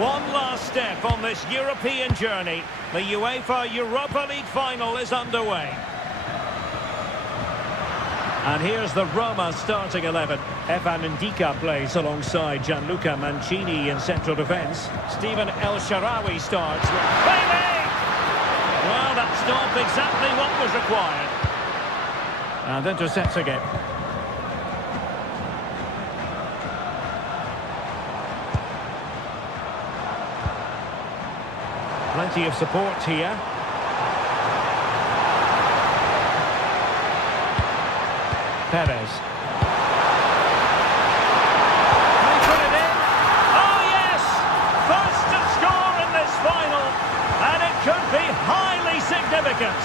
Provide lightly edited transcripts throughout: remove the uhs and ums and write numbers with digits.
One last step on this European journey. The UEFA Europa League final is underway. And here's the Roma starting 11. Evan Ndika plays alongside Gianluca Mancini in central defence. Steven El Shaarawy starts with Bailey! Well, that stopped exactly what was required. And intercepts again. Plenty of support here. Perez. Can he put it in? Oh yes! First to score in this final. And it could be highly significant.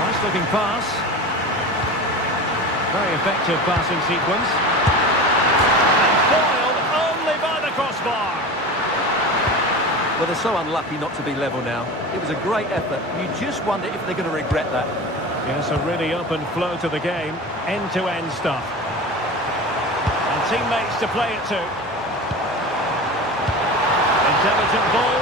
Nice looking pass. Very effective passing sequence. And foiled only by the crossbar. Well, they're so unlucky not to be level now. It was a great effort. You just wonder if they're going to regret that. Yes, a really open flow to the game. End-to-end stuff. And teammates to play it to. Intelligent ball.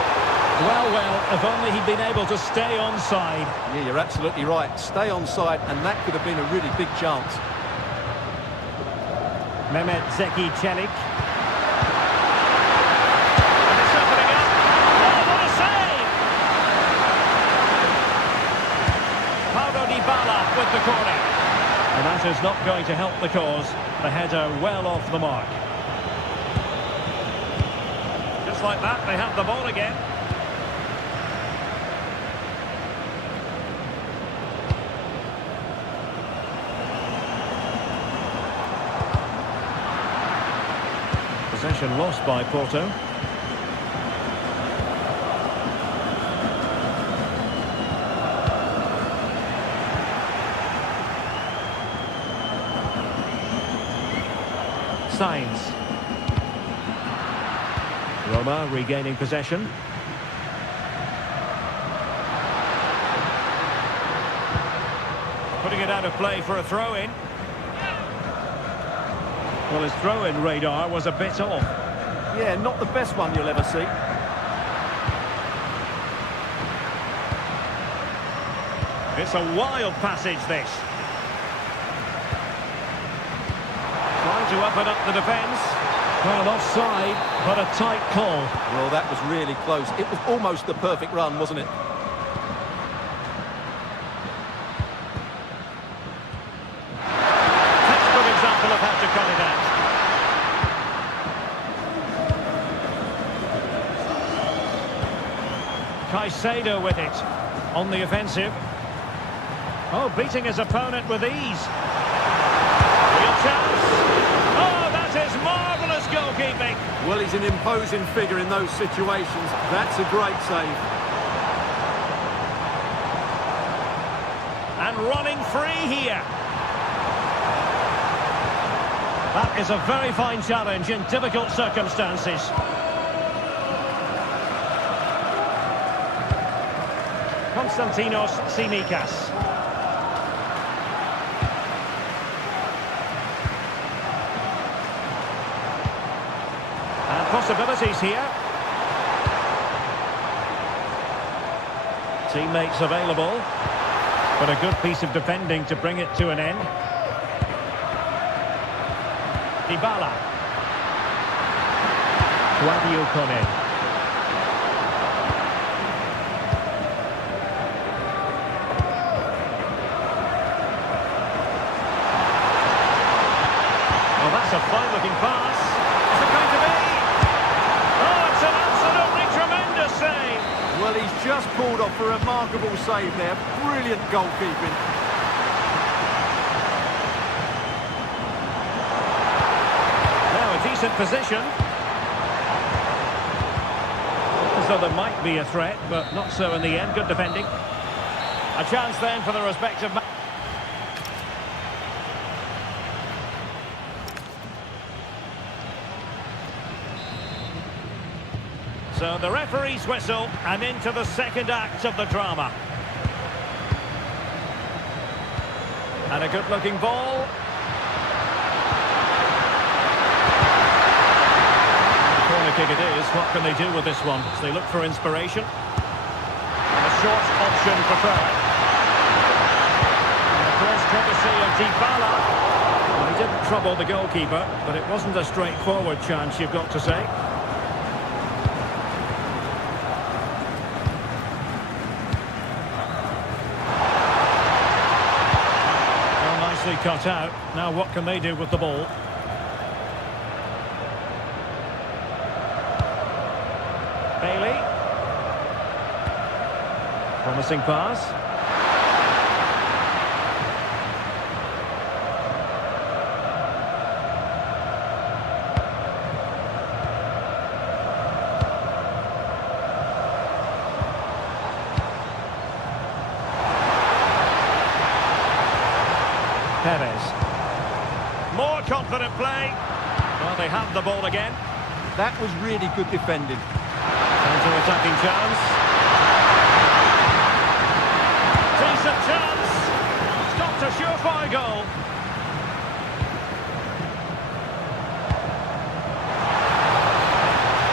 Well, if only he'd been able to stay onside. Yeah, you're absolutely right. Stay onside, and that could have been a really big chance. Mehmet Zeki Çelik. With the corner. And that is not going to help the cause. The header well off the mark. Just like that, they have the ball again. Possession lost by Porto. Signs. Roma regaining possession. Putting it out of play for a throw-in. Well, his throw-in radar was a bit off. Yeah, not the best one you'll ever see. It's a wild passage, this. Trying to open up the defence. Well, offside, but a tight call. Well, that was really close. It was almost the perfect run, wasn't it? Textbook example of how to cut it out. Caicedo with it. On the offensive. Oh, beating his opponent with ease. Real chance. Oh, that is marvellous goalkeeping. Well, he's an imposing figure in those situations. That's a great save. And running free here. That is a very fine challenge in difficult circumstances. Konstantinos Tsimikas. And possibilities here. Teammates available. But a good piece of defending to bring it to an end. Dybala. Guadio Kone. Well, that's a fine-looking pass. Is it going to be? Oh, it's an absolutely tremendous save. Well, he's just pulled off a remarkable save there. Brilliant goalkeeping. Decent position. So there might be a threat, but not so in the end. Good defending. A chance then for the respective... So the referee's whistle, and into the second act of the drama. And a good-looking ball. kick it is. What can they do with this one? So they look for inspiration. And a short option preferred. And of course, courtesy of Dybala. Well, he didn't trouble the goalkeeper, but it wasn't a straightforward chance, you've got to say. Well, nicely cut out. Now what can they do with the ball? Bailey. Promising pass. Perez. More confident play. Well, they have the ball again. That was really good defending. Counter-attacking chance. Decent chance. Stopped a surefire goal.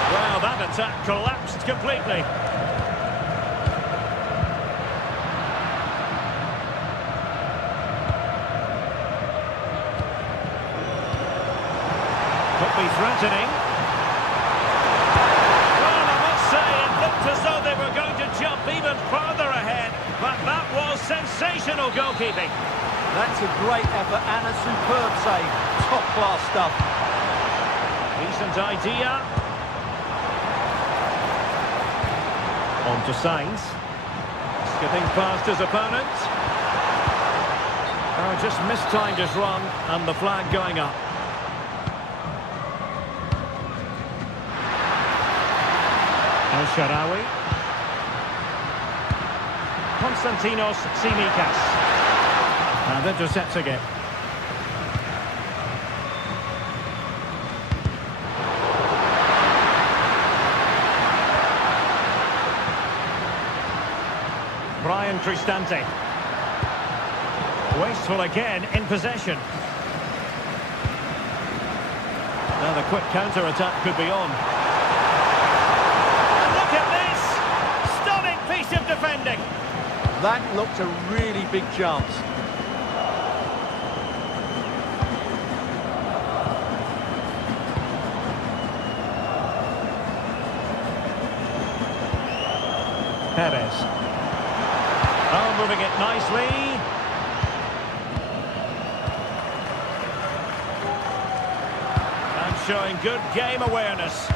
Well, that attack collapsed completely. Could be threatening. Well, I must say, it looked as though they were going to jump even further ahead, but that was sensational goalkeeping. That's a great effort and a superb save. Top-class stuff. Decent idea. On to Sainz. Skipping past his opponent. Oh, just mistimed his run, and the flag going up. El Shaarawy. Konstantinos Tsimikas. And intercepts again. Brian Cristante. Wasteful again in possession. Now the quick counter-attack could be on. Look at this! Stunning piece of defending. That looked a really big chance. Perez. Oh, moving it nicely. And showing good game awareness.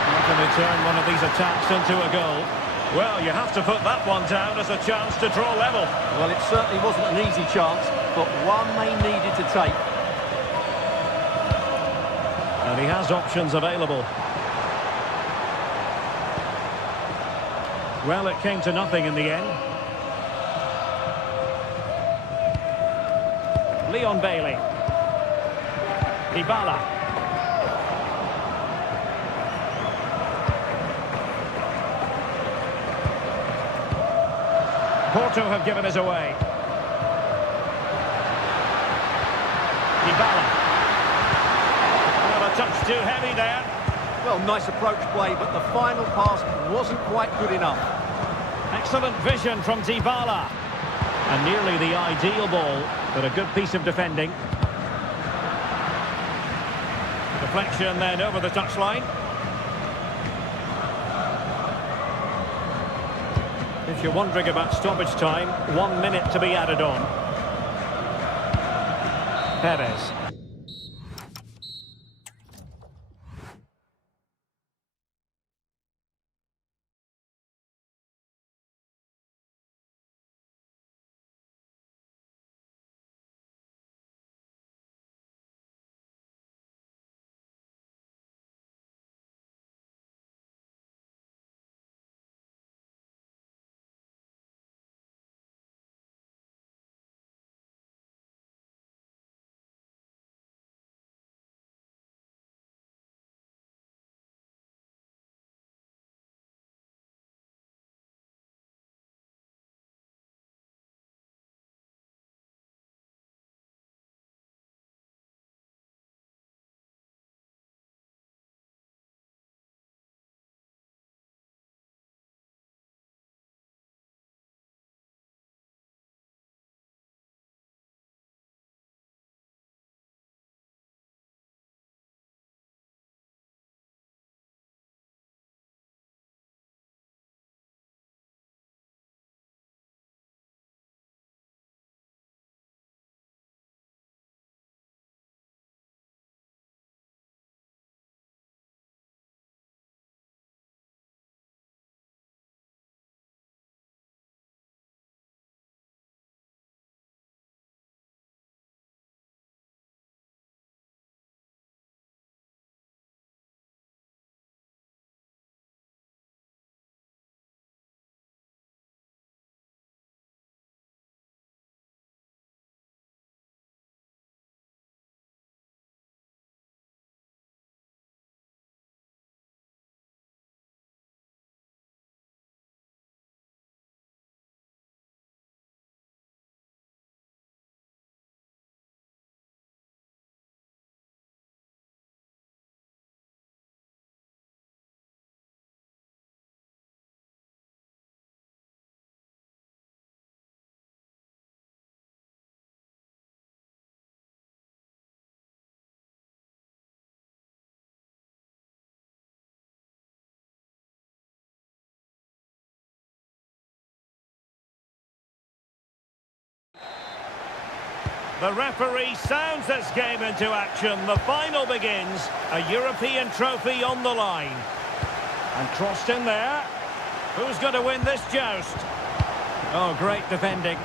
How can they turn one of these attacks into a goal? Well, you have to put that one down as a chance to draw level. Well, it certainly wasn't an easy chance, but one they needed to take. And he has options available. Well, it came to nothing in the end. Leon Bailey. Dybala. Porto have given us away. Dybala. Well, a touch too heavy there. Well, nice approach play, but the final pass wasn't quite good enough. Excellent vision from Dybala. And nearly the ideal ball, but a good piece of defending. Deflection then over the touchline. If you're wondering about stoppage time, 1 minute to be added on. Perez. The referee sounds this game into action. The final begins. A European trophy on the line. And crossed in there. Who's going to win this joust? Oh, great defending.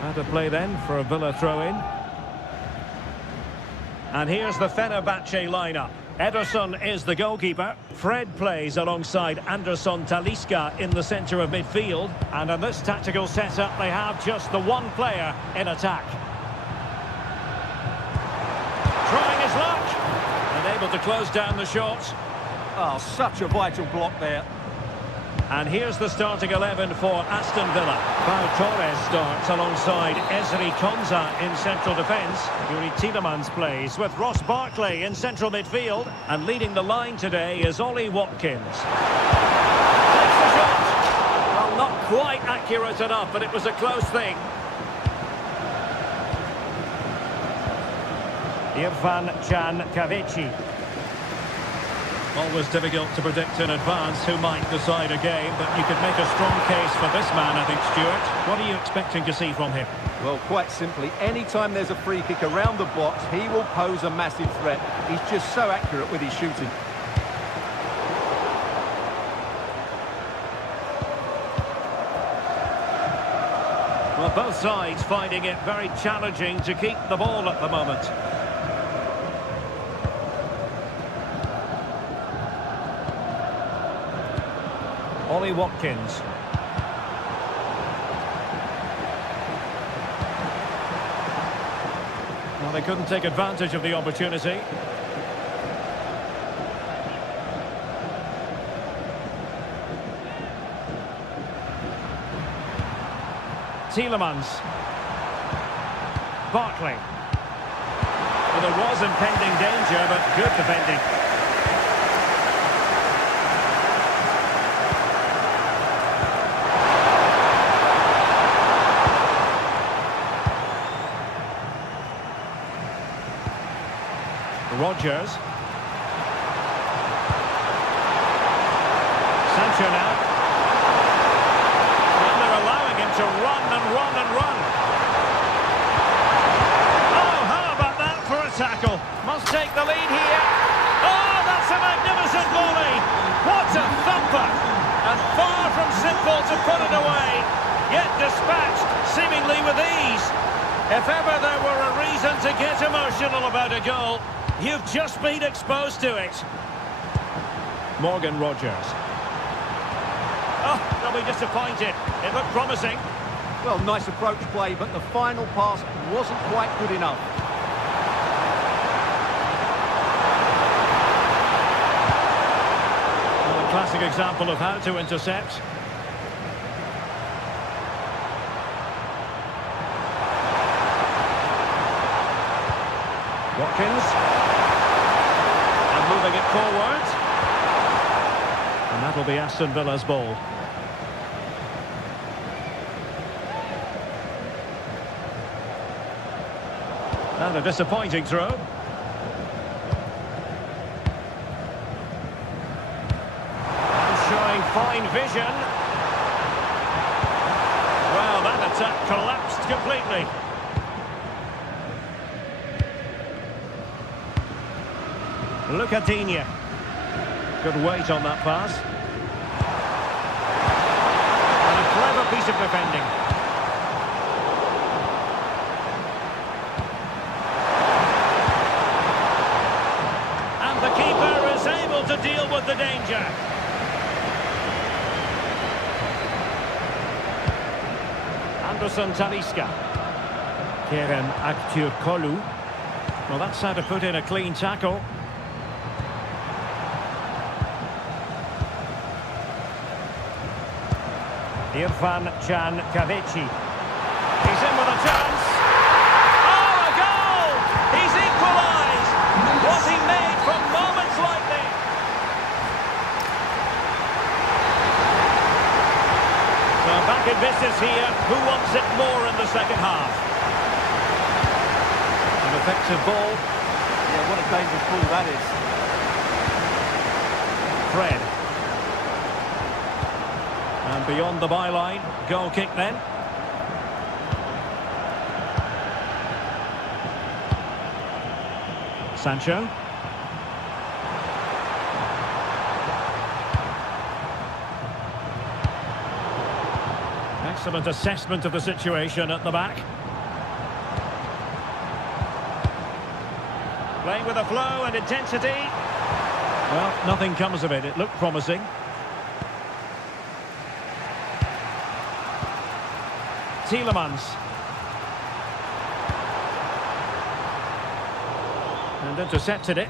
How to play then for a Villa throw-in. And here's the Fenerbahce lineup. Ederson is the goalkeeper. Fred plays alongside Anderson Talisca in the centre of midfield. And in this tactical setup, they have just the one player in attack. Trying his luck. And able to close down the shots. Oh, such a vital block there. And here's the starting 11 for Aston Villa. Pau Torres starts alongside Ezri Konsa in central defence. Yuri Tielemans plays with Ross Barkley in central midfield. And leading the line today is Ollie Watkins. Takes the shot. Well, not quite accurate enough, but it was a close thing. Irfan Can Kavici. Always difficult to predict in advance who might decide a game, but you could make a strong case for this man, I think, Stuart. What are you expecting to see from him? Well, quite simply, anytime there's a free kick around the box, he will pose a massive threat. He's just so accurate with his shooting. Well, both sides finding it very challenging to keep the ball at the moment. Ollie Watkins. Well, they couldn't take advantage of the opportunity. Tielemans. Barkley. Well, there was impending danger, but good defending. Rogers. Sancho now. And they're allowing him to run and run and run. Oh, how about that for a tackle? Must take the lead here. Oh, that's a magnificent volley. What a thumper. And far from simple to put it away. Yet dispatched, seemingly with ease. If ever there were a reason to get emotional about a goal, you've just been exposed to it. Morgan Rogers. Oh, they'll be disappointed. It looked promising. Well, nice approach play, but the final pass wasn't quite good enough. Well, a classic example of how to intercept. Watkins. And moving it forward. And that'll be Aston Villa's ball. And a disappointing throw. And showing fine vision. Well, that attack collapsed completely. Lucadinha. Good weight on that pass. And a clever piece of defending. And the keeper is able to deal with the danger. Anderson Talisca. Kerem Aktürkoğlu. Well, that's how to put in a clean tackle. Irfan Can Kavici. He's in with a chance. Oh, a goal! He's equalised! Was he made from moments like this? So back in business here. Who wants it more in the second half? An effective ball. Yeah, what a dangerous ball that is. Fred. beyond the byline. Goal kick then. Sancho. Excellent assessment of the situation at the back. Playing with a flow and intensity. Well, nothing comes of it. It looked promising. Tielemans. And intercepted it.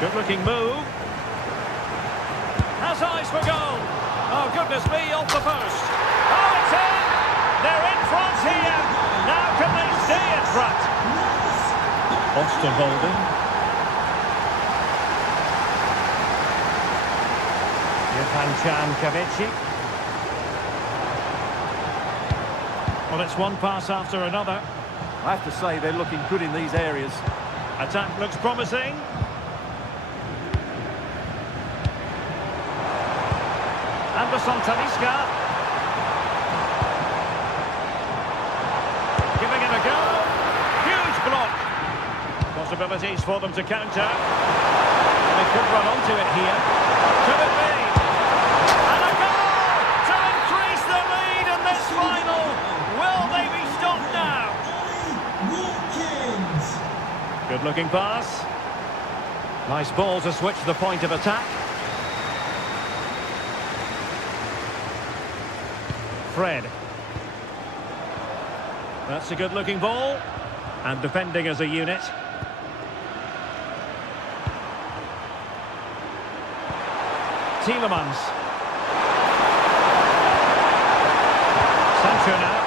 Good-looking move. Has eyes for goal. Oh, goodness me, off the post. Oh, it's in! They're in front here. Now can they stay in front? Osterwolde. Kavici. Well, it's one pass after another. I have to say they're looking good in these areas. Attack looks promising. Anderson Talisca. Giving it a go. Huge block. Possibilities for them to counter. They could run onto it here. Could it be? And a goal to increase the lead in this final. Will they be stopped now? Good looking pass. Nice ball to switch the point of attack. Fred. That's a good looking ball. And defending as a unit. Tielemans. Sancho now.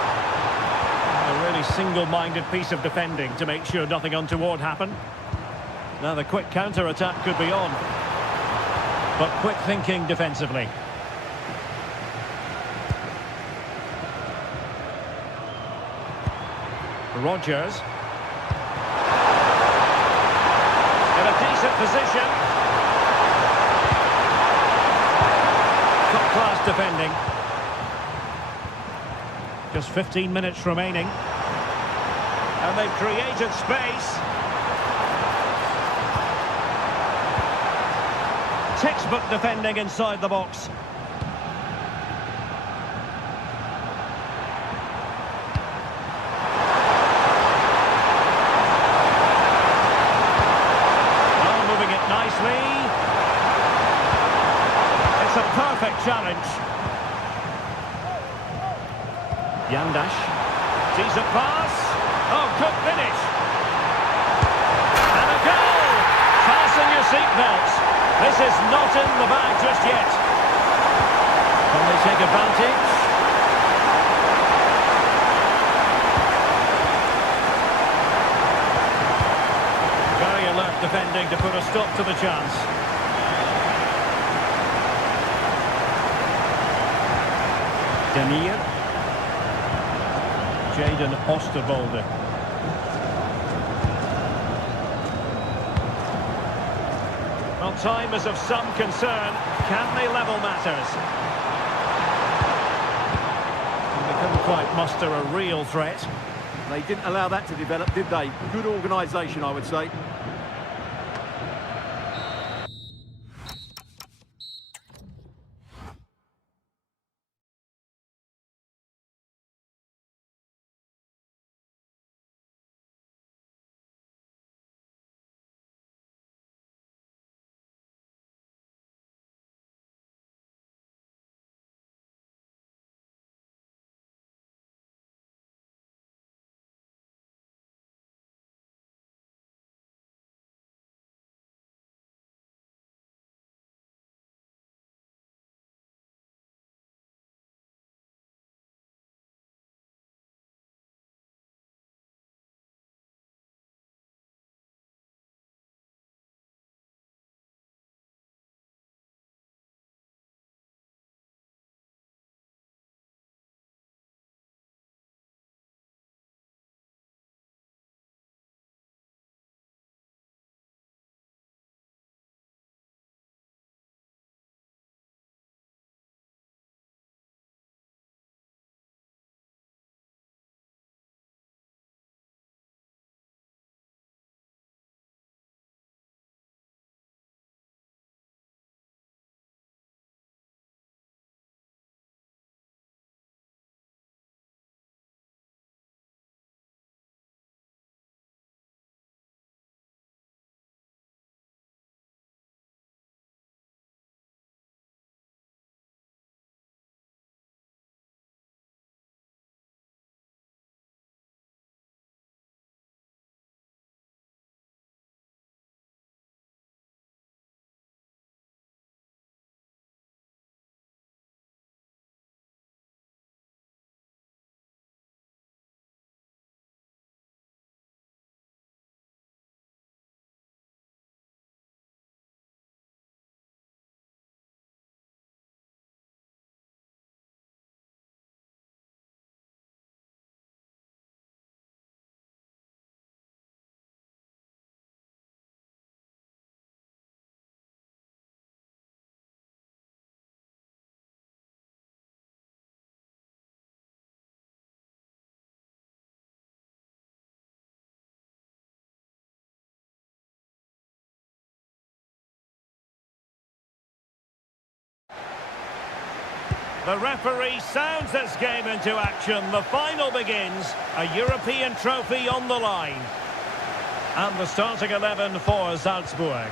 A really single-minded piece of defending to make sure nothing untoward happened. Now the quick counter-attack could be on. But quick thinking defensively. Rogers. In a decent position. Top-class defending. Just 15 minutes remaining. And they've created space. Textbook defending inside the box. It's a perfect challenge. Yandash. Decent pass. Oh, good finish. And a goal. Fasten your seatbelts. This is not in the bag just yet. Can they take advantage? Very alert defending to put a stop to the chance. Demir. Jaden Osterwolde. Well, time is of some concern. Can they level matters? And they couldn't quite muster a real threat. They didn't allow that to develop, did they? Good organisation, I would say. The referee sounds this game into action. The final begins. A European trophy on the line. And the starting 11 for Salzburg.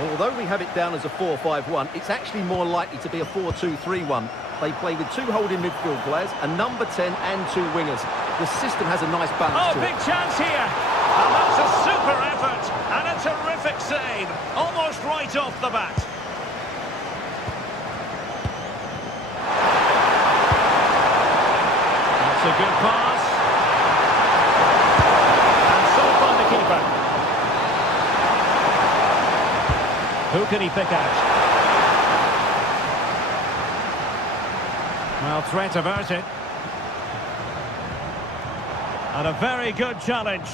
Although we have it down as a 4-5-1, it's actually more likely to be a 4-2-3-1. They play with two holding midfield players, a number 10 and two wingers. The system has a nice balance to it. Oh, big chance here. And that's a super effort. And a terrific save. Almost right off the bat. That's a good pass. And so far the keeper. Who can he pick out? Well, threat averted. And a very good challenge.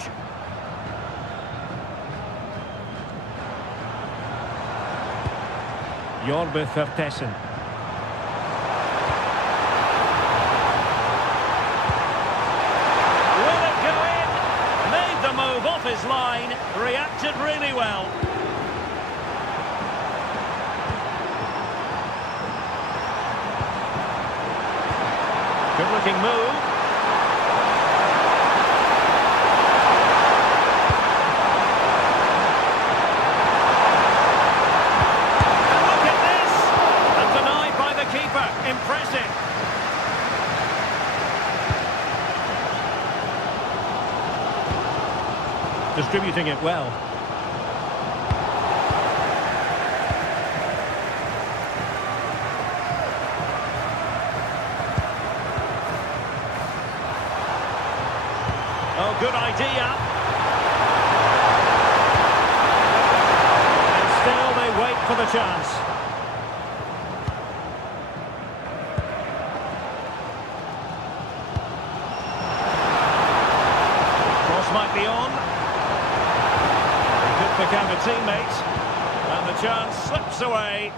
Vertessen. Will it go in? Made the move off his line. Reacted really well. Good looking move. And look at this! And denied by the keeper. Impressive. Distributing it well. Oh, good idea. And still they wait for the chance. Cross might be on. He could become a teammate. And the chance slips away.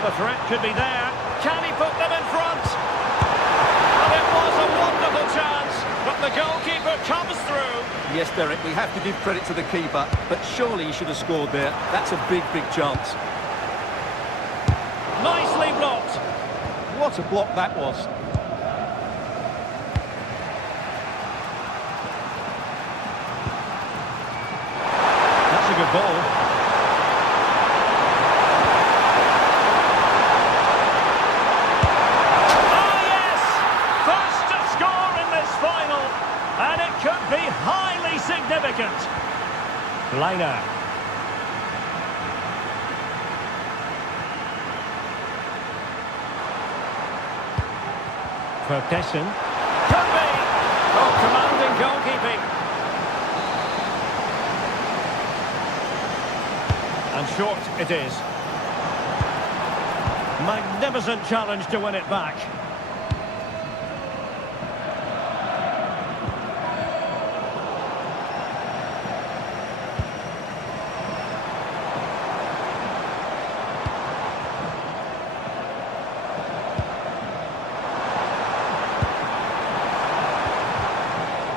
The threat could be there. Can he put them in front? Well, it was a wonderful chance, but the goalkeeper comes through. Yes, Derek, we have to give credit to the keeper, but surely he should have scored there. That's a big, big chance. Nicely blocked. What a block that was. That's a good ball. Highly significant. Liner. Vertessen. Could be. Oh, commanding goalkeeping. And short it is. Magnificent challenge to win it back.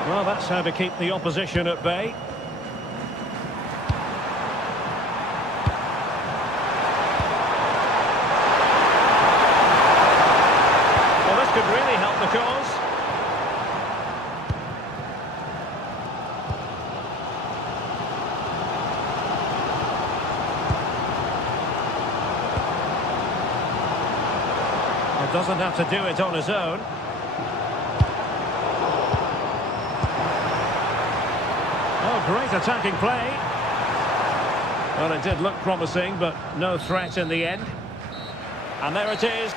Well, that's how to keep the opposition at bay. Well, this could really help the cause. Well, doesn't have to do it on his own. Great attacking play. Well, it did look promising, but no threat in the end. And there it is.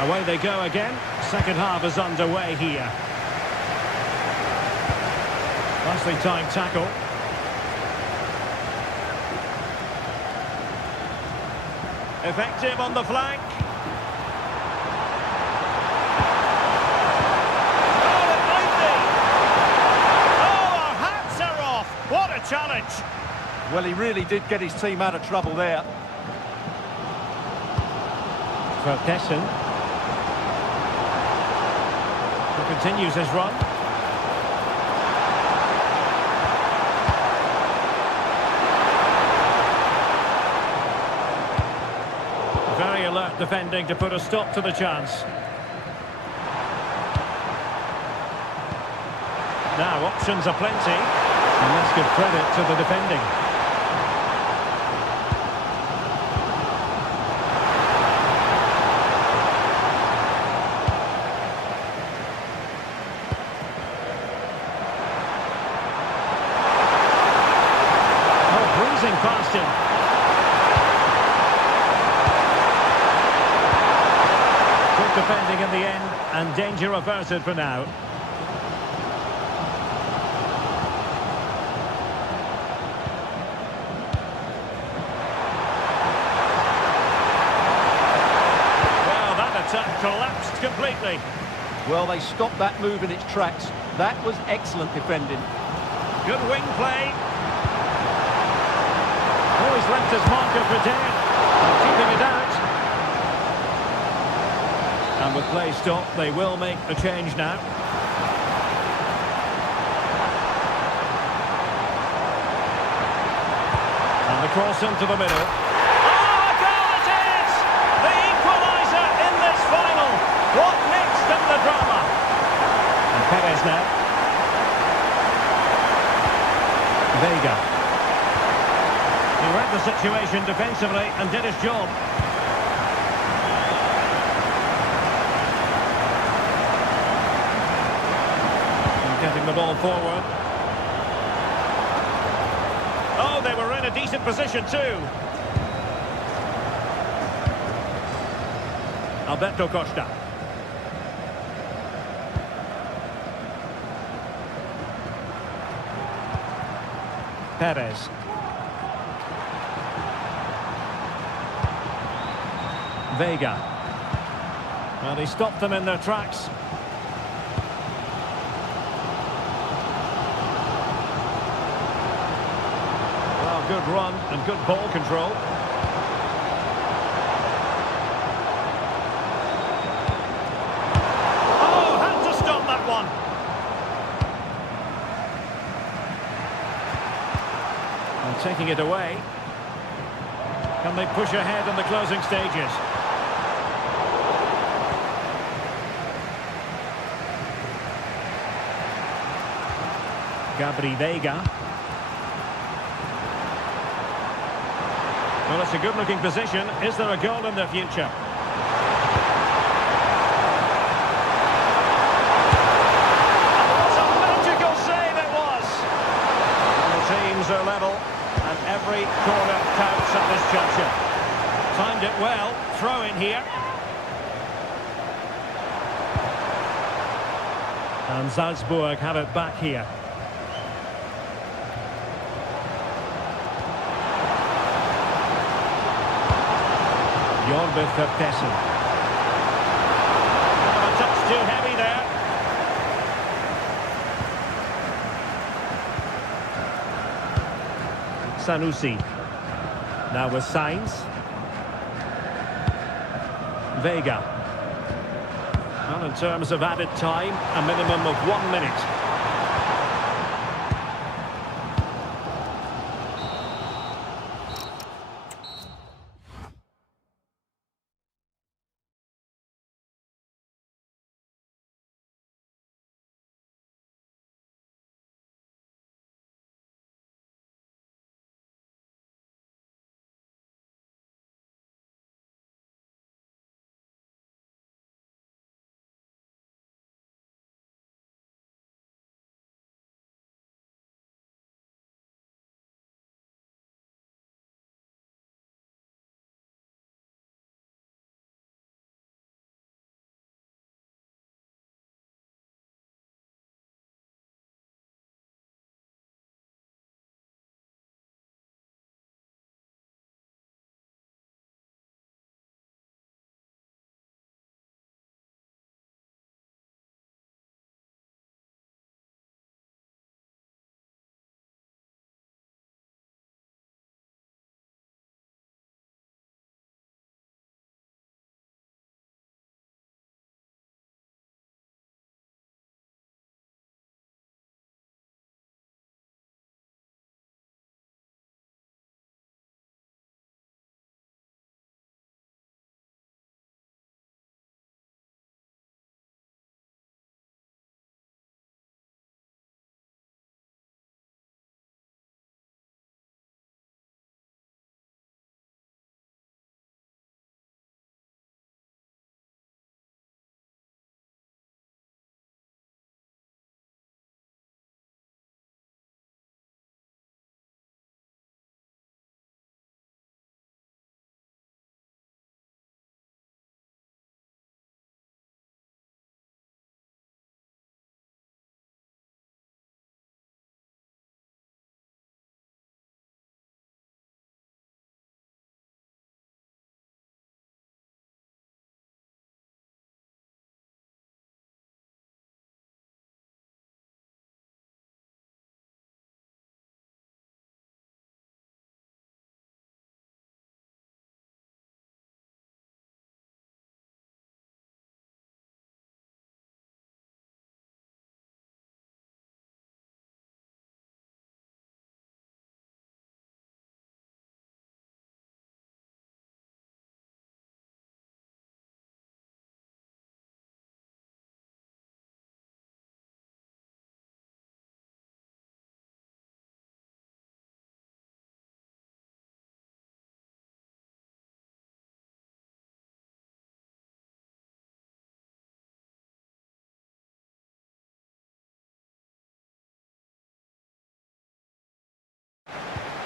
Away they go again. Second half is underway here. Nicely timed tackle. Effective on the flank. Challenge. Well, he really did get his team out of trouble there. Vertessen. He continues his run. Very alert defending to put a stop to the chance. Now options are plenty, and let's give credit to the defending. Past him. Good defending in the end, and danger averted for now. Well, that attack collapsed completely. Well, they stopped that move in its tracks. That was excellent defending. Good wing play. Always left his marker for dead. Keeping it out. And with play stopped, they will make a change now. And the cross into the middle. Oh, a goal it is! The equaliser in this final. What next in the drama? And Perez now. Vega. He read the situation defensively and did his job. And getting the ball forward. Oh, they were in a decent position too. Alberto Costa. Perez. Vega. Well, he stopped them in their tracks. Well, good run and good ball control. Oh, had to stop that one. And taking it away. Can they push ahead in the closing stages? Gabri Vega. Well, it's a good-looking position. Is there a goal in the future? What a magical save it was! And the teams are level, and every corner counts at this juncture. Timed it well. Throw in here. And Salzburg have it back here. Jorbeth Vertessen. A touch too heavy there. Sanusi. Now with Sainz. Vega. Well, in terms of added time, a minimum of 1 minute.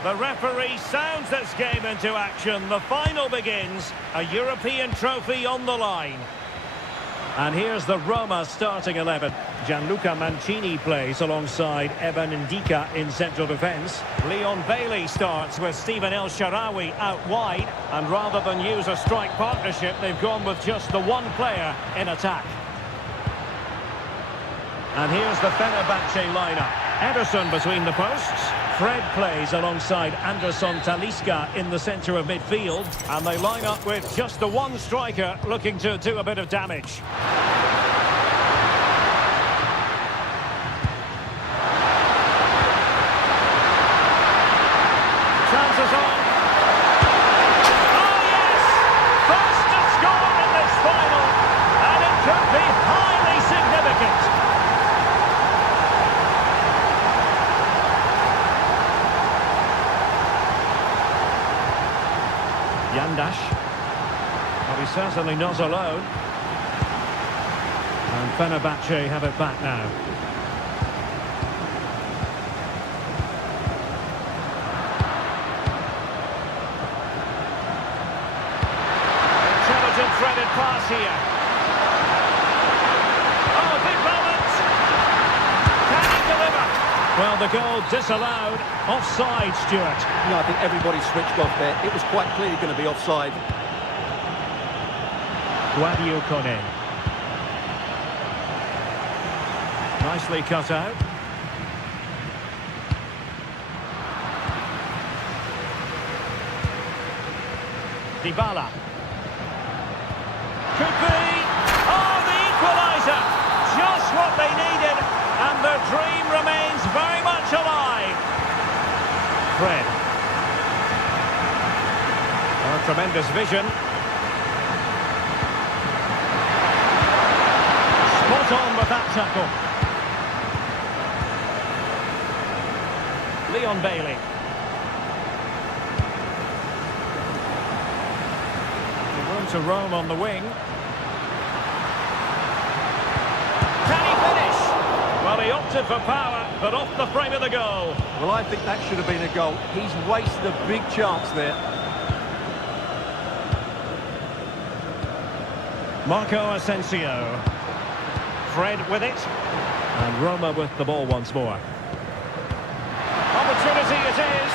The referee sounds this game into action. The final begins. A European trophy on the line. And here's the Roma starting 11. Gianluca Mancini plays alongside Evan Ndika in central defence. Leon Bailey starts with Stephen El Shaarawy out wide. And rather than use a strike partnership, they've gone with just the one player in attack. And here's the Fenerbahce lineup. Ederson between the posts. Fred plays alongside Anderson Talisca in the centre of midfield. And they line up with just the one striker looking to do a bit of damage. Chances on. Oh yes! First to score in this final. And it could be highly significant. Yandash. Well, he's certainly not alone. And Fenerbahce have it back now. Intelligent threaded pass here. Oh, big moment! Can he deliver? Well, the goal disallowed. Offside, Stuart. Yeah, I think everybody switched off there. It was quite clearly going to be offside. Guadio Kone. Nicely cut out. Dybala. Could be. Oh, the equaliser. Just what they needed. And their dream remains very much alive. Fred. Oh, tremendous vision. Spot on with that tackle. Leon Bailey. Room to roam on the wing. Can he finish? Well, he opted for power, but off the frame of the goal. Well, I think that should have been a goal. He's wasted a big chance there. Marco Asensio. Fred with it. And Roma with the ball once more. Opportunity it is.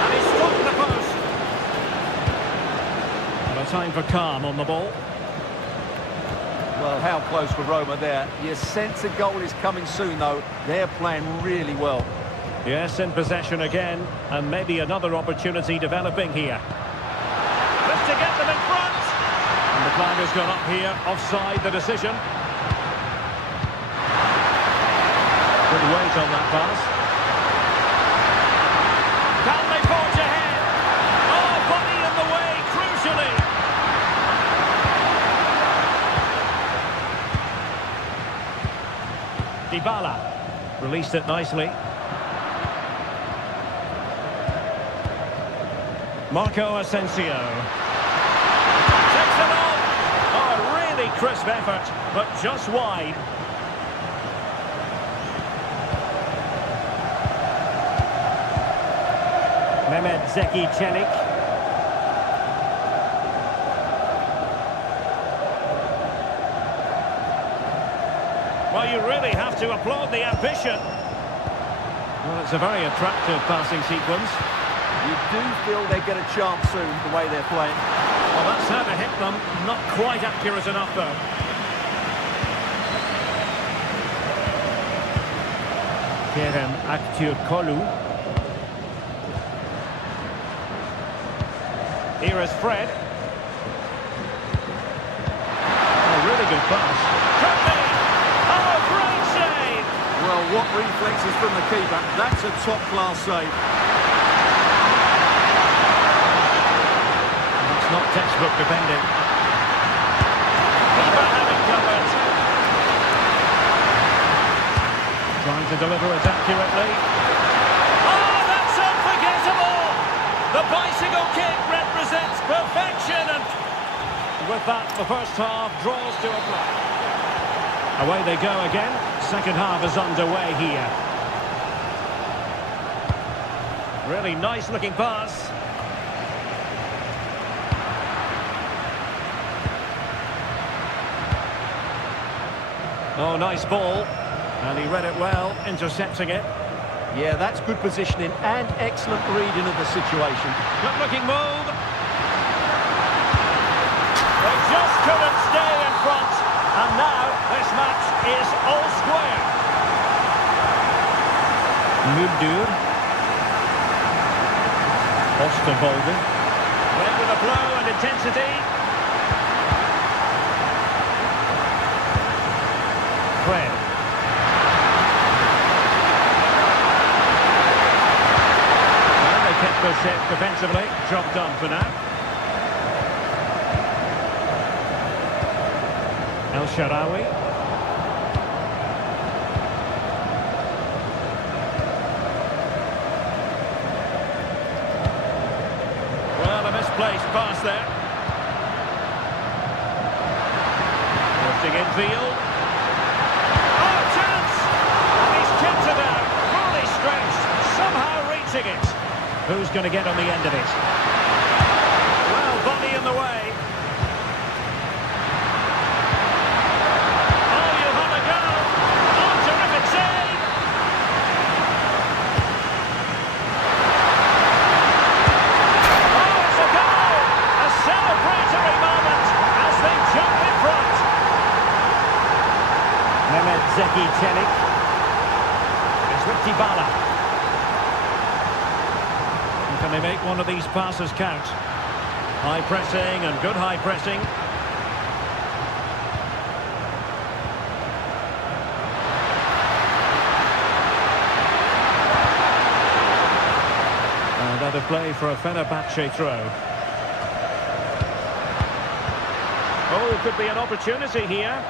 And he's struck the post. And a time for calm on the ball. Well, how close for Roma there. You sense a goal is coming soon, though. They're playing really well. Yes, in possession again. And maybe another opportunity developing here. Just to get them in front. And the flag has gone up here. Offside the decision. Good weight on that pass. Can they forge ahead? Oh, body in the way, crucially. Dybala released it nicely. Marco Asensio takes it on. Oh, a really crisp effort, but just wide. Mehmet Zeki Çelik. Well, you really have to applaud the ambition. Well, it's a very attractive passing sequence. You do feel they get a chance soon, the way they're playing. Well, that's how to hit them. Not quite accurate enough, though. Kerem Aktürkoğlu. Here is Fred. Oh, really good pass. Could be. Oh, great save. Well, what reflexes from the keeper. That's a top-class save. That's not textbook defending. Keeper having covered. Trying to deliver it accurately. Oh, that's unforgettable! The bicycle kick represents perfection, and with that, the first half draws to a close. Away they go again. Second half is underway here. Really nice looking pass. Oh, nice ball. And he read it well, intercepting it. Yeah, that's good positioning and excellent reading of the situation. Good looking move. They just couldn't stay in front. And now this match is all square. Mubdur. Osterwolde. Went with a flow and intensity. Fred. Well, they kept the set defensively. Job done for now. El Shaarawy. Well, a misplaced pass there. Drifting infield. Oh, chance! And he's kept it out. Fully stretched. Somehow reaching it. Who's going to get on the end of it? Well, body in the way. Zeki Çelik. It's with Dybala. Can they make one of these passes count? High pressing and good high pressing. Another play for a Fenerbahce throw. Oh, could be an opportunity here.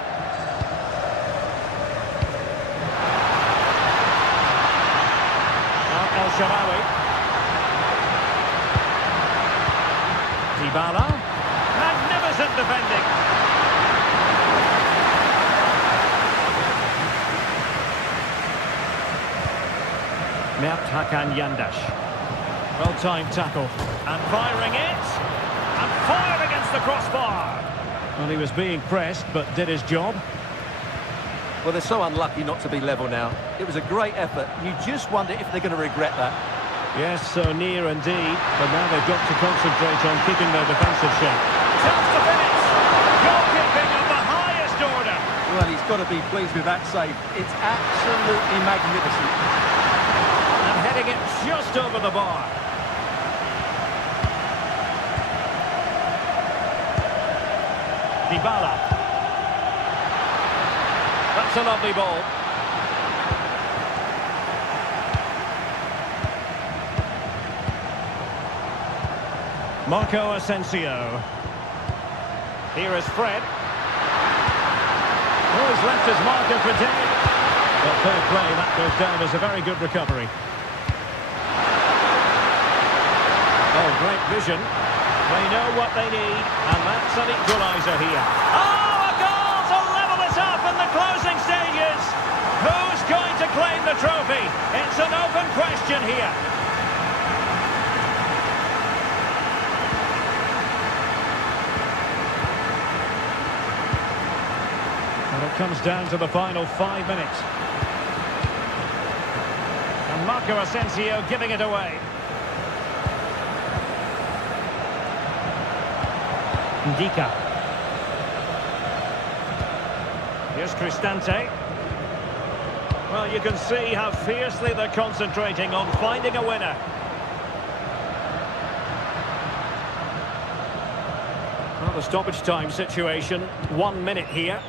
El Shaarawy. Dybala. Magnificent defending. Mert Hakan Yandash. Well-timed tackle. And firing it. And fired against the crossbar. Well, he was being pressed, but did his job. Well, they're so unlucky not to be level now. It was a great effort. You just wonder if they're going to regret that. Yes, so near indeed. But now they've got to concentrate on keeping their defensive shape. Chance to finish! Goalkeeping of the highest order. Well, he's got to be pleased with that save. It's absolutely magnificent. And heading it just over the bar. Dybala. That's a lovely ball. Marco Asensio. Here is Fred. Oh, he's left his marker for dead. Well, fair play, that goes down as a very good recovery. Oh, great vision. They know what they need, and that's an equaliser here. Oh, a goal to level it up in the closing stages. Who's going to claim the trophy? It's an open question here. And it comes down to the final 5 minutes. And Marco Asensio giving it away. Ndika. Here's Cristante. Well, you can see how fiercely they're concentrating on finding a winner. Well, the stoppage time situation, 1 minute here.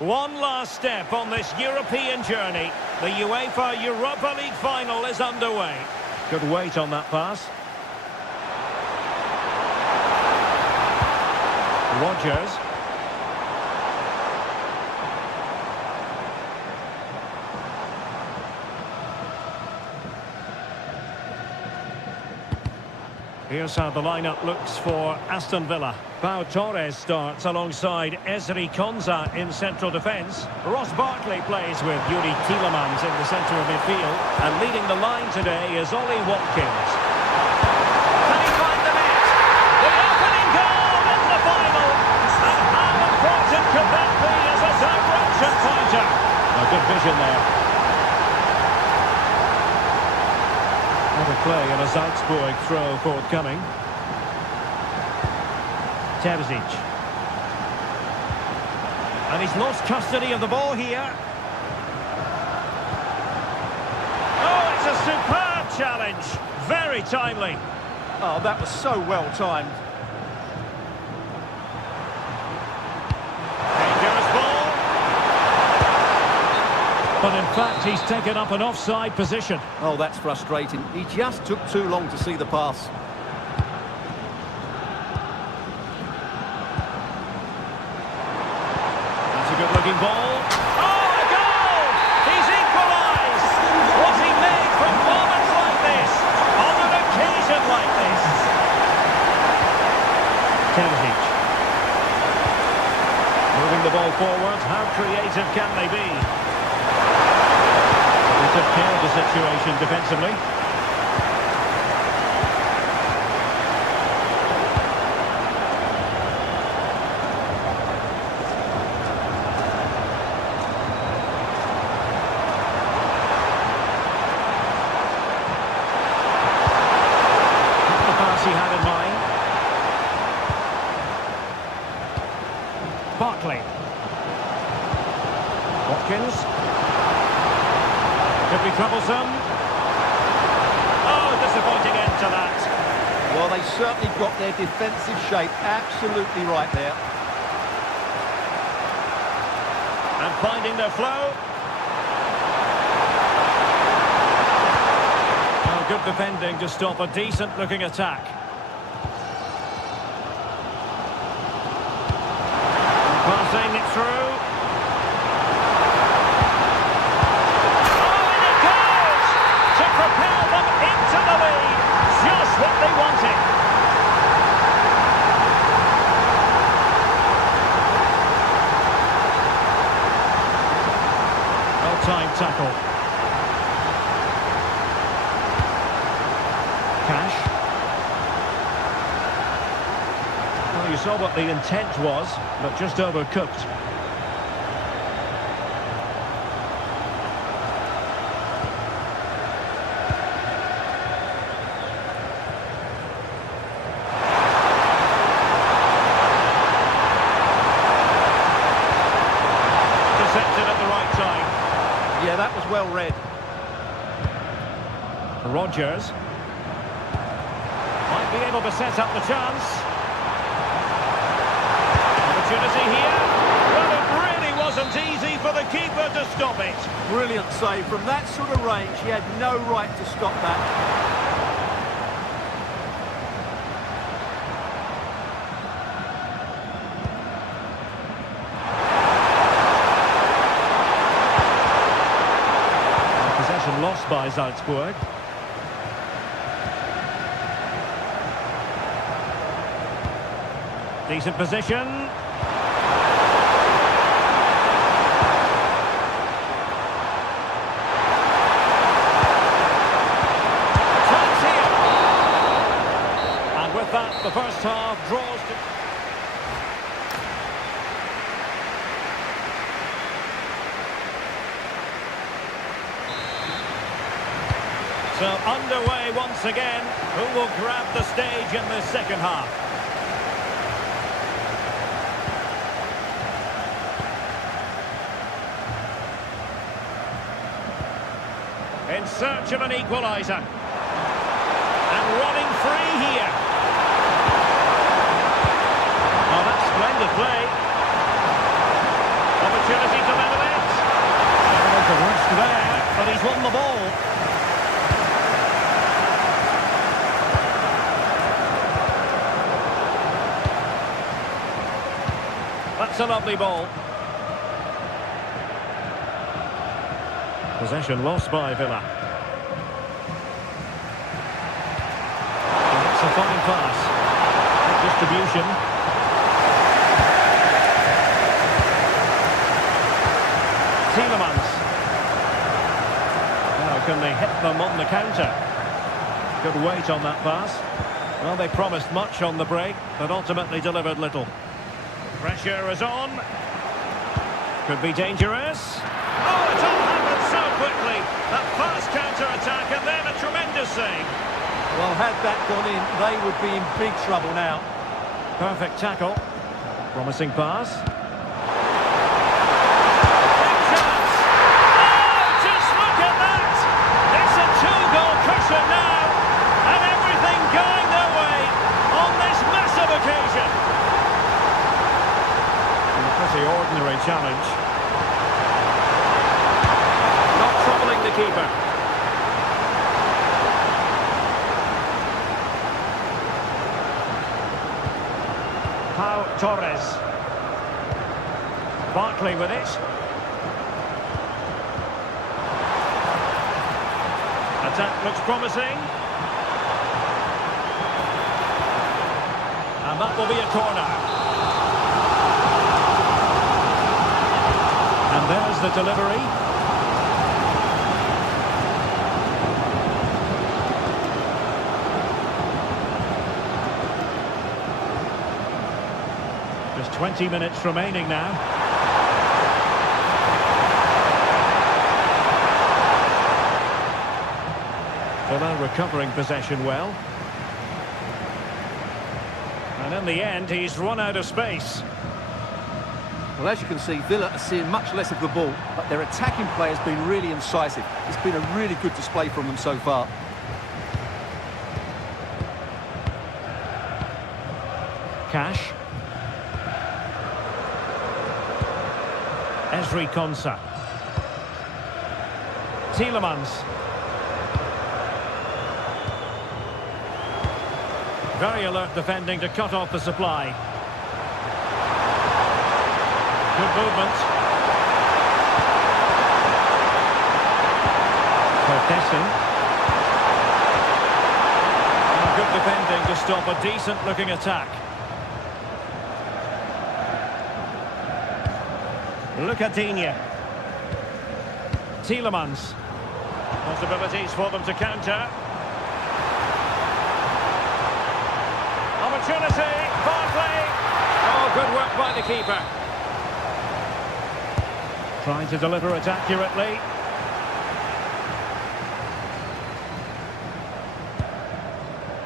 One last step on this European journey. The UEFA Europa League final is underway. Good weight on that pass. Rogers. Here's how the lineup looks for Aston Villa. Pau Torres starts alongside Ezri Konsa in central defence. Ross Barkley plays with Yuri Tielemans in the centre of midfield. And leading the line today is Ollie Watkins. Can he find the net? The opening goal in the final! And how important could that be as a direction pointer? A good vision there. What a play and a Salzburg throw forthcoming. Terzic. And he's lost custody of the ball here. Oh, it's a superb challenge. Very timely. Oh, that was so well timed. Dangerous ball. But in fact, he's taken up an offside position. Oh, that's frustrating. He just took too long to see the pass. Good-looking ball. Oh, a goal! He's equalised! Was he made for moments like this? On an occasion like this? Terzic. Moving the ball forward. How creative can they be? He took care of the situation defensively. He had in mind. Barkley. Watkins. Could be troublesome. Oh, disappointing end to that. Well, they certainly got their defensive shape absolutely right there. And finding their flow. Oh, good defending to stop a decent-looking attack. Passing it through. Oh, and it goes! To propel them into the lead. Just what they wanted. Well-timed tackle. Cash. Well, you saw what the intent was, but just overcooked. Intercepted at the right time. Yeah, that was well read. Rogers. Might be able to set up the chance. Opportunity here. Well, it really wasn't easy for the keeper to stop it. Brilliant save. From that sort of range, he had no right to stop that. Possession lost by Salzburg. Decent position. Chance here. And with that, the first half draws to... So underway once again. Who will grab the stage in this second half? In search of an equaliser. And running free here. Oh, that's splendid play. Opportunity That's a lovely ball. Possession lost by Villa. And it's a fine pass. Good distribution. Tielemans. Now can they hit them on the counter? Good weight on that pass. Well, they promised much on the break, but ultimately delivered little. Pressure is on. Could be dangerous. Oh, it all happened so quickly. That fast counter-attack and then a tremendous save. Well, had that gone in, they would be in big trouble now. Perfect tackle. Promising pass. Ordinary challenge. Not troubling the keeper. Pau Torres. Barkley with it. Attack looks promising. And that will be a corner. And there's the delivery. Just 20 minutes remaining now. Villa recovering possession well. And in the end, he's run out of space. Well, as you can see, Villa are seeing much less of the ball, but their attacking play has been really incisive. It's been a really good display from them so far. Cash. Ezri Konsa. Tielemans. Very alert defending to cut off the supply. Good movement. Good defending to stop a decent-looking attack. Look at Digne. Tielemans. Possibilities for them to counter. Opportunity. Barkley. Oh, good work by the keeper. Trying to deliver it accurately.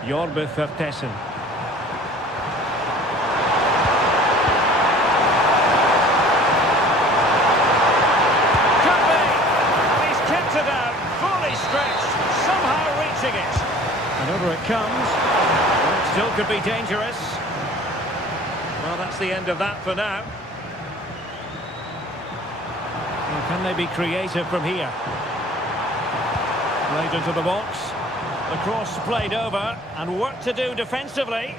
Jorbe Vertessen. Could be! And he's kept it out, fully stretched, somehow reaching it. And over it comes. Well, it still could be dangerous. Well, that's the end of that for now. Can they be creative from here? Played into the box. The cross played over and work to do defensively.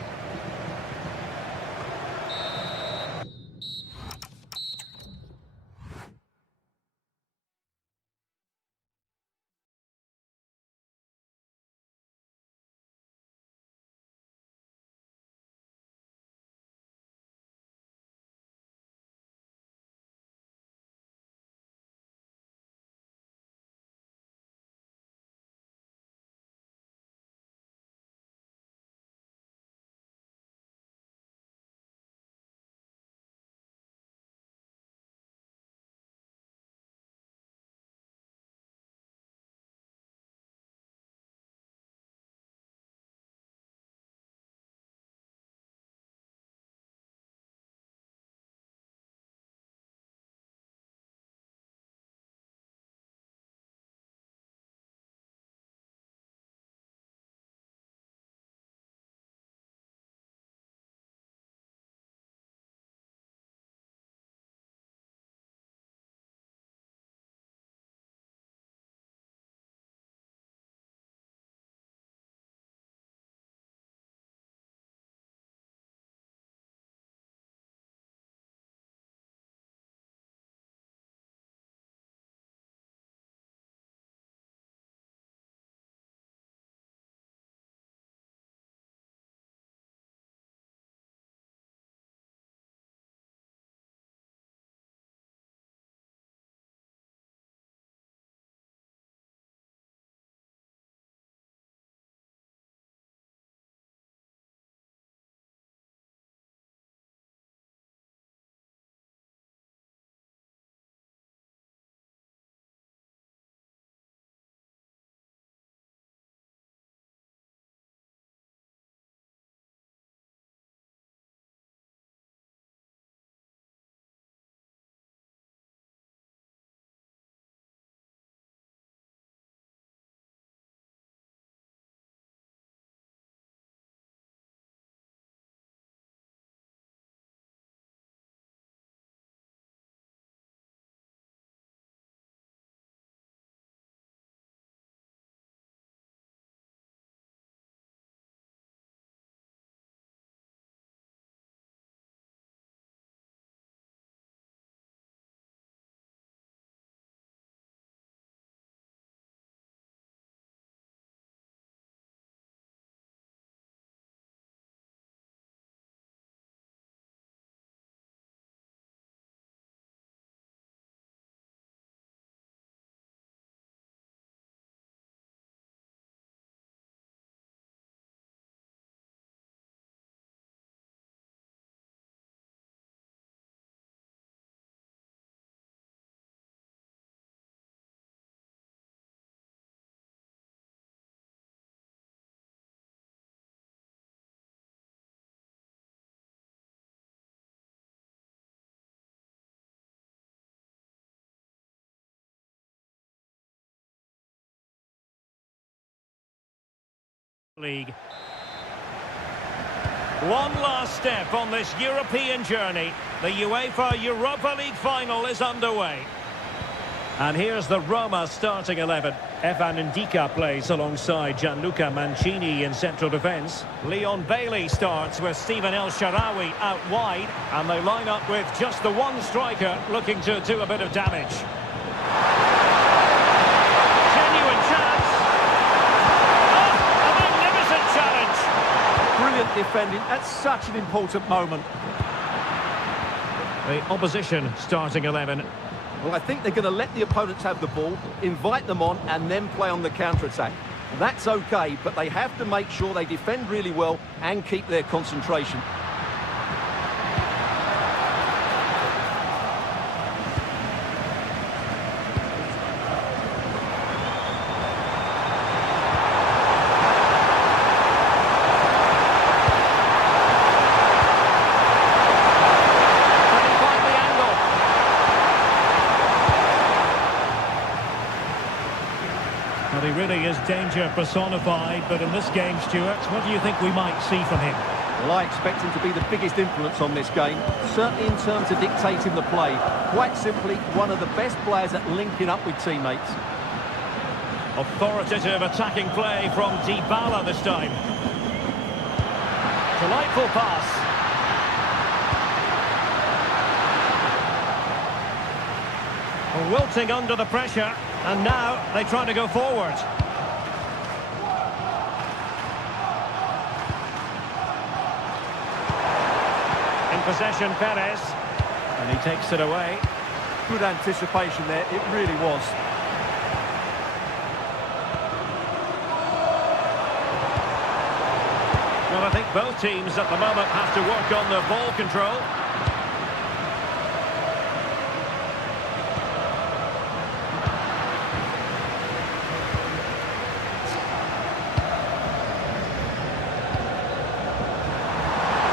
League. One last step on this European journey. The UEFA Europa League final is underway. And here's the Roma starting 11. Evan Ndika plays alongside Gianluca Mancini in central defence. Leon Bailey starts with Steven El Shaarawy out wide. And they line up with just the one striker looking to do a bit of damage. Genuine chance. Oh, a magnificent challenge. Brilliant defending at such an important moment. The opposition starting 11. Well, I think they're going to let the opponents have the ball, invite them on, and then play on the counter-attack. That's okay, but they have to make sure they defend really well and keep their concentration. Well, he really is danger personified, but in this game, Stuart, what do you think we might see from him? Well, I expect him to be the biggest influence on this game, certainly in terms of dictating the play. Quite simply, one of the best players at linking up with teammates. Authoritative attacking play from Dybala this time. Delightful pass. Wilting under the pressure, and now they try to go forward. In possession, Perez, and he takes it away. Good anticipation there, it really was. Well, I think both teams at the moment have to work on their ball control.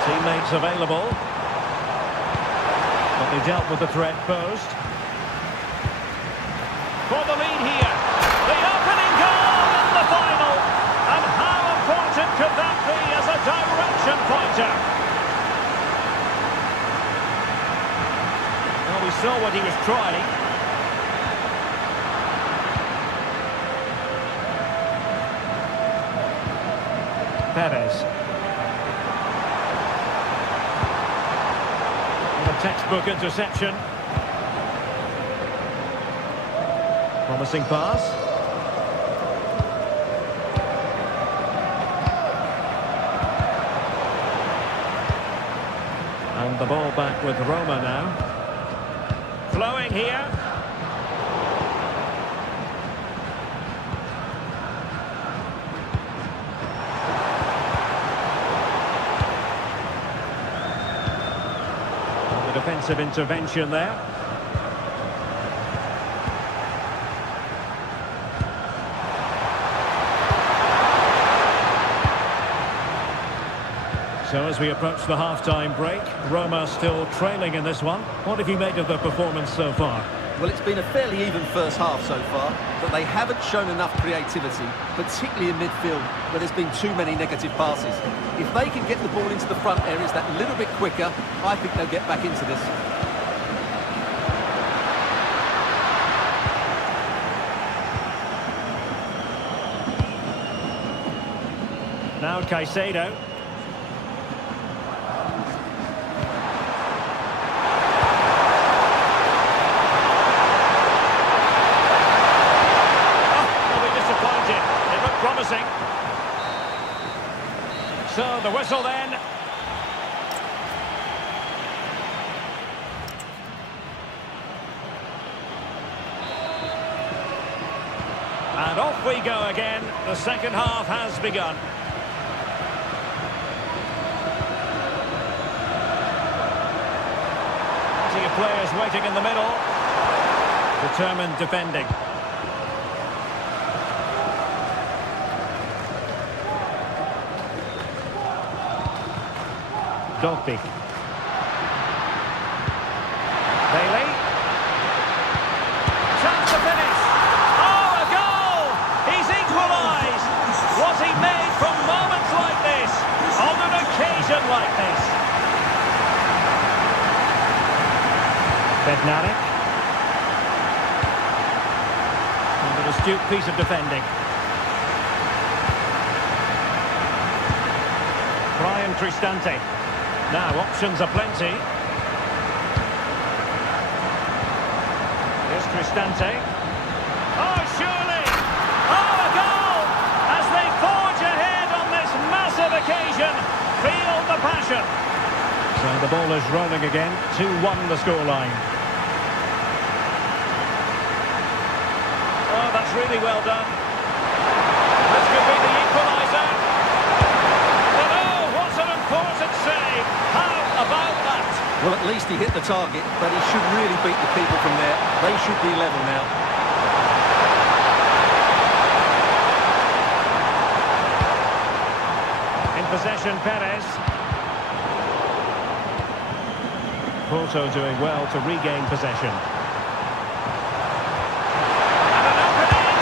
Teammates available, but they dealt with the threat posed. For the lead here, the opening goal in the final, and how important could that be as a direction pointer? Well, we saw what he was trying. Perez. Textbook interception. Promising pass. And the ball back with Roma now. Flowing here. Defensive intervention there. So as we approach the half-time break, Roma still trailing in this one. What have you made of the performance so far? Well, it's been a fairly even first half so far, but they haven't shown enough creativity, particularly in midfield, where there's been too many negative passes. If they can get the ball into the front areas that little bit quicker, I think they'll get back into this. Now Caicedo. Promising. So the whistle then. And off we go again. The second half has begun. Plenty of players waiting in the middle. Determined defending. Dogby. Bailey. Chance to finish. Oh, a goal! He's equalised. Was he made from possession like this. Bednarik. And an astute piece of defending. Brian Cristante. Now options are plenty. Here's Cristante. Oh, surely! Oh, a goal! As they forge ahead on this massive occasion. Feel the passion. So the ball is rolling again. 2-1 the scoreline. Oh, that's really well done. This could be the equaliser. But oh, what an important save. How about that? Well, at least he hit the target, but he should really beat the people from there. They should be level now. In possession, Perez. Porto doing well to regain possession. And an opening!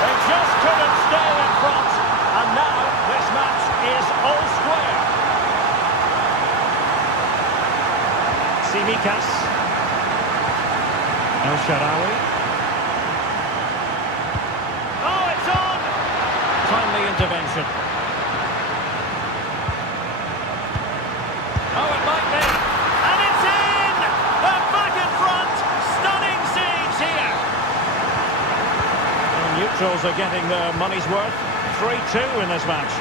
They just couldn't stay in front. And now this match is all square. Simikas. El Shaarawy. Oh, it's on! Timely intervention. Oh, it might be. And it's in! They're back in front. Stunning scenes here. The neutrals are getting their money's worth. 3-2 in this match.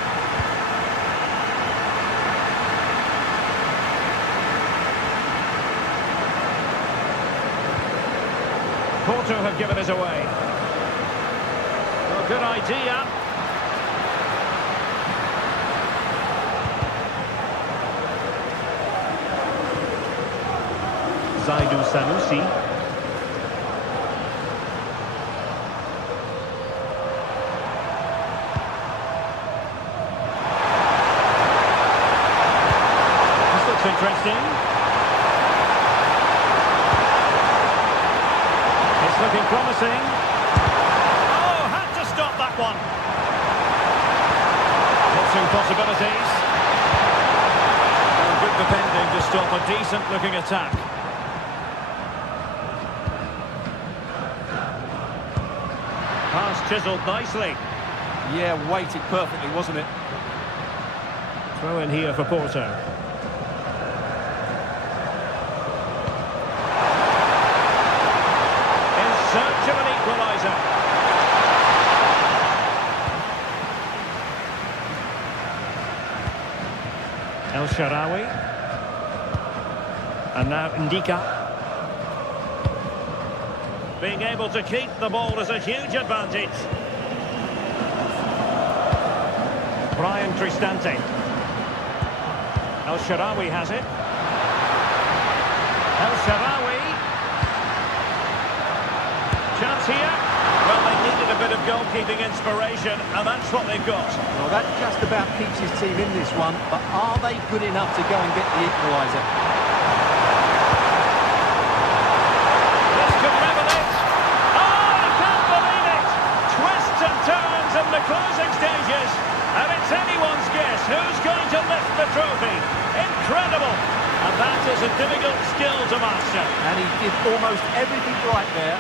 Porto have given it away. Well, good idea. Zaidu Sanusi. This looks interesting. It's looking promising. Oh, had to stop that one. Boxing possibilities. Well, good defending to stop a decent-looking attack. Pass chiselled nicely. Yeah, weighted perfectly, wasn't it? Throw in here for Porto. In search of an equaliser. El Shaarawy. And now Ndika. Being able to keep the ball is a huge advantage. Brian Cristante. El Shaarawy has it. El Shaarawy. Chance here. Well, they needed a bit of goalkeeping inspiration, and that's what they've got. Well, that just about keeps his team in this one, but are they good enough to go and get the equaliser? This could level it. Oh, I can't believe it! Twists and turns in the closing stages, and it's anyone's guess who's going to lift the trophy. Incredible! And that is a difficult skill to master. And he did almost everything right there.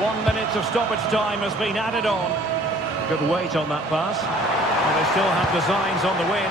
1 minute of stoppage time has been added on. Good weight on that pass. And they still have designs on the win.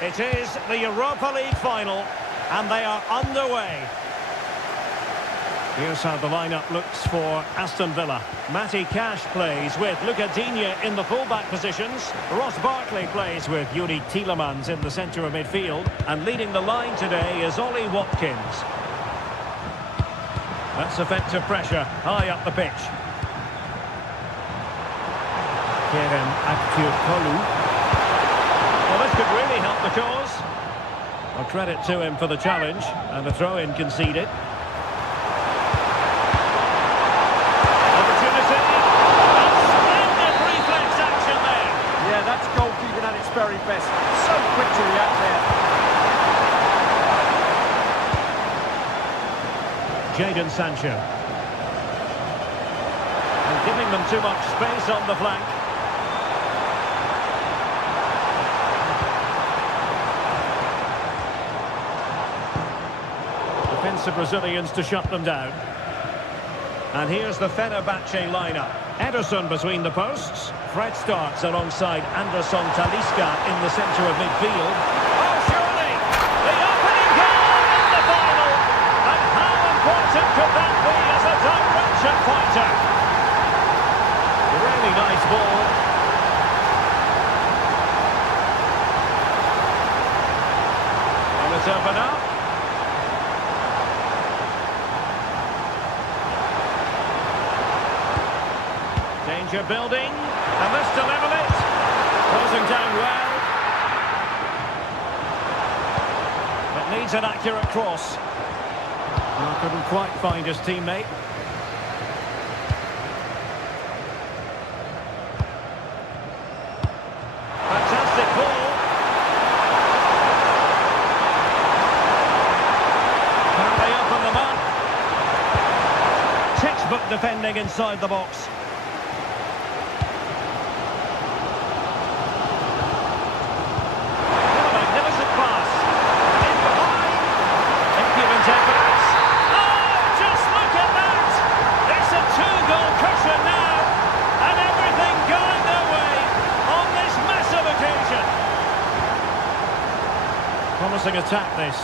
It is the Europa League final, and they are underway. Here's how the lineup looks for Aston Villa. Matty Cash plays with Luca Digne in the fullback positions. Ross Barkley plays with Yuri Tielemans in the centre of midfield. And leading the line today is Ollie Watkins. That's effective pressure high up the pitch. Kerem Aktürkoğlu. Well, this could really help the cause. Well, credit to him for the challenge, and a throw-in conceded. Opportunity. A splendid reflex action there. Yeah, that's goalkeeping at its very best. So quick to react there. Jadon Sancho. And giving them too much space on the flank. Defensive Brazilians to shut them down. And here's the Fenerbahce lineup. Ederson between the posts. Fred starts alongside Anderson Talisca in the centre of midfield. Oh, surely! The opening goal in the final! And how important could that be as a direction pointer? Really nice ball. Will it open up? Danger building, and this to level it. Closing down well. It needs an accurate cross. Well, couldn't quite find his teammate. Fantastic ball. Can they open them up? Textbook defending inside the box. Promising attack this.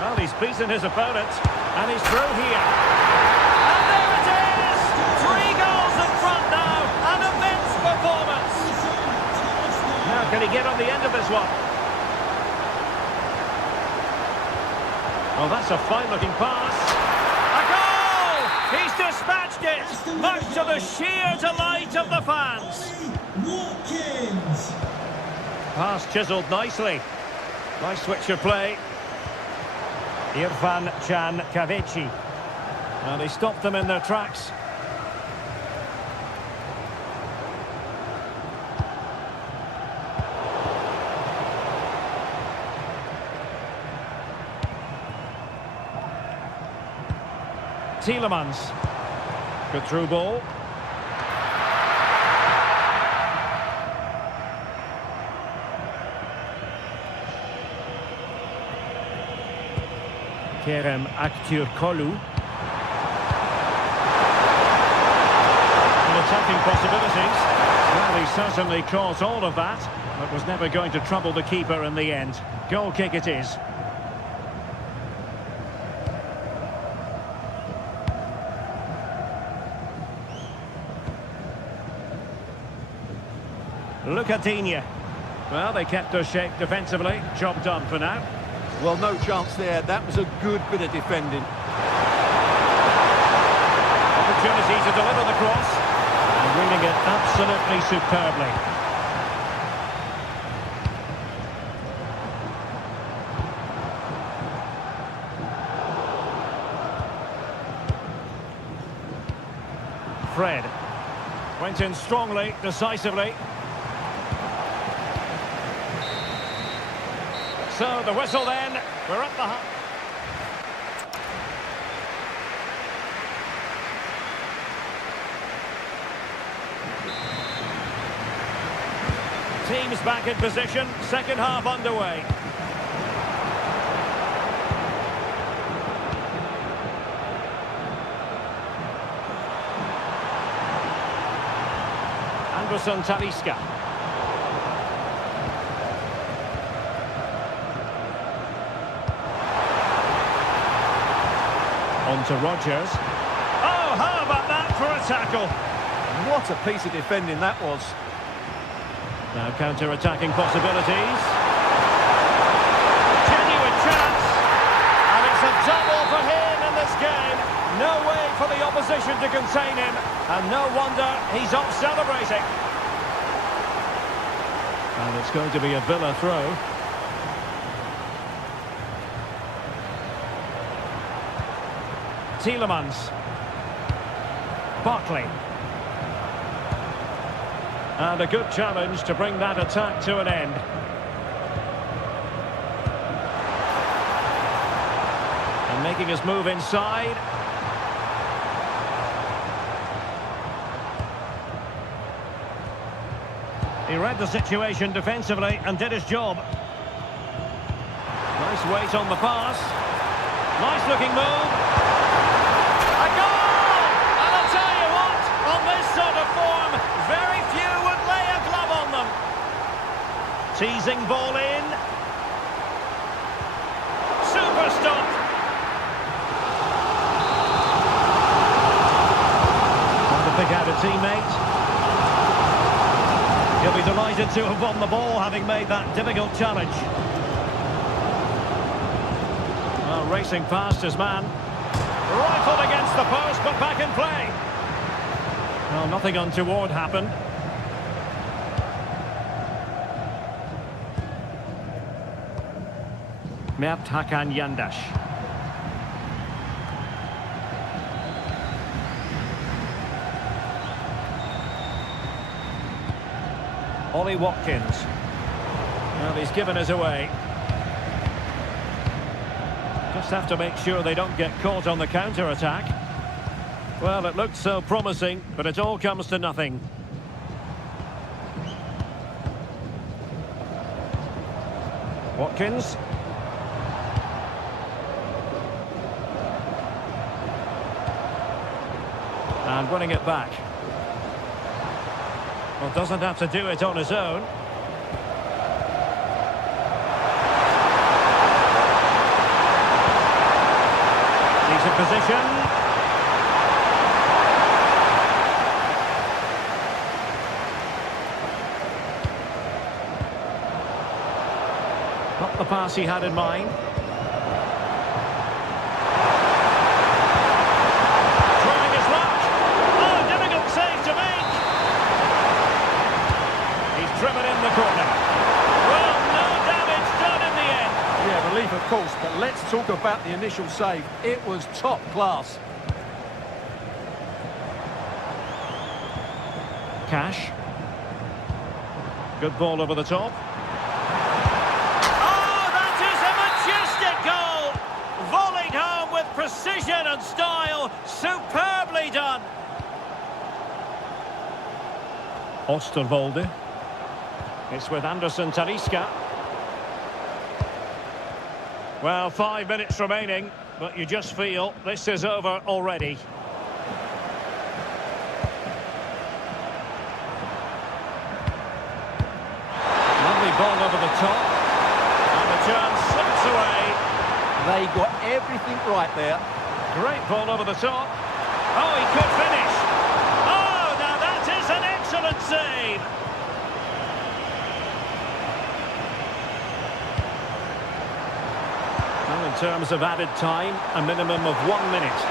Well, he's beaten his opponent, and he's through here. And there it is! 3 goals in front now, an immense performance. Now, can he get on the end of this one? Oh, that's a fine-looking pass. A goal! He's dispatched it, much to the sheer delight of the fans. Pass chiselled nicely. Nice switch of play. Irfan Can Kavici. And he stopped them in their tracks. Tielemans. Good through ball. Kerem Aktürkoğlu. And attacking possibilities. Well, he certainly caused all of that, but was never going to trouble the keeper in the end. Goal kick it is. Luca Digne. Well, they kept their shape defensively. Job done for now. Well, no chance there. That was a good bit of defending. Opportunity to deliver the cross. And reading it absolutely superbly. Fred. Went in strongly, decisively. So the whistle then, we're at the teams back in position, second half underway. Anderson Talisca. On to Rogers. Oh, how about that for a tackle? What a piece of defending that was. Now counter-attacking possibilities. Genuine chance. And it's a double for him in this game. No way for the opposition to contain him. And no wonder he's off celebrating. And it's going to be a Villa throw. Tielemans. Barkley. And a good challenge to bring that attack to an end. And making his move inside. He read the situation defensively and did his job. Nice weight on the pass. Nice looking move. A goal! And I'll tell you what, on this sort of form, very few would lay a glove on them. Teasing ball in. Super stop. And to pick out a teammate. He'll be delighted to have won the ball, having made that difficult challenge. Well, racing past his man. Rifled against the post, but back in play. Well, nothing untoward happened. Mert Hakan Yandash. Ollie Watkins. Well, he's given us away. Just have to make sure they don't get caught on the counter-attack. Well, it looked so promising, but it all comes to nothing. Watkins. And winning it back. Well, doesn't have to do it on his own. He's in position. Not the pass he had in mind. Trying his luck. Oh, difficult save to make. He's driven in the corner. Well, no damage done in the end. Yeah, relief of course, but let's talk about the initial save. It was top class. Cash. Good ball over the top. Volleyed home with precision and style. Superbly done. Osterwolde. It's with Anderson Talisca. Well, 5 minutes remaining, but you just feel this is over already. Lovely ball over the top. And the chance slips away. They got everything right there. Great ball over the top. Oh, he could finish. Oh, now that is an excellent save. Well, in terms of added time, a minimum of 1 minute.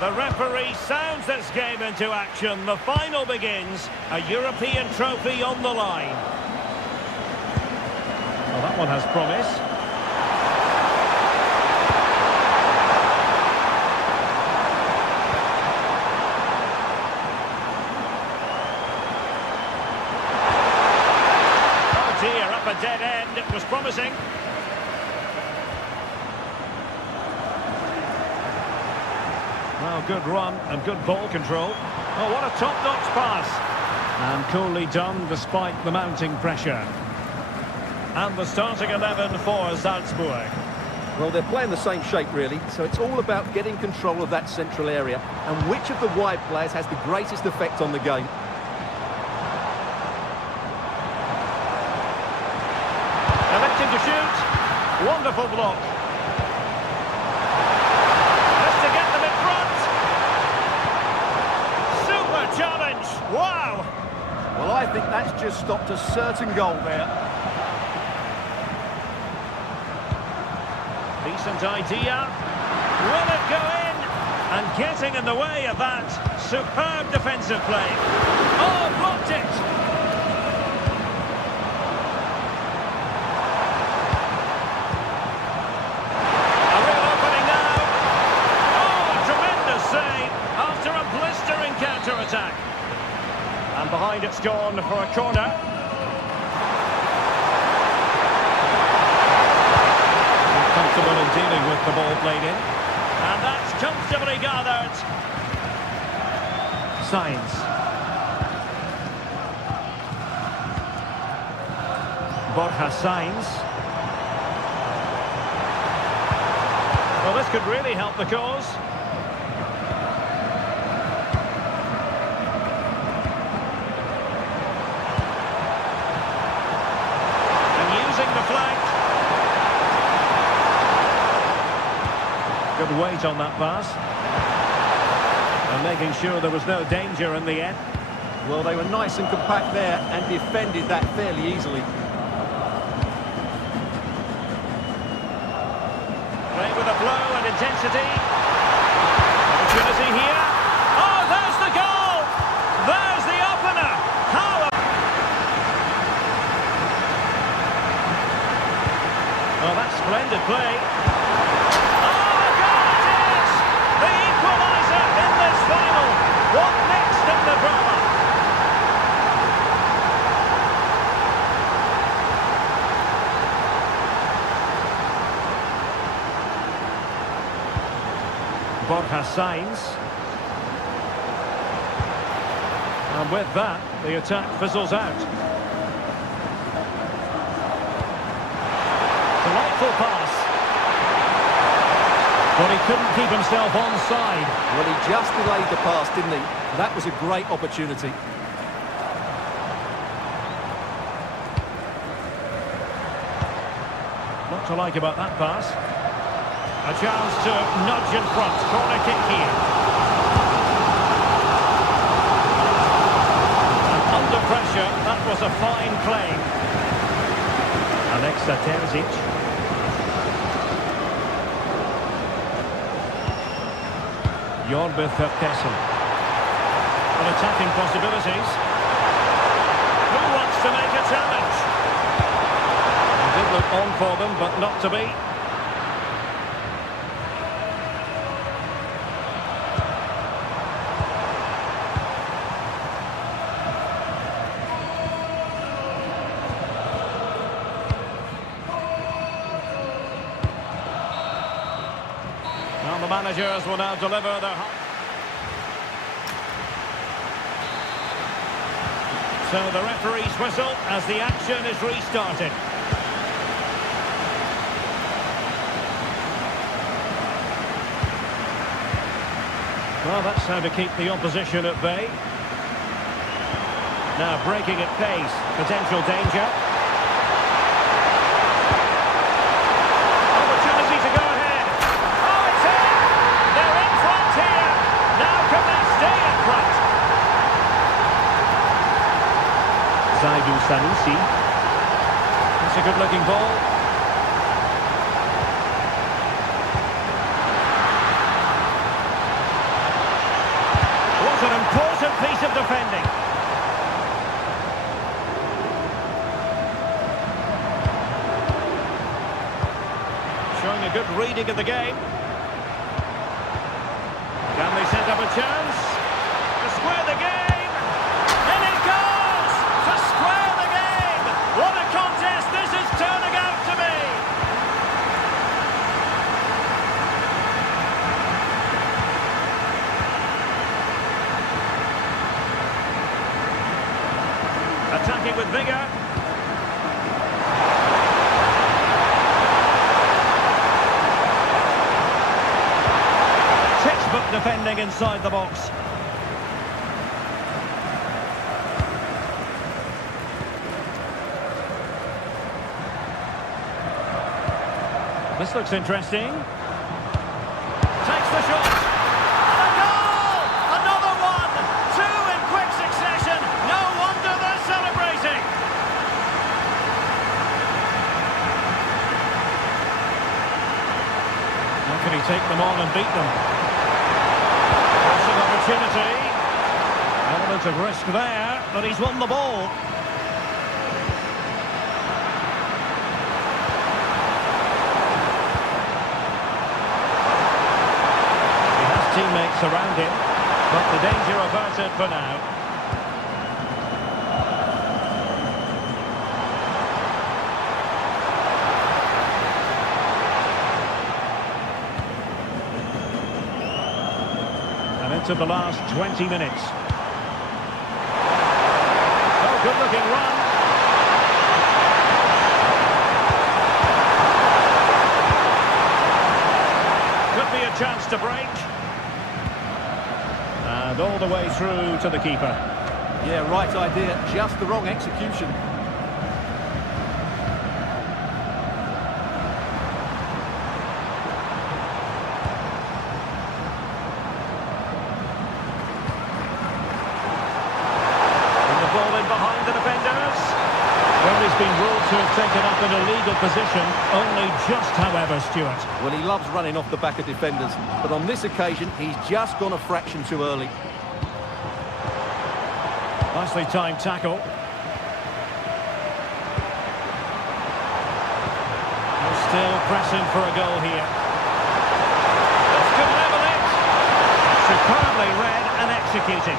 The referee sounds this game into action. The final begins. A European trophy on the line. Well, that one has promise. Oh dear, up a dead end. It was promising. Well, good run and good ball control. Oh, what a top-notch pass. And coolly done despite the mounting pressure. And the starting 11 for Salzburg. Well, they're playing the same shape, really, so it's all about getting control of that central area and which of the wide players has the greatest effect on the game. Electing to shoot. Wonderful block. Challenge! Wow! Well, I think that's just stopped a certain goal there. Decent idea. Will it go in? And getting in the way of that superb defensive play. Oh, blocked it! A real opening now. Oh, a tremendous save after a blistering counter-attack. And behind it's gone for a corner. Comfortable in dealing with the ball played in. And that's comfortably gathered. Sainz. Borja Sainz. Well, this could really help the cause. Good weight on that pass. And making sure there was no danger in the end. Well, they were nice and compact there and defended that fairly easily. Play with a flow and intensity. Opportunity here. Oh, there's the goal! There's the opener! How... Oh, that's splendid play. Final. What next in the drama? Borja Sainz. And with that, the attack fizzles out. Delightful pass. But he couldn't keep himself onside. Well, he just delayed the pass, didn't he? That was a great opportunity. Not to like about that pass. A chance to nudge in front. Corner kick here. And under pressure, that was a fine play. Alexa Terzic. Jorbith Kessel. And attacking possibilities. Who wants to make a challenge? It did look on for them, but not to be. And the managers will now deliver their... So the referee's whistle as the action is restarted. Well, that's how to keep the opposition at bay. Now breaking at pace, potential danger. Opportunity to go ahead. Oh, it's in! They're in front here. Now can they stay in front? Zaidu Sanusi. That's a good-looking ball. piece of defending. Showing a good reading of the game. Can they set up a chance? To square the game! And it goes! To square the game! What a contest this is turning out to be! Attacking with vigour. Textbook defending inside the box. This looks interesting. Takes the shot. And a goal! Another one! Two in quick succession. No wonder they're celebrating. How can he take them on and beat them? Pressing opportunity. Element of risk there, but he's won the ball. Teammates around him, but the danger averted for now. And into the last 20 minutes. Oh, good-looking run. Could be a chance to break. And all the way through to the keeper. Yeah, right idea, just the wrong execution. And the ball in behind the defenders. Well, he's been ruled to have taken up an illegal position, only just, however, Stuart. Well, he loves running off the back of defenders, but on this occasion, he's just gone a fraction too early. Nicely timed tackle. They're still pressing for a goal here. This could level it. Superbly read and executed.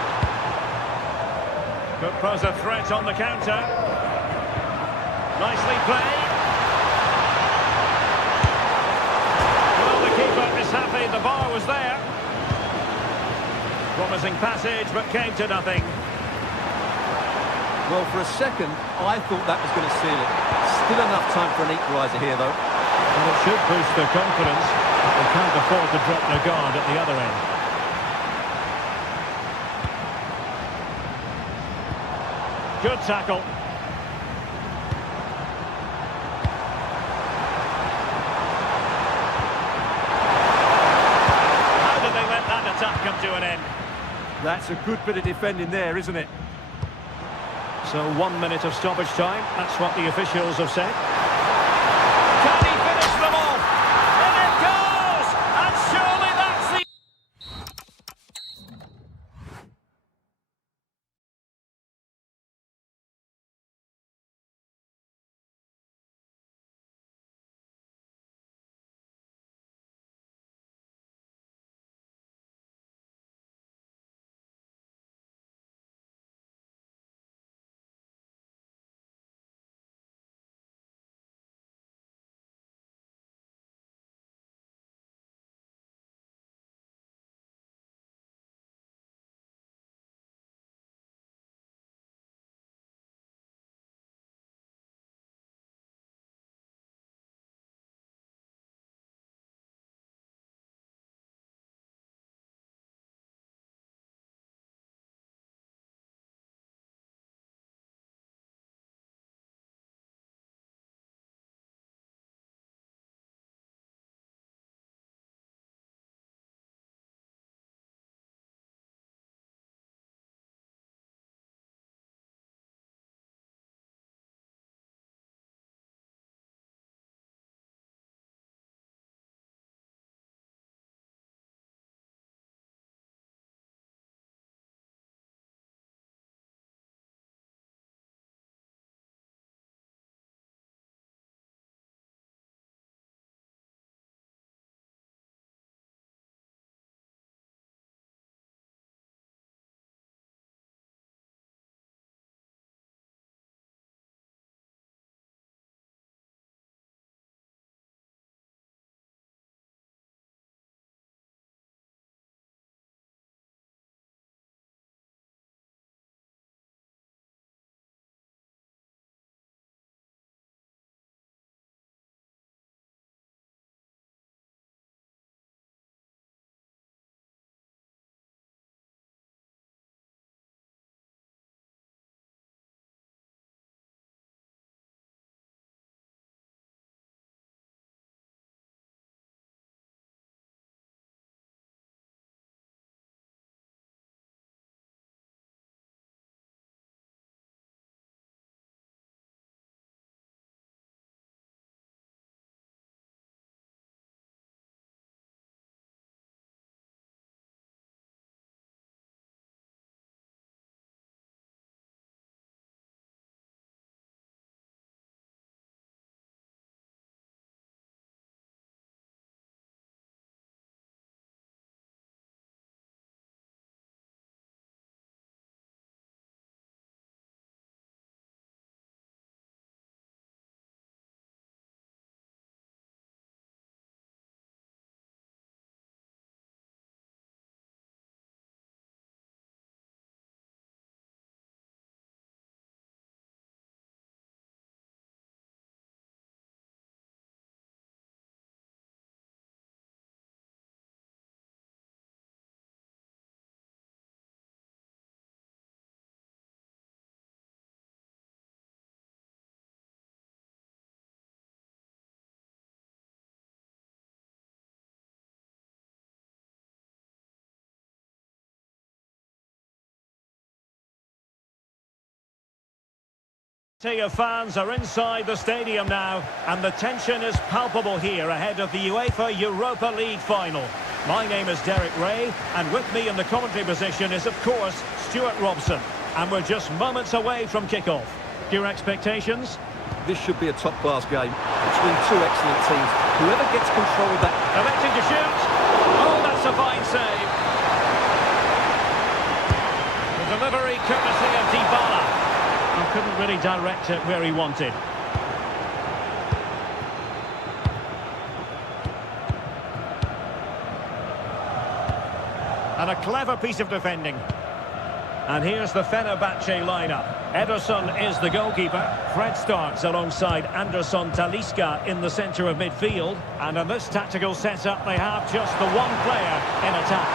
Could pose a threat on the counter. Nicely played. Well, the keeper is happy the bar was there. Promising passage, but came to nothing. Well, for a second, I thought that was going to seal it. Still enough time for an equaliser here, though. And it should boost their confidence. They can't afford to drop their guard at the other end. Good tackle. How did they let that attack come to an end? That's a good bit of defending there, isn't it? So 1 minute of stoppage time. That's what the officials have said. Sea of fans are inside the stadium now, and the tension is palpable here ahead of the UEFA Europa League final. My name is Derek Ray, and with me in the commentary position is, of course, Stuart Robson. And we're just moments away from kickoff. Your expectations? This should be a top-class game between two excellent teams. Whoever gets control of that... Electing to shoot. Oh, that's a fine save. The delivery courtesy of Dybala. He couldn't really direct it where he wanted. And a clever piece of defending. And here's the Fenerbahce lineup. Ederson is the goalkeeper. Fred starts alongside Anderson Talisca in the centre of midfield. And in this tactical setup, they have just the one player in attack.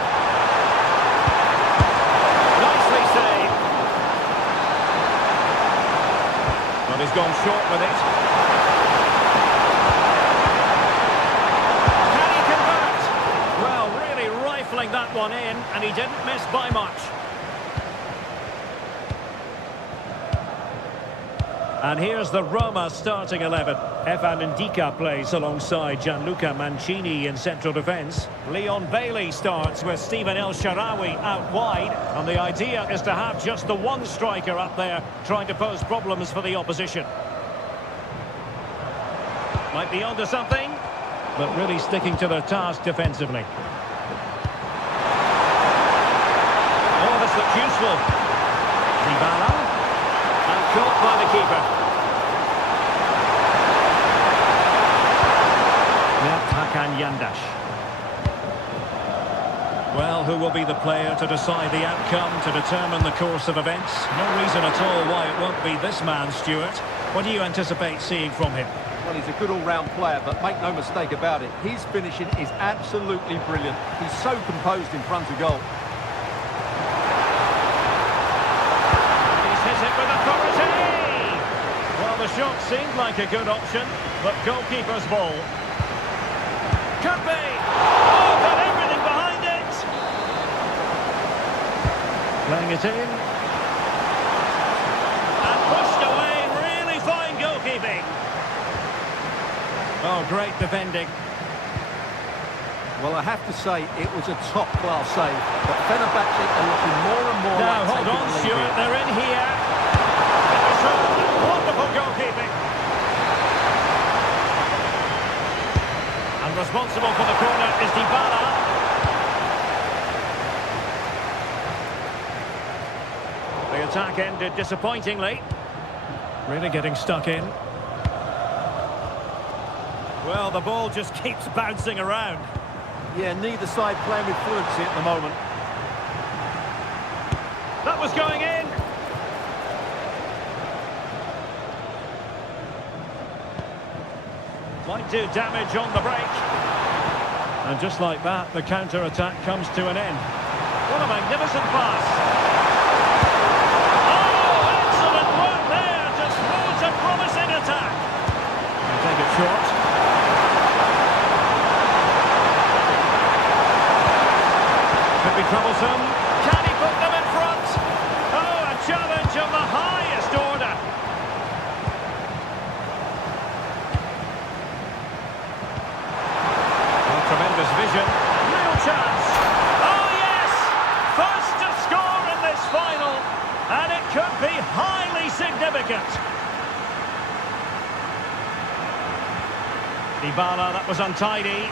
Nicely saved. But he's gone short with it. Can he convert? Well, really rifling that one in, and he didn't miss by much. And here's the Roma starting 11. Evan Ndika plays alongside Gianluca Mancini in central defence. Leon Bailey starts with Steven El Shaarawy out wide. And the idea is to have just the one striker up there trying to pose problems for the opposition. Might be onto something, but really sticking to their task defensively. Oh, this looks useful. Dybala. And caught by the keeper. Hakan Yandash. Well, who will be the player to decide the outcome, to determine the course of events? No reason at all why it won't be this man, Stuart. What do you anticipate seeing from him? Well, he's a good all-round player, but make no mistake about it, his finishing is absolutely brilliant. He's so composed in front of goal. He's hit it with authority! Well, the shot seemed like a good option, but goalkeeper's ball. Could be! Oh, got everything behind it! Playing it in. And pushed away, really fine goalkeeping. Oh, great defending. Well, I have to say, it was a top-class save, but Fenerbahce are looking more and more now, like hold taking on, the lead Stuart, here. they're in here. Wonderful goalkeeping. And responsible for the corner is Dybala. The attack ended disappointingly. Really getting stuck in. Well, the ball just keeps bouncing around. Yeah, neither side playing with fluency at the moment. That was going in. Might do damage on the break. And just like that, the counter-attack comes to an end. What a magnificent pass. Oh, excellent work there to thwart a promising attack. They take it short. Could be troublesome. Can he put them in front? Oh, a challenge of the highest order. Tremendous vision. Real chance. Oh, yes! First to score in this final. And it could be highly significant. Dybala, that was untidy.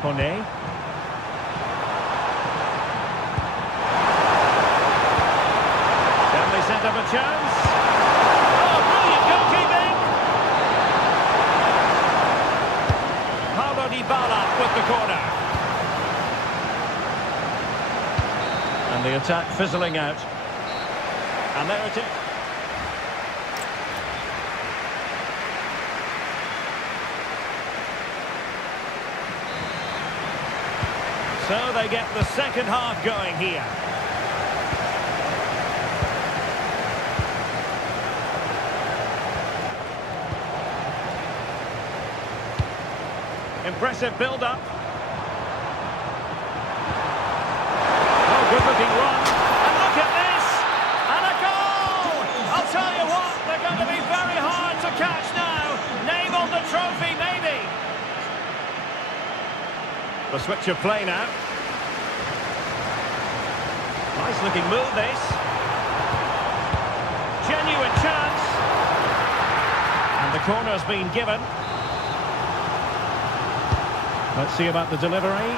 Kone. Set up a chance. Oh, brilliant goalkeeping! Paulo Dybala with the corner. And the attack fizzling out. And there it is. So they get the second half going here. Aggressive build-up. Oh, good-looking run. And look at this! And a goal! I'll tell you what, they're going to be very hard to catch now. Name on the trophy, maybe. The switch of play now. Nice-looking move, this. Genuine chance. And the corner's been given. Let's see about the delivery.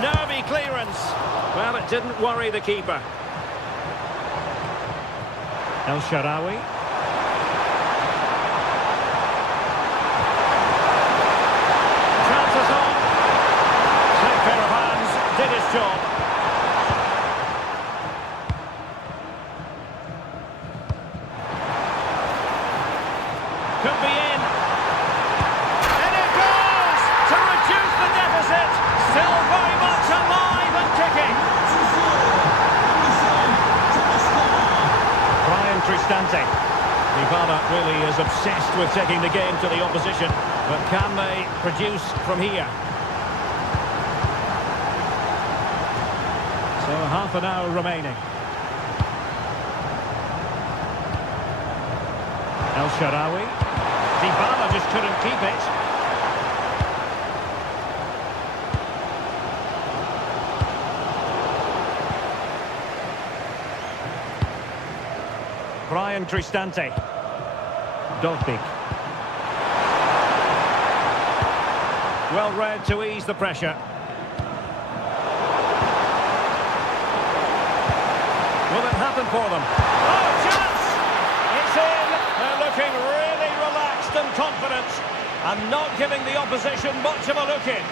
Nervy clearance. Well, it didn't worry the keeper. El Shaarawy. Chances on. Slick pair of hands. Did his job. Could be in. And it goes to reduce the deficit. Still very much alive and kicking. Brian Cristante. Dybala really is obsessed with taking the game to the opposition. But can they produce from here? So half an hour remaining. El Shaarawy. Dybala just couldn't keep it. Brian Cristante. Dogbig. Well read to ease the pressure. Will it happen for them? Oh, chance! It's in! They're looking really relaxed and confident and not giving the opposition much of a look in.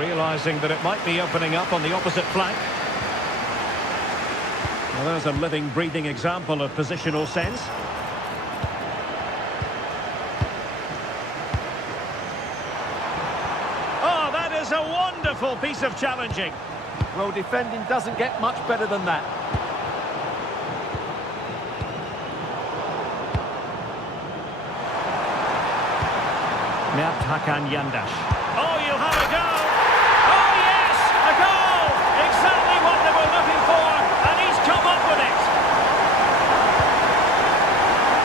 Realising that it might be opening up on the opposite flank. Well, there's a living, breathing example of positional sense. Oh, that is a wonderful piece of challenging. Well, defending doesn't get much better than that. Mert Hakan Yandash. Oh, you'll have a go! Oh, yes! A goal! Exactly what they were looking for, and he's come up with it!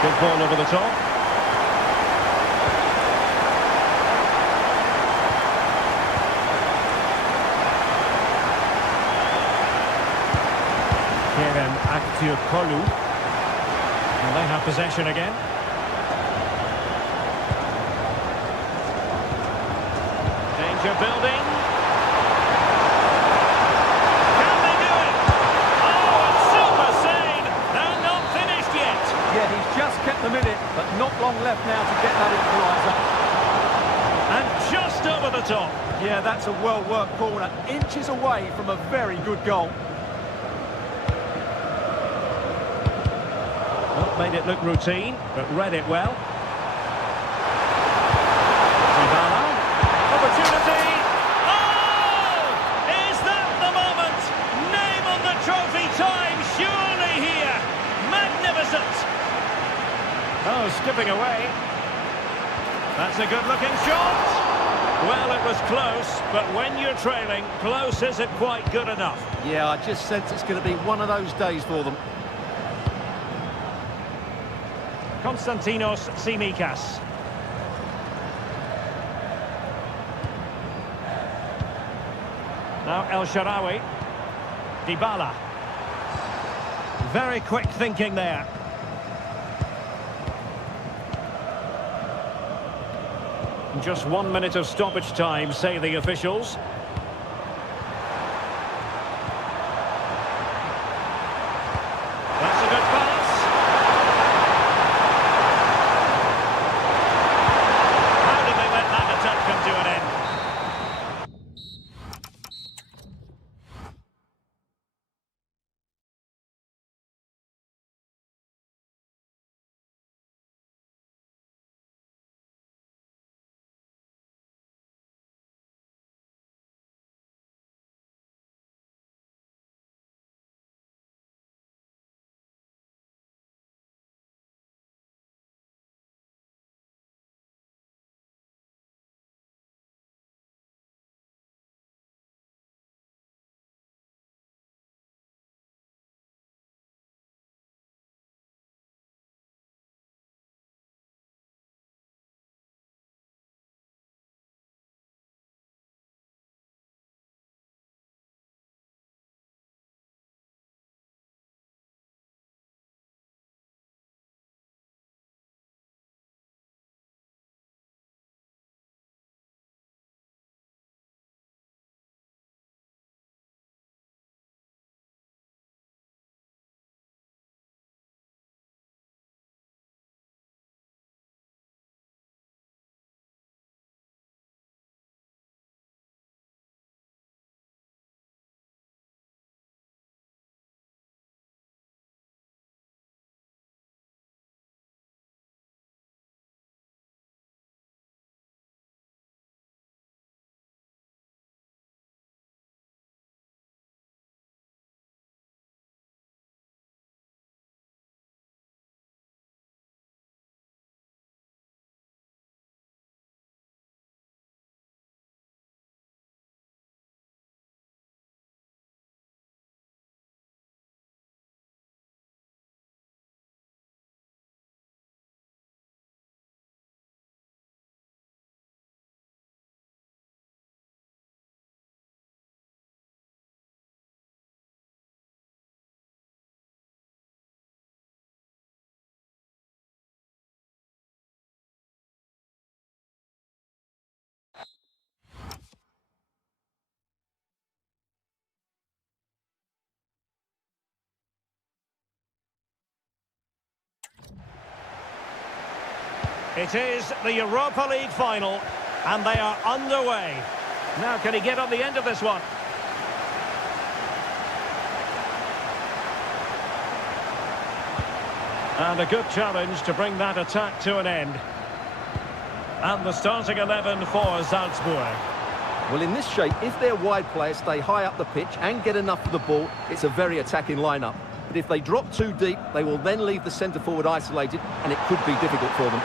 Good ball over the top. Kerem Aktürkoğlu. And they have possession again. Danger building. Can they do it? Oh, a super save! They're not finished yet. Yeah, he's just kept them in it, but not long left now to get that equaliser. And just over the top. Yeah, that's a well-worked corner, inches away from a very good goal. Well, made it look routine, but read it well. Dybala. Opportunity. Oh! Is that the moment? Name on the trophy time, surely here. Magnificent. Oh, skipping away. That's a good-looking shot. Well, it was close, but when you're trailing, close isn't quite good enough. Yeah, I just sense it's going to be one of those days for them. Konstantinos Tsimikas. Now El Shaarawy. Dybala. Very quick thinking there. Just 1 minute of stoppage time, say the officials. It is the Europa League final, and they are underway. Now, can he get on the end of this one? And a good challenge to bring that attack to an end. And the starting 11 for Salzburg. Well, in this shape, if their wide players stay high up the pitch and get enough of the ball, it's a very attacking lineup. But if they drop too deep, they will then leave the centre-forward isolated, and it could be difficult for them.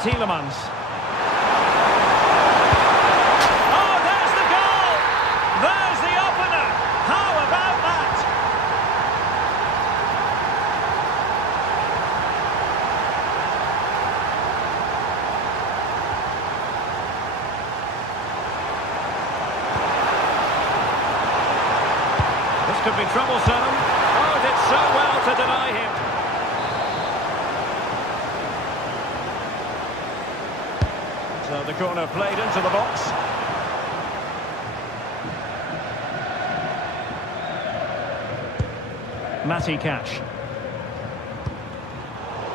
Tielemans. Oh, there's the goal! There's the opener! How about that? This could be troublesome. Oh, did so well to deny him. So the corner played into the box. Matty Cash.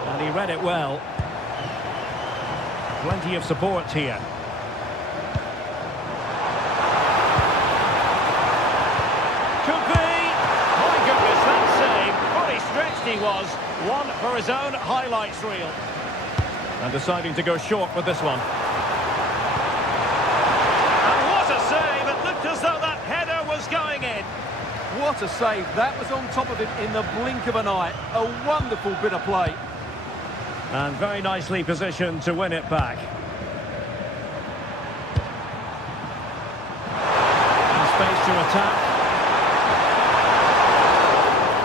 And he read it well. Plenty of support here. Could be. My goodness, that save. Fully stretched he was. One for his own highlights reel. And deciding to go short with this one. As though that header was going in. What a save. That was on top of him in the blink of an eye. A wonderful bit of play. And very nicely positioned to win it back. And space to attack.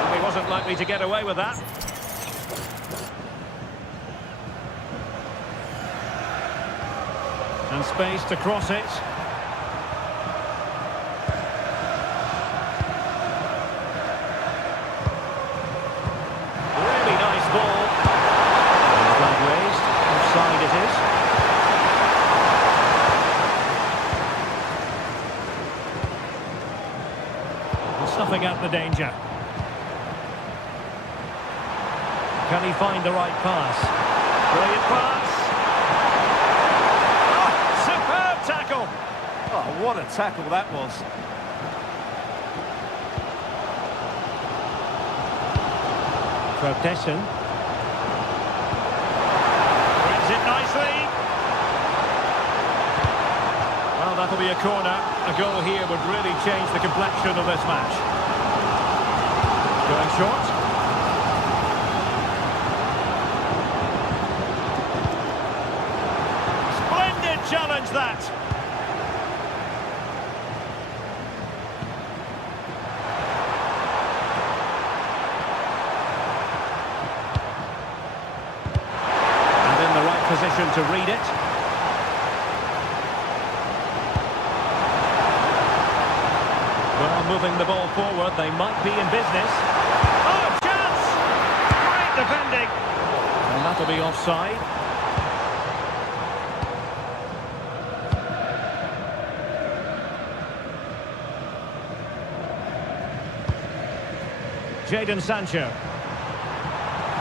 And he wasn't likely to get away with that. And space to cross it. Snuffing out the danger. Can he find the right pass? Brilliant pass. Oh, superb tackle. Oh, what a tackle that was. Protection. Brings it nicely. Well, that'll be a corner. A goal here would really change the complexion of this match. Going short. Splendid challenge that. And in the right position to read it. Well, moving the ball forward, they might be in business. Oh, chance! Great defending. And that'll be offside. Jadon Sancho.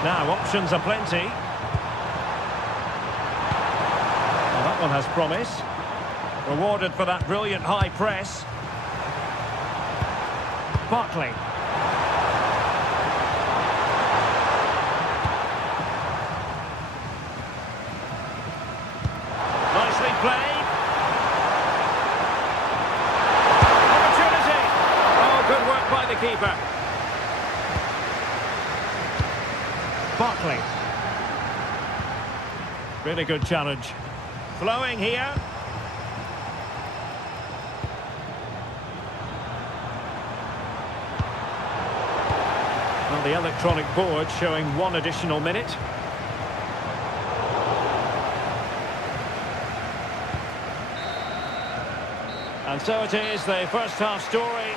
Now, options are plenty. Well, that one has promise. Rewarded for that brilliant high press. Barkley. Nicely played. Opportunity. Oh, good work by the keeper. Barkley. Really good challenge. Flowing here. Well, the electronic board showing one additional minute. And so it is, the first half story.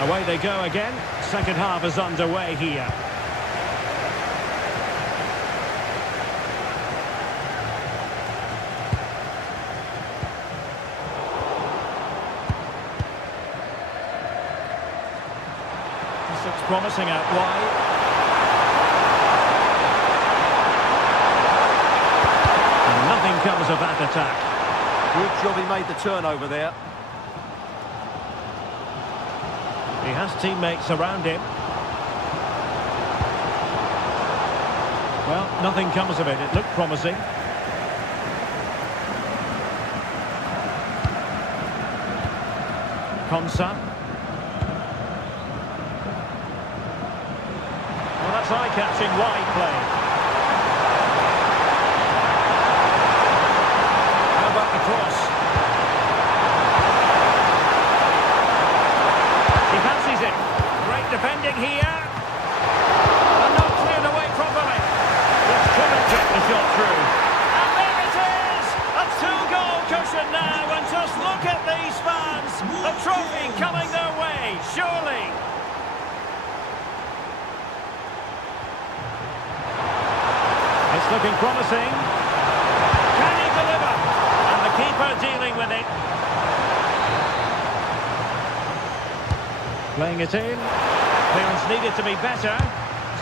Away they go again. Second half is underway here. promising out wide. And nothing comes of that attack. Good job he made the turnover there. He has teammates around him. Well, nothing comes of it. It looked promising. Konsa. Well, that's eye-catching wide play. How about the cross? He fancies it. Great defending here. And not cleared away properly. Just couldn't get the shot through. And there it is! A two-goal cushion now, and just look at these fans. A trophy coming their way, surely. It's looking promising. Can he deliver? And the keeper dealing with it. Playing it in. Clearance needed to be better.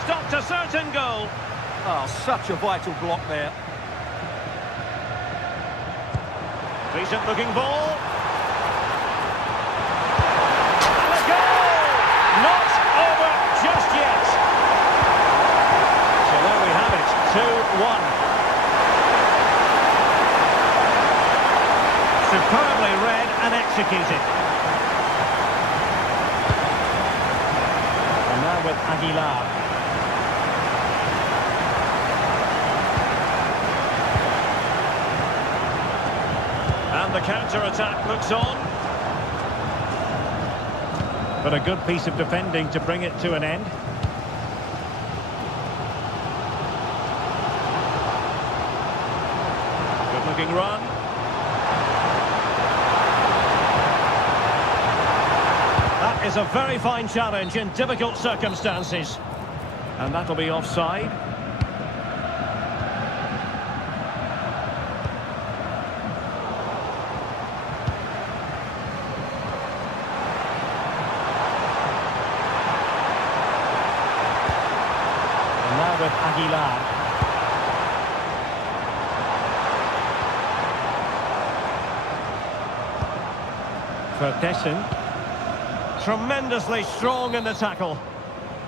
Stopped a certain goal. Oh, such a vital block there. Decent looking ball. And a goal! Not over just yet. So there we have it, 2-1. Superbly read and executed. And now with Aguilar. And the counter-attack looks on. But a good piece of defending to bring it to an end. Good-looking run. That is a very fine challenge in difficult circumstances. And that'll be offside. With Aguilar. Vertessen. Tremendously strong in the tackle.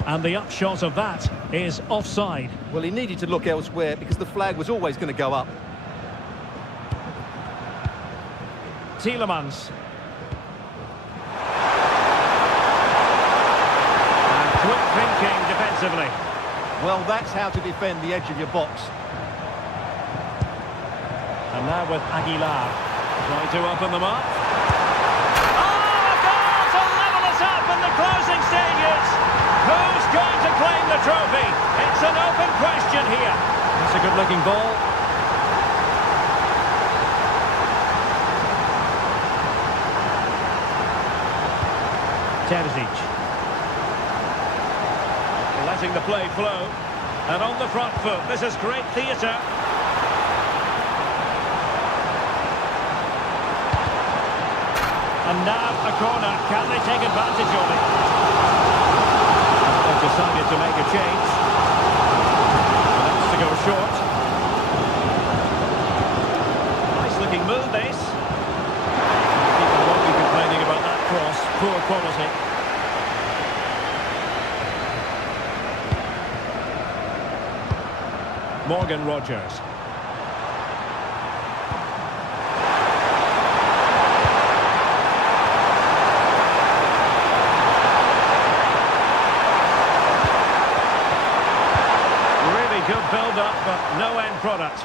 And the upshot of that is offside. Well, he needed to look elsewhere because the flag was always going to go up. Tielemans. And quick thinking defensively. Well, that's how to defend the edge of your box. And now with Aguilar. Trying to open them up. Oh, a goal to level us up in the closing stages. Who's going to claim the trophy? It's an open question here. That's a good-looking ball. Terzic. Letting the play flow. And on the front foot, this is great theatre. And now a corner. Can they take advantage of it? They've decided to make a change. And that's to go short. Nice looking move, this. People won't be complaining about that cross. Poor quality. Morgan Rogers. Really good build-up, but no end product.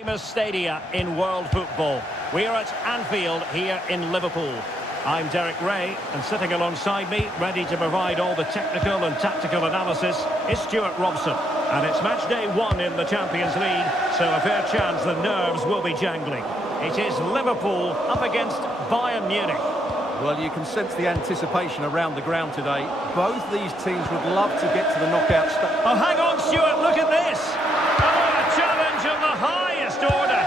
Famous stadia in world football. We're at Anfield here in Liverpool. I'm Derek Ray, and sitting alongside me, ready to provide all the technical and tactical analysis, is Stuart Robson. And it's match day 1 in the Champions League, so a fair chance the nerves will be jangling. It is Liverpool up against Bayern Munich. Well, you can sense the anticipation around the ground today. Both these teams would love to get to the knockout stage. Oh, hang on, Stuart, look at this! Oh, a challenge of the highest order!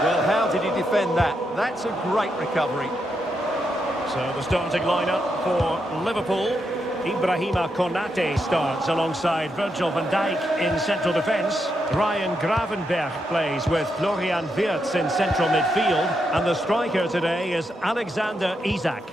Well, how did he defend that? That's a great recovery. So the starting lineup for Liverpool. Ibrahima Konate starts alongside Virgil van Dijk in central defence. Ryan Gravenberch plays with Florian Wirtz in central midfield. And the striker today is Alexander Isak.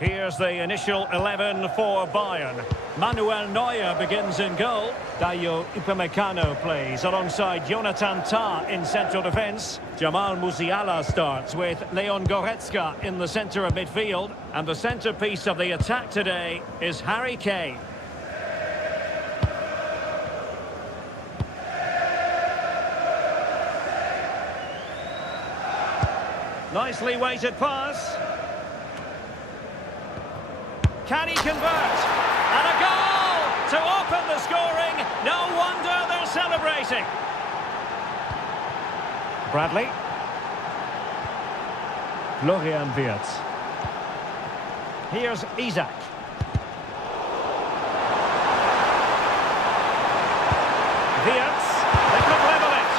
Here's the initial 11 for Bayern. Manuel Neuer begins in goal. Dayo Upamecano plays alongside Jonathan Tah in central defence. Jamal Musiala starts with Leon Goretzka in the centre of midfield. And the centrepiece of the attack today is Harry Kane. Nicely weighted pass. Can he convert? And a goal to open the scoring. No wonder they're celebrating. Bradley. Florian Wirtz. Here's Isak. Wirtz. They could level it.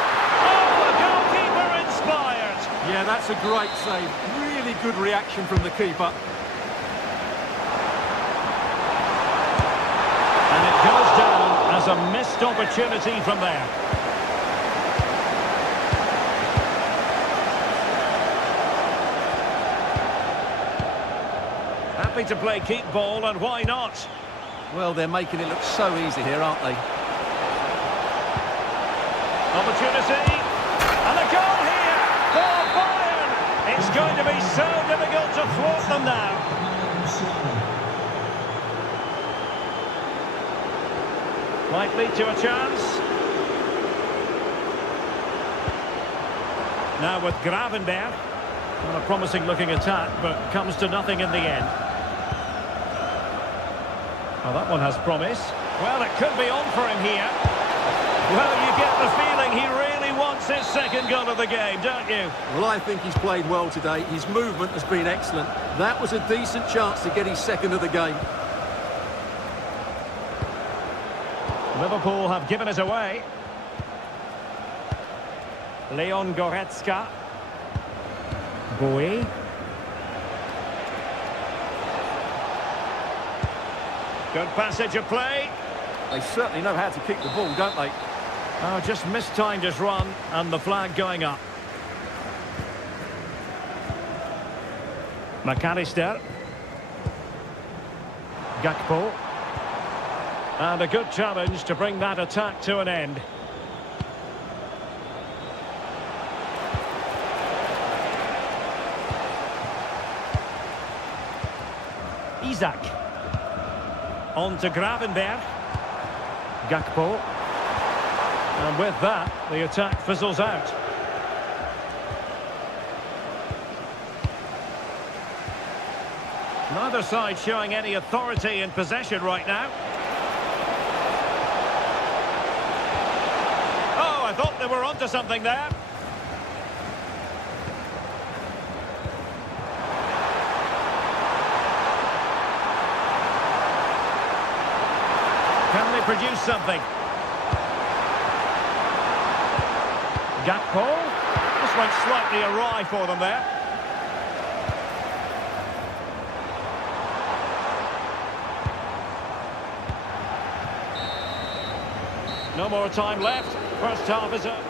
Oh, the goalkeeper inspired. Yeah, that's a great save. Really good reaction from the keeper. Goes down as a missed opportunity from there. Happy to play keep ball, and why not? Well, they're making it look so easy here, aren't they? Opportunity. And a goal here for Bayern. It's going to be so difficult to thwart them now. Might lead to a chance. Now with Gravenberch. On a promising looking attack, but comes to nothing in the end. Well, that one has promise. Well, it could be on for him here. Well, you get the feeling he really wants his second goal of the game, don't you? Well, I think he's played well today. His movement has been excellent. That was a decent chance to get his second of the game. Liverpool have given it away. Leon Goretzka. Bowie. Good passage of play. They certainly know how to kick the ball, don't they? Oh, just mistimed his run, and the flag going up. McAllister. Gakpo. And a good challenge to bring that attack to an end. Isak. On to Gravenberch. Gakpo. And with that, the attack fizzles out. Neither side showing any authority in possession right now. I thought they were onto something there. Can they produce something? Gakpo. This went slightly awry for them there. No more time left. First half is up.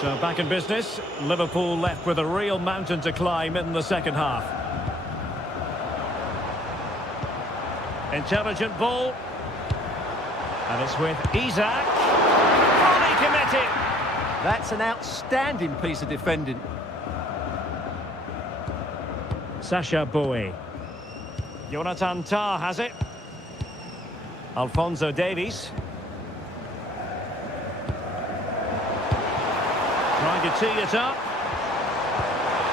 So back in business. Liverpool left with a real mountain to climb in the second half. Intelligent ball. And it's with Isak. Fully committed. That's an outstanding piece of defending. Sasha Bowie. Jonathan Tah has it. Alphonso Davies. Trying to tee it up.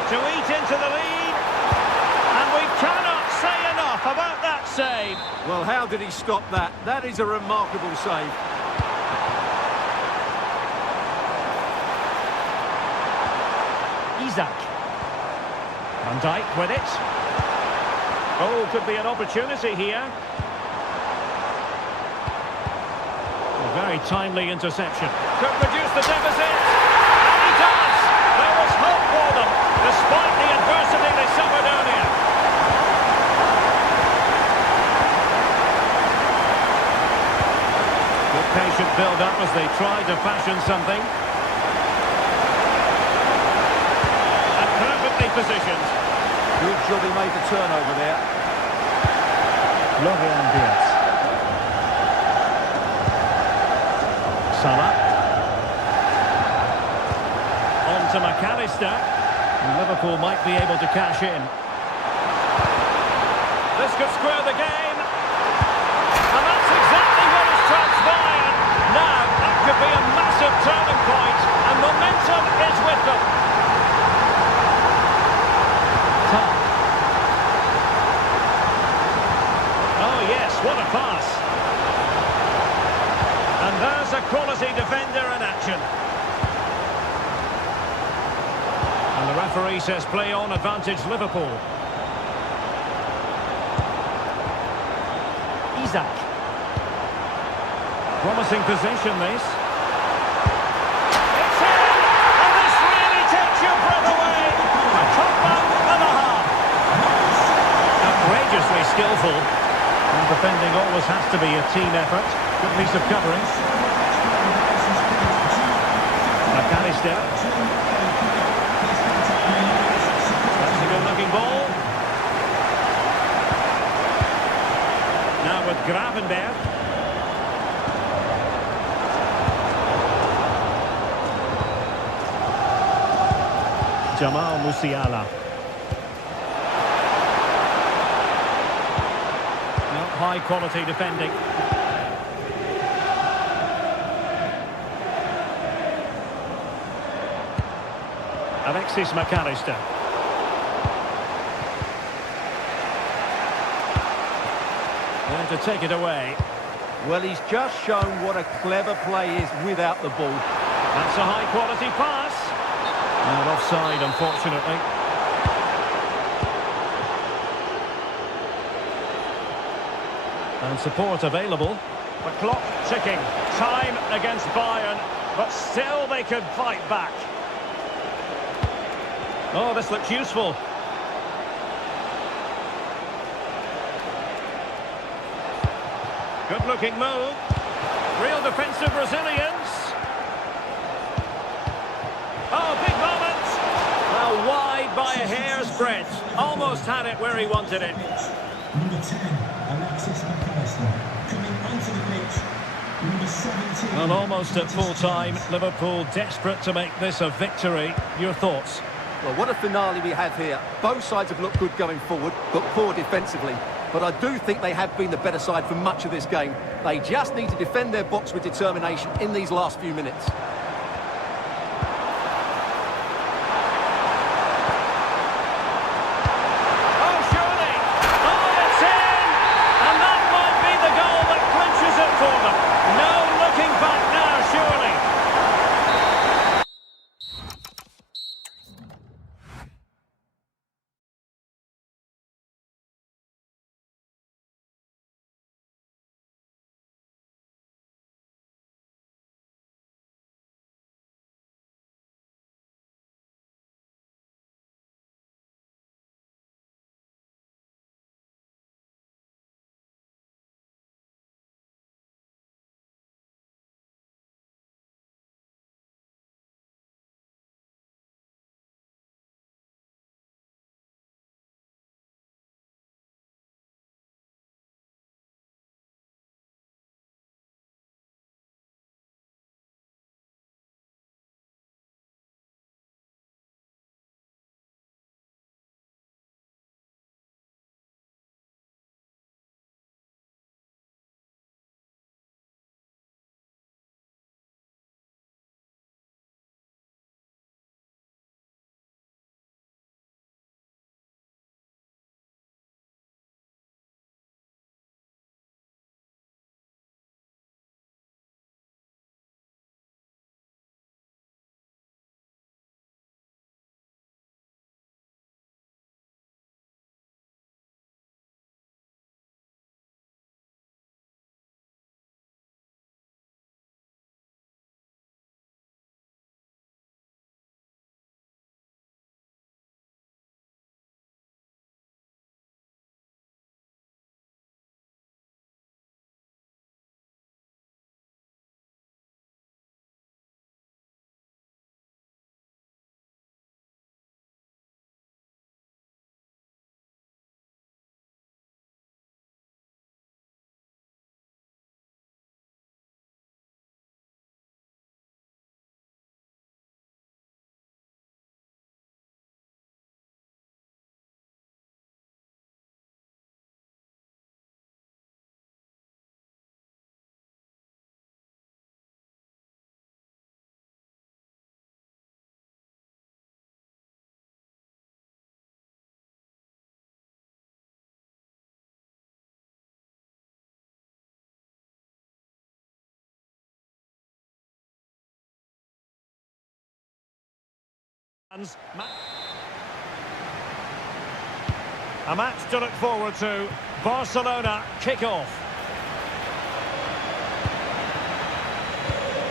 To eat into the lead. And we cannot say enough about that save. Well, how did he stop that? That is a remarkable save. Isaac. Van Dijk with it. Oh, could be an opportunity here. A very timely interception. Could reduce the deficit. And he does! There was hope for them, despite the adversity they suffered earlier. Good patient build-up as they try to fashion something. And perfectly positioned. Good job he made the turnover there. Florian Wirtz. Salah. On to McAllister. Liverpool might be able to cash in. This could square the game. And that's exactly what has transpired. Now, that could be a massive turning point, and momentum is with them. Top. Oh yes, what a pass. And there's a quality defender in action. And the referee says play on, advantage Liverpool. Isaac. Promising possession this. It's in! And this really takes your breath away. A combo and a half. Outrageously skillful. And defending always has to be a team effort. Good piece of covering. McAllister. That's a good-looking ball. Now with Gravenberg. Jamal Musiala. High quality defending. Alexis McAllister. Going to take it away. Well, he's just shown what a clever play is without the ball. That's a high quality pass. And offside, unfortunately. And support available. The clock ticking. Time against Bayern, but still they could fight back. Oh, this looks useful. Good-looking move. Real defensive resilience. Oh, big moment. Well, wide by a hair's breadth. Almost had it where he wanted it. Number 10, Alexis McAllister, coming onto the pitch. Number 17. Well, almost at full time. Liverpool desperate to make this a victory. Your thoughts? Well, what a finale we have here. Both sides have looked good going forward, but poor defensively. But I do think they have been the better side for much of this game. They just need to defend their box with determination in these last few minutes. A match to look forward to. Barcelona kick-off.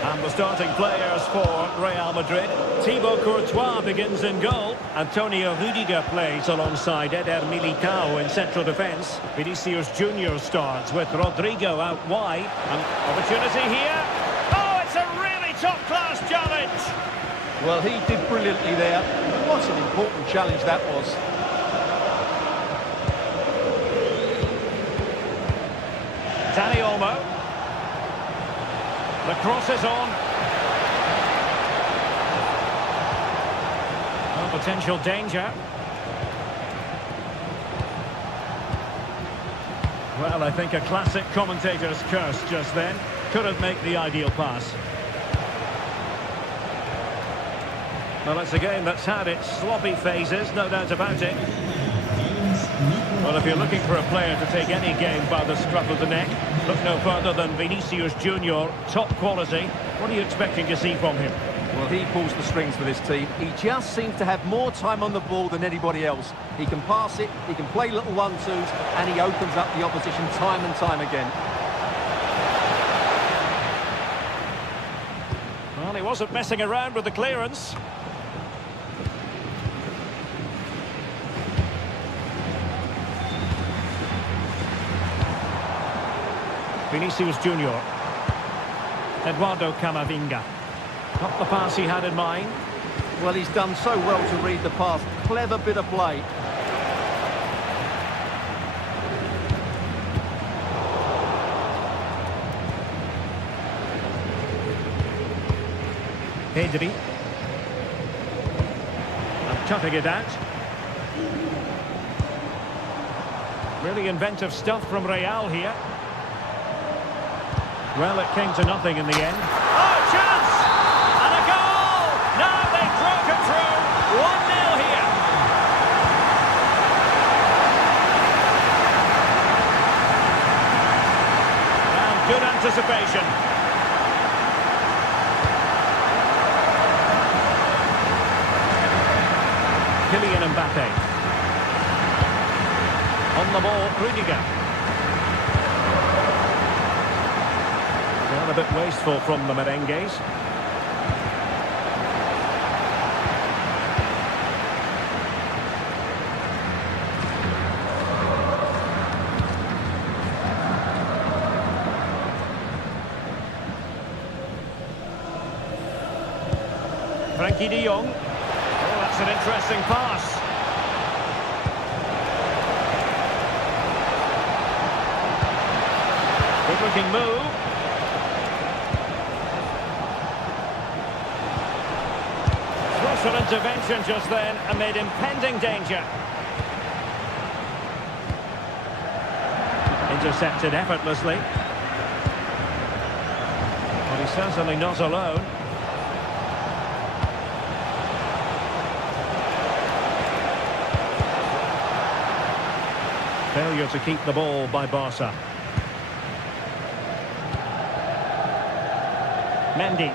And the starting players for Real Madrid. Thibaut Courtois begins in goal. Antonio Rudiger plays alongside Eder Militao in central defence. Vinicius Junior starts with Rodrigo out wide. An opportunity here. Oh, it's a really top-class challenge. Well, he did brilliantly there. What an important challenge that was. Dani Olmo. The cross is on. Oh, potential danger. Well, I think a classic commentator's curse just then. Couldn't make the ideal pass. Well, it's a game that's had its sloppy phases, no doubt about it. Well, if you're looking for a player to take any game by the scruff of the neck, look no further than Vinicius Junior, top quality. What are you expecting to see from him? Well, he pulls the strings for this team. He just seems to have more time on the ball than anybody else. He can pass it, he can play little one-twos, and he opens up the opposition time and time again. Well, he wasn't messing around with the clearance. Vinicius Junior. Eduardo Camavinga. Not the pass he had in mind. Well, he's done so well to read the pass. Clever bit of play. Pedri. And cutting it out. Really inventive stuff from Real here. Well, it came to nothing in the end. Oh, chance! And a goal! Now they've broken through. 1-0 here. And good anticipation. Kylian Mbappe. On the ball, Rudiger. Well, a bit wasteful from the merengues. Frankie de Jong. Oh, that's an interesting pass. Good-looking move. An intervention just then amid impending danger. Intercepted effortlessly. But he's certainly not alone. Failure to keep the ball by Barca. Mendy.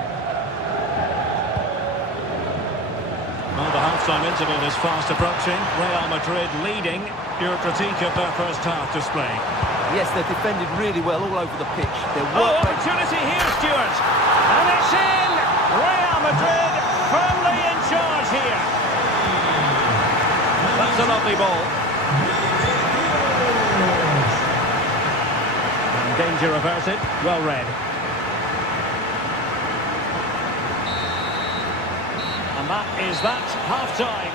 Well, the half-time interval is fast approaching. Real Madrid leading. Your critique of their first half display. Yes, they've defended really well all over the pitch. Opportunity here, Stuart. And it's in! Real Madrid firmly in charge here. That's a lovely ball. And danger averted. Well read. And that is that, half-time.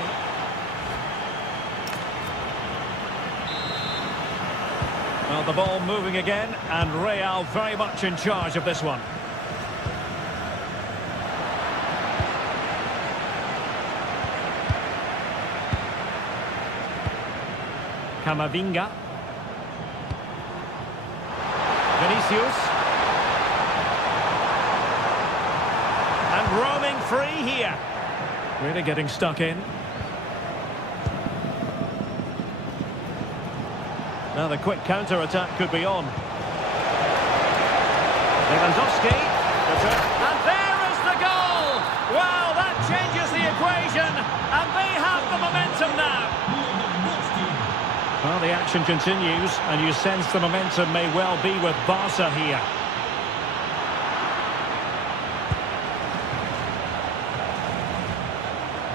Well, the ball moving again, and Real very much in charge of this one. Camavinga. Vinicius. And roaming free here. Really getting stuck in. Now the quick counter-attack could be on. Lewandowski. And there is the goal! Wow, that changes the equation. the action continues, and you sense the momentum may well be with Barca here.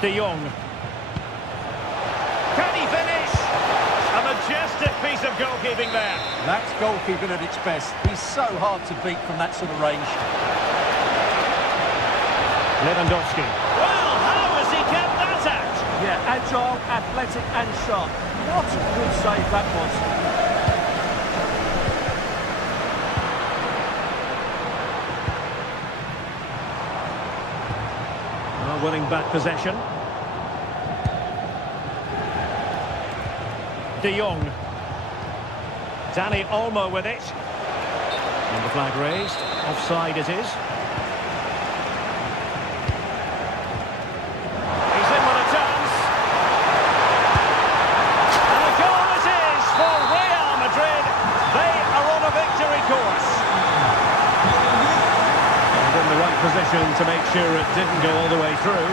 De Jong. Can he finish? A majestic piece of goalkeeping there. That's goalkeeping at its best. He's so hard to beat from that sort of range. Lewandowski. Well, how has he kept that out? Yeah, agile, athletic and sharp. What a good save that was. Well, winning back possession. De Jong. Dani Olmo with it. And the flag raised. Offside it is. He's in with a chance. And a goal it is for Real Madrid. They are on a victory course. And in the right position to make sure it didn't go all the way through.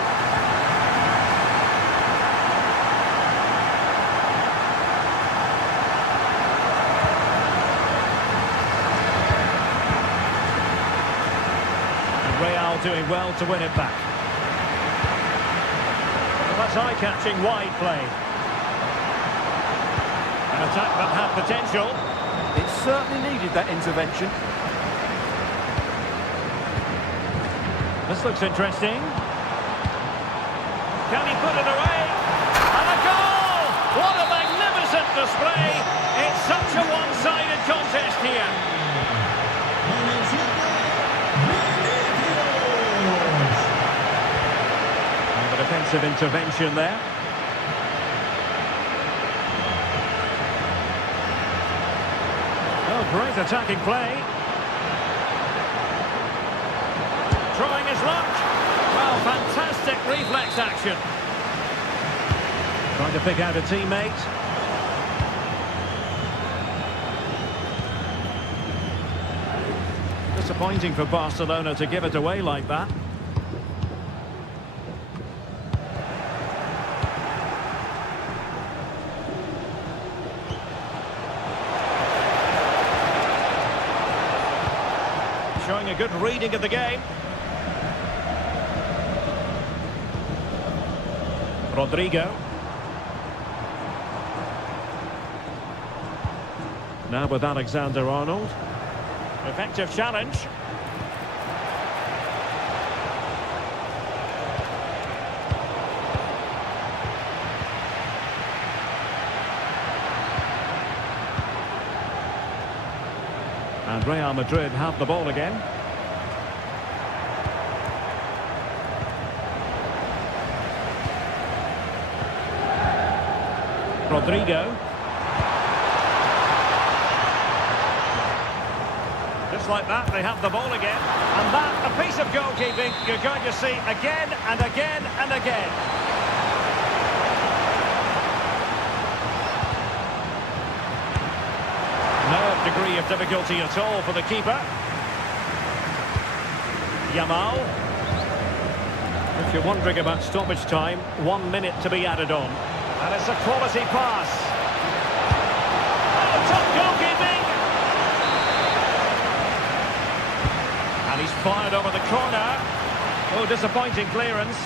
Real doing well to win it back. Well, that's eye-catching wide play. An attack that had potential. It certainly needed that intervention. This looks interesting. Can he put it away? And a goal! What a magnificent display! It's such a one-sided contest here. And the defensive intervention there. Oh, great attacking play. Trying his luck. Well, fantastic reflex action. Trying to pick out a teammate. Disappointing for Barcelona to give it away like that. Showing a good reading of the game. Rodrigo. Now with Alexander-Arnold. Effective challenge. And Real Madrid have the ball again. Rodrigo. Just like that, they have the ball again. And that, a piece of goalkeeping you're going to see again and again and again. No degree of difficulty at all for the keeper. Yamal. If you're wondering about stoppage time, 1 minute to be added on. And it's a quality pass. Oh, top goalkeeping! And he's fired over the corner. Oh, disappointing clearance.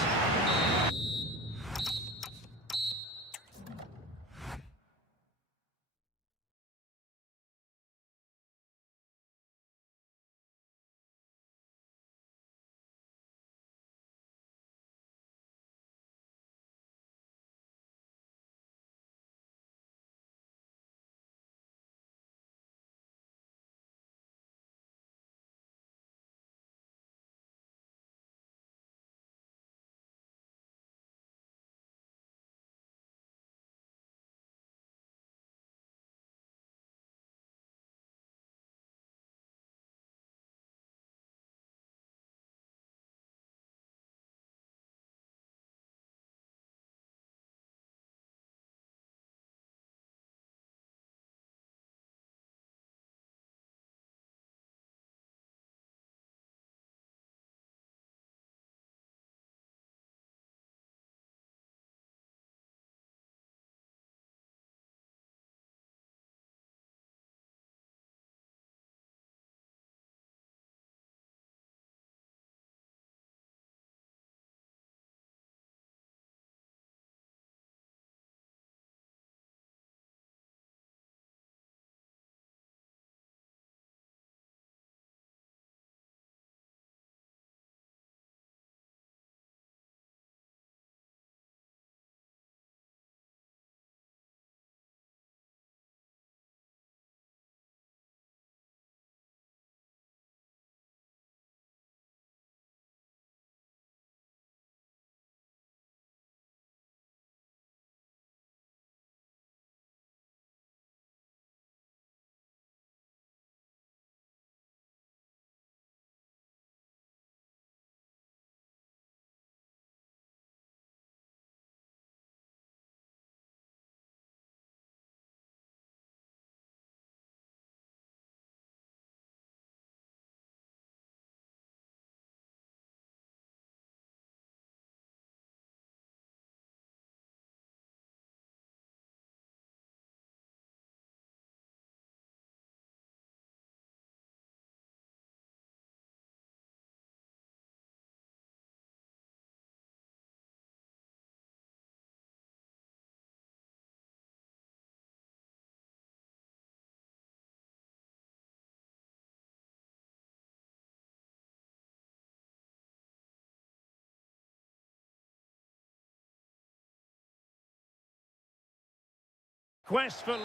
Quest for...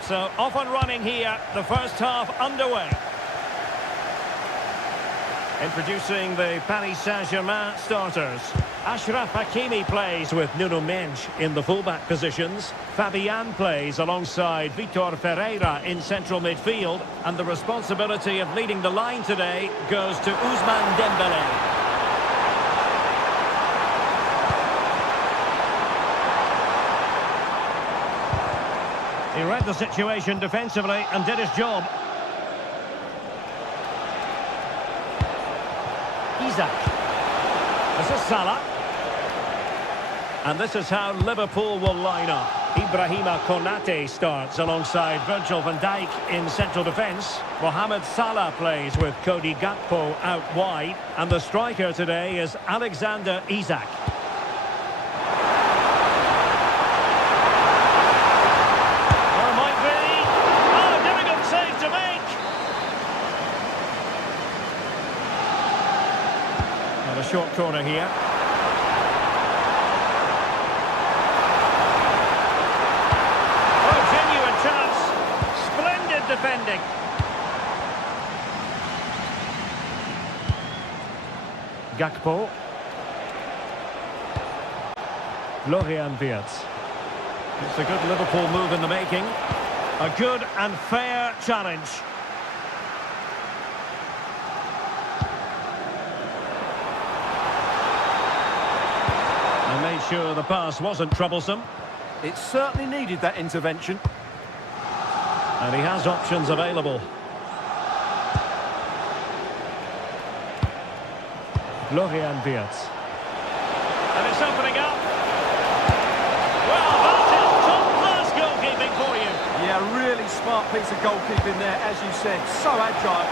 So, off and running here, the first half underway. Introducing the Paris Saint-Germain starters. Achraf Hakimi plays with Nuno Mendes in the fullback positions. Fabian plays alongside Vitor Ferreira in central midfield. And the responsibility of leading the line today goes to Ousmane Dembélé. He read the situation defensively and did his job. Isaac. This is Salah. And this is how Liverpool will line up. Ibrahima Konate starts alongside Virgil van Dijk in central defence. Mohamed Salah plays with Cody Gakpo out wide. And the striker today is Alexander Isak. Or might be. Oh, difficult save to make. And a short corner here. Defending. Gakpo. Florian Wirtz. It's a good Liverpool move in the making. A good and fair challenge. And made sure the pass wasn't troublesome. It certainly needed that intervention. And he has options available. Florian Wirtz. And it's opening up. Well, that is top-class goalkeeping for you. Yeah, really smart piece of goalkeeping there, as you said. So agile.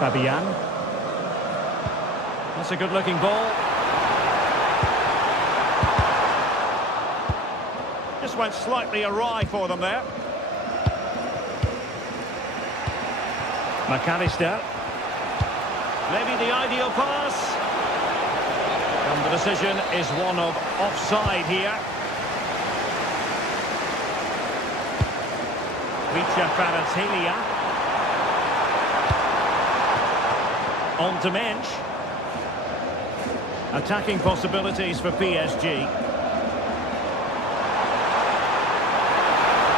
Fabian. That's a good-looking ball. Just went slightly awry for them there. McAllister. Maybe the ideal pass. And the decision is one of offside here. Vicha Kvaratskhelia. On to Mendes. Attacking possibilities for PSG.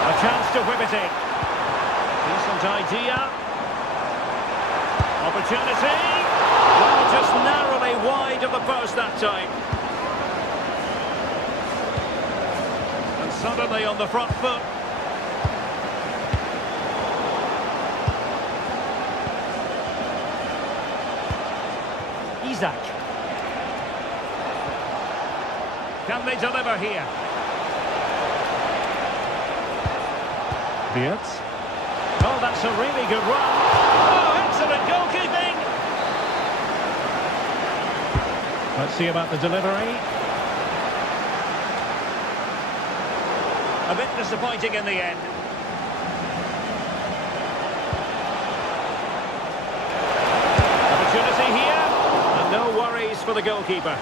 A chance to whip it in. Decent idea. Opportunity. Well, just narrowly wide of the post that time. And suddenly on the front foot. Isaac. Can they deliver here? Wirtz. Oh, that's a really good run. Oh, excellent goalkeeping. Let's see about the delivery. A bit disappointing in the end. Opportunity here. And no worries for the goalkeeper.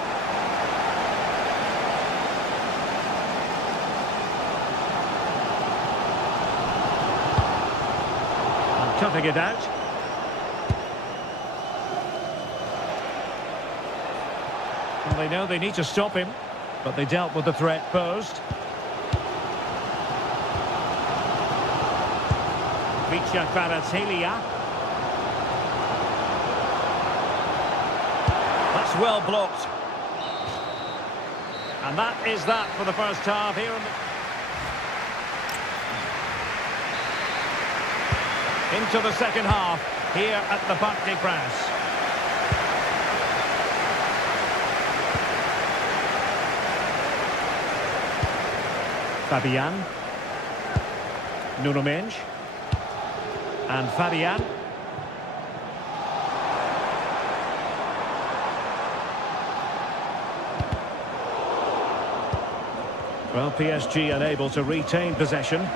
Cutting it out. Well, they know they need to stop him, but they dealt with the threat posed. Vicha Kvaratskhelia. That's well blocked. And that is that for the first half here. Into the second half, here at the Parc des Princes. Fabian. Nuno Mendes. And Fabian. Well, PSG unable to retain possession.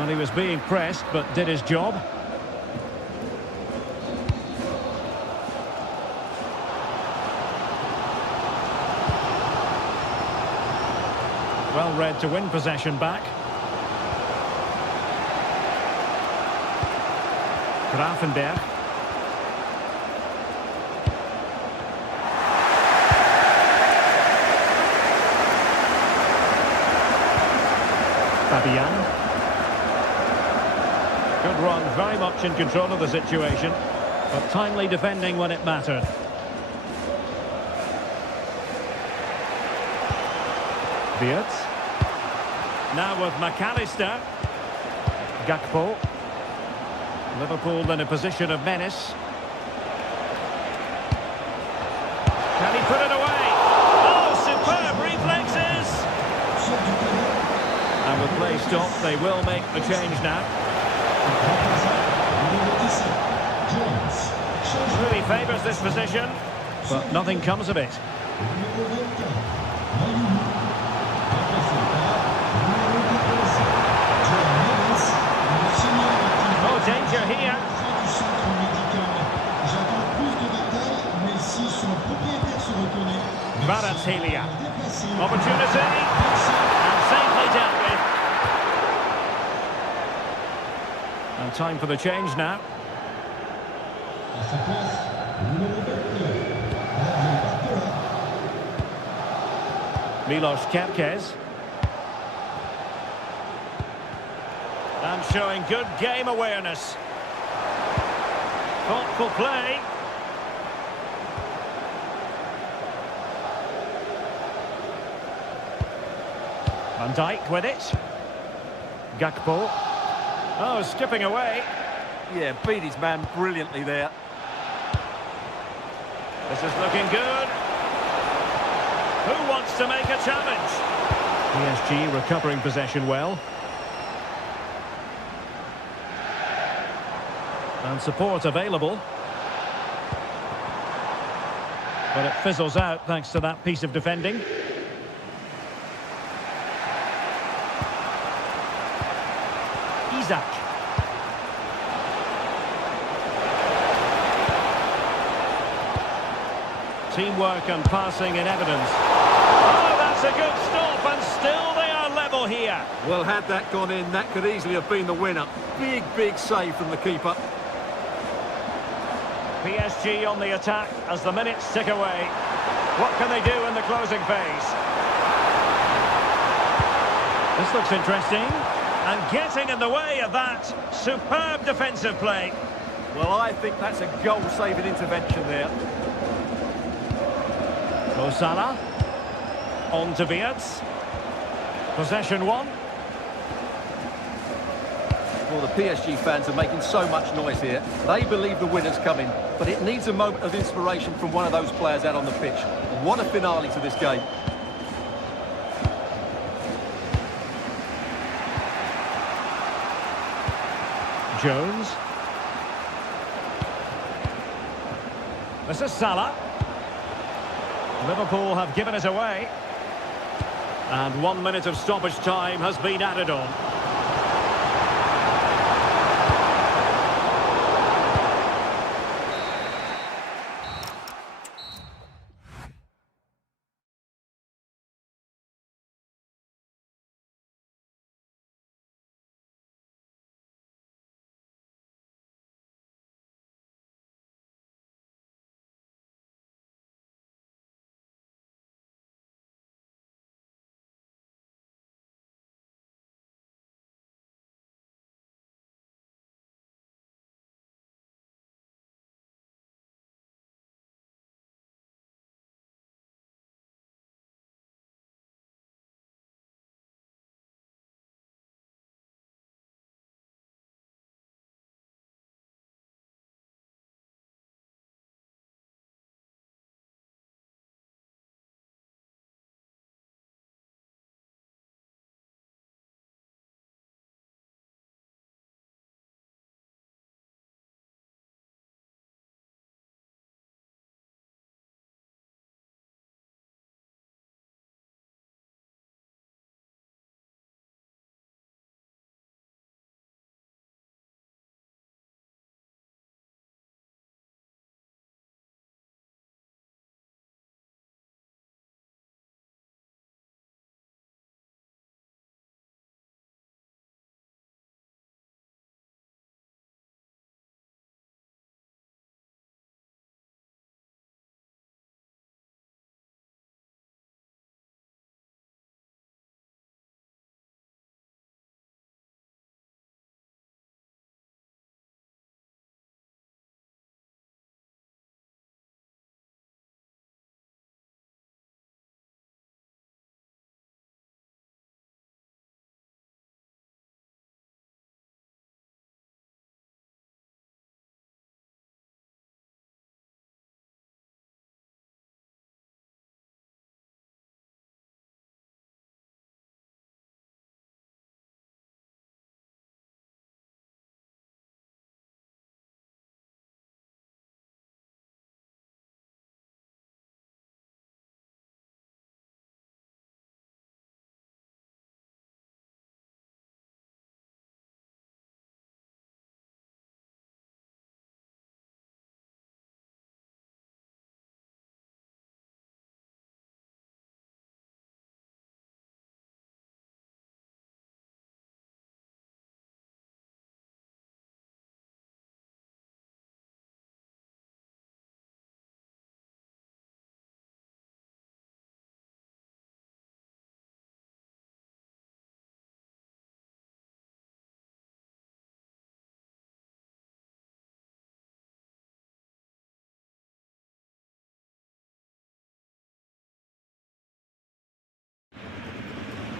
Well, he was being pressed, but did his job. Well read to win possession back. Grafenberg. Fabian. Good run, very much in control of the situation, but timely defending when it mattered. Beard. Now with McAllister. Gakpo. Liverpool in a position of menace. Can he put it away? Oh, superb reflexes! And with play stopped, they will make the change now. Really favours this position, but nothing comes of it. Oh, danger here. Kvaratskhelia. Opportunity. And safely dealt with. And time for the change now. Milos Kerkez. And showing good game awareness. Thoughtful play. Van Dijk with it. Gakpo. Oh, skipping away. Yeah, beat his man brilliantly there. This is looking good. Who wants to make a challenge? PSG recovering possession well. And support available. But it fizzles out thanks to that piece of defending. Isaac. Teamwork and passing in evidence. Oh, that's a good stop, and still they are level here. Well, had that gone in, that could easily have been the winner. Big, big save from the keeper. PSG on the attack as the minutes tick away. What can they do in the closing phase? This looks interesting. And getting in the way of that superb defensive play. Well, I think that's a goal-saving intervention there. Mo Salah. On to Wirtz. Possession one. Well, the PSG fans are making so much noise here. They believe the winner's coming, but it needs a moment of inspiration from one of those players out on the pitch. What a finale to this game. Jones. This is Salah. Liverpool have given it away. And 1 minute of stoppage time has been added on.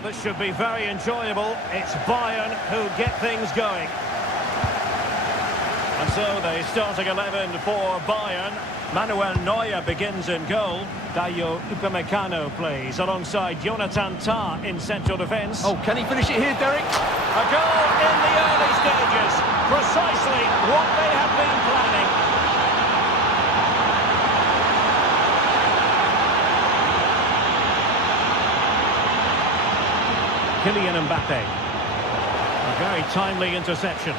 this should be very enjoyable. It's Bayern who get things going. And so the starting 11 for Bayern. Manuel Neuer begins in goal. Dayo Upamecano plays alongside Jonathan Tah in central defence. Oh, can he finish it here, Derek? A goal in the early stages. Precisely what they have been planning. Kylian Mbappe. A very timely interception.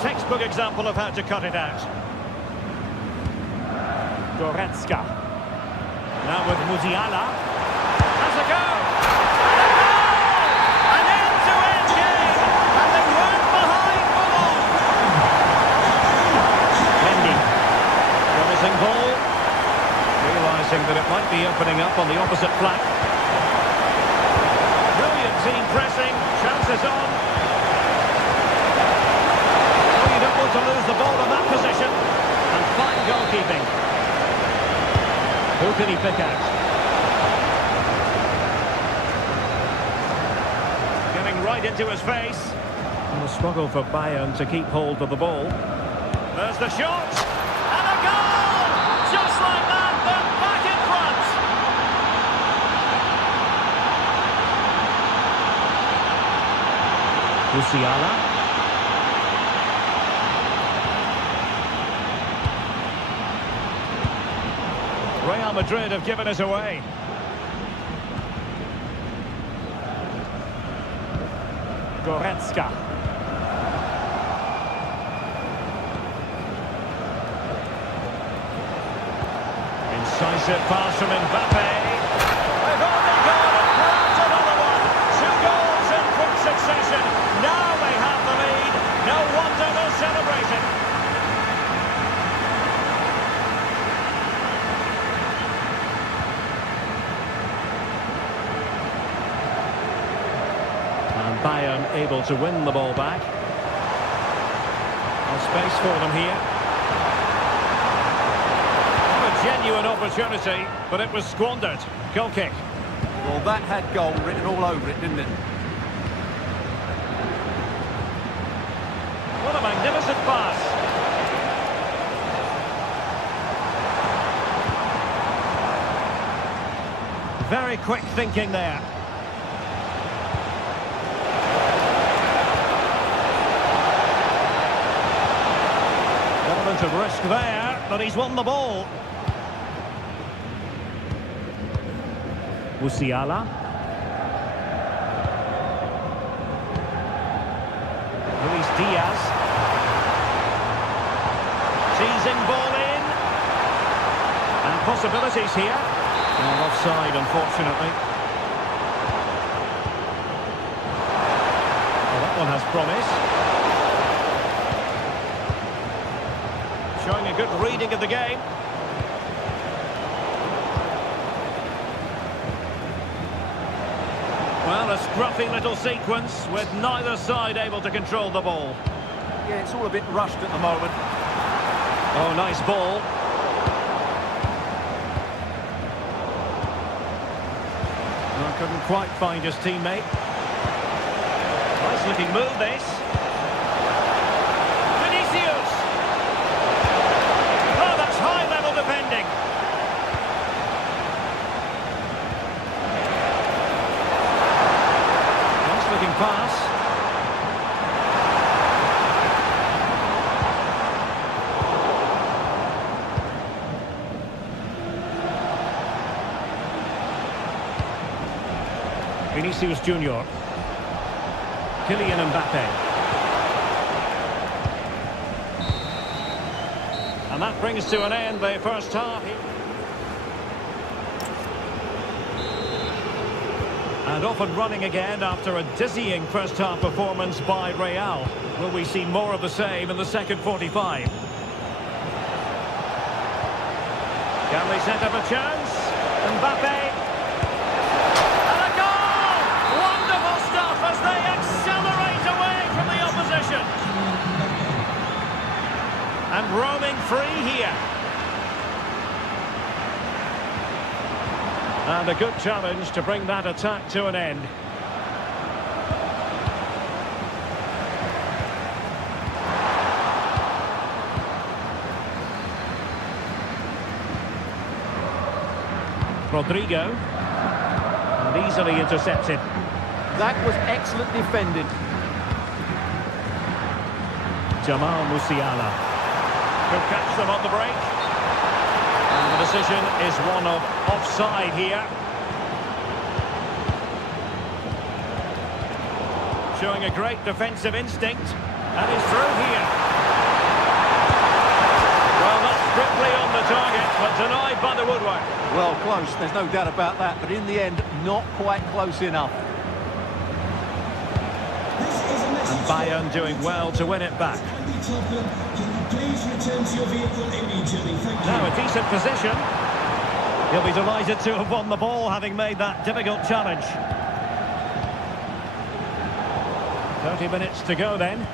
Textbook example of how to cut it out. Goretzka. Now with Musiala. Has a go! And a goal! An end-to-end game! And they weren't behind for long! Mendy. Promising ball. Realising that it might be opening up on the opposite flank. Brilliant team pressing. Chances on. To lose the ball in that position, and fine goalkeeping. Who can he pick out? Getting right into his face. And a struggle for Bayern to keep hold of the ball. There's the shot, and a goal! Just like that, they're back in front. Musiala. Real Madrid have given us away. Goretzka. Incisive pass from Mbappe. They've only gone and grabbed another one. 2 goals in quick succession. Now they have the lead. No wonder they're celebrating. Bayern able to win the ball back. No space for them here. A genuine opportunity, but it was squandered. Goal kick. Well, that had goal written all over it, didn't it? What a magnificent pass. Very quick thinking there. Of risk there, but he's won the ball. Musiala. Luis Diaz. Teasing ball in. And possibilities here. Well, offside, unfortunately. Well, that one has promise. Showing a good reading of the game. Well, a scruffy little sequence with neither side able to control the ball. Yeah, it's all a bit rushed at the moment. Oh, nice ball. Well, couldn't quite find his teammate. Nice looking move, this. Defending. Nice looking pass. Vinicius Junior. Kylian Mbappe. And that brings to an end the first half. And off and running again after a dizzying first half performance by Real. Will we see more of the same in the second 45? Can they set up a chance? Mbappe. And a goal! Wonderful stuff as they accelerate away from the opposition. And roaming free here. And a good challenge to bring that attack to an end. Rodrigo. And easily intercepted. That was excellent defending. Jamal Musiala. Could catch them on the break. And the decision is one of offside here. Showing a great defensive instinct. And he's through here. Well, not strictly on the target, but denied by the woodwork. Well, close, there's no doubt about that, but in the end, not quite close enough. This is a message. And Bayern doing well to win it back. Andy Tottenham, can you please return to your vehicle immediately? Thank you. Now a decent position. He'll be delighted to have won the ball, having made that difficult challenge. 30 minutes to go then.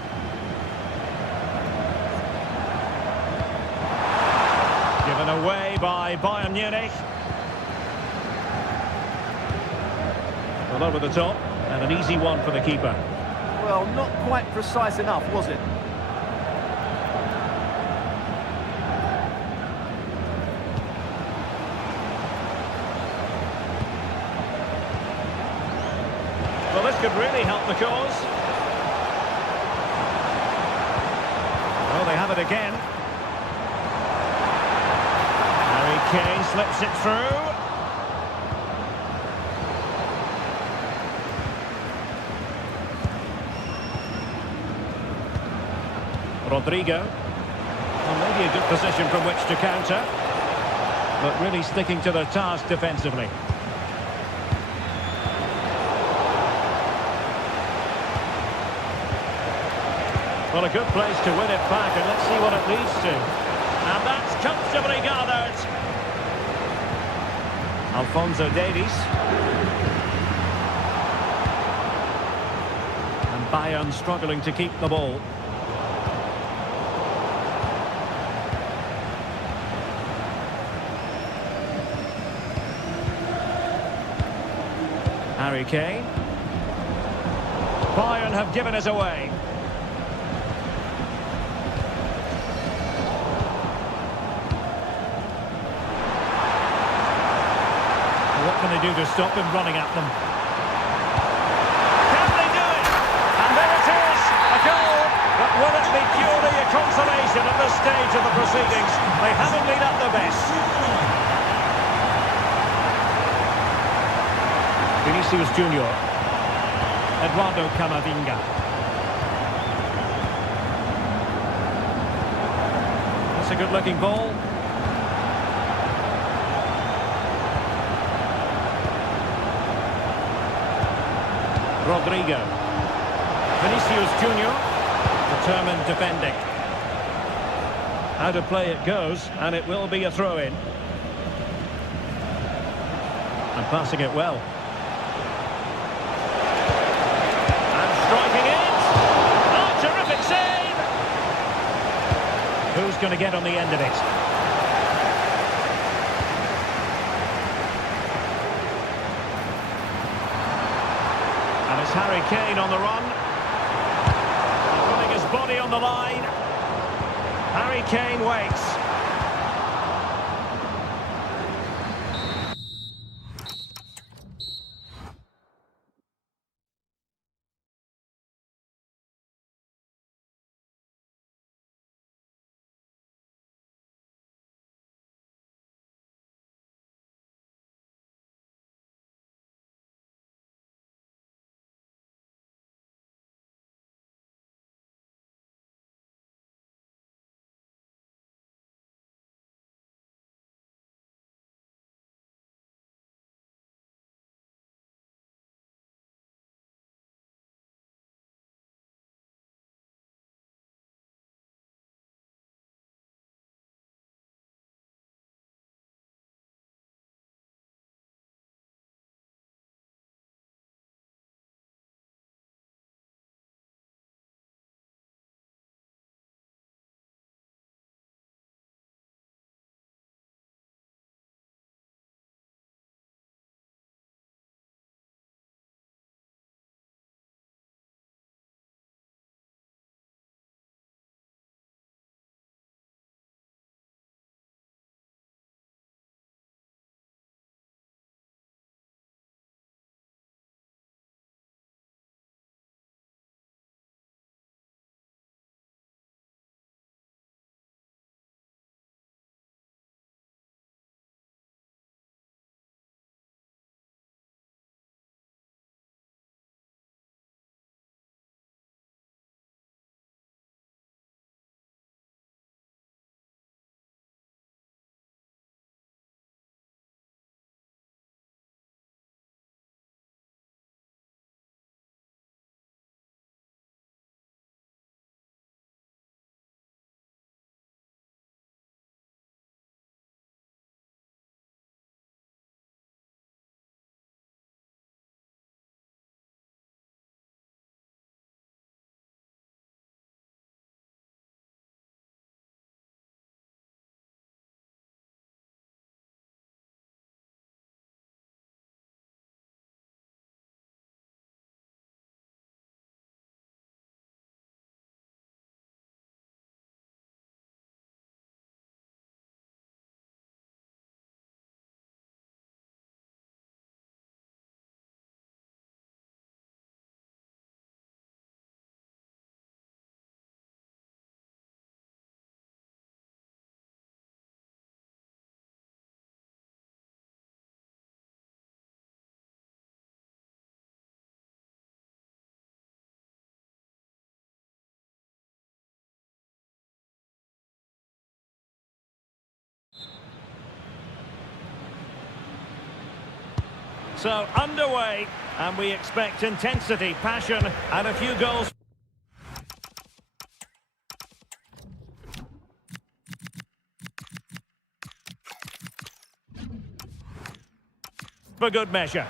Given away by Bayern Munich. Well, over the top, and an easy one for the keeper. Well, not quite precise enough, was it? Well, this could really help the cause. Well, they have it again. Harry Kane slips it through. Rodrigo. Well, maybe a good position from which to counter. But really sticking to their task defensively. Well, a good place to win it back, and let's see what it leads to. And that's comfortably gathered. Alphonso Davies. And Bayern struggling to keep the ball. Harry Kane. Bayern have given us away. What can they do to stop him running at them? Can they do it? And there it is, a goal. But will it be purely a consolation at this stage of the proceedings? They haven't been at their best. Vinicius Junior. Eduardo Camavinga. That's a good-looking ball. Rodrigo. Vinicius Junior. Determined defending. Out of play it goes, and it will be a throw-in. And passing it well. And striking it! Oh, terrific save! Who's going to get on the end of it? It's Harry Kane on the run. Putting his body on the line. Harry Kane waits. So, underway, and we expect intensity, passion, and a few goals. For good measure.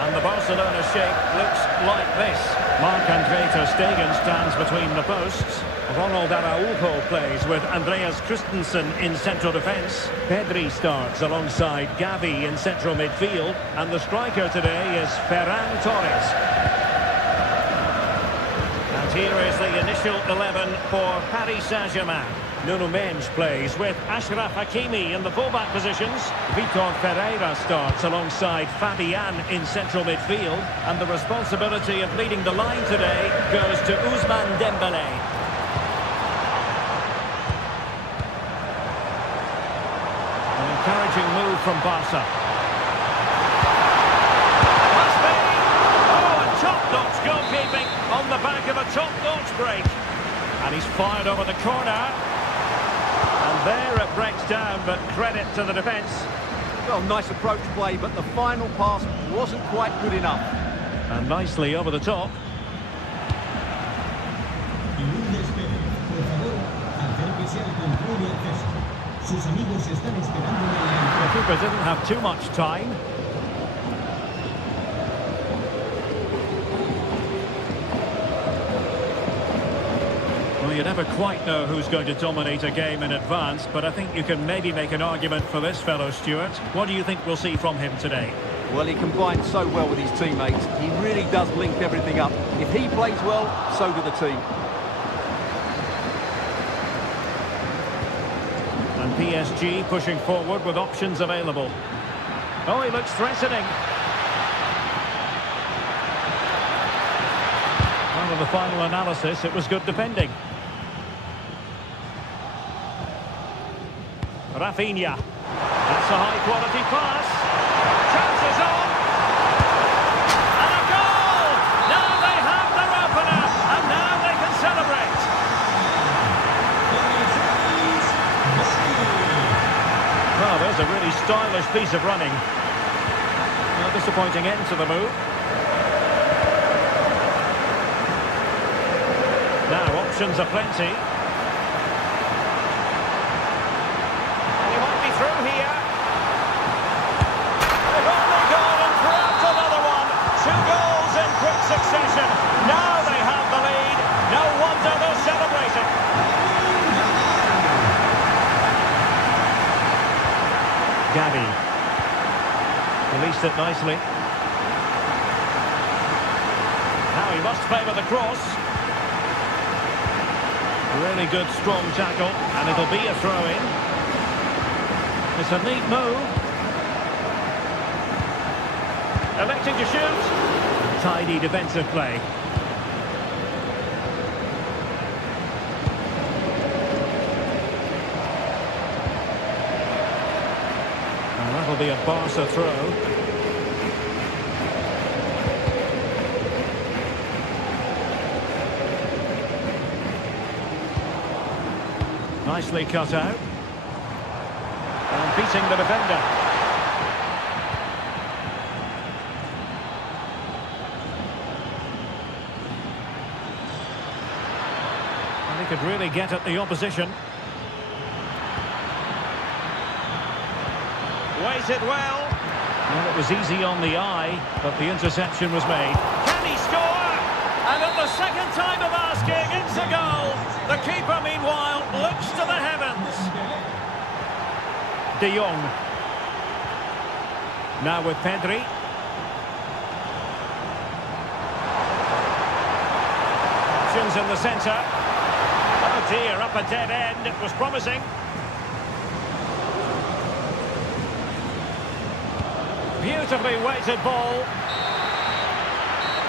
And the Barcelona shape looks like this. Marc-Andre ter Stegen stands between the posts. Ronald Araujo plays with Andreas Christensen in central defence. Pedri starts alongside Gavi in central midfield. And the striker today is Ferran Torres. And here is the initial 11 for Paris Saint-Germain. Nuno Mendes plays with Achraf Hakimi in the fullback positions. Vitor Ferreira starts alongside Fabian in central midfield. And the responsibility of leading the line today goes to Ousmane Dembélé. An encouraging move from Barca. Must be! Oh, a top-notch goalkeeping on the back of a top-notch break. And he's fired over the corner. And there it breaks down, but credit to the defence. Well, nice approach play, but the final pass wasn't quite good enough. And nicely over the top. Y un despegue. Por favor, acérquese al control de acceso. Sus amigos están esperando en la The keeper didn't have too much time. Well, you never quite know who's going to dominate a game in advance, but I think you can maybe make an argument for this fellow, Stuart. What do you think we'll see from him today? Well, he combines so well with his teammates. He really does link everything up. If he plays well, so do the team. And PSG pushing forward with options available. Oh, he looks threatening. Well, in the final analysis, it was good defending. Rafinha. That's a high-quality pass. Chances on. And a goal! Now they have their opener, and now they can celebrate. Well, there's a really stylish piece of running. No disappointing end to the move. Now options are plenty. And he might be through here. They've only gone and grabbed another one. 2 goals in quick succession. Now they have the lead. No wonder they're celebrating. Gavi. Released it nicely. Now he must favour the cross. Really good, strong tackle, and it'll be a throw-in. It's a neat move. Electing to shoot. Tidy defensive play. And that'll be a Barca throw. Nicely cut out. And beating the defender. And he could really get at the opposition. Waited well. Well, it was easy on the eye, but the interception was made. Can he score? And at the second time of asking, it's a goal. The keeper, meanwhile, looks to the heavens. De Jong. Now with Pedri. Options in the centre. Oh dear, up a dead end. It was promising. Beautifully weighted ball.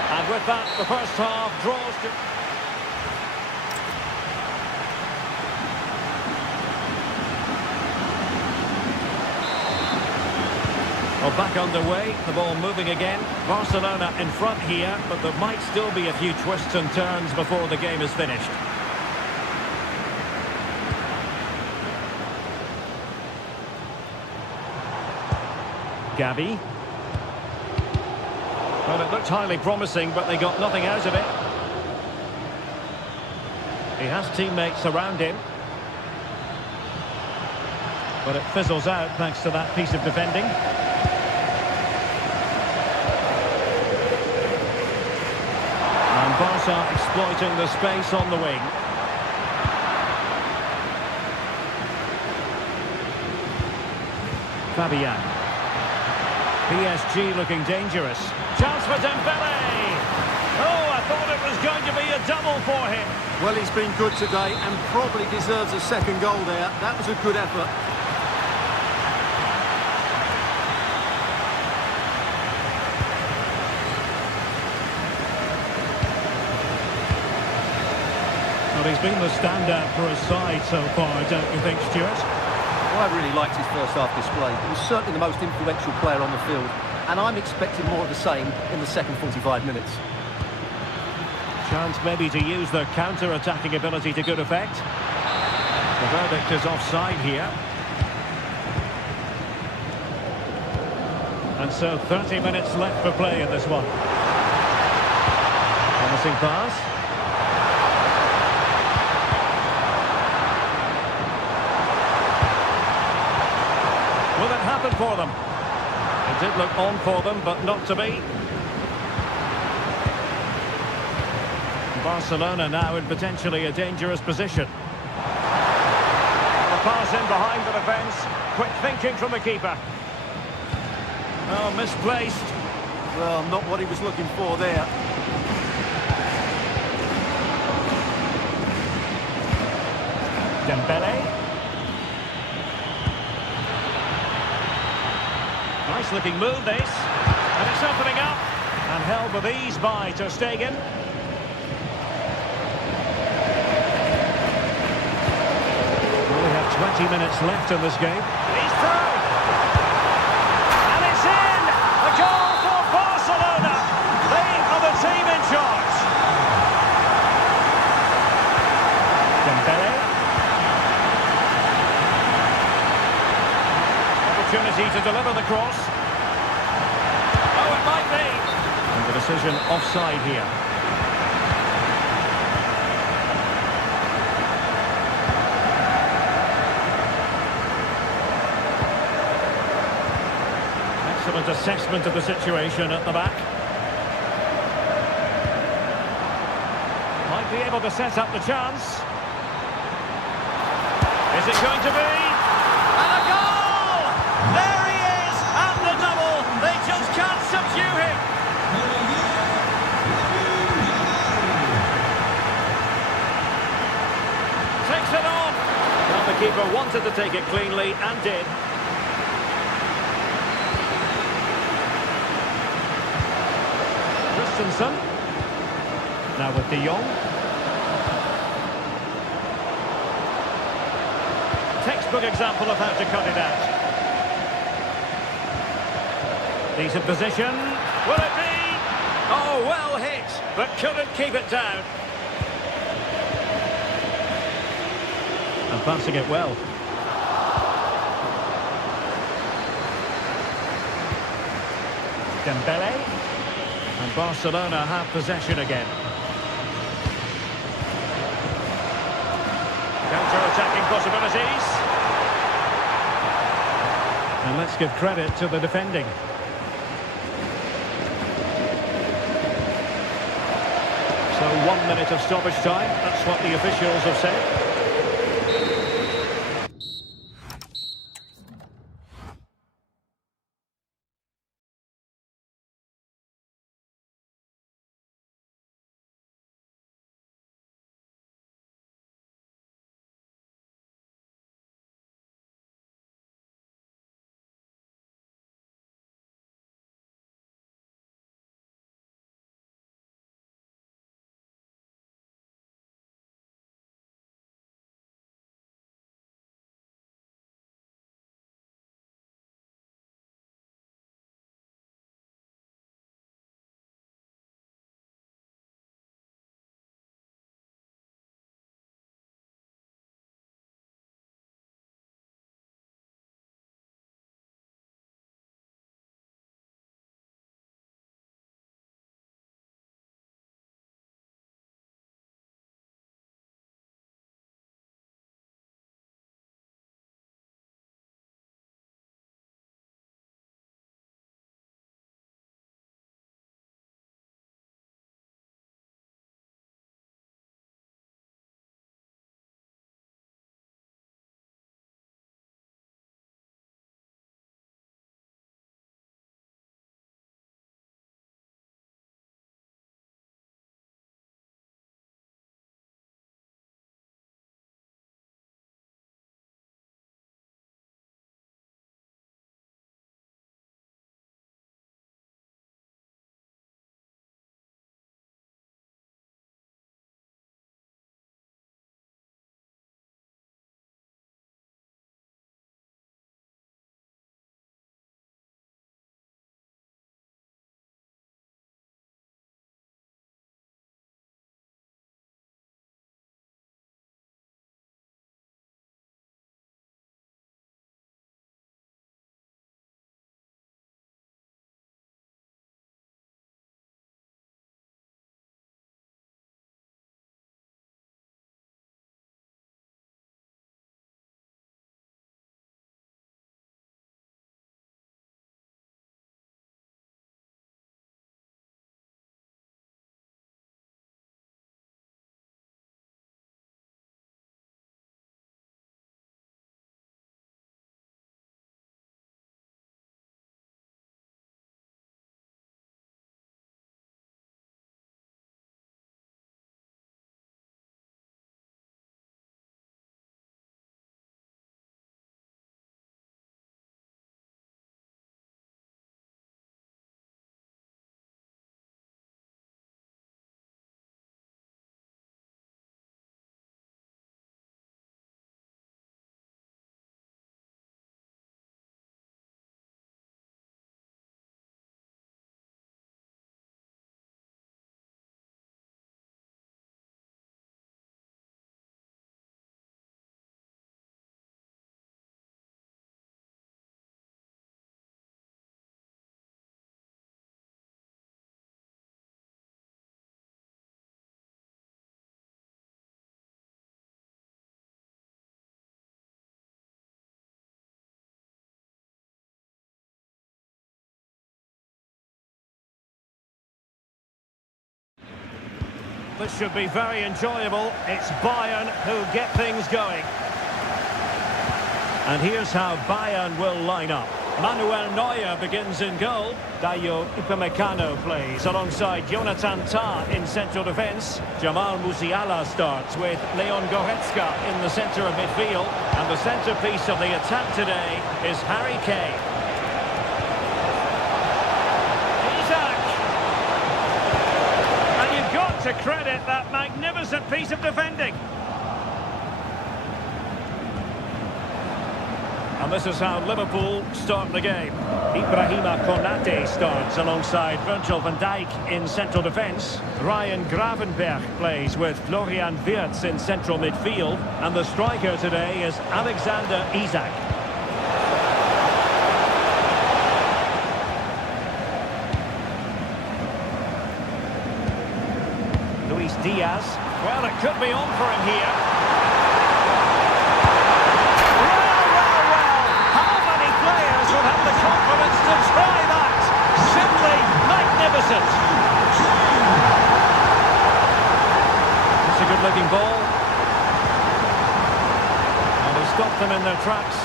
And with that, the first half draws to... Well, back underway, the ball moving again. Barcelona in front here, but there might still be a few twists and turns before the game is finished. Gabi. Well, it looked highly promising, but they got nothing out of it. He has teammates around him. But it fizzles out thanks to that piece of defending. And Barca exploiting the space on the wing. Fabian. PSG looking dangerous. Chance for Dembele! Oh, I thought it was going to be a double for him. Well, he's been good today and probably deserves a second goal there. That was a good effort. Well, he's been the standout for his side so far, don't you think, Stuart? Well, I really liked his first half display. He was certainly the most influential player on the field, and I'm expecting more of the same in the second 45 minutes. Chance maybe to use their counter-attacking ability to good effect. The verdict is offside here. And so 30 minutes left for play in this one. Promising pass. Will it happen for them? It did look on for them, but not to be. Barcelona now in potentially a dangerous position. The pass in behind the defence. Quick thinking from the keeper. Oh, misplaced. Well, not what he was looking for there. Dembele. Nice looking move this. And it's opening up. And held with ease by Ter Stegen. Well, we have 20 minutes left in this game. He's through. And it's in. A goal for Barcelona. They are the team in charge. Dembele. Opportunity to deliver the cross. Oh, it might be. And the decision offside here. Excellent assessment of the situation at the back. Might be able to set up the chance. Is it going to be? And a goal! There he is! And the double! They just can't subdue him! Takes it on! Well, the keeper wanted to take it cleanly and did. Christensen. Now with De Jong. Textbook example of how to cut it out. Decent position. Will it be? Oh, well hit, but couldn't keep it down. And passing it well. Dembele. And Barcelona have possession again. Counter-attacking possibilities. And let's give credit to the defending. So 1 minute of stoppage time. That's what the officials have said. This should be very enjoyable. It's Bayern who get things going. And here's how Bayern will line up. Manuel Neuer begins in goal. Dayo Upamecano plays alongside Jonathan Tah in central defence. Jamal Musiala starts with Leon Goretzka in the centre of midfield. And the centrepiece of the attack today is Harry Kane. Isaac! And you've got to credit that magnificent piece of defending. And this is how Liverpool start the game. Ibrahima Konate starts alongside Virgil van Dijk in central defence. Ryan Gravenberch plays with Florian Wirtz in central midfield. And the striker today is Alexander Isak. Luis Diaz. Well, it could be on for him here. Will have the confidence to try that. Simply magnificent. It's a good-looking ball. And they stopped them in their tracks.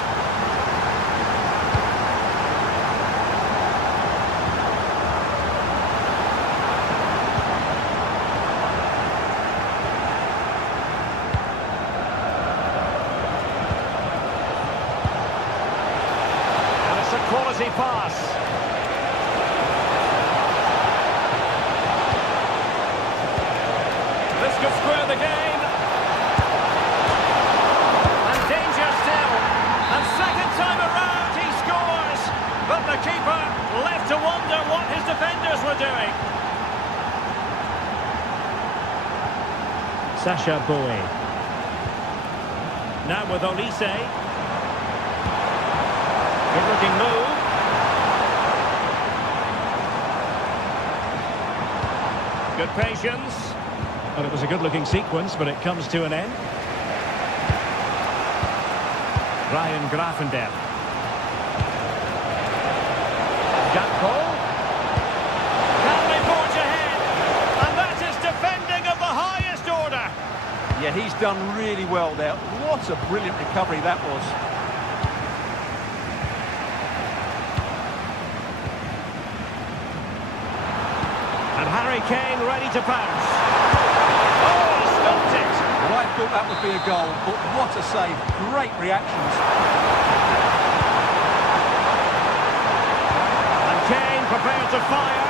Quality pass. This could square the game. And danger still. And second time around he scores. But the keeper left to wonder what his defenders were doing. Sacha Boey. Now with Olise. Good-looking move. Good patience. Well, it was a good-looking sequence, but it comes to an end. Ryan Gravenberch. Gakpo. Can they forge ahead? And that is defending of the highest order. Yeah, he's done really well there. What a brilliant recovery that was. Harry Kane ready to pounce. Oh, he stopped it. Well, I thought that would be a goal, but what a save. Great reactions. And Kane prepared to fire.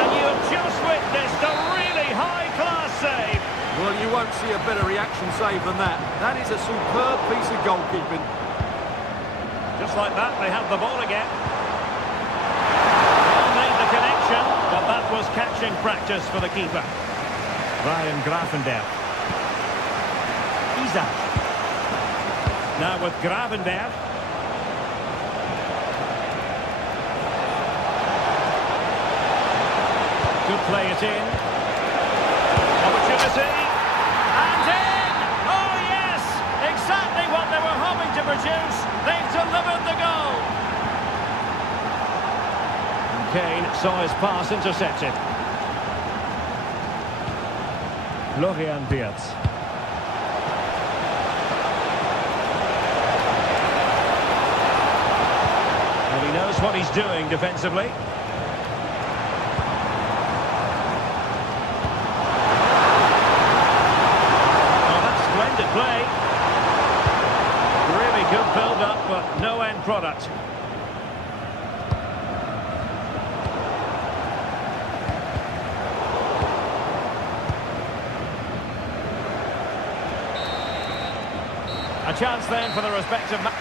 And you have just witnessed a really high-class save. Well, you won't see a better reaction save than that. That is a superb piece of goalkeeping. Just like that, they have the ball again. But that was catching practice for the keeper. Ryan Gravenberch. Isak. Now with Gravenberch. Could play it in. Opportunity. And in! Oh yes! Exactly what they were hoping to produce. They've delivered the goal. Kane saw his pass intercepted. Florian Wirtz. And he knows what he's doing defensively. Oh, that's splendid play. Really good build-up, but no end product. A chance then for the respective... Well,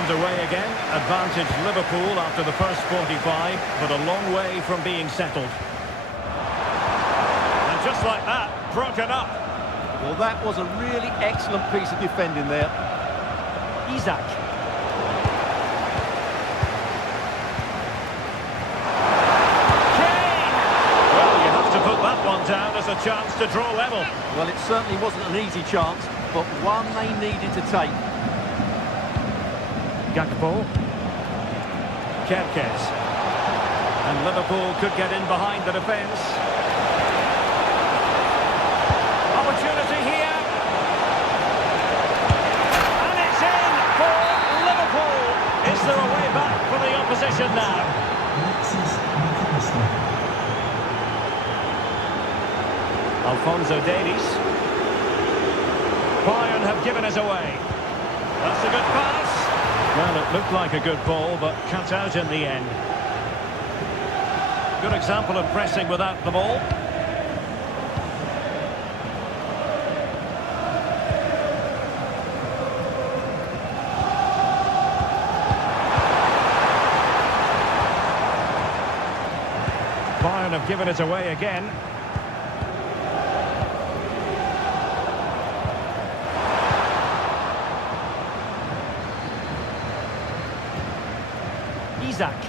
underway again. Advantage Liverpool after the first 45, but a long way from being settled. And just like that, broken up. Well, that was a really excellent piece of defending there. Isak. Down as a chance to draw level. Well, it certainly wasn't an easy chance, but one they needed to take. Gakpo. Kerkez. And Liverpool could get in behind the defence. Opportunity here. And it's in for Liverpool. Is there a way back for the opposition now? Alphonso Davies. Bayern have given us away. That's a good pass. Well, it looked like a good ball, but cut out in the end. Good example of pressing without the ball. Bayern have given it away again. Isaac.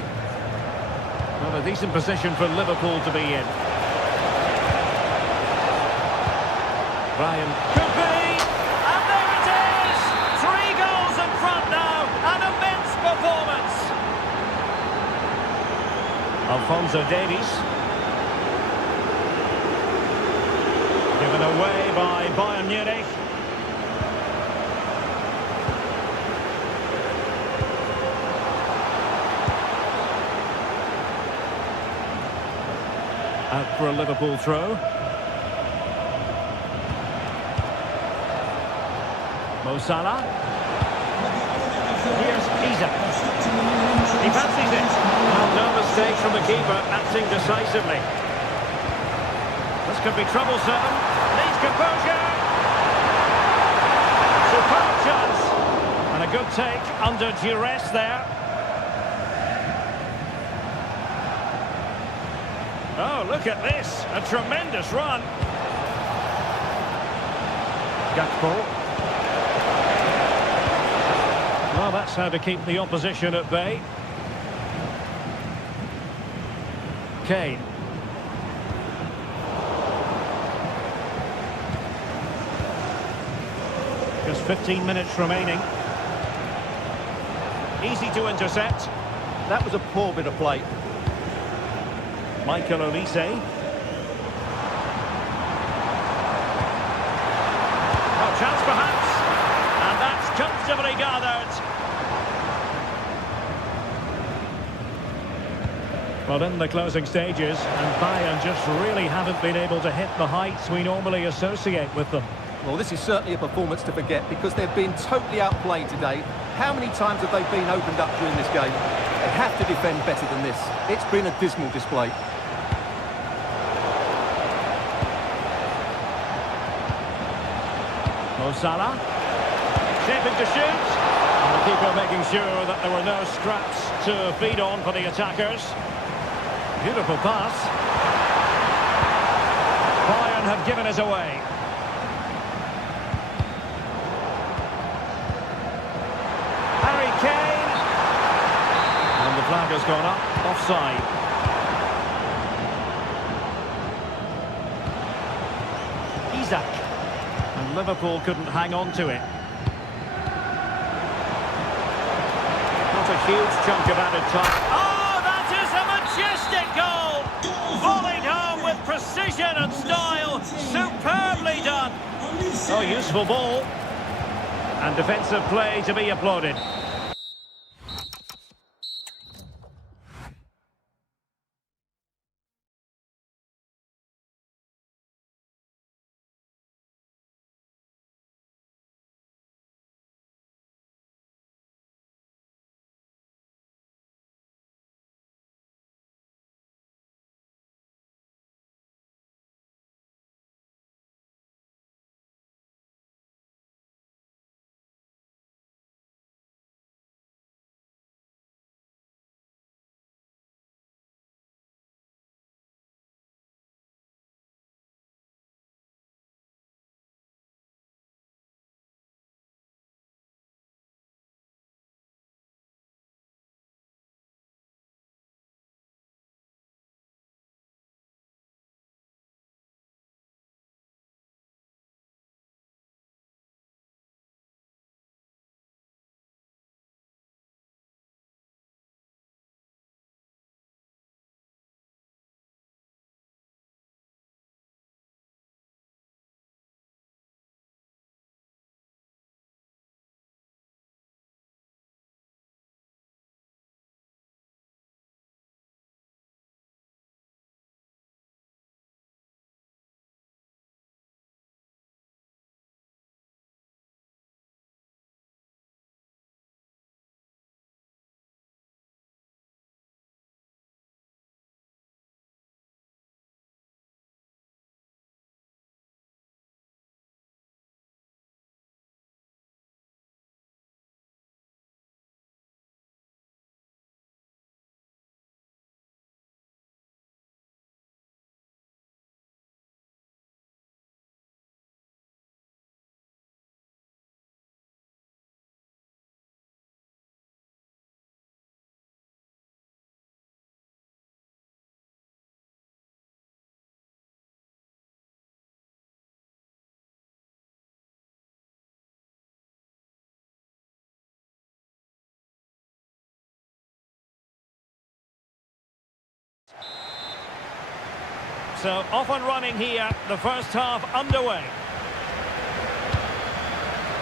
Well, a decent position for Liverpool to be in. Ryan could be, and there it is! 3 goals in front now, an immense performance. Alphonso Davies. Given away by Bayern Munich. Out for a Liverpool throw. Mo Salah. Here's Isaac. He fancies it. Well, no mistake from the keeper, acting decisively. This could be troublesome. Needs composure. Superb chance. And a good take under duress there. Oh, look at this. A tremendous run. Gakpo. Well, that's how to keep the opposition at bay. Kane. Just 15 minutes remaining. Easy to intercept. That was a poor bit of play. Michael Olise. Oh, chance perhaps. And that's comfortably gathered. Well, in the closing stages, and Bayern just really haven't been able to hit the heights we normally associate with them. Well, this is certainly a performance to forget because they've been totally outplayed today. How many times have they been opened up during this game? They have to defend better than this. It's been a dismal display. Mo Salah, shaping to shoot. And the keeper making sure that there were no scraps to feed on for the attackers. Beautiful pass. Bayern have given us away. Harry Kane. And the flag has gone up, offside. Isaac. And Liverpool couldn't hang on to it. Not a huge chunk of added time. Oh, that is a majestic goal! Volleyed home with precision and style. Superbly done. Oh, useful ball. And defensive play to be applauded. So off and running here, the first half underway.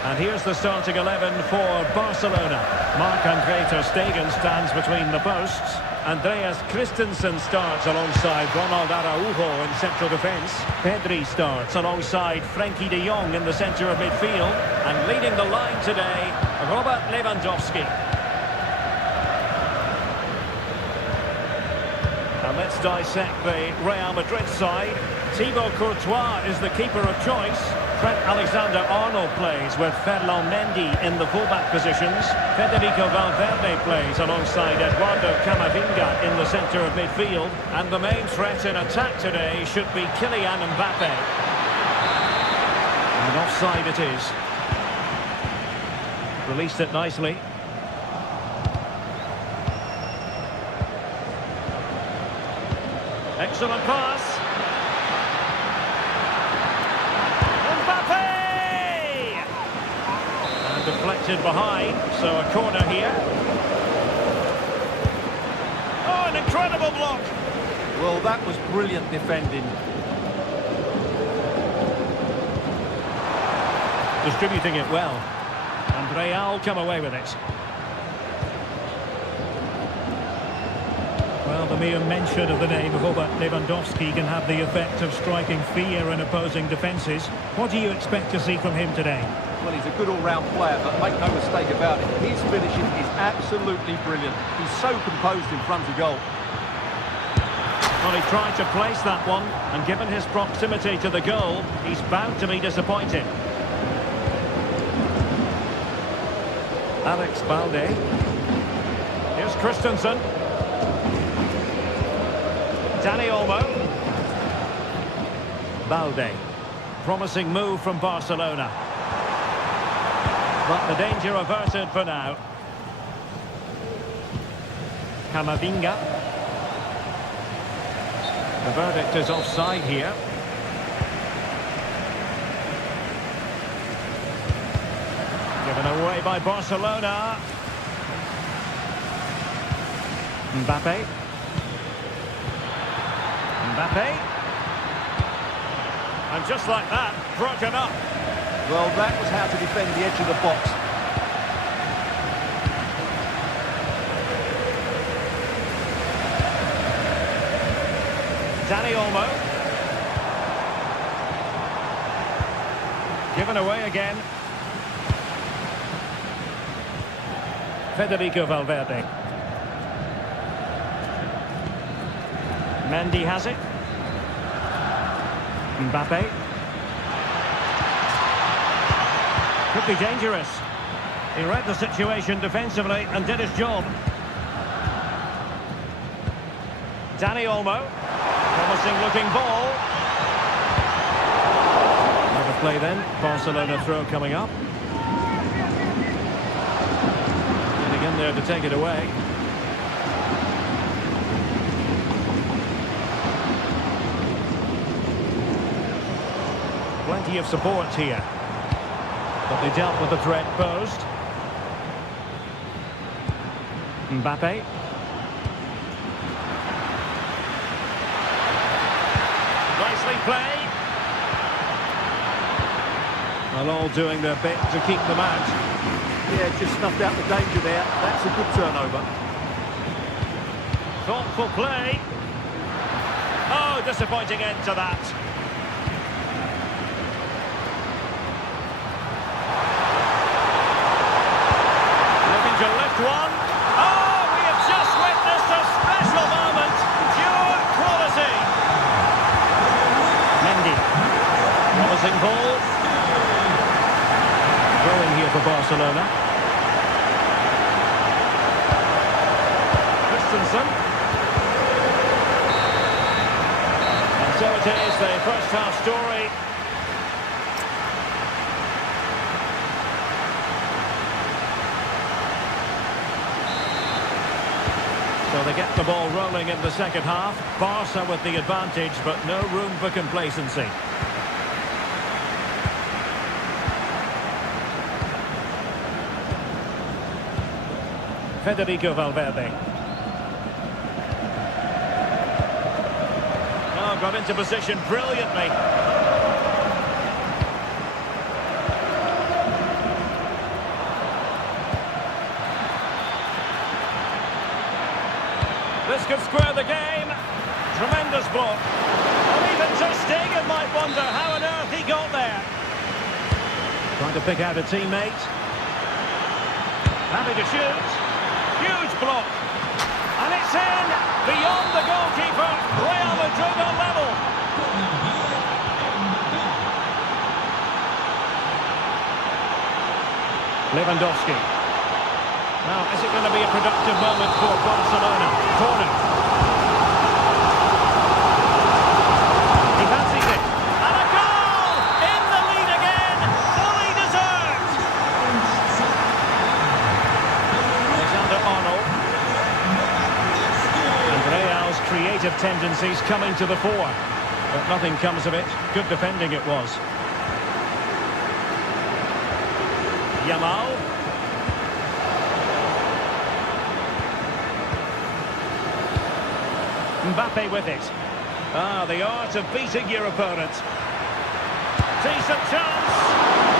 And here's the starting 11 for Barcelona. Marc-Andre ter Stegen stands between the posts. Andreas Christensen starts alongside Ronald Araujo in central defence. Pedri starts alongside Frenkie de Jong in the centre of midfield. And leading the line today, Robert Lewandowski. And let's dissect the Real Madrid side. Thibaut Courtois is the keeper of choice. Trent Alexander-Arnold plays with Ferland Mendy in the fullback positions. Federico Valverde plays alongside Eduardo Camavinga in the centre of midfield. And the main threat in attack today should be Kylian Mbappe. And offside it is. Released it nicely. Excellent pass. Deflected behind, so a corner here. Oh, an incredible block. Well, that was brilliant defending. Distributing it well. And Real come away with it. Well, the mere mention of the name of Robert Lewandowski can have the effect of striking fear in opposing defences. What do you expect to see from him today? Well, he's a good all-round player, but make no mistake about it, his finishing is absolutely brilliant. He's so composed in front of goal. Well, he tried to place that one, and given his proximity to the goal, he's bound to be disappointed. Alex Balde. Here's Christensen. Dani Olmo. Balde. Promising move from Barcelona. But the danger averted for now. Camavinga. The verdict is offside here. Given away by Barcelona. Mbappe. Mbappe. And just like that, broken up. Well, that was how to defend the edge of the box. Dani Olmo. Given away again. Federico Valverde. Mendy has it. Mbappe. Could be dangerous. He read the situation defensively and did his job. Dani Olmo. Promising looking ball. Another play then. Barcelona throw coming up. Getting in there to take it away. Plenty of support here. But they dealt with the threat posed. Mbappe. Nicely played. Well, all doing their bit to keep them out. Yeah, just snuffed out the danger there. That's a good turnover. Thoughtful play. Oh, disappointing end to that. To lift one. Oh, we have just witnessed a special moment. Pure quality. Mendy. Promising ball. Throwing here for Barcelona. Christensen. And so it is, the first half story. So they get the ball rolling in the second half. Barca with the advantage, but no room for complacency. Federico Valverde. Oh, got into position brilliantly. This could square the game. Tremendous block. And even just Stegen might wonder how on earth he got there. Trying to pick out a teammate. Happy to shoot. Huge block. And it's in. Beyond the goalkeeper. Real Madrid on level. Lewandowski. Now, is it going to be a productive moment for Barcelona? Corner. He fancies it. And a goal! In the lead again. Fully deserved. Alexander-Arnold. And Real's creative tendencies coming to the fore. But nothing comes of it. Good defending it was. Yamal. Mbappe with it. The art of beating your opponent. Decent chance.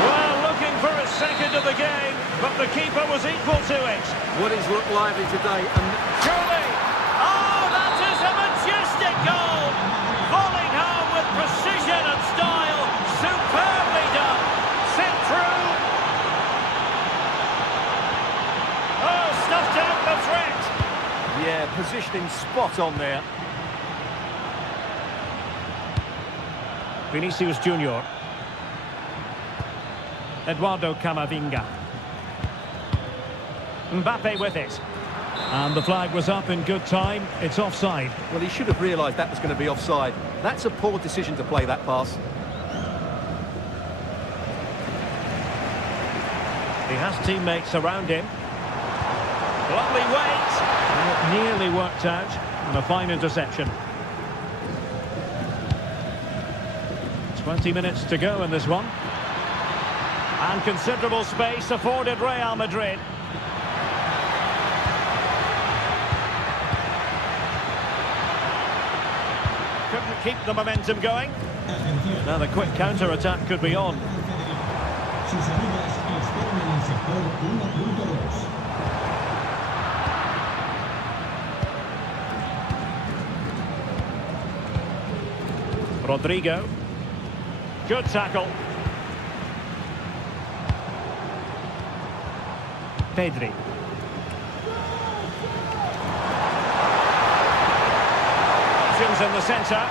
Well, looking for a second of the game, but the keeper was equal to it. Well, he's looked lively today. And Surely. Oh, that is a majestic goal. Volleyed home with precision and style. Superbly done. Sent through. Oh, stuffed out the threat. Yeah, positioning spot on there. Vinicius Junior. Eduardo Camavinga. Mbappe with it. And the flag was up in good time. It's offside. well, he should have realised that was going to be offside. That's a poor decision to play that pass. He has teammates around him. Lovely weight. And it nearly worked out. And a fine interception. 20 minutes to go in this one. And considerable space afforded Real Madrid. Couldn't keep the momentum going. Now the quick counter-attack could be on. Sus amigas esperan en el sector 1.2. Rodrigo. Good tackle. Pedri. Options in the centre.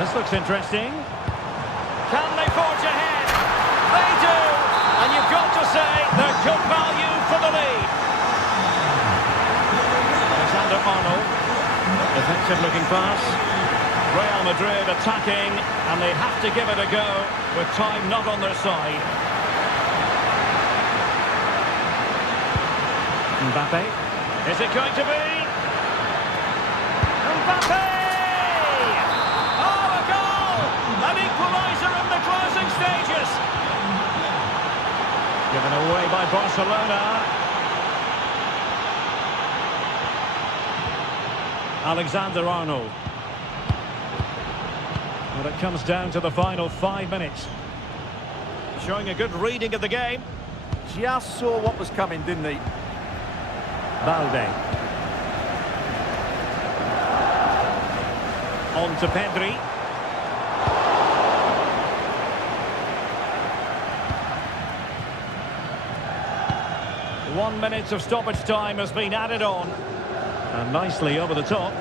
This looks interesting. Can they forge ahead? They do! And you've got to say they're good value for the lead. Alexander-Arnold. Effective looking pass. Real Madrid attacking, and they have to give it a go with time not on their side. Mbappe. Is it going to be? Mbappe! Oh, a goal! An equaliser in the closing stages. Given away by Barcelona. Alexander-Arnold. Well, it comes down to the final 5 minutes. Showing a good reading of the game. Just saw what was coming, didn't he? Balde. On to Pedri. One minute of stoppage time has been added on. And nicely over the top.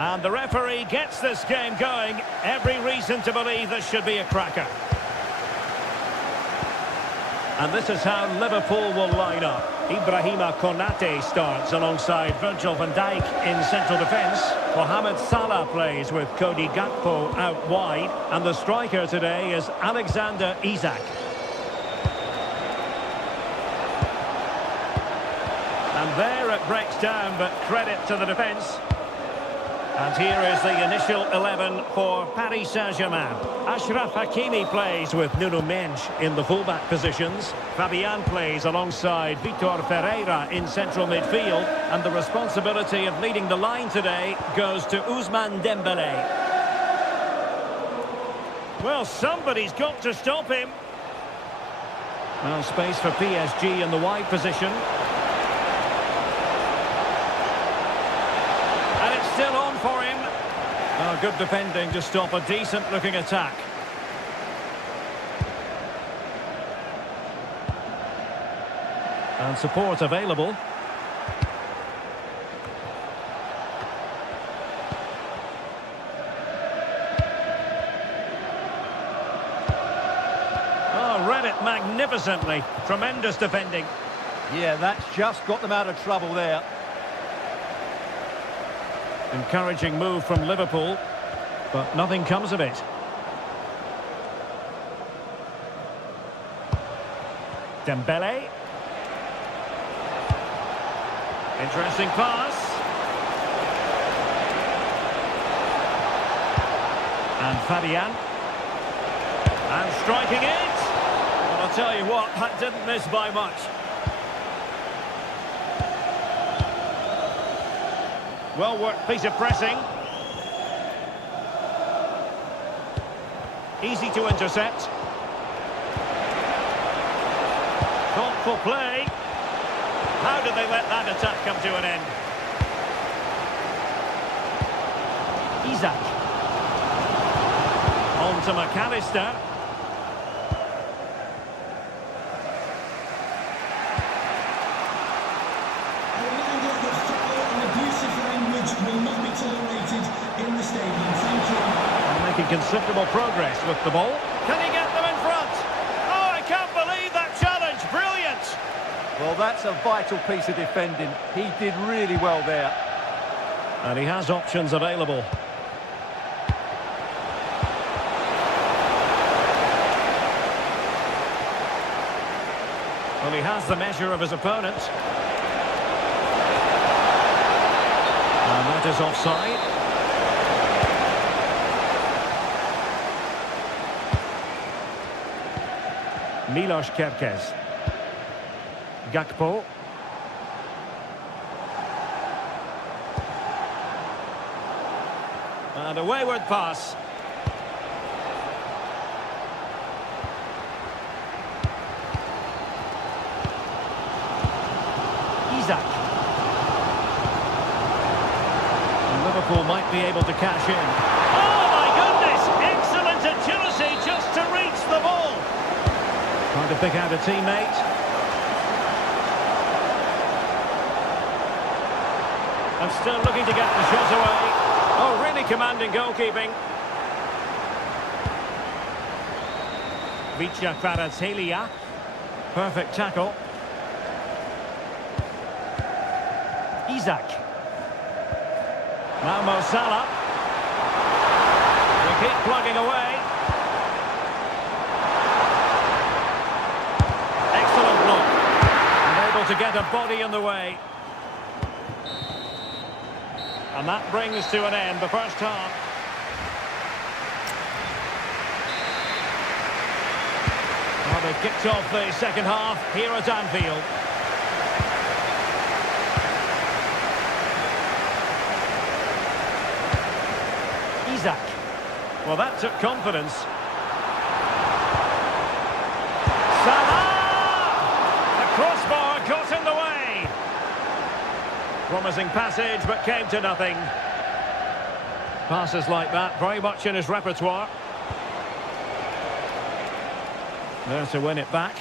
And the referee gets this game going. Every reason to believe this should be a cracker. And this is how Liverpool will line up. Ibrahima Konate starts alongside Virgil van Dijk in central defence. Mohamed Salah plays with Cody Gakpo out wide. And the striker today is Alexander Isak. And there it breaks down, but credit to the defence. And here is the initial 11 for Paris Saint-Germain. Achraf Hakimi plays with Nuno Mendes in the fullback positions. Fabian plays alongside Vitor Ferreira in central midfield. And the responsibility of leading the line today goes to Ousmane Dembélé. Well, somebody's got to stop him. Now space for PSG in the wide position. And it's still on for him. Oh, good defending to stop a decent-looking attack. And support available. Oh, read it magnificently. Tremendous defending. Yeah, that's just got them out of trouble there. Encouraging move from Liverpool, but nothing comes of it. Dembélé. Interesting pass. And Fabian. And striking it. Well, I'll tell you what, that didn't miss by much. Well-worked piece of pressing. Easy to intercept. Thoughtful play. How did they let that attack come to an end? Isak. On to McAllister. Considerable progress with the ball. Can he get them in front? Oh, I can't believe that challenge. Brilliant. Well, that's a vital piece of defending. He did really well there. And he has options available. Well, he has the measure of his opponent. And that is offside. Milos Kerkez. Gakpo. And a wayward pass. Isak. And Liverpool might be able to cash in. Oh my goodness! Excellent agility just to reach the ball. Trying to pick out a teammate. And still looking to get the shot away. Oh, really commanding goalkeeping. Vicha Kvaratskhelia. Perfect tackle. Isak. Now Mo Salah. They keep plugging away. To get a body in the way. And that brings to an end the first half. Well, they've kicked off the second half here at Anfield. Isak. Well, that took confidence. Salah! Crossbar got in the way. Promising passage, but came to nothing. Passes like that, very much in his repertoire. There to win it back.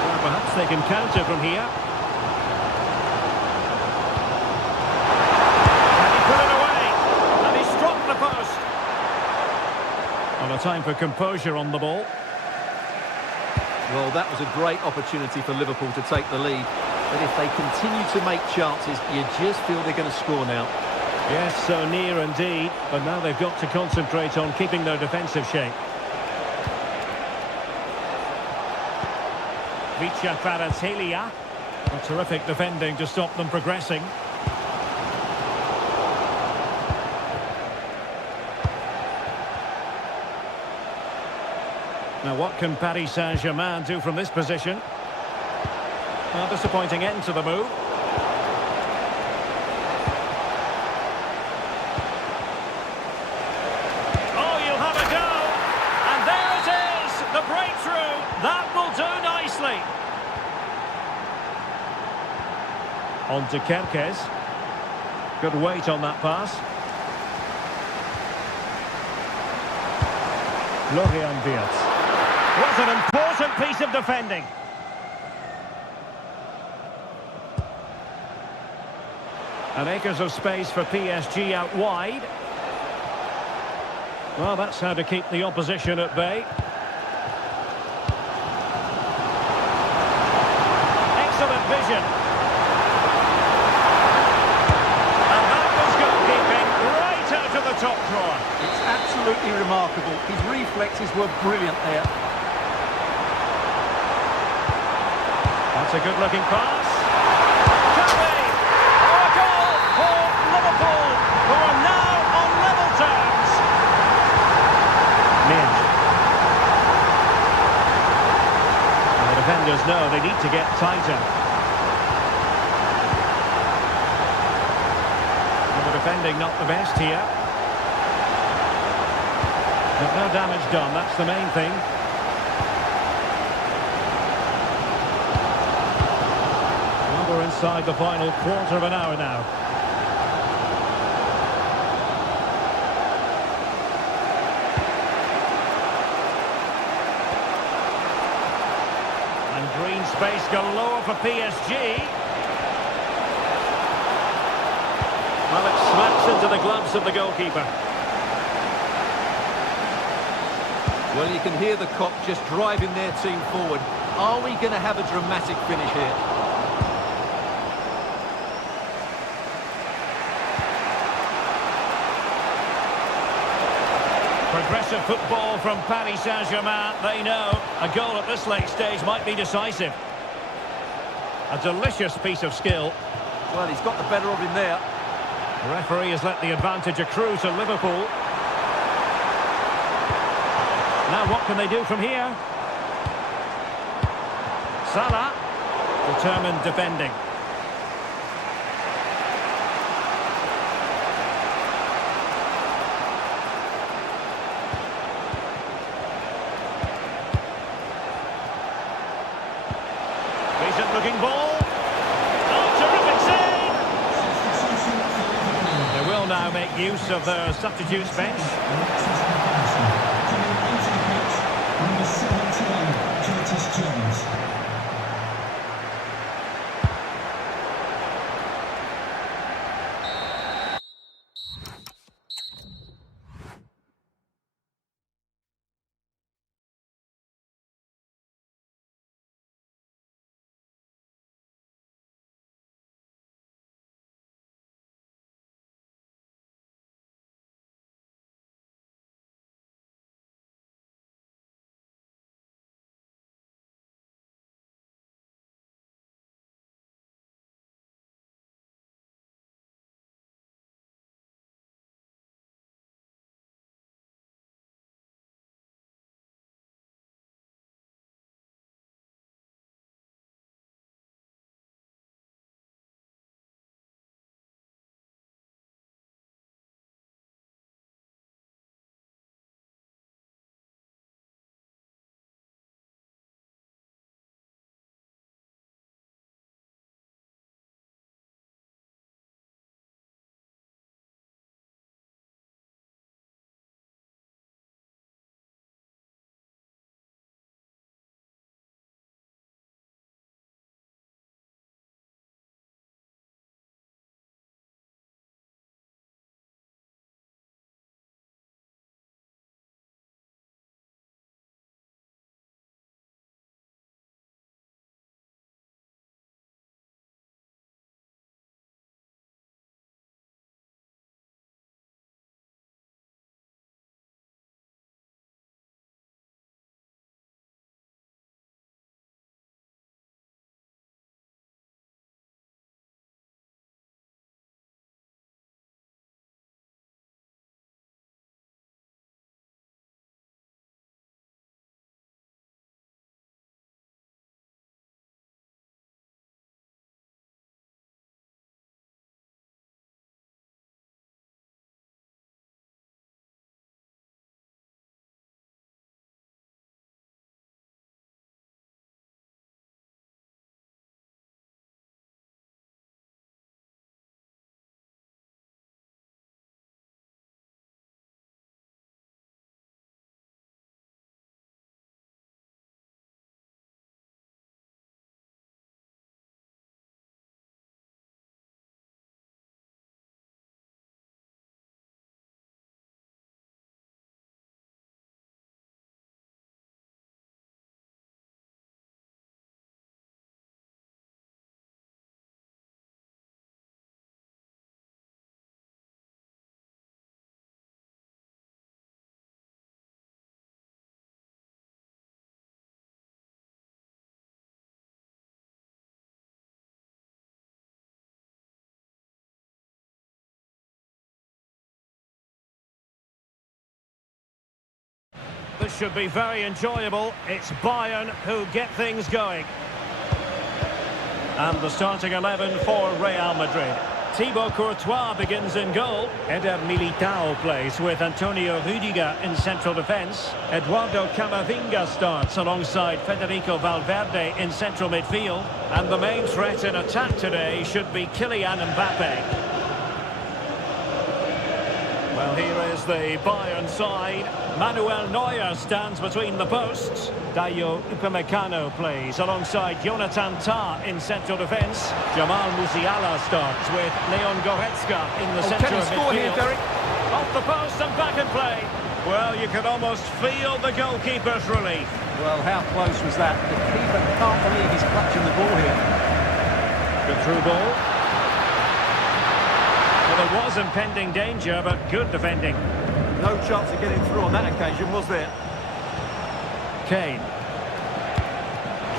Well, perhaps they can counter from here. time for composure on the ball. Well, that was a great opportunity for Liverpool to take the lead. But if they continue to make chances, you just feel they're going to score now. Yes, so near indeed. But now they've got to concentrate on keeping their defensive shape. Vicha. A terrific defending to stop them progressing. Now what can Paris Saint-Germain do from this position? Well, disappointing end to the move. Oh, you'll have a go. And there it is, the breakthrough. That will do nicely. On to Kerkez. Good weight on that pass. Florian Wirtz. What an important piece of defending. And acres of space for PSG out wide. Well, that's how to keep the opposition at bay. Excellent vision. And that was goalkeeping right out of the top drawer. It's absolutely remarkable. His reflexes were brilliant there. That's a good-looking pass. Covey! Oh, a goal for Liverpool, who are now on level terms. Midge. And the defenders know they need to get tighter. And the defending not the best here. But no damage done, that's the main thing. We're inside the final quarter of an hour now. And green space galore for PSG. Well, it smacks into the gloves of the goalkeeper. Well, you can hear the Kop just driving their team forward. Are we going to have a dramatic finish here? Progressive football from Paris Saint-Germain. They know a goal at this late stage might be decisive. A delicious piece of skill. Well, he's got the better of him there. The referee has let the advantage accrue to Liverpool. Now what can they do from here? Salah, determined defending. Looking ball. Oh, terrific save! They will now make use of their substitutes bench. Number 17, Curtis Jones. This should be very enjoyable. It's Bayern who get things going. And the starting 11 for Real Madrid. Thibaut Courtois begins in goal. Eder Militao plays with Antonio Rüdiger in central defence. Eduardo Camavinga starts alongside Federico Valverde in central midfield. And the main threat in attack today should be Kylian Mbappe. Well, here is the Bayern side. Manuel Neuer stands between the posts. Dayo Upamecano plays alongside Jonathan Tah in central defence. Jamal Musiala starts with Leon Goretzka in the centre of midfield. Off the post and back in play. Well, you can almost feel the goalkeeper's relief. Well, how close was that? The keeper can't believe he's clutching the ball here. Good through ball. Well, there was impending danger, but good defending. No chance of getting through on that occasion, was there? Kane.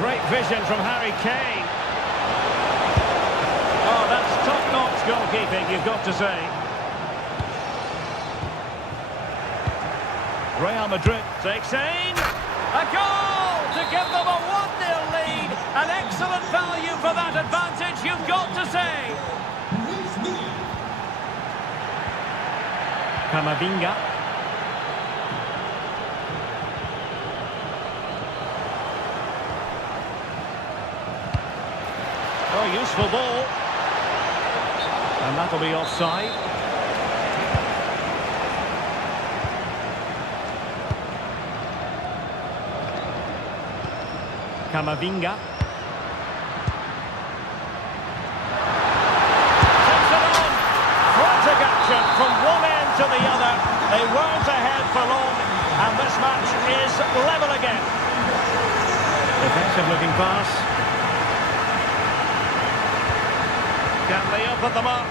Great vision from Harry Kane. Oh, that's top-notch goalkeeping, you've got to say. Real Madrid takes aim. A goal to give them a 1-0 lead. An excellent value for that advantage, you've got to say. Camavinga. Oh, useful ball. And that'll be offside. Camavinga. Takes it on. Frantic action from one end to the other. They weren't ahead for long, and this match is level again. Defensive looking pass. Can they open them up?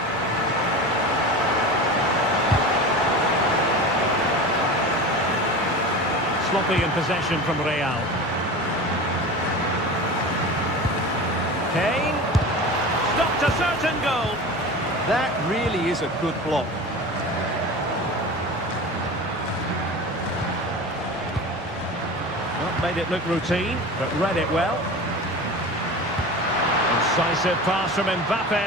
Sloppy in possession from Real. Kane. Stopped a certain goal. That really is a good block. Well, made it look routine, but read it well. Incisive pass from Mbappe.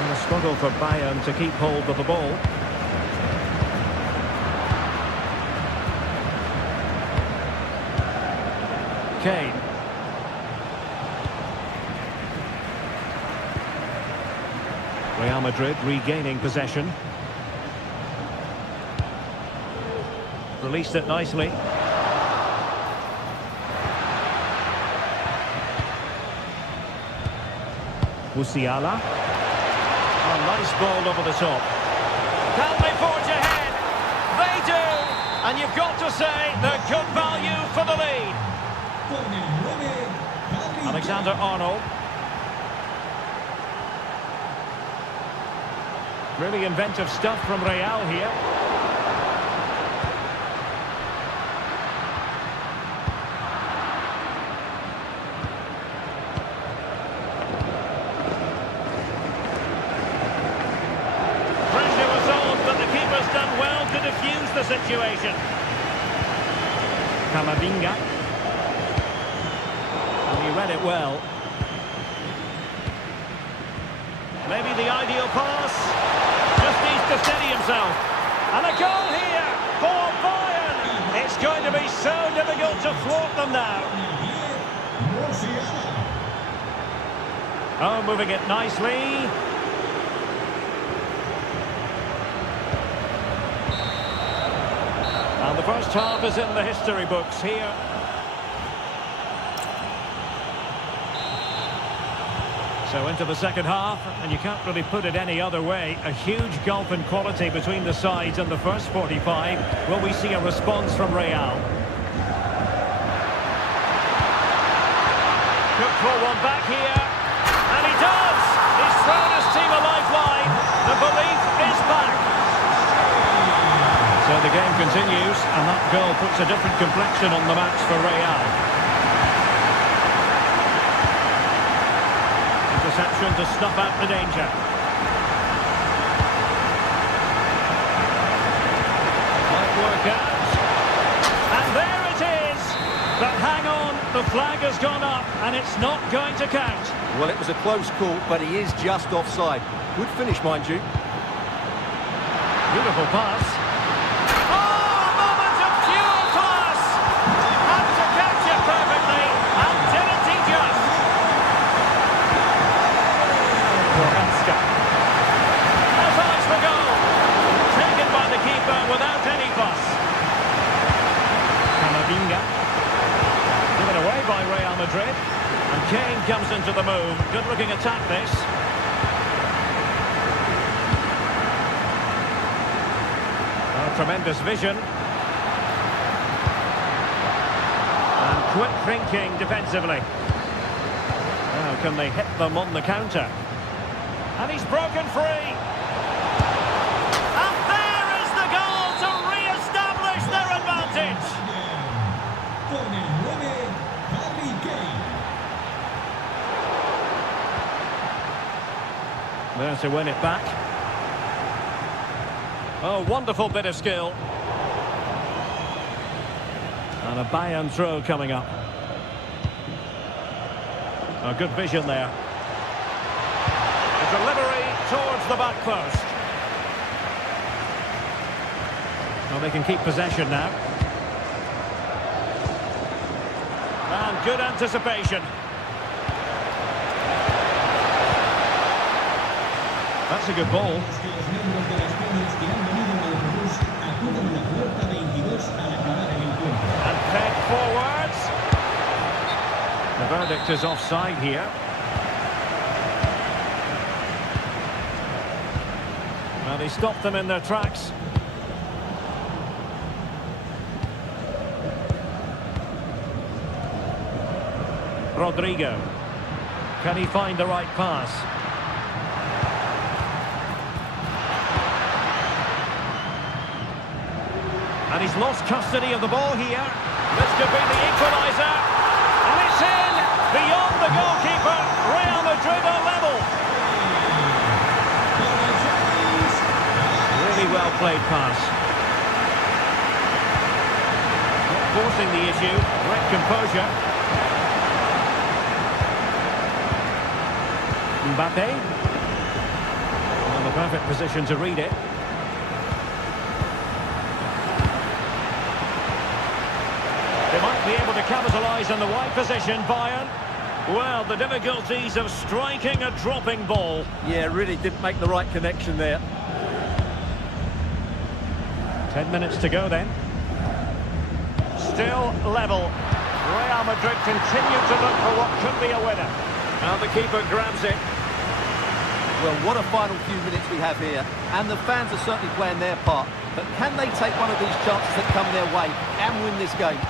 And a struggle for Bayern to keep hold of the ball. Kane. Real Madrid regaining possession. Released it nicely. Musiala. Oh, nice ball over the top. Can they forge ahead? They do! And you've got to say they're good value for the lead. Alexander-Arnold. Really inventive stuff from Real here. Pressure was on, but the keeper's done well to defuse the situation. Camavinga. And he read it well. Maybe the ideal pass. Just needs to steady himself. And a goal here for Bayern. It's going to be so difficult to thwart them now. Oh, moving it nicely. And the first half is in the history books here. So into the second half, and you can't really put it any other way. A huge gulf in quality between the sides in the first 45. Will we see a response from Real? Could pull one back here. And he does! He's thrown his team a lifeline. The belief is back. So the game continues, and that goal puts a different complexion on the match for Real. Interception to snuff out the danger. the flag has gone up, and it's not going to count. Well, it was a close call, but he is just offside. Good finish, mind you. Beautiful pass. Oh, a moment of pure class! Had to catch it perfectly, and didn't he just? Goretzka. As eyes for goal. Taken by the keeper without any fuss. Camavinga. Given away by Real Madrid. And Kane comes into the move. Good-looking attack, this. Tremendous vision. And quick thinking defensively. Now can they hit them on the counter? And he's broken free. And there is the goal to re-establish their advantage. There to win it back. Oh, wonderful bit of skill. And a Bayern throw coming up. A good vision there. A delivery towards the back post. Well, they can keep possession now. And good anticipation. That's a good ball. And fed forwards. The verdict is offside here. Well, he stopped them in their tracks. Rodrigo. Can he find the right pass? And he's lost custody of the ball here. This could be the equaliser. And it's in! Beyond the goalkeeper. Real Madrid are level. Really well played pass. Not forcing the issue. Great composure. Mbappe. In the perfect position to read it. They might be able to capitalise on the wide position, Bayern. Well, the difficulties of striking a dropping ball. Yeah, really didn't make the right connection there. 10 minutes to go then. Still level. Real Madrid continue to look for what could be a winner. Now the keeper grabs it. Well, what a final few minutes we have here. And the fans are certainly playing their part. But can they take one of these chances that come their way and win this game?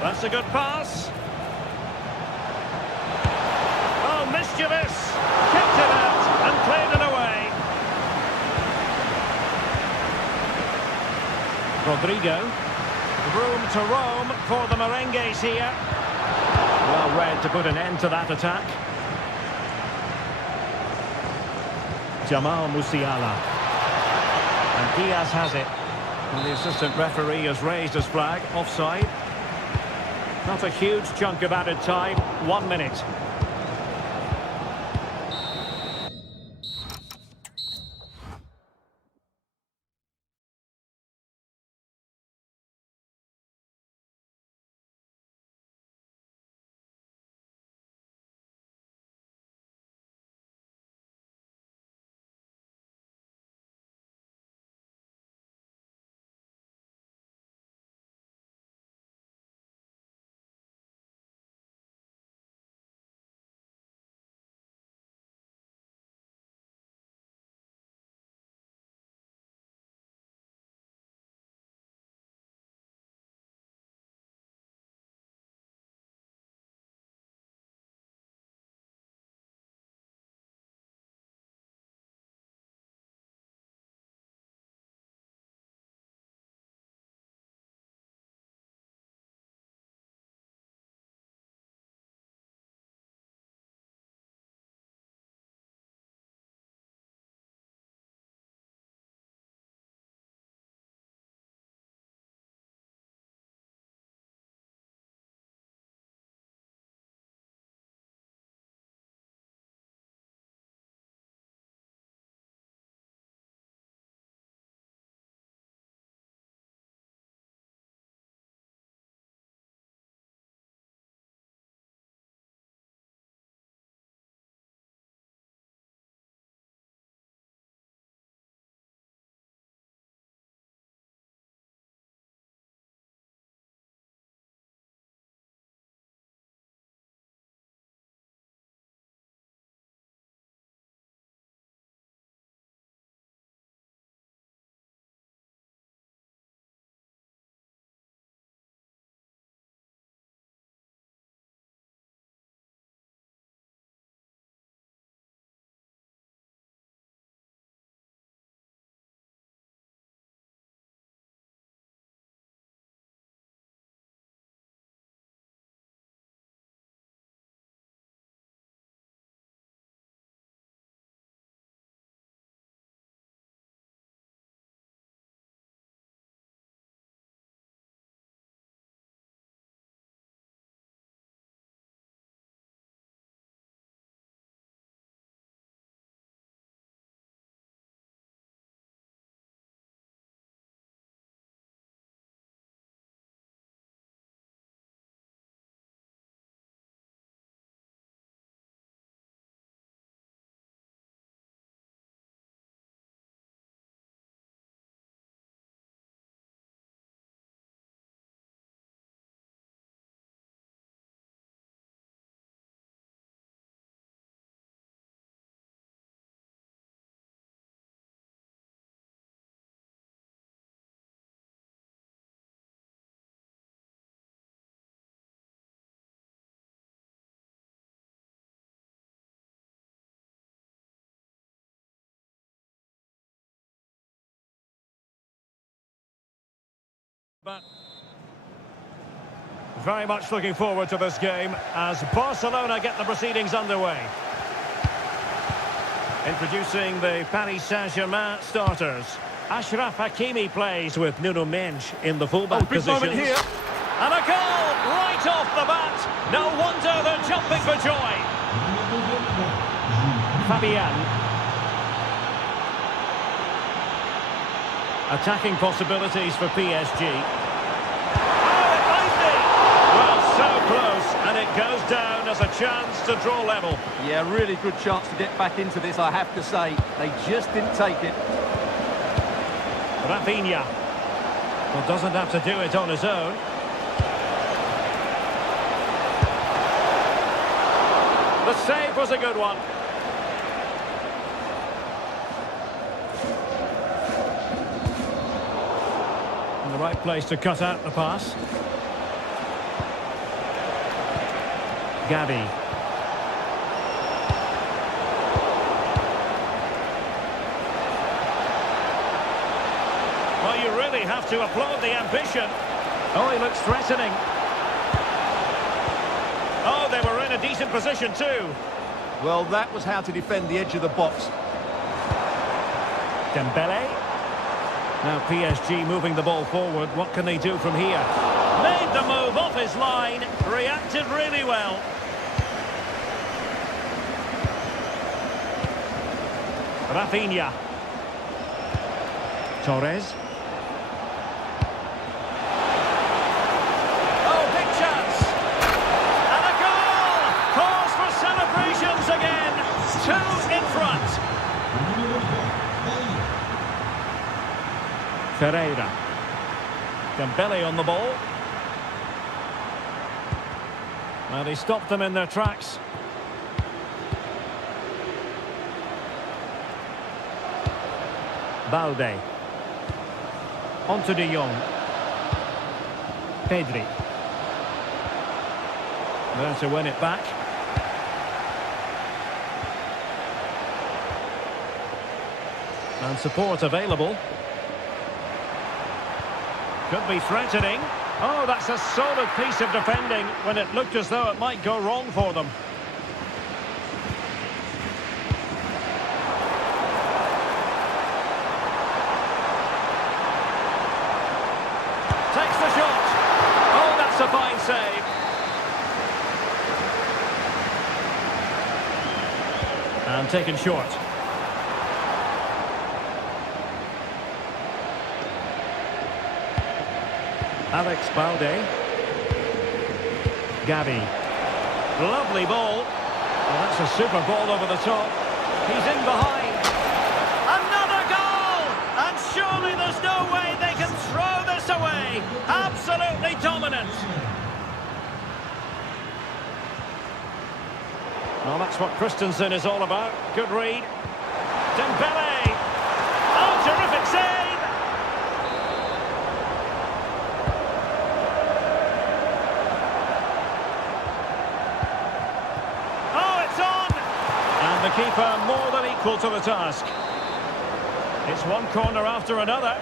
That's a good pass. Oh, mischievous. Kept it out and played it away. Rodrigo. Room to roam for the Merengues here. Well read to put an end to that attack. Jamal Musiala. And Diaz has it. And the assistant referee has raised his flag. Offside. Not a huge chunk of added time. 1 minute. But very much looking forward to this game as Barcelona get the proceedings underway. Introducing the Paris Saint-Germain starters. Ashraf Hakimi plays with Nuno Mendes in the fullback position. Here. And a goal right off the bat. No wonder they're jumping for joy. Fabian. Attacking possibilities for PSG. Oh, it might be. Well, so close, and it goes down as a chance to draw level. Yeah, really good chance to get back into this, I have to say. They just didn't take it. Rafinha. Well, doesn't have to do it on his own. The save was a good one. In the right place to cut out the pass. Gavi. Well, you really have to applaud the ambition. Oh, he looks threatening. Oh, they were in a decent position too. Well, that was how to defend the edge of the box. Dembele. Now PSG moving the ball forward. What can they do from here? Made the move off his line. Reacted really well. Rafinha. Torres. Oh, big chance. And a goal! Cause for celebrations again. Two in front. Ferreira. Dembele on the ball. Well, he stopped them in their tracks. Balde. On to De Jong. Pedri. There to win it back. And support available. Could be threatening. Oh, that's a solid piece of defending when it looked as though it might go wrong for them. Takes the shot. Oh, that's a fine save. And taken short. Alex Balde. Gavi. Lovely ball. Well, that's a super ball over the top. He's in behind. Another goal! And surely there's no way they can throw this away. Absolutely dominant. Well, that's what Christensen is all about. Good read. Dembele. Oh, terrific save. The keeper more than equal to the task. It's one corner after another.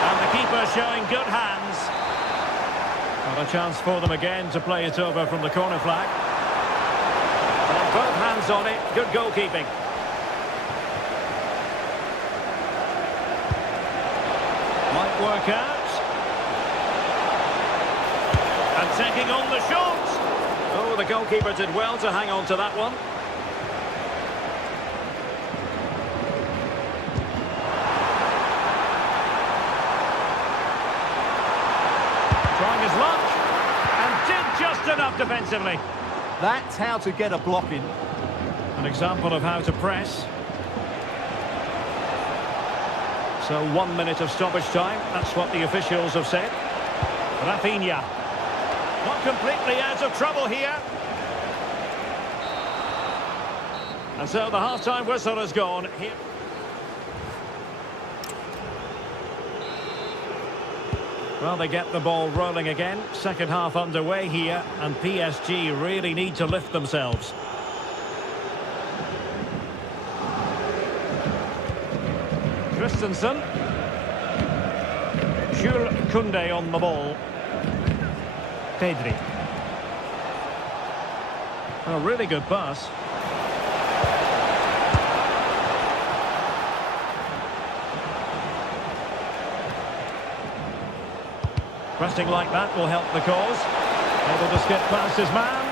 And the keeper showing good hands. Well, a chance for them again to play it over from the corner flag. And both hands on it. Good goalkeeping. Might work out. And taking on the shot. Oh, the goalkeeper did well to hang on to that one. Trying his luck, and did just enough defensively. That's how to get a block in. An example of how to press. So 1 minute of stoppage time, that's what the officials have said. Rafinha. Not completely out of trouble here. And so the half-time whistle has gone. Here. Well, they get the ball rolling again. Second half underway here, and PSG really need to lift themselves. Christensen. Jules Koundé on the ball. Pedri. A really good pass. Pressing like that will help the cause. Able to skip past his man.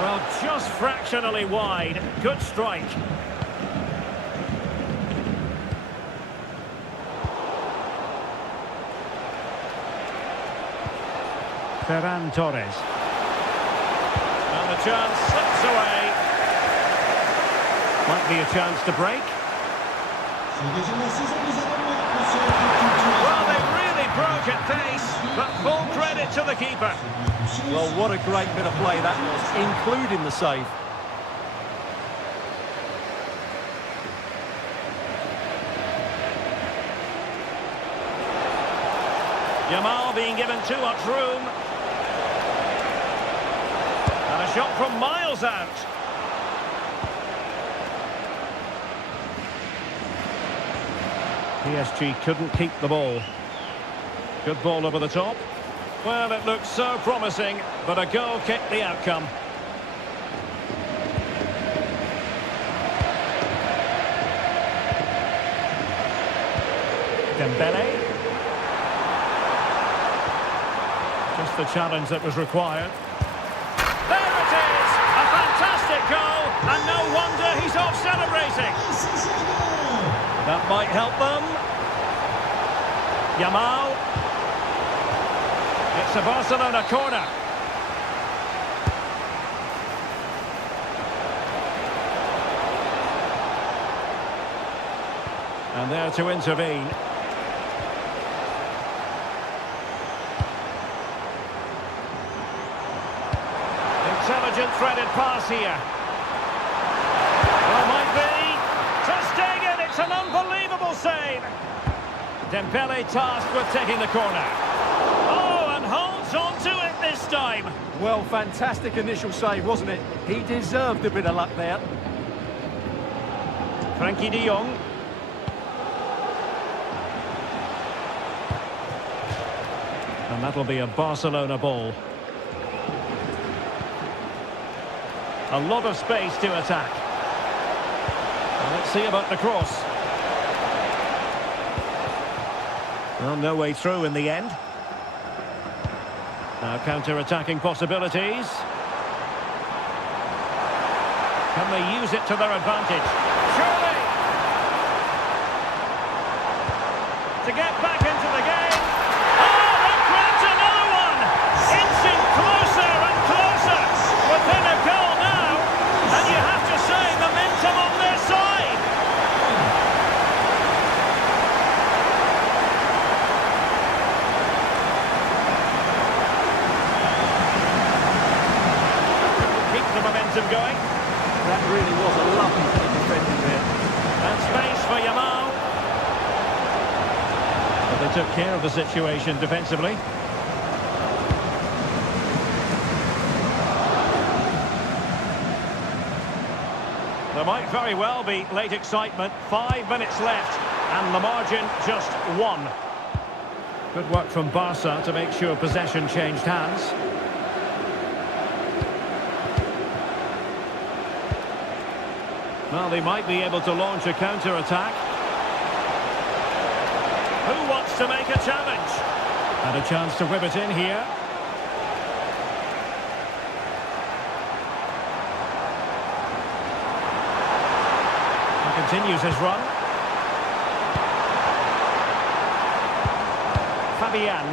Well, just fractionally wide. Good strike. Ferran Torres. And the chance slips away. Might be a chance to break. Well, they really broke at pace, but full credit to the keeper. Well, what a great bit of play that was, including the save. Yamal being given too much room. And a shot from miles out. PSG couldn't keep the ball. Good ball over the top. Well, it looked so promising, but a goal kicked the outcome. Dembele. Just the challenge that was required. There it is! A fantastic goal, and no wonder he's off celebrating. That might help them. Yamal. It's a Barcelona corner. And there to intervene. Intelligent threaded pass here. Well, might be. Ter Stegen, it's an unbelievable save. Dembele tasked with taking the corner. Oh, and holds on to it this time. Well, fantastic initial save, wasn't it? He deserved a bit of luck there. Frankie de Jong. And that'll be a Barcelona ball. A lot of space to attack. Well, let's see about the cross. Well, no way through in the end. Now counter-attacking possibilities. Can they use it to their advantage? Surely! To get back into the game. Oh, that grabs another one! Inching closer and closer. Within a goal now. And you have to say, momentum on their side. Keep the momentum going. That really was a lovely bit of defending there. And space for Yamal. But they took care of the situation defensively. There might very well be late excitement. 5 minutes left, and the margin just 1. Good work from Barca to make sure possession changed hands. Well, they might be able to launch a counter-attack. Who wants to make a challenge? And a chance to whip it in here. Continues his run. Fabian.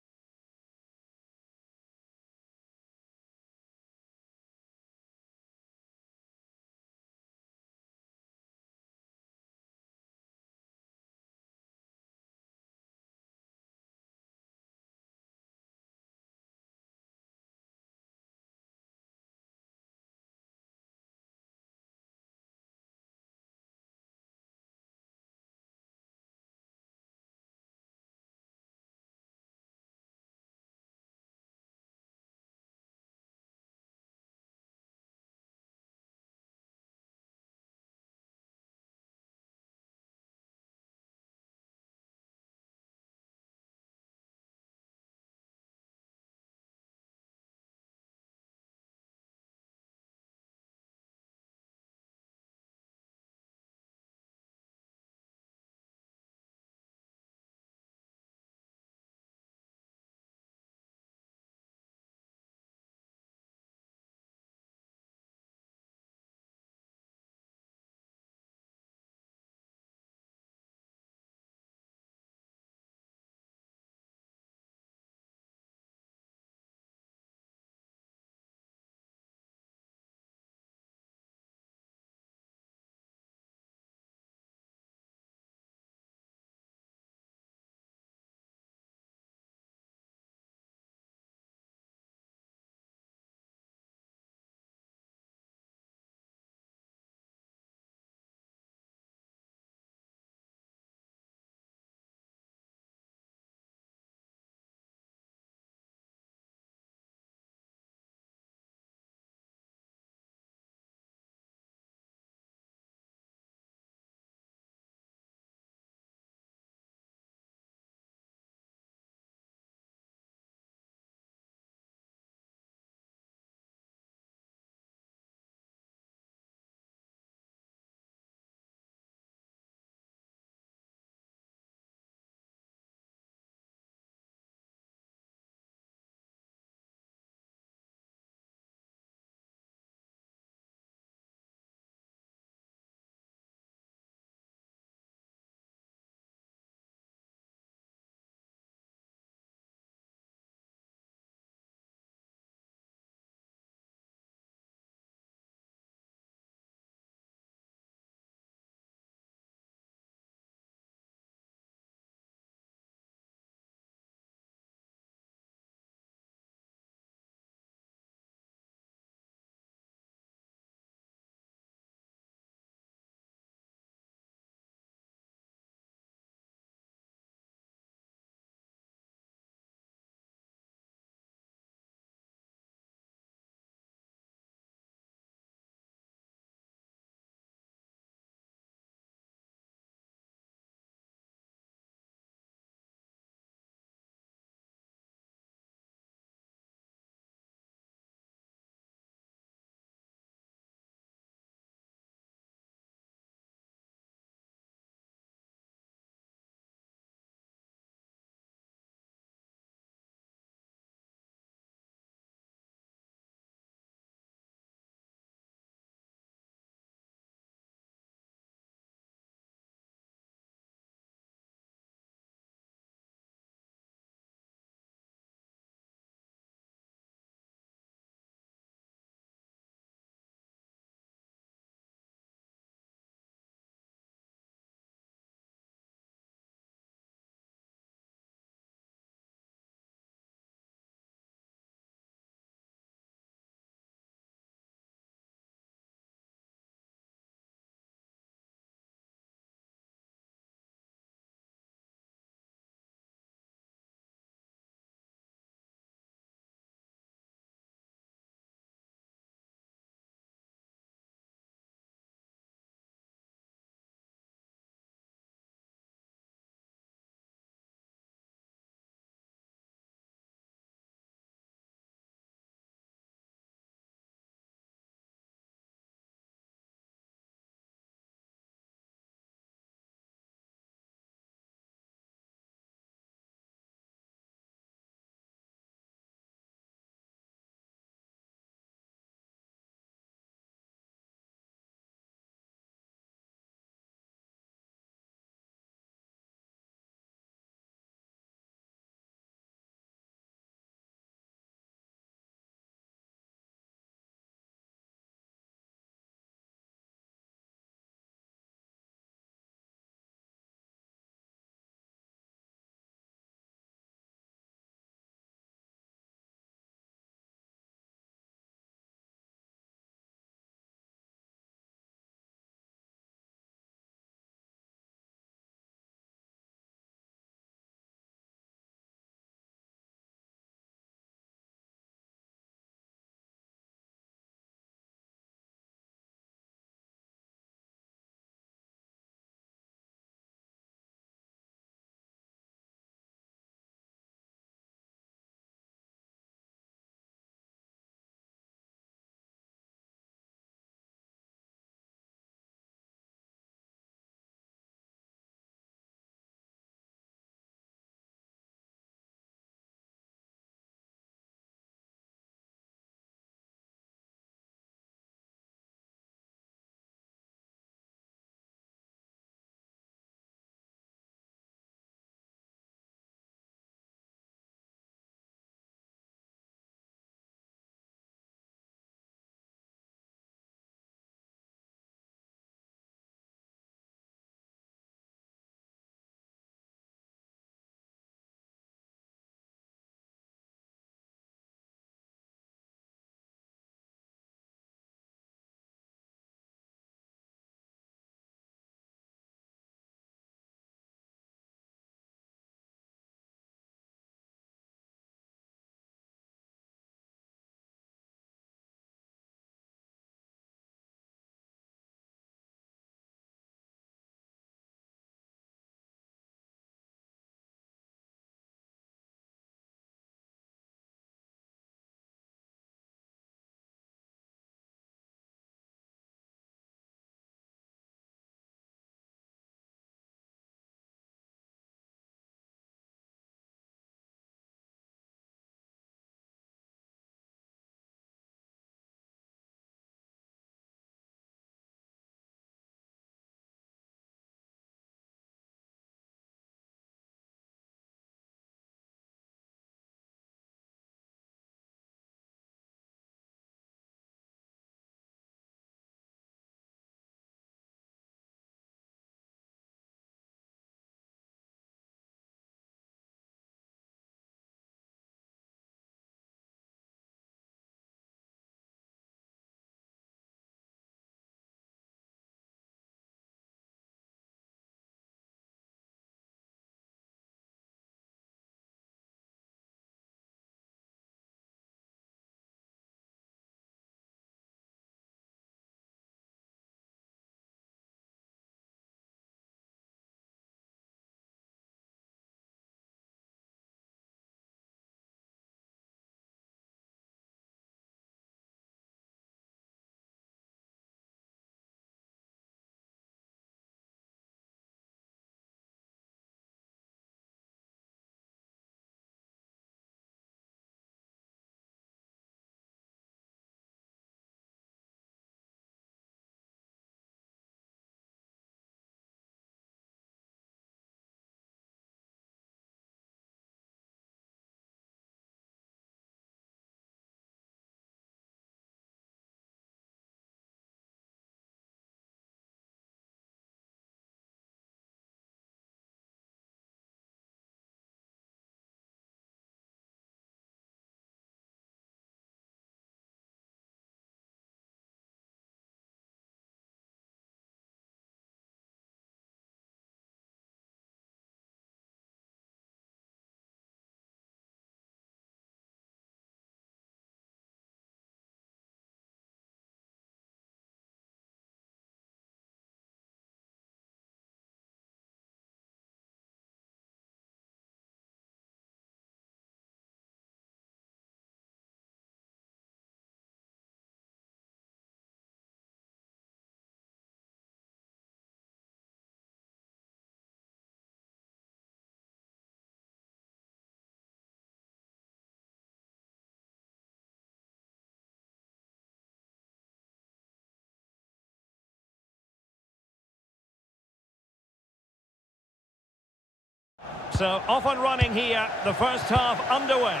So off and running here, the first half underway.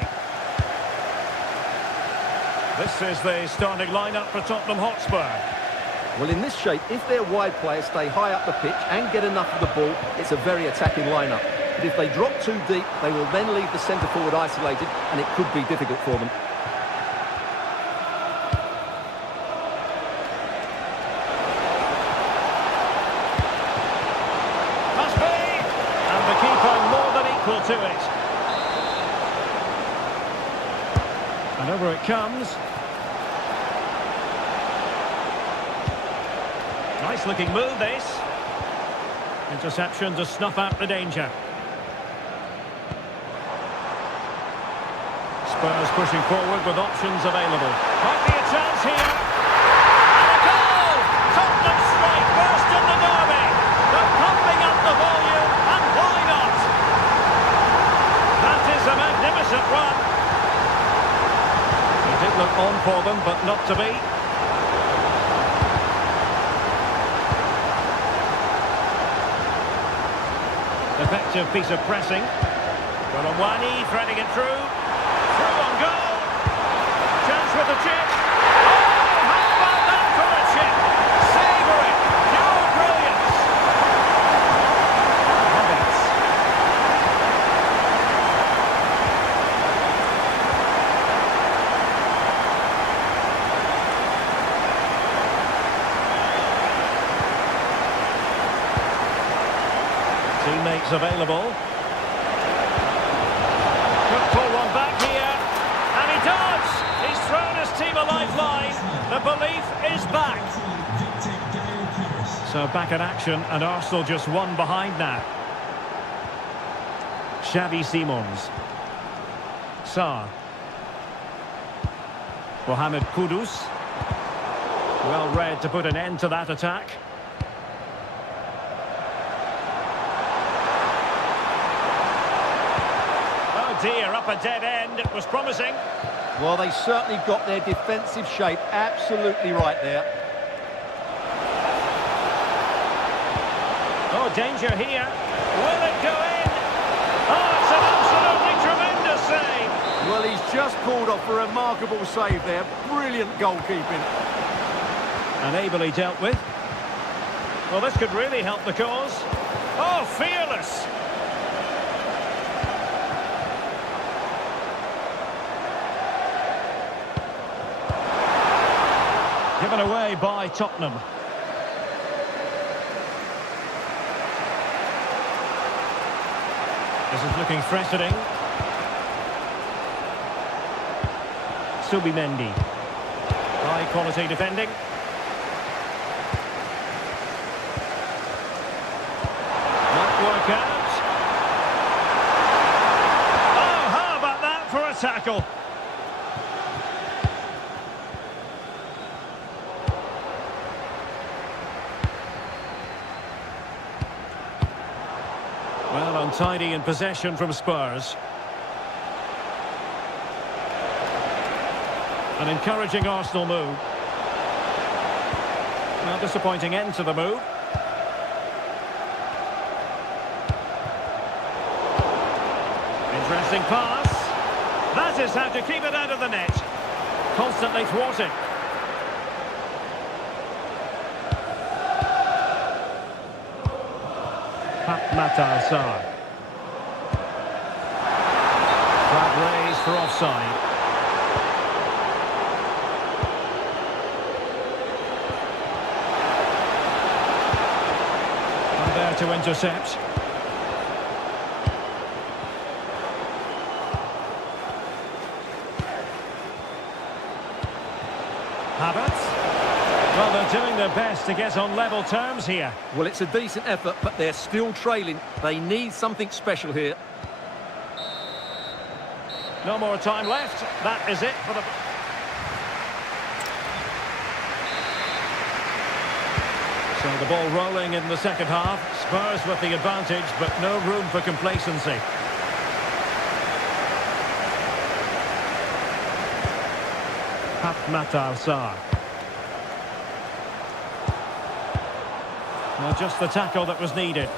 This is the starting lineup for Tottenham Hotspur. Well, in this shape, if their wide players stay high up the pitch and get enough of the ball, it's a very attacking lineup. But if they drop too deep, they will then leave the centre forward isolated, and it could be difficult for them. Must be! And the keeper more than equal to it. And over it comes. Nice looking move, this. Interception to snuff out the danger. Spurs pushing forward with options available. Might be a chance here. And a goal! Tottenham strike burst in the derby. They're pumping up the volume, and why not? That is a magnificent run. It did look on for them, but not to be. Effective piece of pressing. Colomwani threading it through. Through on goal. Chance with the chip. Oh, how about that for a chip? Savouring. Pure brilliance. Roberts. Teammates available. Could pull one back here. And he does! He's thrown his team a lifeline. The belief is back. So back in action, and Arsenal just one behind now. Xavi Simons. Sarr. Mohamed Kudus. Well read to put an end to that attack. Oh dear, up a dead end. It was promising. Well, they certainly got their defensive shape absolutely right there. Oh, danger here. Will it go in? Oh, it's an absolutely tremendous save. Well, he's just pulled off a remarkable save there. Brilliant goalkeeping. And ably dealt with. Well, this could really help the cause. Oh, fearless. Given away by Tottenham. This is looking threatening. Subimendi. High quality defending. Might work out. Oh, how about that for a tackle? Well, untidy in possession from Spurs. An encouraging Arsenal move. Well, disappointing end to the move. Interesting pass. That is how to keep it out of the net. Constantly thwarted. Sarr. Flag raised for offside. And there to intercept. Havertz. Well, they're doing their best to get on level terms here. Well, it's a decent effort, but they're still trailing. They need something special here. No more time left. That is it for the... So the ball rolling in the second half. Spurs with the advantage, but no room for complacency. Sarr. Well, just the tackle that was needed.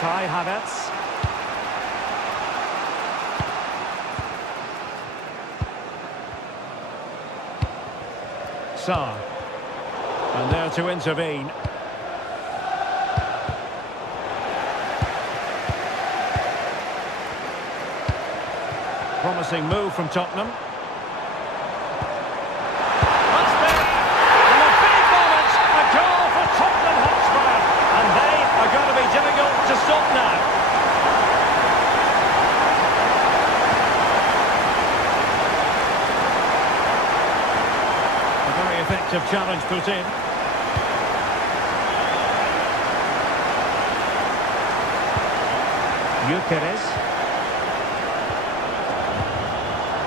Kai Havertz. Saar. And there to intervene. Promising move from Tottenham. Must be. And a big moment. A goal for Tottenham Hotspur. And they are going to be difficult to stop now. A very effective challenge put in. Gyökeres.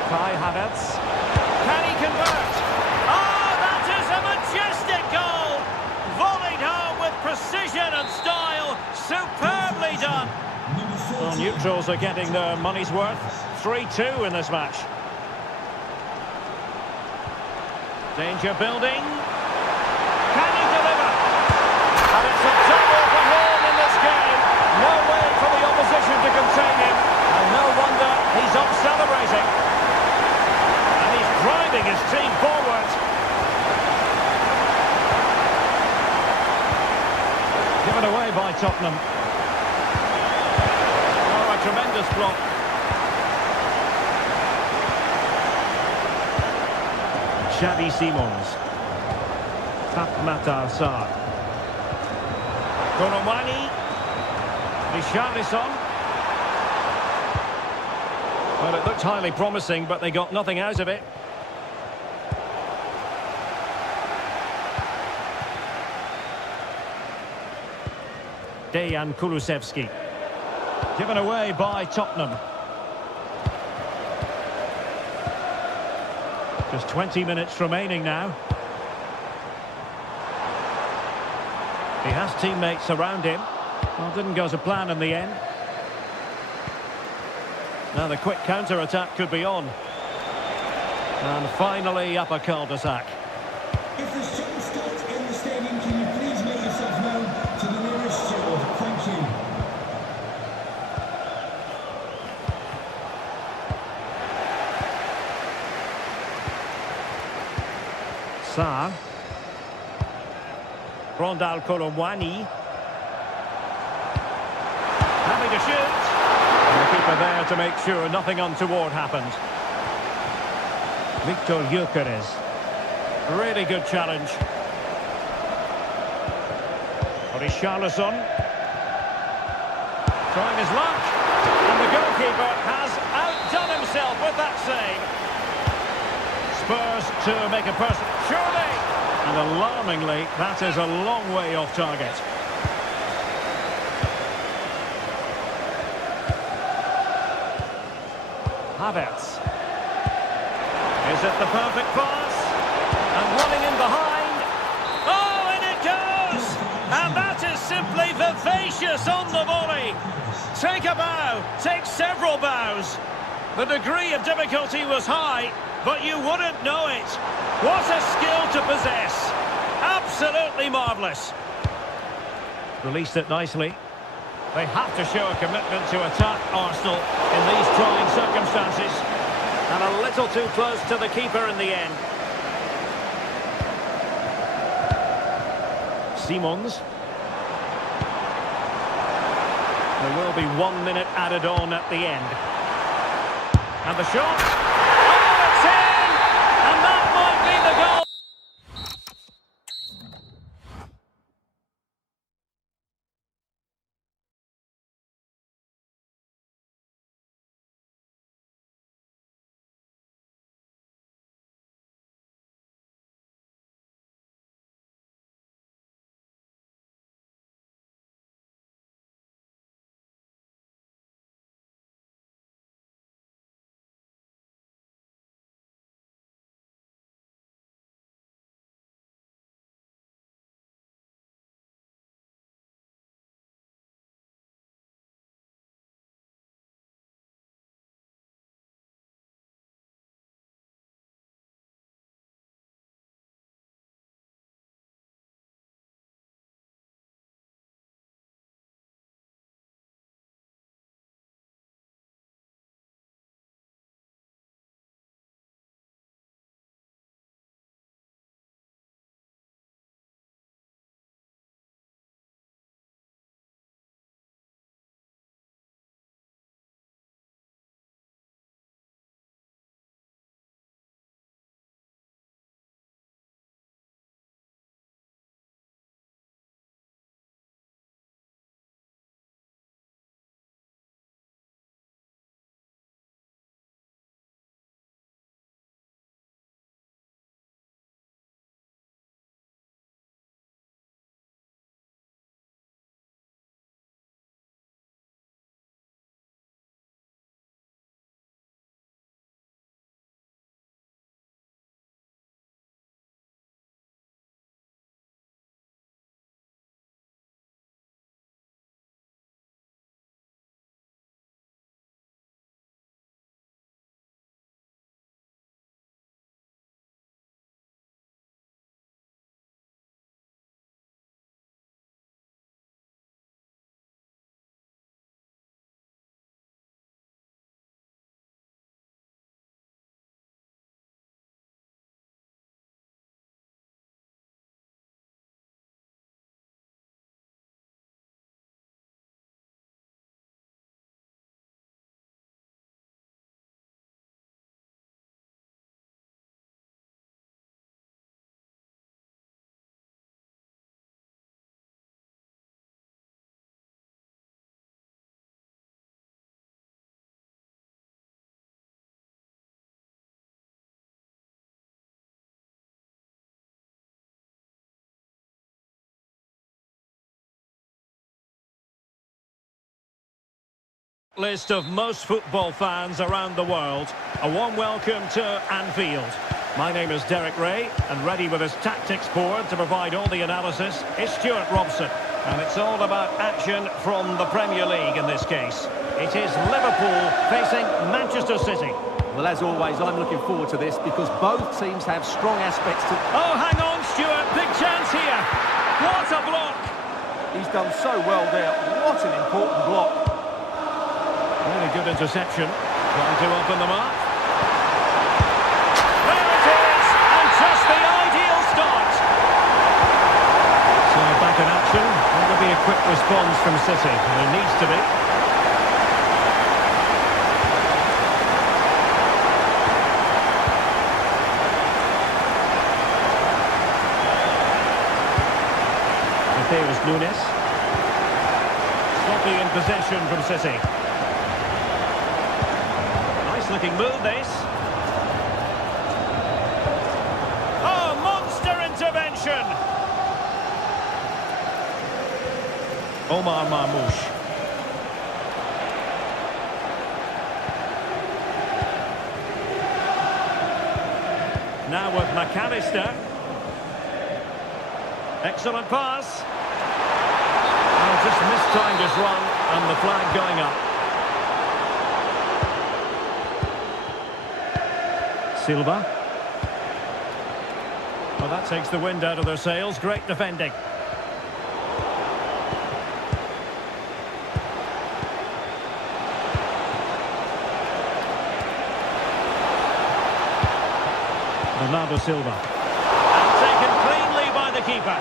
Kai Havertz. Can he convert? Oh, that is a majestic goal! Volleyed home with precision and style. Superbly done. Well, neutrals are getting their money's worth. 3-2 in this match. Danger building. Can he deliver? And it's a double for him in this game. No way for the opposition to contain him. And no wonder he's up celebrating. And he's driving his team forward. Given away by Tottenham. Oh, a tremendous block. Xavi Simons. Fatmatar Sarr. Koromani. Richarlison. Well, it looked highly promising, but they got nothing out of it. Dejan Kulusevski. Given away by Tottenham. Just 20 minutes remaining now. He has teammates around him. Well, didn't go to plan in the end. Now the quick counter-attack could be on. And finally up a cul-de-sac. If there's chance stopped in the stadium, can you please make yourself known to the nearest steward? Thank you. Saar. Rondal Koromani. Having to shoot. And the keeper there to make sure nothing untoward happened. Victor Gyökeres. Really good challenge. Richarlison. Trying his luck. And the goalkeeper has outdone himself with that save. Spurs to make a person. Surely! And alarmingly, that is a long way off target. Havertz. Is it the perfect pass? And running in behind. Oh, and it goes! And that is simply vivacious on the volley. Take a bow, take several bows. The degree of difficulty was high, but you wouldn't know it. What a skill to possess. Absolutely marvellous. Released it nicely. They have to show a commitment to attack Arsenal in these trying circumstances. And a little too close to the keeper in the end. Simons. There will be 1 minute added on at the end. And the shot. list of most football fans around the world. A warm welcome to Anfield. My name is Derek Ray, and ready with his tactics board to provide all the analysis is Stuart Robson. And it's all about action from the Premier League in this case. It is Liverpool facing Manchester City. Well, as always, I'm looking forward to this because both teams have strong aspects to... Oh, hang on, Stuart. Big chance here. What a block. He's done so well there. What an important block. Really good interception. Trying to open the mark. There it is! And just the ideal start. So back in action. Will there be a quick response from City? There needs to be. There's Nunes. Sloppy in possession from City. Nice looking move, this. Oh, monster intervention! Omar Marmoush. Now with McAllister. Excellent pass. Just mistimed his run, and the flag going up. Silva. Well, that takes the wind out of their sails. Great defending. Bernardo Silva. And taken cleanly by the keeper.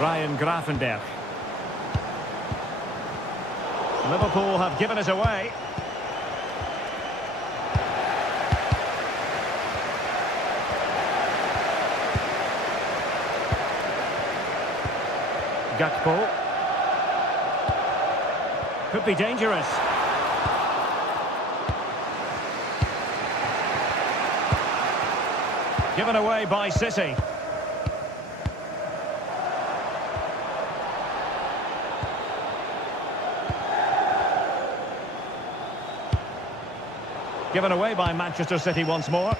Ryan Gravenberch. Liverpool have given us away. Gakpo. Could be dangerous. Given away by City. Given away by Manchester City once more.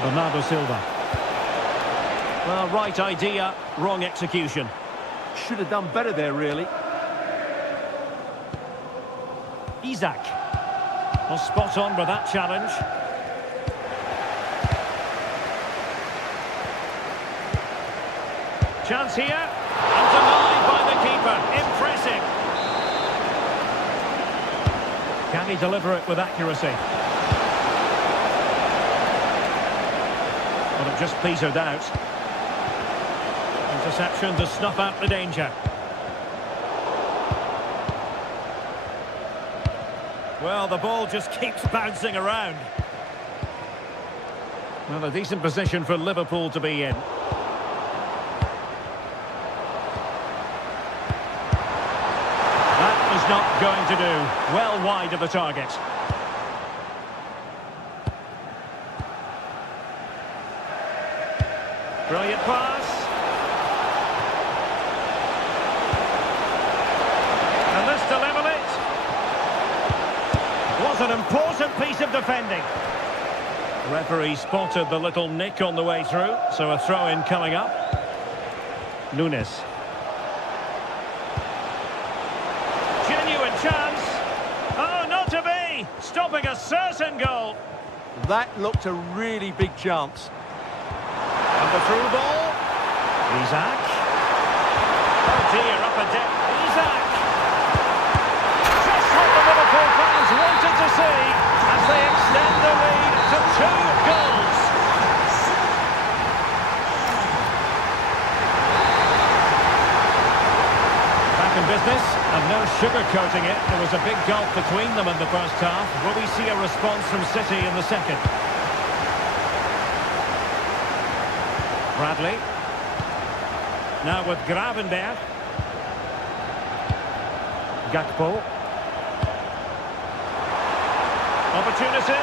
Bernardo Silva. Well, right idea, wrong execution. Should have done better there, really. Isak. Well, spot on with that challenge. Chance here, and denied by the keeper. Impressive. Can he deliver it with accuracy? But it just petered out. Interception to snuff out the danger. Well, the ball just keeps bouncing around. Well, a decent position for Liverpool to be in. Not going to do. Well wide of the target. Brilliant pass. And this to level it. Was an important piece of defending. Referee spotted the little nick on the way through, so a throw-in coming up. Nunes. Chance. Oh, not to be. Stopping a certain goal. That looked a really big chance. And the through ball. Isak. Oh dear, up a deck. Isak. Just what the Liverpool fans wanted to see as they extend the lead to 2 goals. Back in business. And no sugarcoating it. There was a big gulf between them in the first half. Will we see a response from City in the second? Bradley. Now with Gravenberch. Gakpo. Opportunity.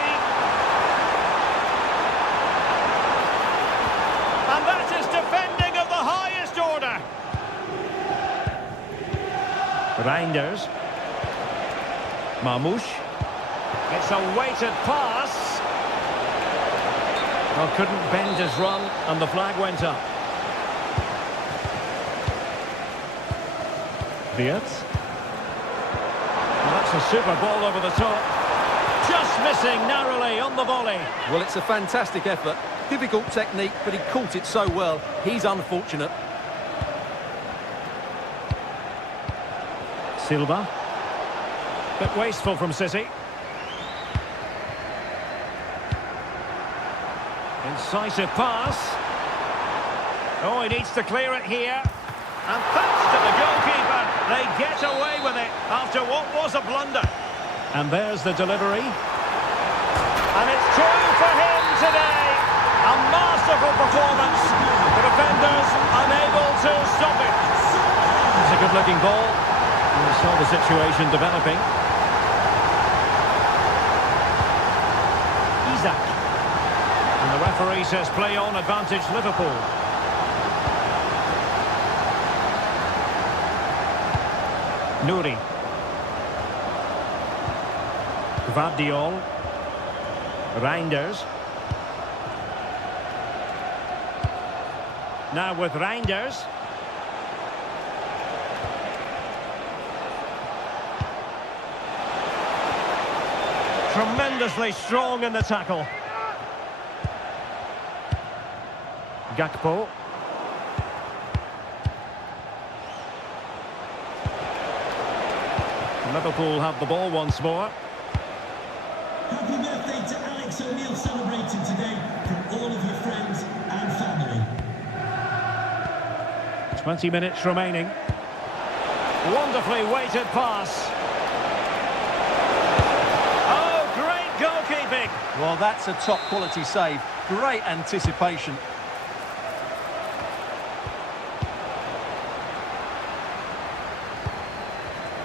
Reinders. Marmouche. It's a weighted pass. Well, couldn't bend his run, and the flag went up. Beats. Well, that's a super ball over the top. Just missing narrowly on the volley. Well, it's a fantastic effort. Difficult technique, but he caught it so well. He's unfortunate. Silva. Bit wasteful from City. Incisive pass. Oh, he needs to clear it here. And thanks to the goalkeeper, they get away with it after what was a blunder. And there's the delivery. And it's true for him today. A masterful performance. The defenders unable to stop it. It's a good-looking ball. We saw the situation developing. Isaac. And the referee says play on, advantage Liverpool. Nouri. Gvardiol. Reinders. Now with Reinders. Tremendously strong in the tackle. Gakpo. Liverpool have the ball once more. Happy birthday to Alex O'Neill celebrating today from all of your friends and family. 20 minutes remaining. Wonderfully weighted pass. Oh, great goalkeeping. Well, that's a top-quality save. Great anticipation.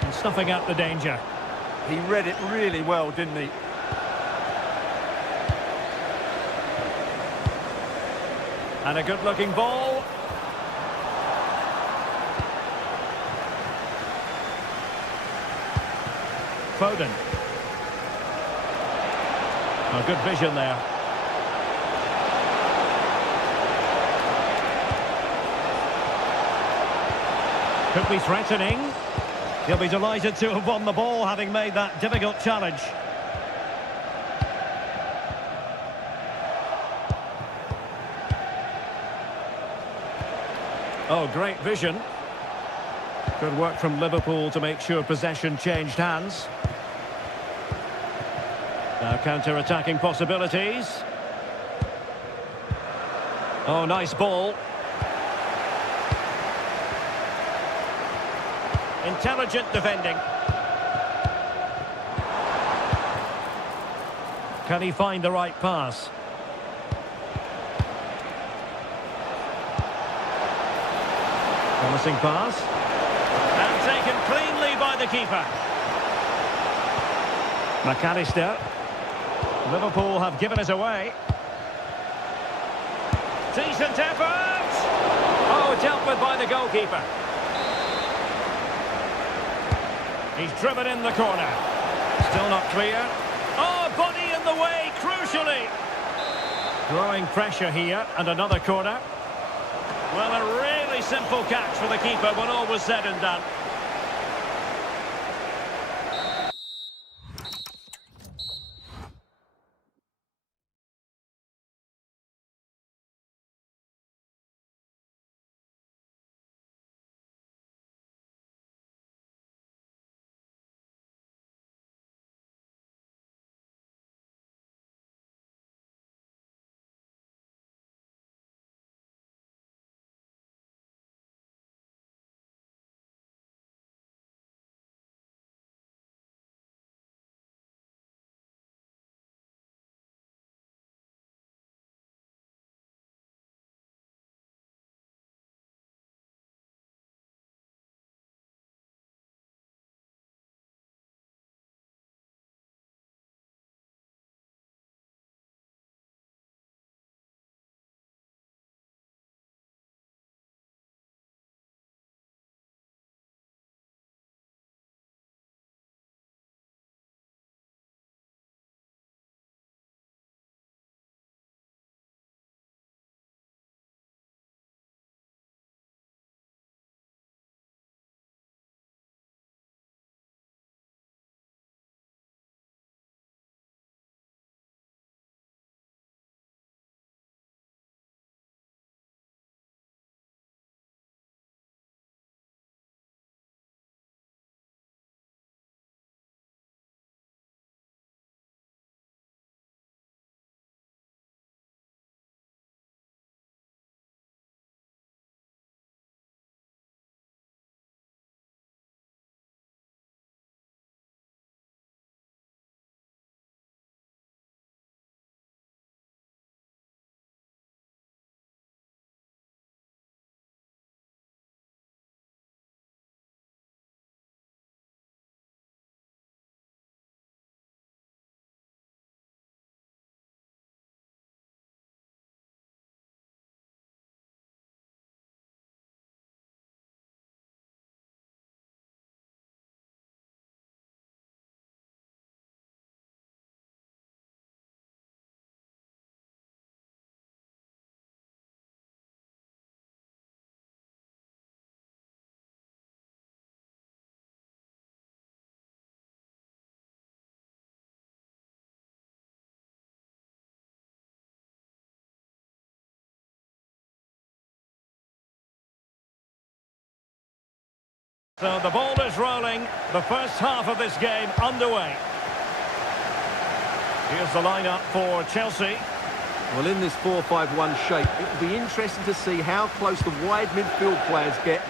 And snuffing out the danger. He read it really well, didn't he? And a good-looking ball. Foden. Oh, good vision there. Could be threatening. He'll be delighted to have won the ball, having made that difficult challenge. Oh, great vision. Good work from Liverpool to make sure possession changed hands. Now counter-attacking possibilities. Oh, nice ball. Intelligent defending. Can he find the right pass? Promising pass. And taken cleanly by the keeper. McAllister. Liverpool have given us away. Decent effort! Oh, dealt with by the goalkeeper. He's driven in the corner. Still not clear. Oh, body in the way, crucially. Growing pressure here, and another corner. Well, a really simple catch for the keeper when all was said and done. So the ball is rolling. The first half of this game underway. Here's the lineup for Chelsea. Well, in this 4-5-1 shape, it will be interesting to see how close the wide midfield players get.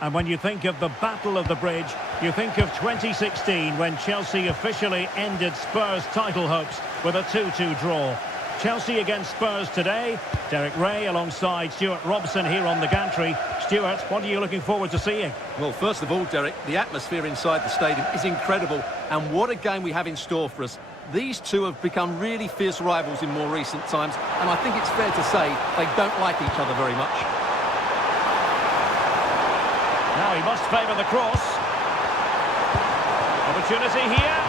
And when you think of the Battle of the Bridge, you think of 2016 when Chelsea officially ended Spurs' title hopes with a 2-2 draw. Chelsea against Spurs today. Derek Ray alongside Stuart Robson here on the gantry. Stuart, what are you looking forward to seeing? Well, first of all, Derek, the atmosphere inside the stadium is incredible. And what a game we have in store for us. These two have become really fierce rivals in more recent times. And I think it's fair to say they don't like each other very much. Now he must favour the cross. Opportunity here.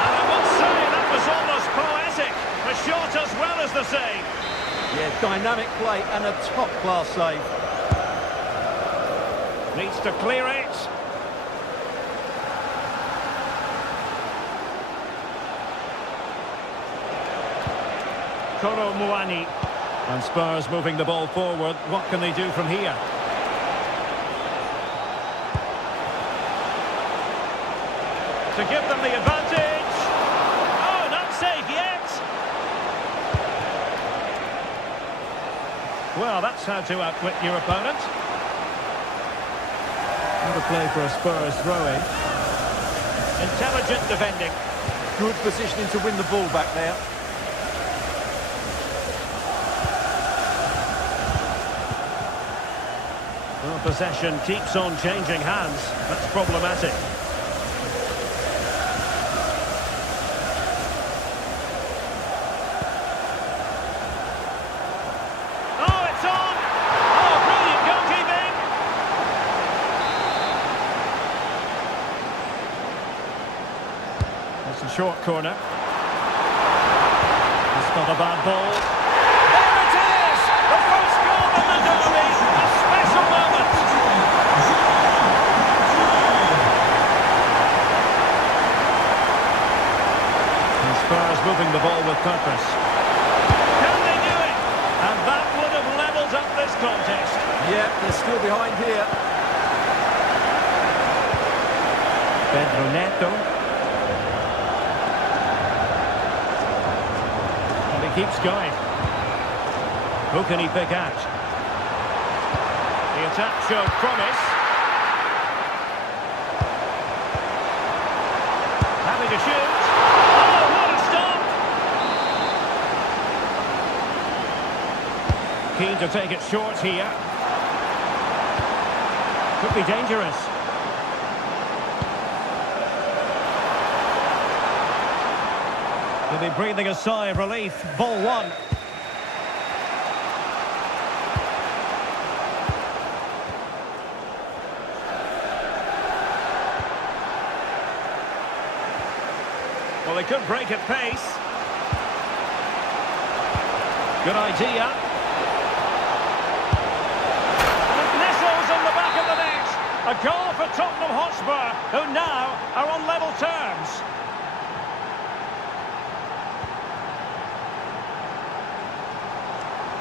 And I must say, that was almost poetic. The shot as well as the save. Yeah, dynamic play and a top-class save. Needs to clear it. Koro Muani. And Spurs moving the ball forward. What can they do from here? To give them the advantage. Oh, not safe yet. Well, that's how to outwit your opponent. Another play for a Spurs throw-in. Intelligent defending. Good positioning to win the ball back there. Well, possession keeps on changing hands. That's problematic. Short corner. It's not a bad ball. There it is! The first goal in the derby! A special moment! And Spurs moving the ball with purpose. Can they do it? And that would have levelled up this contest. Yeah, they're still behind here. Pedro Neto. Keeps going. Who can he pick out? The attack showed promise. Having to shoot. Oh, what a stop! Keen to take it short here. Could be dangerous. He'll be breathing a sigh of relief. Ball one. Well, they could break at pace. Good idea. And it nestles in the back of the net. A goal for Tottenham Hotspur, who now are on level terms.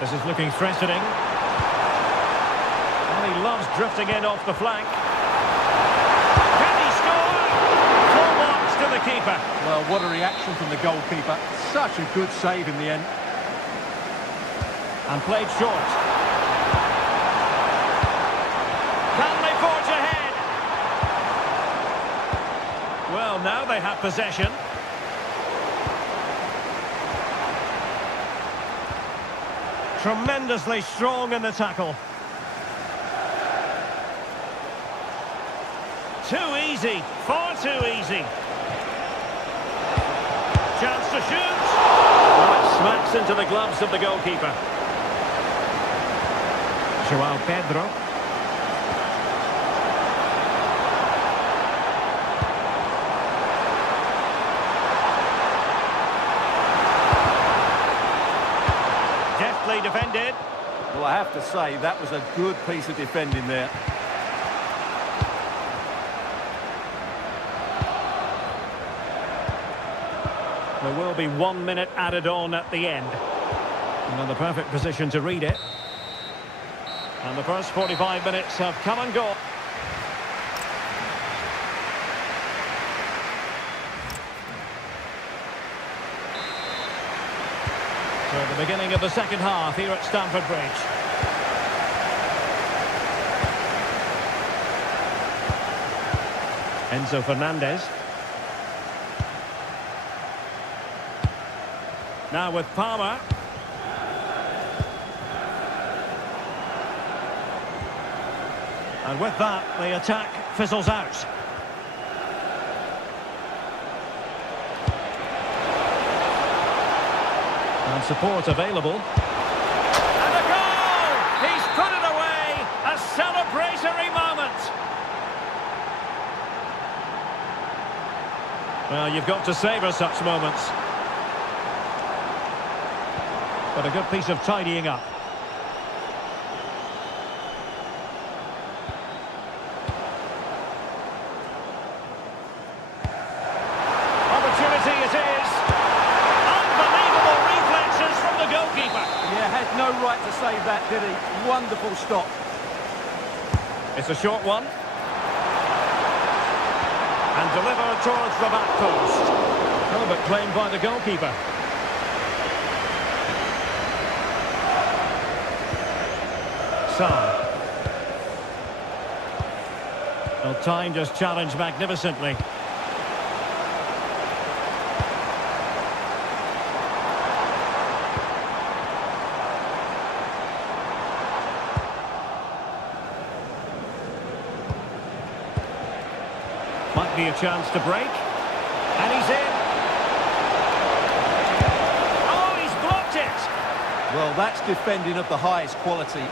This is looking threatening. And he loves drifting in off the flank. Can he score? Full marks to the keeper. Well, what a reaction from the goalkeeper. Such a good save in the end. And played short. Can they forge ahead? Well, now they have possession. Tremendously strong in the tackle. Too easy, far too easy. Chance to shoot. Oh, it smacks into the gloves of the goalkeeper. João Pedro. Deftly defended. Well, I have to say, that was a good piece of defending there. There will be 1 minute added on at the end. And the perfect position to read it. And the first 45 minutes have come and gone. So the beginning of the second half here at Stamford Bridge. Enzo Fernandez. Now with Palmer. And with that, the attack fizzles out. And support available. And a goal! He's put it away! A celebratory moment! Well, you've got to savour such moments. But a good piece of tidying up. Opportunity it is. Unbelievable reflexes from the goalkeeper. Yeah, had no right to save that, did he? Wonderful stop. It's a short one. And delivered towards the back post. Oh, but claimed by the goalkeeper. Well, time just challenged magnificently. Might be a chance to break. And he's in. Oh, he's blocked it. Well, that's defending of the highest quality.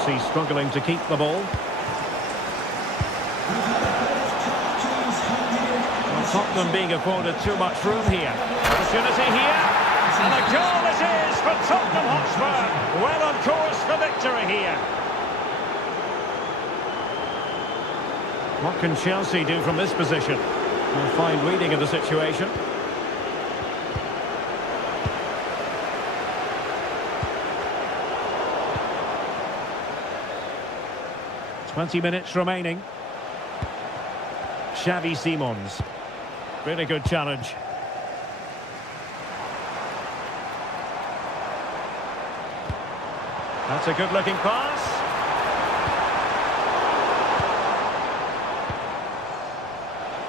Chelsea struggling to keep the ball. Well, Tottenham being afforded too much room here. Opportunity here. And a goal it is for Tottenham Hotspur. Well on course for victory here. What can Chelsea do from this position? A fine reading of the situation. Twenty minutes remaining. Xavi Simons. Really good challenge. That's a good-looking pass.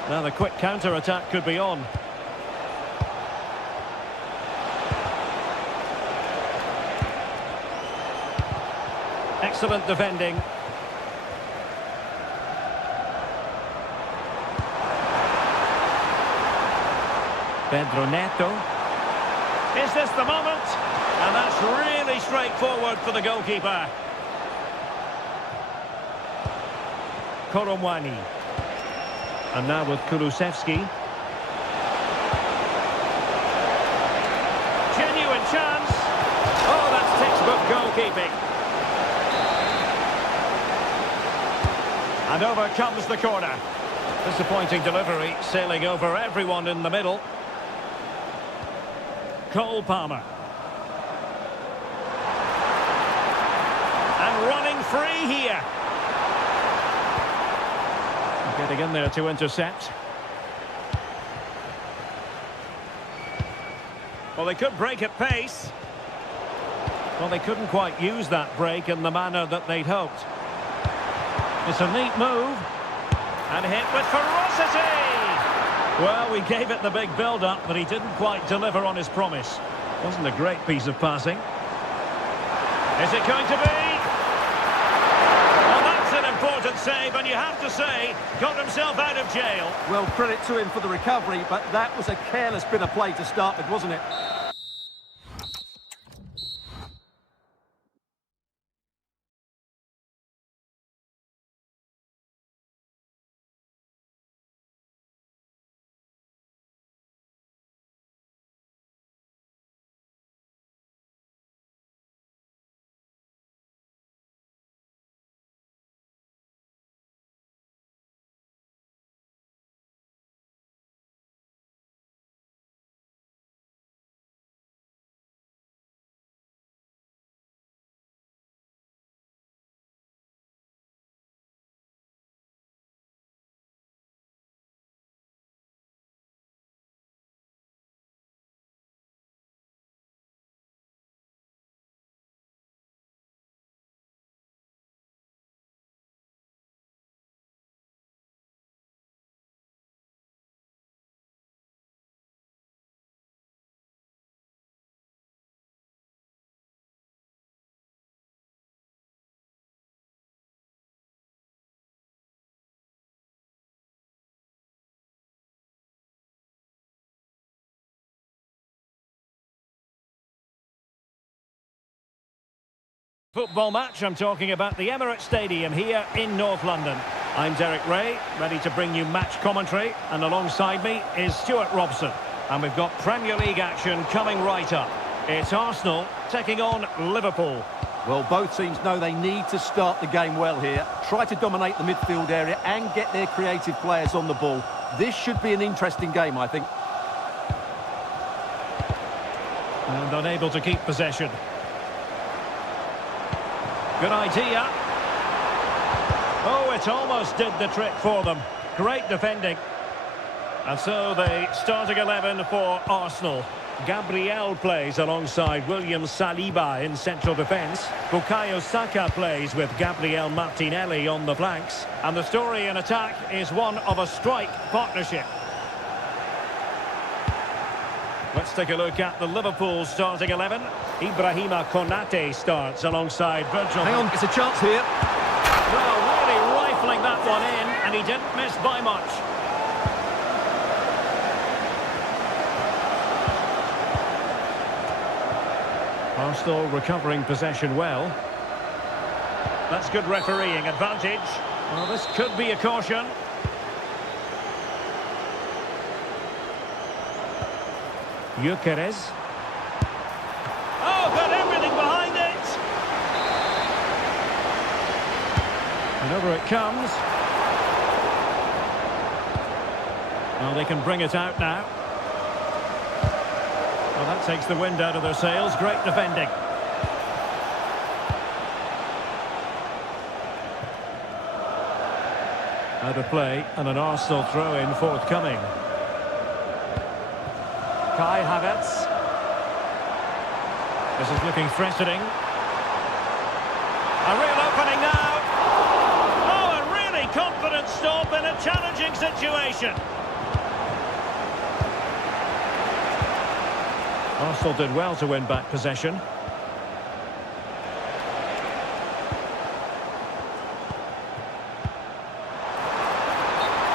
Now the quick counter-attack could be on. Excellent defending. Pedro Neto. Is this the moment? And that's really straightforward for the goalkeeper. Koromwani. And now with Kulusevski. Genuine chance. Oh, that's textbook goalkeeping. And over comes the corner. Disappointing delivery, sailing over everyone in the middle. Cole Palmer. And running free here. Getting in there to intercept. Well, they could break at pace. Well, they couldn't quite use that break in the manner that they'd hoped. It's a neat move. And hit with ferocity! Well, we gave it the big build-up, but he didn't quite deliver on his promise. Wasn't a great piece of passing. Is it going to be? Well, that's an important save, and you have to say, got himself out of jail. Well, credit to him for the recovery, but that was a careless bit of play to start with, wasn't it? Football match, I'm talking about the Emirates Stadium here in North London. I'm Derek Ray, ready to bring you match commentary, and alongside me is Stuart Robson. And we've got Premier League action coming right up. It's Arsenal taking on Liverpool. Well, both teams know they need to start the game well here. Try to dominate the midfield area and get their creative players on the ball. This should be an interesting game, I think. And unable to keep possession. Good idea. Oh, it almost did the trick for them. Great defending. And so the starting 11 for Arsenal. Gabriel plays alongside William Saliba in central defence. Bukayo Saka plays with Gabriel Martinelli on the flanks. And the story in attack is one of a strike partnership. Let's take a look at the Liverpool starting 11. Ibrahima Konate starts alongside Virgil. Hang on, it's a chance here. Well, really rifling that one in, and he didn't miss by much. Arsenal recovering possession well. That's good refereeing advantage. Well, this could be a caution. Gyökeres. Oh, got everything behind it! And over it comes. Well, they can bring it out now. Well, that takes the wind out of their sails. Great defending. Out of play, and an Arsenal throw-in forthcoming. Kai Havertz. This is looking threatening. A real opening now. Oh, a really confident stop in a challenging situation. Arsenal did well to win back possession.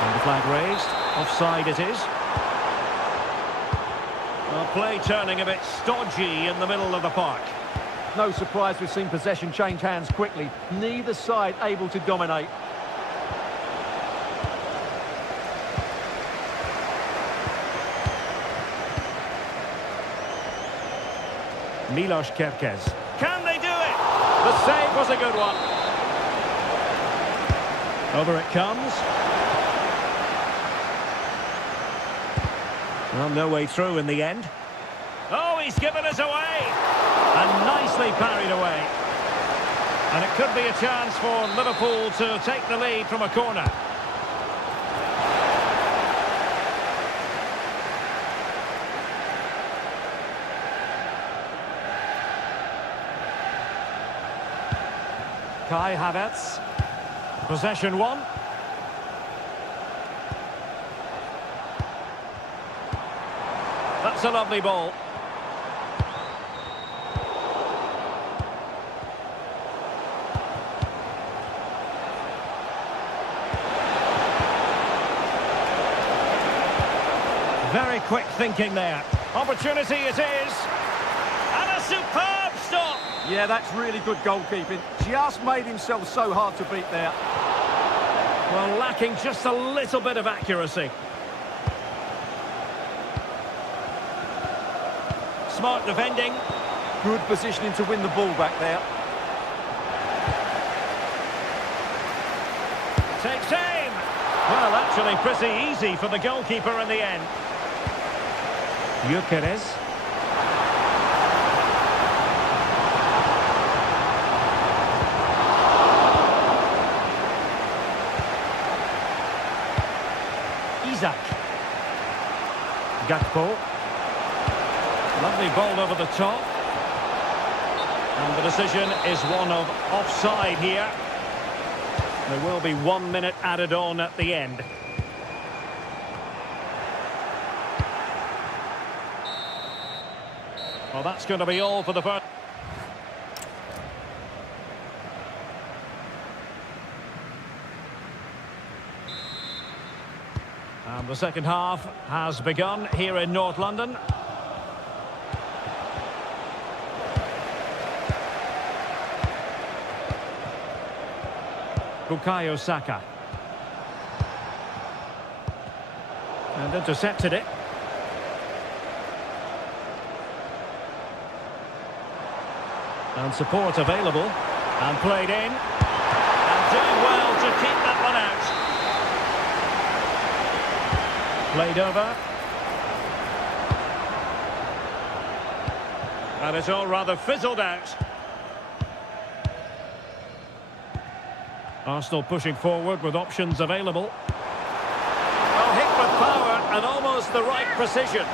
And the flag raised. Offside it is. Well, play turning a bit stodgy in the middle of the park. No surprise we've seen possession change hands quickly. Neither side able to dominate. Milos Kerkez. Can they do it? The save was a good one. Over it comes. Well, no way through in the end. Oh, he's given us away. And nicely parried away. And it could be a chance for Liverpool to take the lead from a corner. Kai Havertz. Possession one. That's a lovely ball. Very quick thinking there. Opportunity it is. And a superb stop. Yeah, that's really good goalkeeping. Just made himself so hard to beat there. Well, lacking just a little bit of accuracy. Smart defending. Good positioning to win the ball back there. Takes aim. Well, actually pretty easy for the goalkeeper in the end. Gyökeres. Isak. Gakpo. Lovely ball over the top. And the decision is one of offside here. There will be 1 minute added on at the end. Well, that's going to be all for the first. And the second half has begun here in North London. Bukayo Saka. And intercepted it. And support available. And played in. And doing well to keep that one out. Played over. And it's all rather fizzled out. Arsenal pushing forward with options available. Well, hit with power and almost the right precision.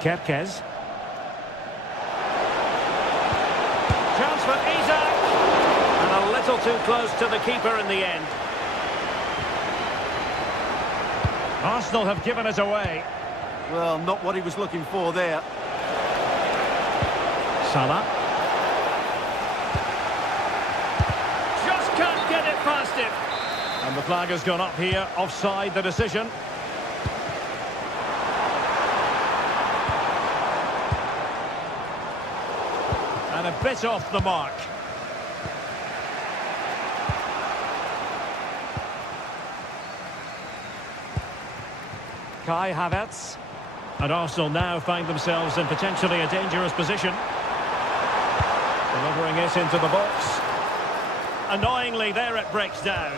Kerkez. Chance for Isak. And a little too close to the keeper in the end. Arsenal have given us away. Well, not what he was looking for there. Salah. Just can't get it past him. And the flag has gone up here, offside the decision. And a bit off the mark. Kai Havertz. And Arsenal now find themselves in potentially a dangerous position. Delivering it into the box. Annoyingly, there it breaks down.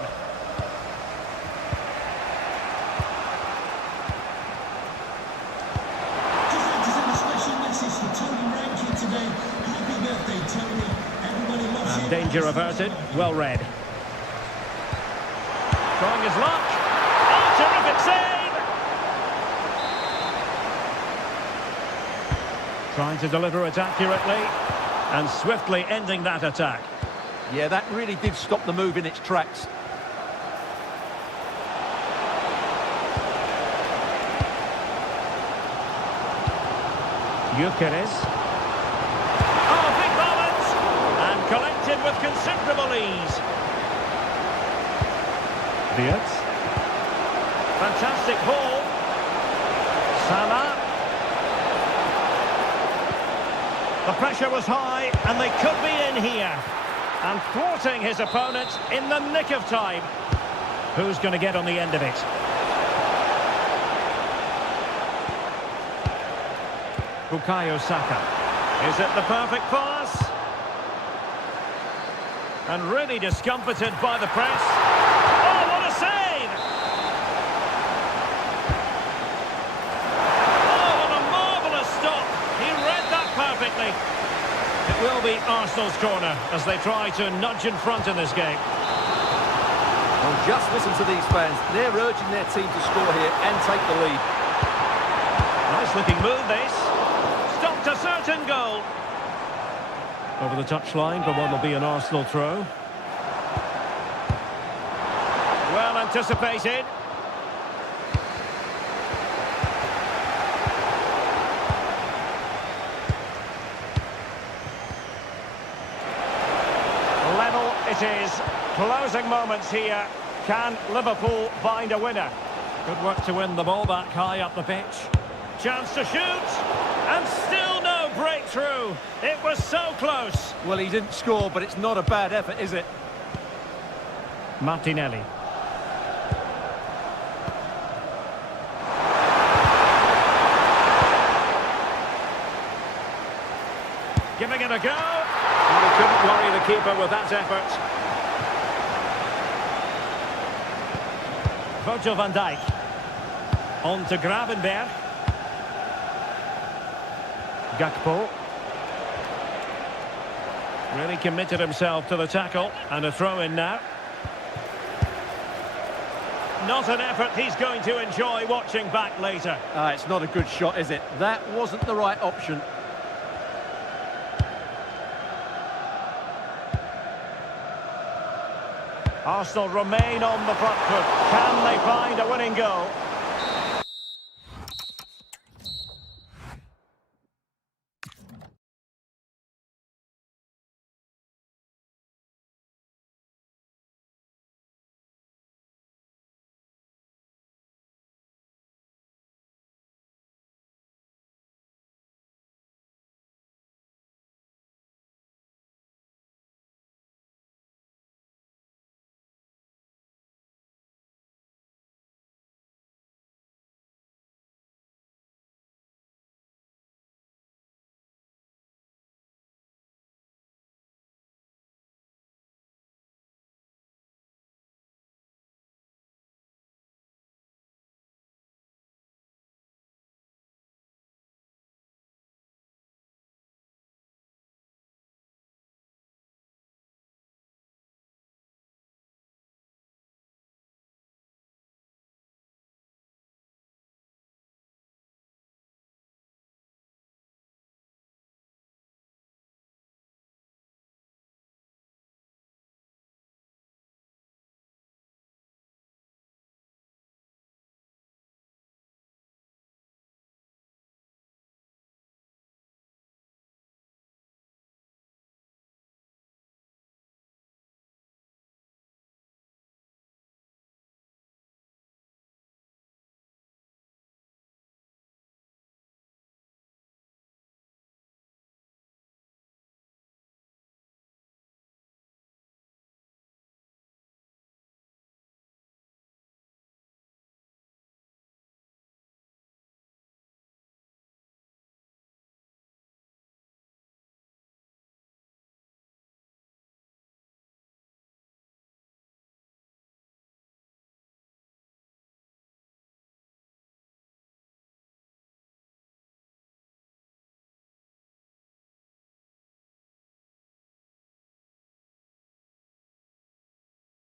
Just like to send a special message to Tony Rankin today. Happy birthday, Tony. Everybody loves you. And danger averted. Well read. Trying his luck. Oh, terrific save! Trying to deliver it accurately and swiftly ending that attack. Yeah, that really did stop the move in its tracks. Gyökeres. Oh, big moment! And collected with considerable ease. Diaz. Fantastic ball. Salah. The pressure was high, and they could be in here. And thwarting his opponent in the nick of time. Who's going to get on the end of it? Bukayo Saka. Is it the perfect pass? And really discomfited by the press. Oh, what a save! Oh, what a marvellous stop. He read that perfectly. It will be Arsenal's corner as they try to nudge in front in this game. Well, just listen to these fans. They're urging their team to score here and take the lead. Nice looking move, this. Stopped a certain goal. Over the touchline for what will be an Arsenal throw. Well anticipated. Level it is. Closing moments here. Can Liverpool find a winner? Good work to win the ball back high up the pitch. Chance to shoot. And still no breakthrough. It was so close. Well, he didn't score, but it's not a bad effort, is it? Martinelli. Giving it a go. And he couldn't worry the keeper with that effort. Virgil van Dijk. On to Gravenberg. Gakpo. Really committed himself to the tackle. And a throw in now. Not an effort he's going to enjoy watching back later. It's not a good shot, is it? That wasn't the right option. Arsenal remain on the front foot. Can they find a winning goal?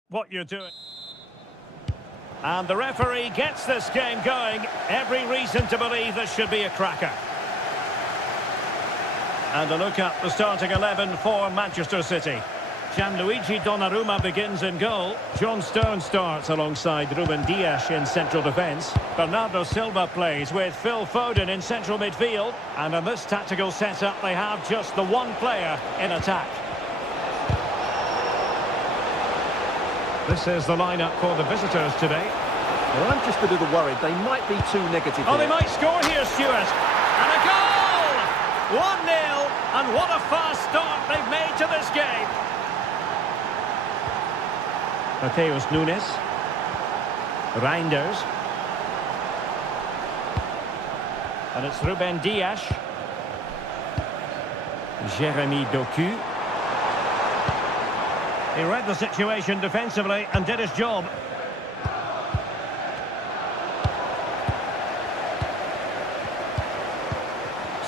What you're doing. And the referee gets this game going. Every reason to believe this should be a cracker. And a look at the starting 11 for Manchester City. Gianluigi Donnarumma begins in goal. John Stones starts alongside Ruben Dias in central defence. Bernardo Silva plays with Phil Foden in central midfield. And in this tactical setup, they have just the one player in attack. This is the lineup for the visitors today. Well, I'm just a little worried. They might be too negative Oh, here. they might score here, Stuart. And a goal! 1-0, and what a fast start they've made to this game. Mateus Nunes. Reinders. And it's Ruben Dias. Jeremy Doku. He read the situation defensively and did his job.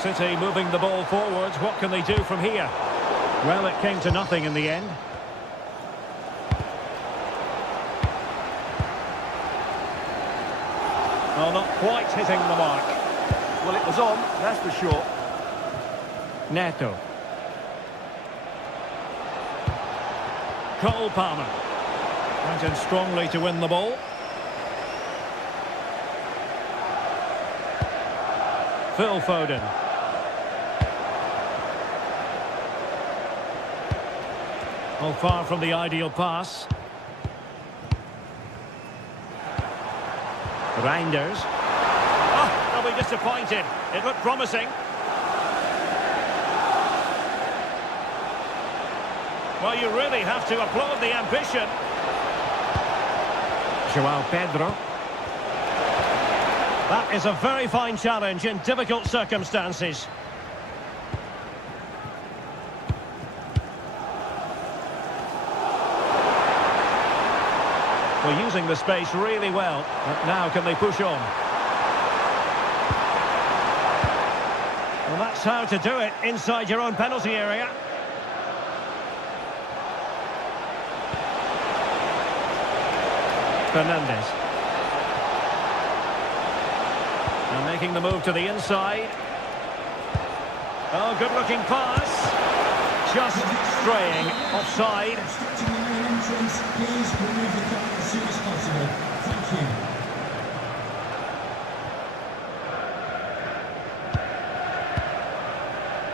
City moving the ball forwards. What can they do from here? Well, it came to nothing in the end. Oh, not quite hitting the mark. Well, it was on, that's for sure. Neto. Cole Palmer. Went in strongly to win the ball. Phil Foden. Well, far from the ideal pass. Reinders. Oh, they'll be disappointed. It looked promising. Well, you really have to applaud the ambition. João Pedro. That is a very fine challenge in difficult circumstances. Well, using the space really well. But now can they push on? Well, that's how to do it inside your own penalty area. Fernandes. And making the move to the inside. Oh, good-looking pass. Just straying offside. Obstructing the main entrance. Please remove the car as soon as possible. Thank you.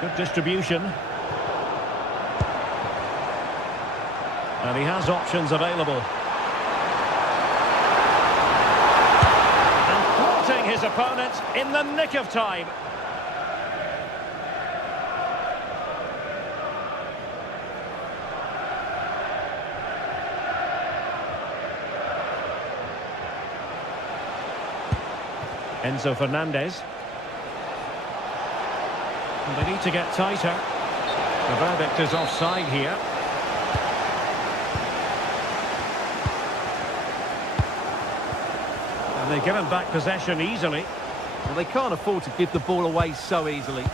Good distribution. And he has options available. And thwarting his opponent in the nick of time. Enzo Fernandez. And they need to get tighter. The verdict is offside here. And they give him back possession easily. Well, they can't afford to give the ball away so easily.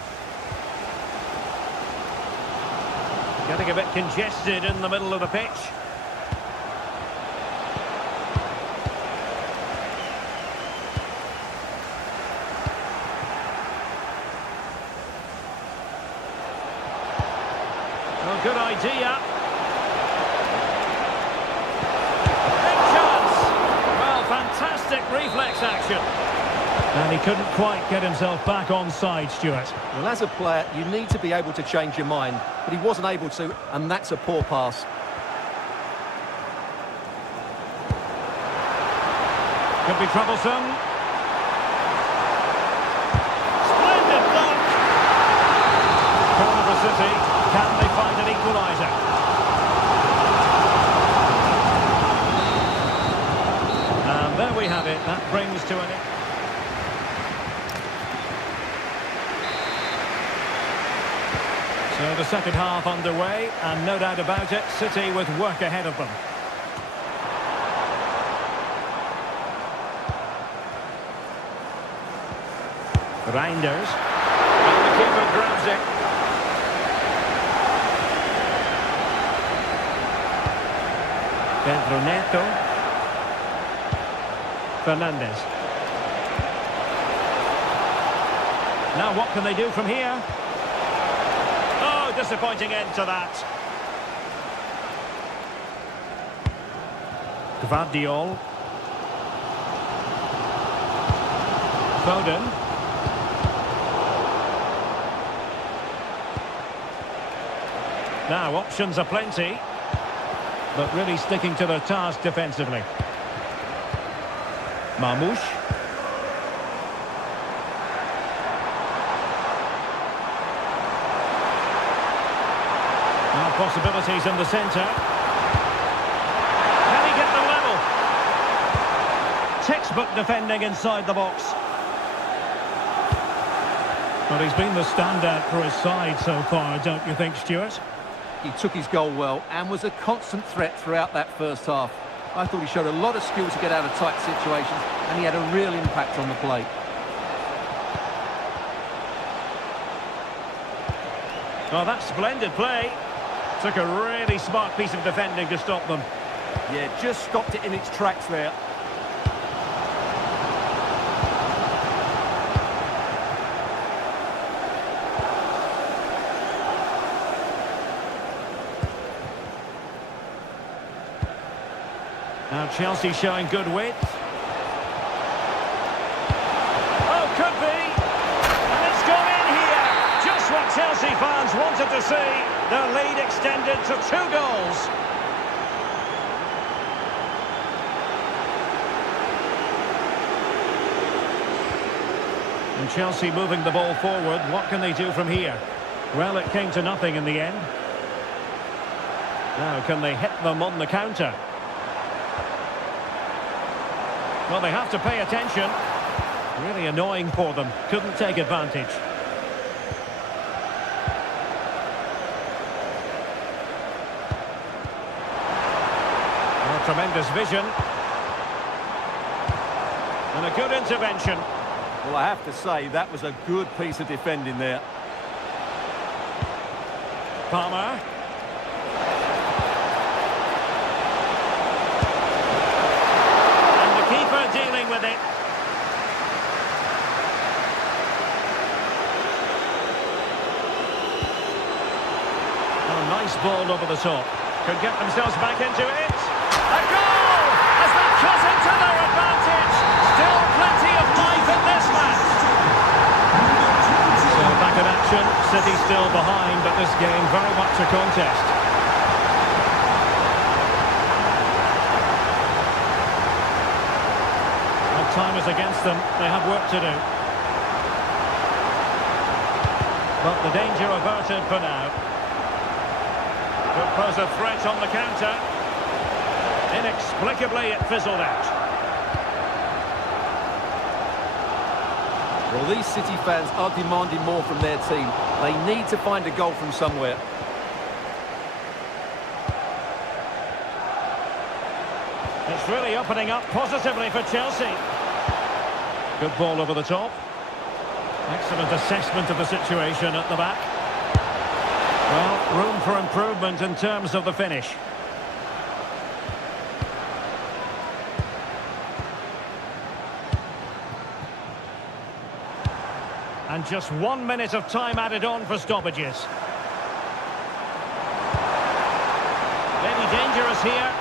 Getting a bit congested in the middle of the pitch. Well, good idea. Big chance. Well, fantastic reflex action. And he couldn't quite get himself back on side, Stuart. Well, as a player, you need to be able to change your mind, but he wasn't able to, and that's a poor pass. Could be troublesome. Splendid block. Corner for City. Can they find an equaliser? And there we have it. That brings to an end. So the second half underway, and no doubt about it, City with work ahead of them. Reinders. And the keeper grabs it. Pedro Neto. Fernandes. Now what can they do from here? Oh, disappointing end to that. Gvardiol. Foden. Now options are plenty. but really sticking to their task defensively. Marmoush. Now possibilities in the centre. Can he get the level? Textbook defending inside the box. But he's been the standout for his side so far, don't you think, Stuart? He took his goal well and was a constant threat throughout that first half. I thought he showed a lot of skill to get out of tight situations, and he had a real impact on the play. Oh, that's splendid play. Took a really smart piece of defending to stop them. Yeah, just stopped it in its tracks there. Now Chelsea showing good width. Oh, could be. And it's gone in here. Just what Chelsea fans wanted to see. Their lead extended to 2 goals. And Chelsea moving the ball forward. What can they do from here? Well, it came to nothing in the end. Now, can they hit them on the counter? Well, they have to pay attention. Really annoying for them. Couldn't take advantage. Oh, tremendous vision. And a good intervention. Well, I have to say, that was a good piece of defending there. Palmer. Dealing with it. Oh, nice ball over the top. Could get themselves back into it. A goal! As they cut into their advantage. Still plenty of life in this match. So back in action. City still behind, but this game very much a contest. Time is against them. They have work to do. But the danger averted for now. Could pose a threat on the counter. Inexplicably, it fizzled out. Well, these City fans are demanding more from their team. They need to find a goal from somewhere. It's really opening up positively for Chelsea. Good ball over the top. Excellent assessment of the situation at the back. Well, room for improvement in terms of the finish. And just 1 minute of time added on for stoppages. Maybe dangerous here.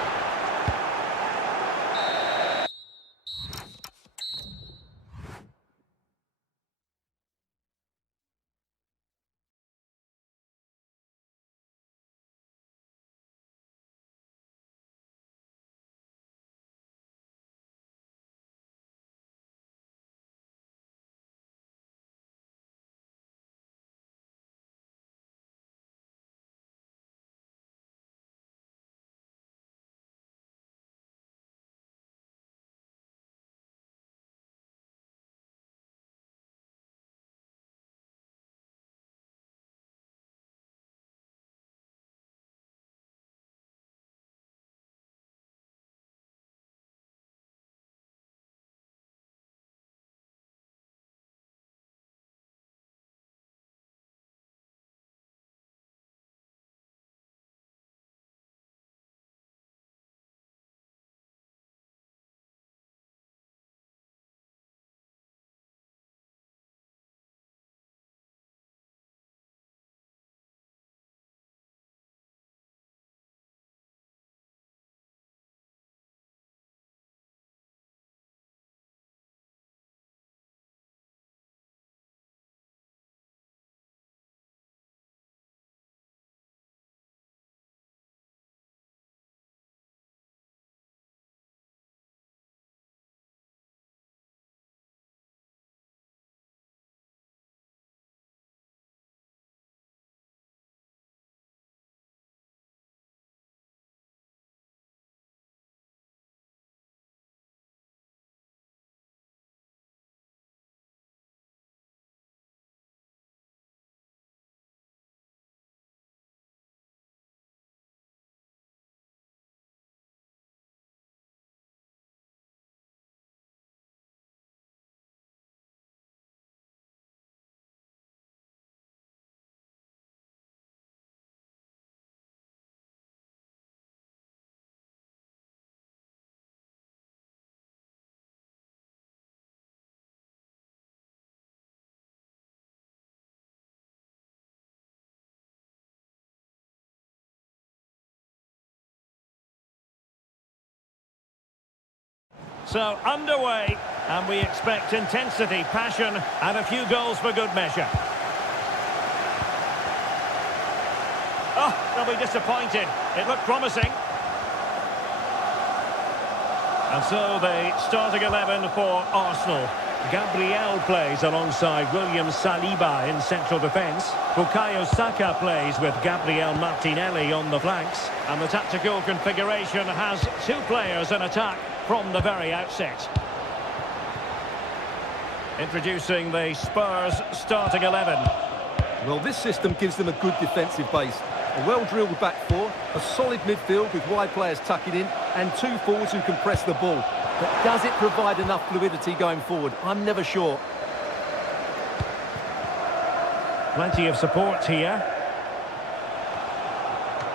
So, underway, and we expect intensity, passion, and a few goals for good measure. Oh, they'll be disappointed. It looked promising. And so the starting 11 for Arsenal. Gabriel plays alongside William Saliba in central defence. Bukayo Saka plays with Gabriel Martinelli on the flanks. And the tactical configuration has two players in attack from the very outset. Introducing the Spurs starting 11. Well, this system gives them a good defensive base. A well-drilled back four, a solid midfield with wide players tucking in, and two forwards who can press the ball. But does it provide enough fluidity going forward? I'm never sure. Plenty of support here.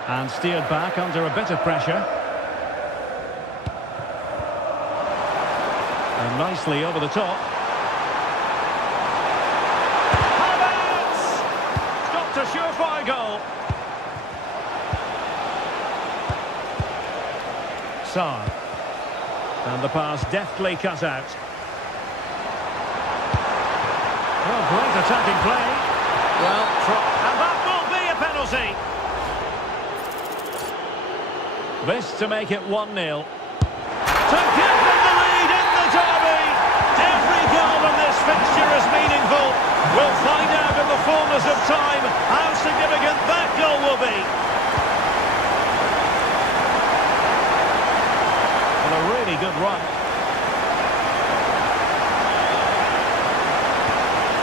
And steered back under a bit of pressure. And nicely over the top. Havertz! Got a surefire goal. Sarr. And the pass deftly cut out. Oh, great attacking play. Well, and that will be a penalty. This to make it 1-0. To give them the lead in the derby. Every goal in this fixture is meaningful. We'll find out in the fullness of time how significant that goal will be. A really good run.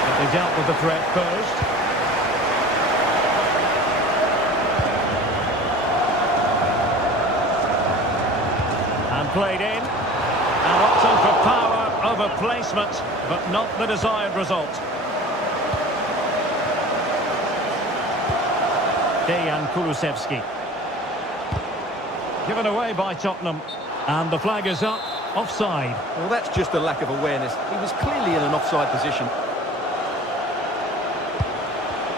But they dealt with the threat posed. And played in. And opting for power over placement, but not the desired result. Dejan Kulusevski. Given away by Tottenham. And the flag is up, offside. Well, that's just a lack of awareness. He was clearly in an offside position.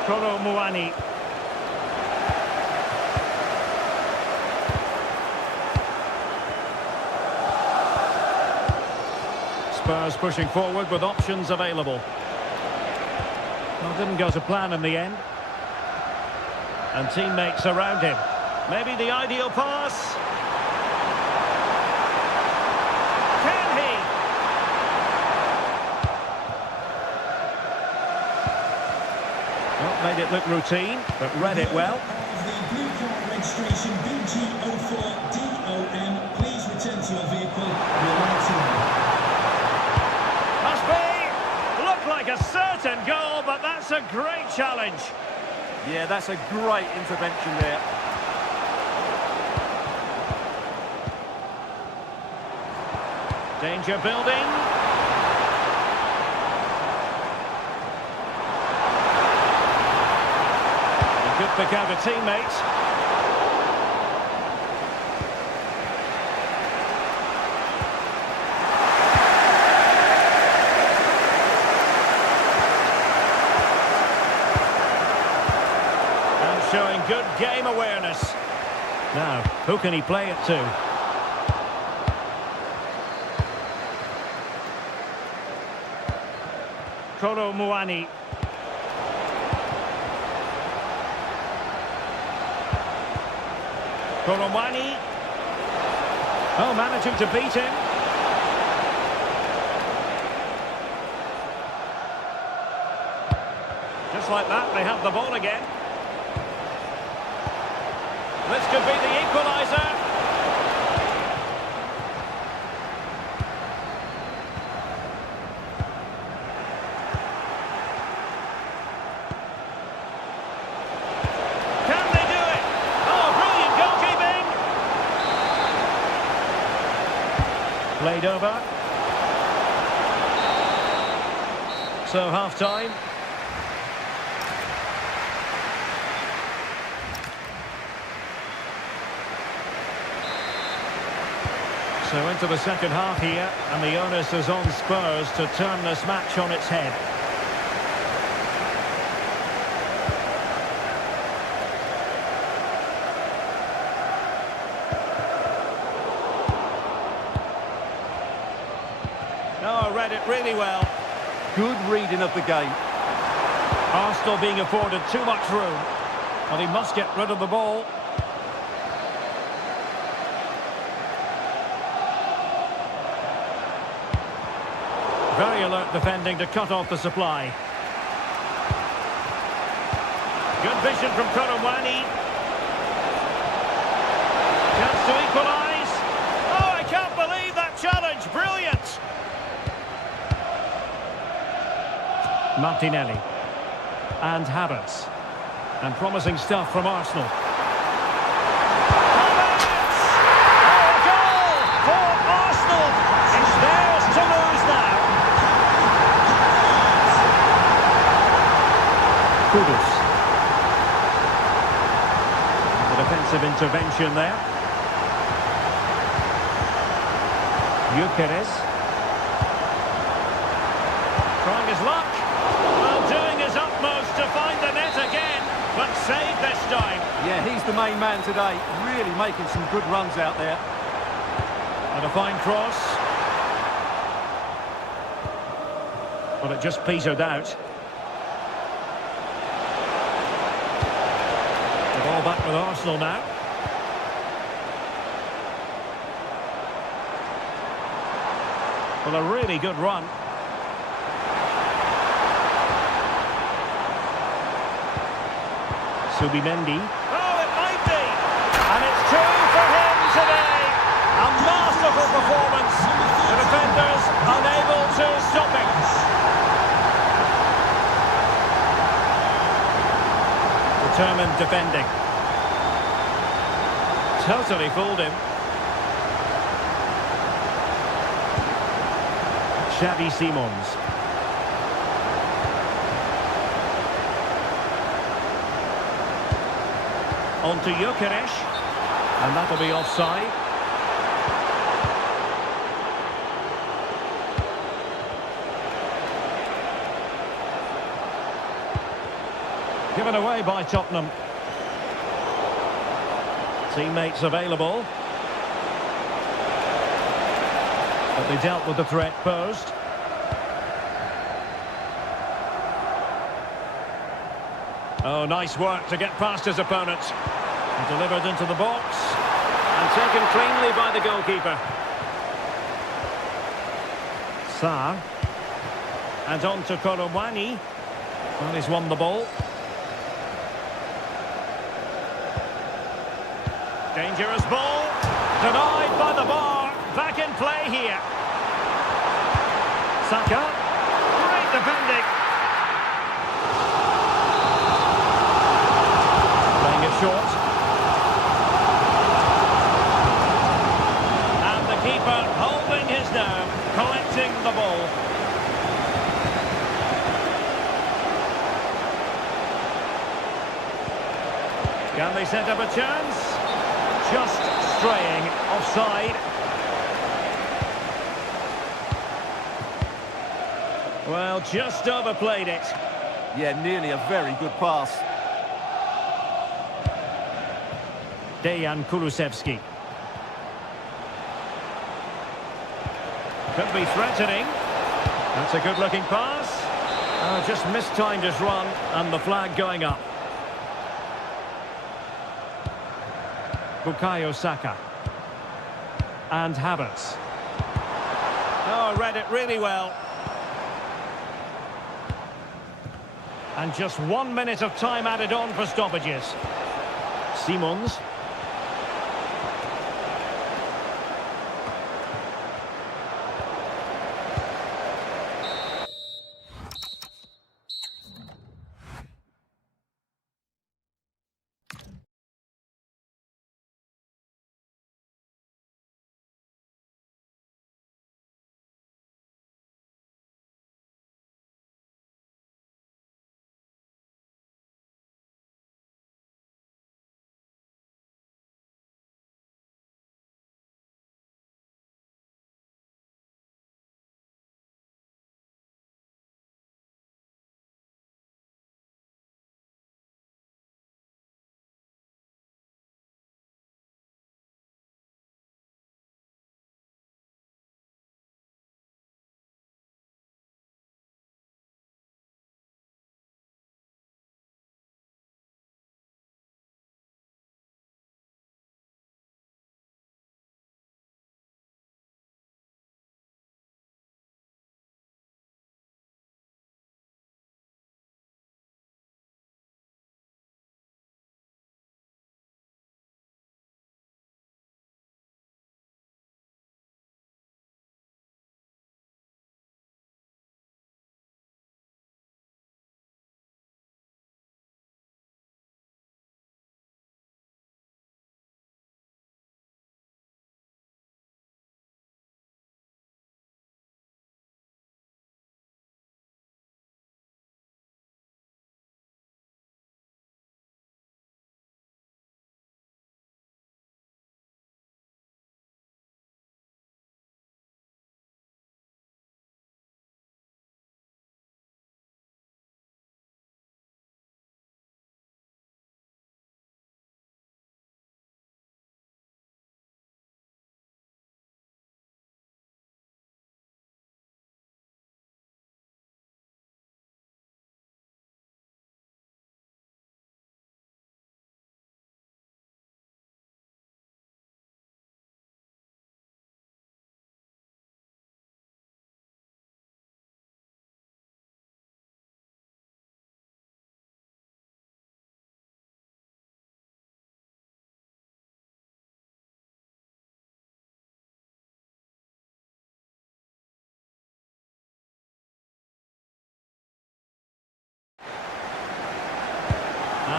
Kolo Muani. Spurs pushing forward with options available. Well, didn't go to plan in the end. And teammates around him. Maybe the ideal pass. Made it look routine, but read it well. The blue card registration BG04DOM. Please return to your vehicle. Must be! Looked like a certain goal, but that's a great challenge. Yeah, that's a great intervention there. Danger building. Could pick out a teammate. And showing good game awareness. Now, who can he play it to? Kolo Muani. Kolomani. Oh, managing to beat him. Just like that, they have the ball again. This could be the equaliser. Can they do it? Oh, brilliant goalkeeping. Played over. So half-time. So into the second half here, and the onus is on Spurs to turn this match on its head. Oh, read it really well. Good reading of the game. Arsenal being afforded too much room. And he must get rid of the ball. Very alert defending to cut off the supply. Good vision from Koromwani. Chance to equalise. Oh, I can't believe that challenge. Brilliant. Martinelli. And Havertz. And promising stuff from Arsenal. Havertz! Oh, a goal for Arsenal. It's theirs to lose now. Kudus. The defensive intervention there. Gyökeres. Trying his luck. Well, doing his utmost to find the net again, but saved this time. Yeah, he's the main man today. Really making some good runs out there. And a fine cross. But it just petered out. The ball back with Arsenal now. Well, a really good run. Subimendi. Oh, it might be! And it's two for him today! A masterful performance. The defenders unable to stop him. Determined defending. Totally fooled him. Xavi Simons. On to Gyökeres. And that'll be offside. Given away by Tottenham. Teammates available. But they dealt with the threat posed. Oh, nice work to get past his opponent. And delivered into the box. And taken cleanly by the goalkeeper. Sarr. And on to Koromwani. Well, he's won the ball. Dangerous ball. Denied by the bar. Back in play here. Saka. Great defending. Playing it short. And the keeper holding his nerve, collecting the ball. Can they set up a chance? Just straying offside. Well, just overplayed it. Yeah, nearly a very good pass. Dejan Kulusevski. Could be threatening. That's a good-looking pass. Just mistimed his run, and the flag going up. Bukayo Saka. And Havertz. Oh, read it really well. And just 1 minute of time added on for stoppages. Simons.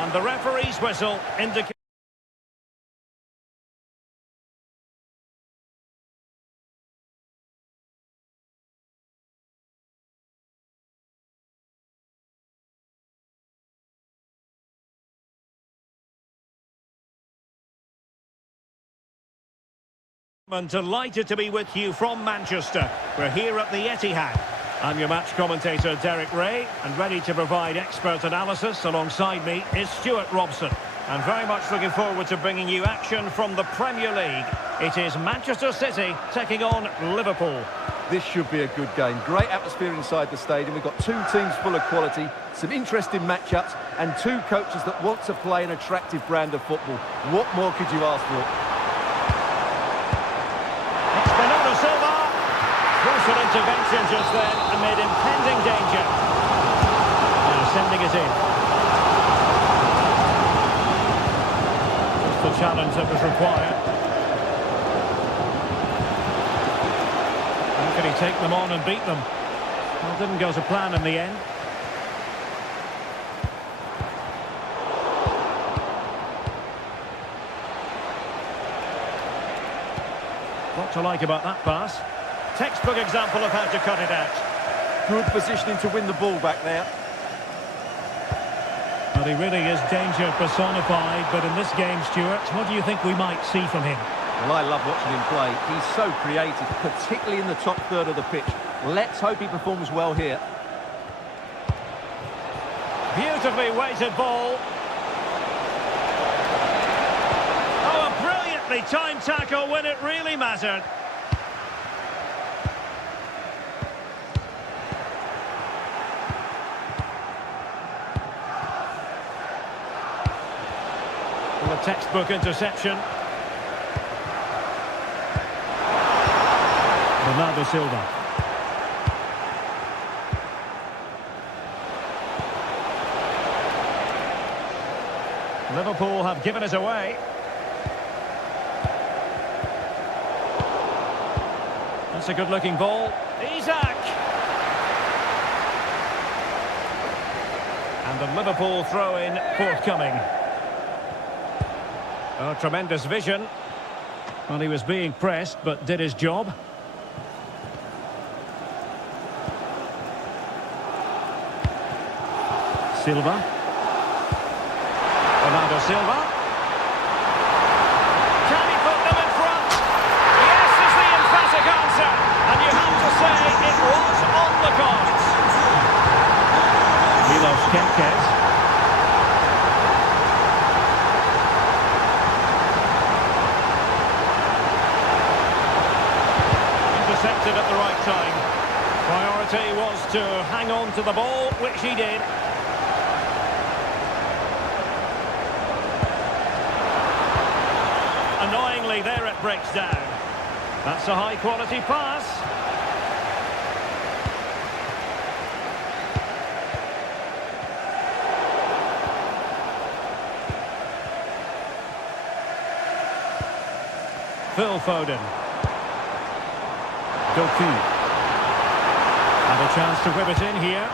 And the referee's whistle indicates... I'm delighted to be with you from Manchester. We're here at the Etihad. I'm your match commentator, Derek Ray, and ready to provide expert analysis. Alongside me is Stuart Robson. And very much looking forward to bringing you action from the Premier League. It is Manchester City taking on Liverpool. This should be a good game. Great atmosphere inside the stadium. We've got two teams full of quality, some interesting matchups, and two coaches that want to play an attractive brand of football. What more could you ask for? Crucial intervention just then amid impending danger. Now sending it in. Just the challenge that was required. How can he take them on and beat them? Well, didn't go to plan in the end. What to like about that pass? Textbook example of how to cut it out. Good positioning to win the ball back there. Well, he really is danger personified, but in this game, Stuart, what do you think we might see from him? Well, I love watching him play. He's so creative, particularly in the top third of the pitch. Let's hope he performs well here. Beautifully weighted ball. Oh, a brilliantly timed tackle when it really mattered. A textbook interception. Bernardo Silva. Liverpool have given it away. That's a good-looking ball. Isak! And the Liverpool throw-in forthcoming. Oh, tremendous vision. Well, he was being pressed, but did his job. Silva. Bernardo Silva. Can he put them in front? Yes is the emphatic answer. And you have to say it was on the cards. Milos Kempkes. Intercepted at the right time. Priority was to hang on to the ball, which he did. Annoyingly, there it breaks down. That's a high-quality pass. Phil Foden. Doku. And a chance to whip it in here.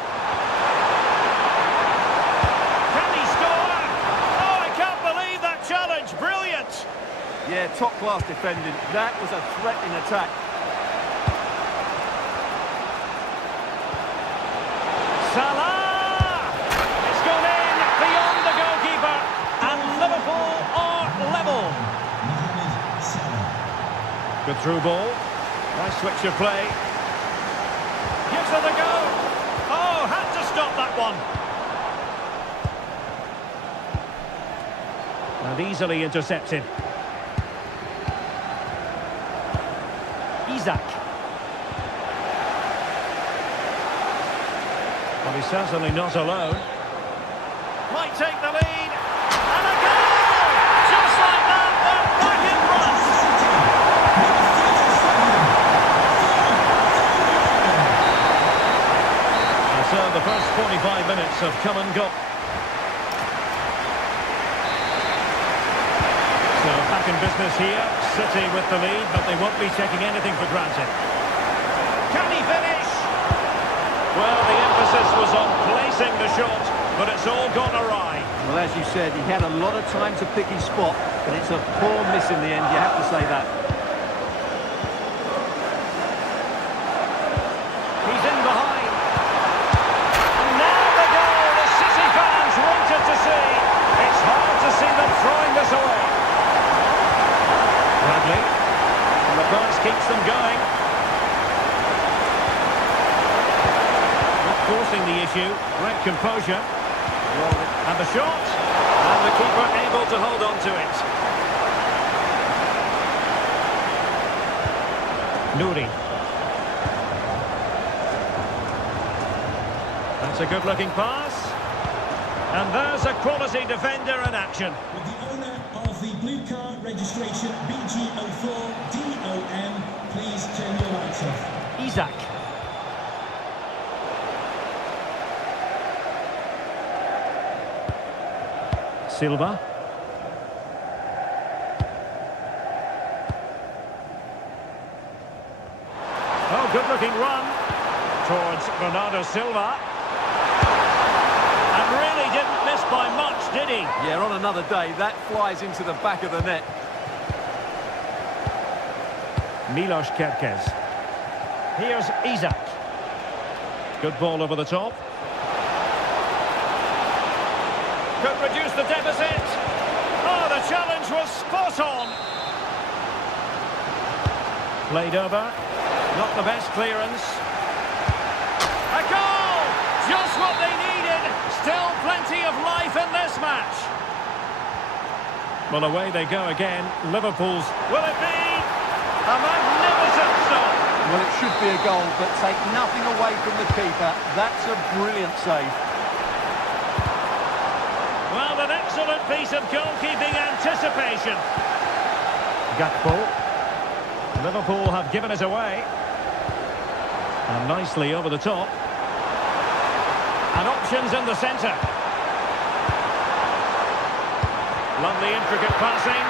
Can he score? Oh, I can't believe that challenge. Brilliant. Yeah, top-class defending. That was a threatening attack. Salah! It's gone in beyond the goalkeeper. And Liverpool are level. Good through ball. Nice switch of play. Gives her the go. Oh, had to stop that one. And easily intercepted. Isak. Well, he's certainly not alone. Might take the lead. And a goal! Just like that, they're back in front. And so the first 45 minutes have come and gone. So back in business here. City with the lead, but they won't be taking anything for granted. Can he finish? Well, the emphasis was on placing the shot. but it's all gone awry. Well, as you said, he had a lot of time to pick his spot, but it's a poor miss in the end, you have to say that. He's in behind. And now the goal the City fans wanted to see. It's hard to see them throwing this away. Bradley. And the pass keeps them going. Not forcing the issue. Great composure. And the shot. And the keeper able to hold on to it. Nouri. That's a good-looking pass. And there's a quality defender in action. With the owner of the blue car registration BG04DOM, please turn your lights off. Isaac. Silva. Oh, good-looking run towards Bernardo Silva. And really didn't miss by much, did he? Yeah, on another day, that flies into the back of the net. Milos Kerkez. Here's Isaac. Good ball over the top. Could reduce the deficit. Oh, the challenge was spot on. Played over. Not the best clearance. A goal! Just what they needed. Still plenty of life in this match. Well, away they go again. Liverpool's. Will it be? A magnificent stop. Well, it should be a goal, but take nothing away from the keeper. That's a brilliant save. Well, an excellent piece of goalkeeping anticipation. Gakpo. Liverpool have given it away. And nicely over the top. And options in the centre. Lovely intricate passing.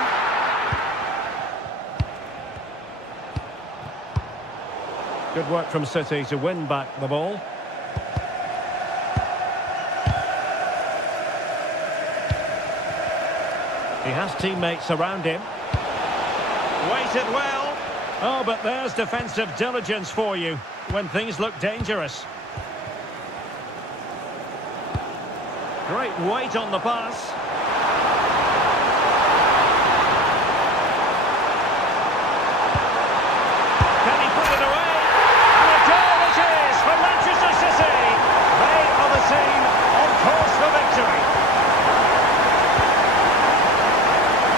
Good work from City to win back the ball. He has teammates around him. Waited well. Oh, but there's defensive diligence for you when things look dangerous. Great weight on the pass. Can he put it away? And a goal it is for Manchester City. They are the team on course for victory.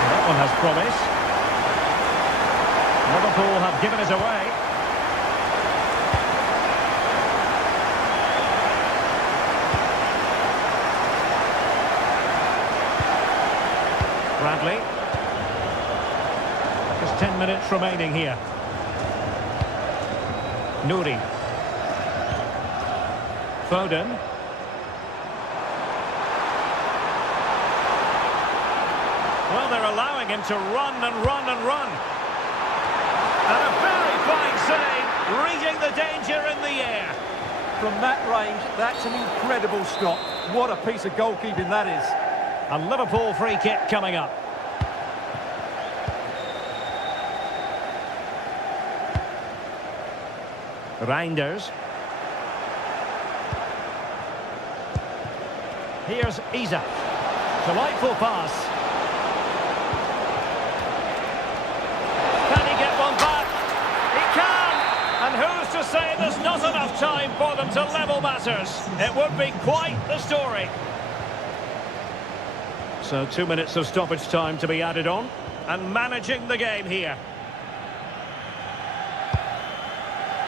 That one has promise. Liverpool have given it away. Bradley. Just 10 minutes remaining here. Nouri. Foden. Well, they're allowing him to run and run and run. And a very fine save, reading the danger in the air. From that range, that's an incredible stop. What a piece of goalkeeping that is. A Liverpool free kick coming up. Reinders. Here's Isaac. Delightful pass. Can he get one back? He can! And who's to say there's not enough time for them to level matters? It would be quite the story. So 2 minutes of stoppage time to be added on. And managing the game here.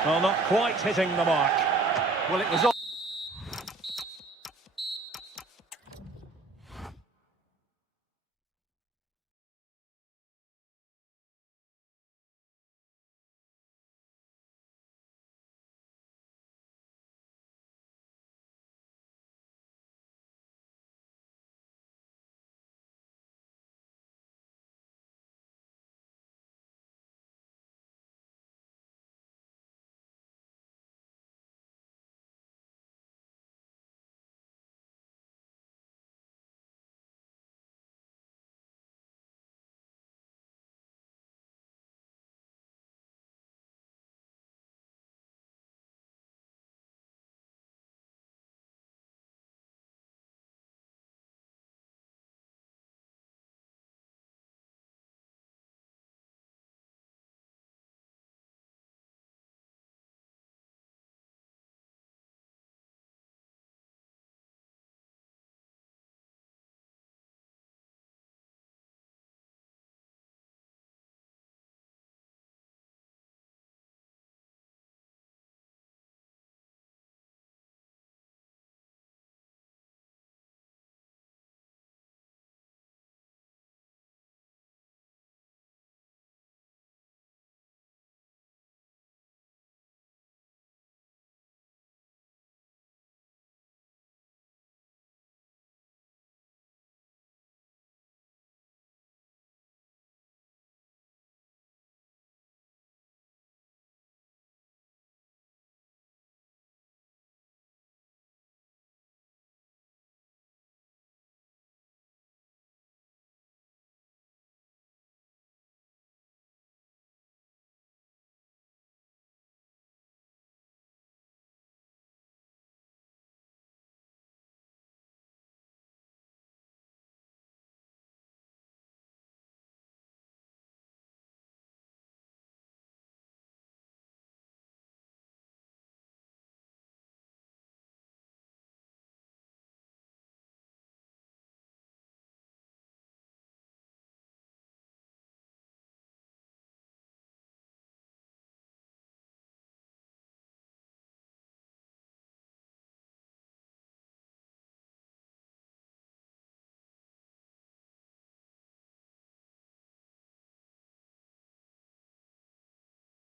Well, not quite hitting the mark. Well, it was on.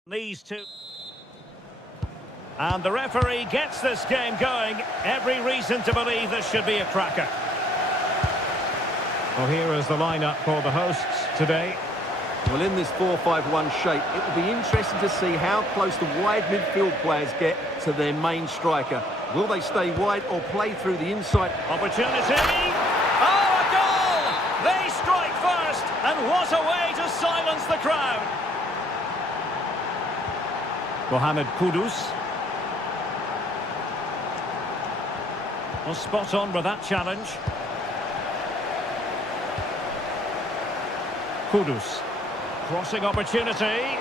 These two. And the referee gets this game going. Every reason to believe this should be a cracker. Well, here is the lineup for the hosts today. Well, in this 4-5-1 shape, it will be interesting to see how close the wide midfield players get to their main striker. Will they stay wide or play through the inside? Opportunity! Oh, a goal! They strike first, and what a way to silence the crowd! Mohamed Kudus. Well, spot on with that challenge. Kudus. Crossing opportunity.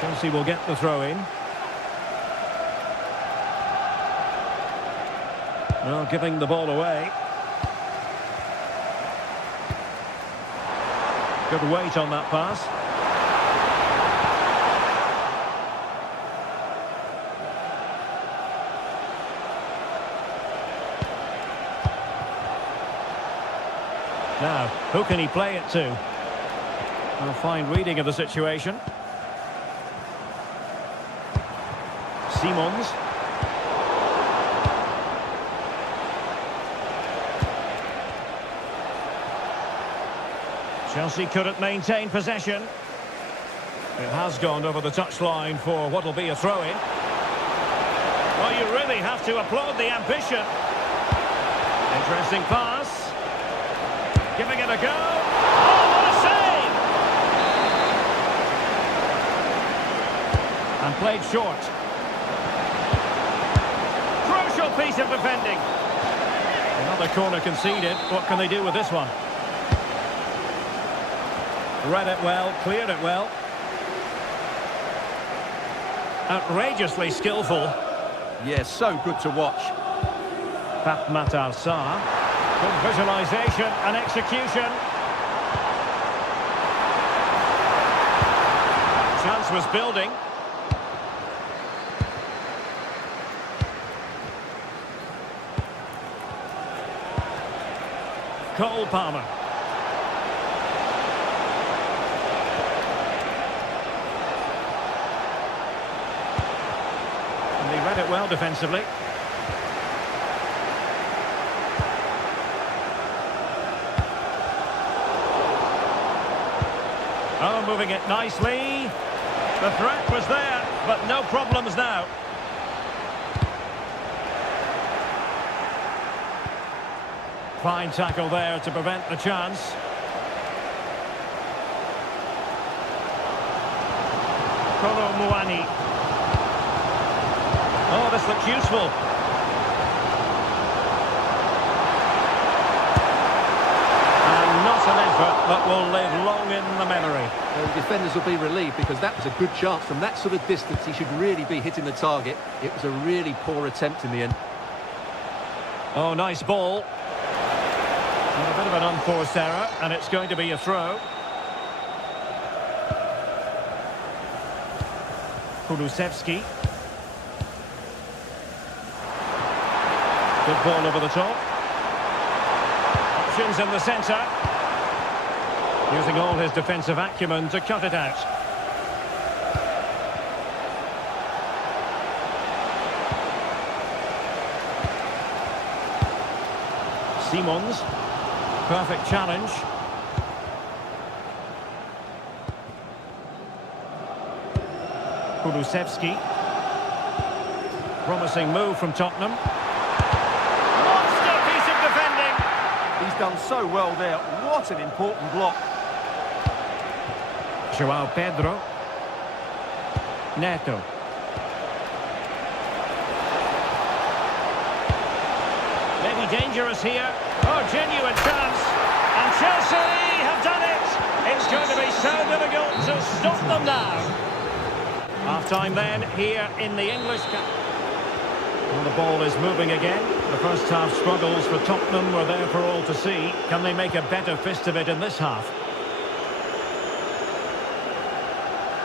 Chelsea will get the throw in. Well, giving the ball away. Good weight on that pass. Now, who can he play it to? A fine reading of the situation. Simons. Chelsea couldn't maintain possession. It has gone over the touchline for what will be a throw-in. Well, you really have to applaud the ambition. Interesting pass. Giving it a go. Oh, what a save! And played short. Crucial piece of defending. Another corner conceded. What can they do with this one? Read it well, cleared it well. Outrageously skillful. Yes, so good to watch. Pat Matar Sarr. Good visualisation and execution. Chance was building. Cole Palmer. And they read it well defensively. Oh, moving it nicely. The threat was there, but no problems now. Fine tackle there to prevent the chance. Kolo Muani. Oh, this looks useful. An effort that will live long in the memory. Well, the defenders will be relieved because that was a good chance. From that sort of distance, he should really be hitting the target. It was a really poor attempt in the end. Oh, nice ball. And a bit of an unforced error, and it's going to be a throw. Kulusevski. Good ball over the top. Options in the centre. Using all his defensive acumen to cut it out. Simons. Perfect challenge. Kulusevski. Promising move from Tottenham. Monster piece of defending. He's done so well there. What an important block. Joao Pedro. Neto. Maybe dangerous here. Oh, genuine chance. And Chelsea have done it. It's going to be so difficult to stop them now. Half-time then, here in the English Cup. Well, the ball is moving again. The first half struggles for Tottenham were there for all to see. Can they make a better fist of it in this half?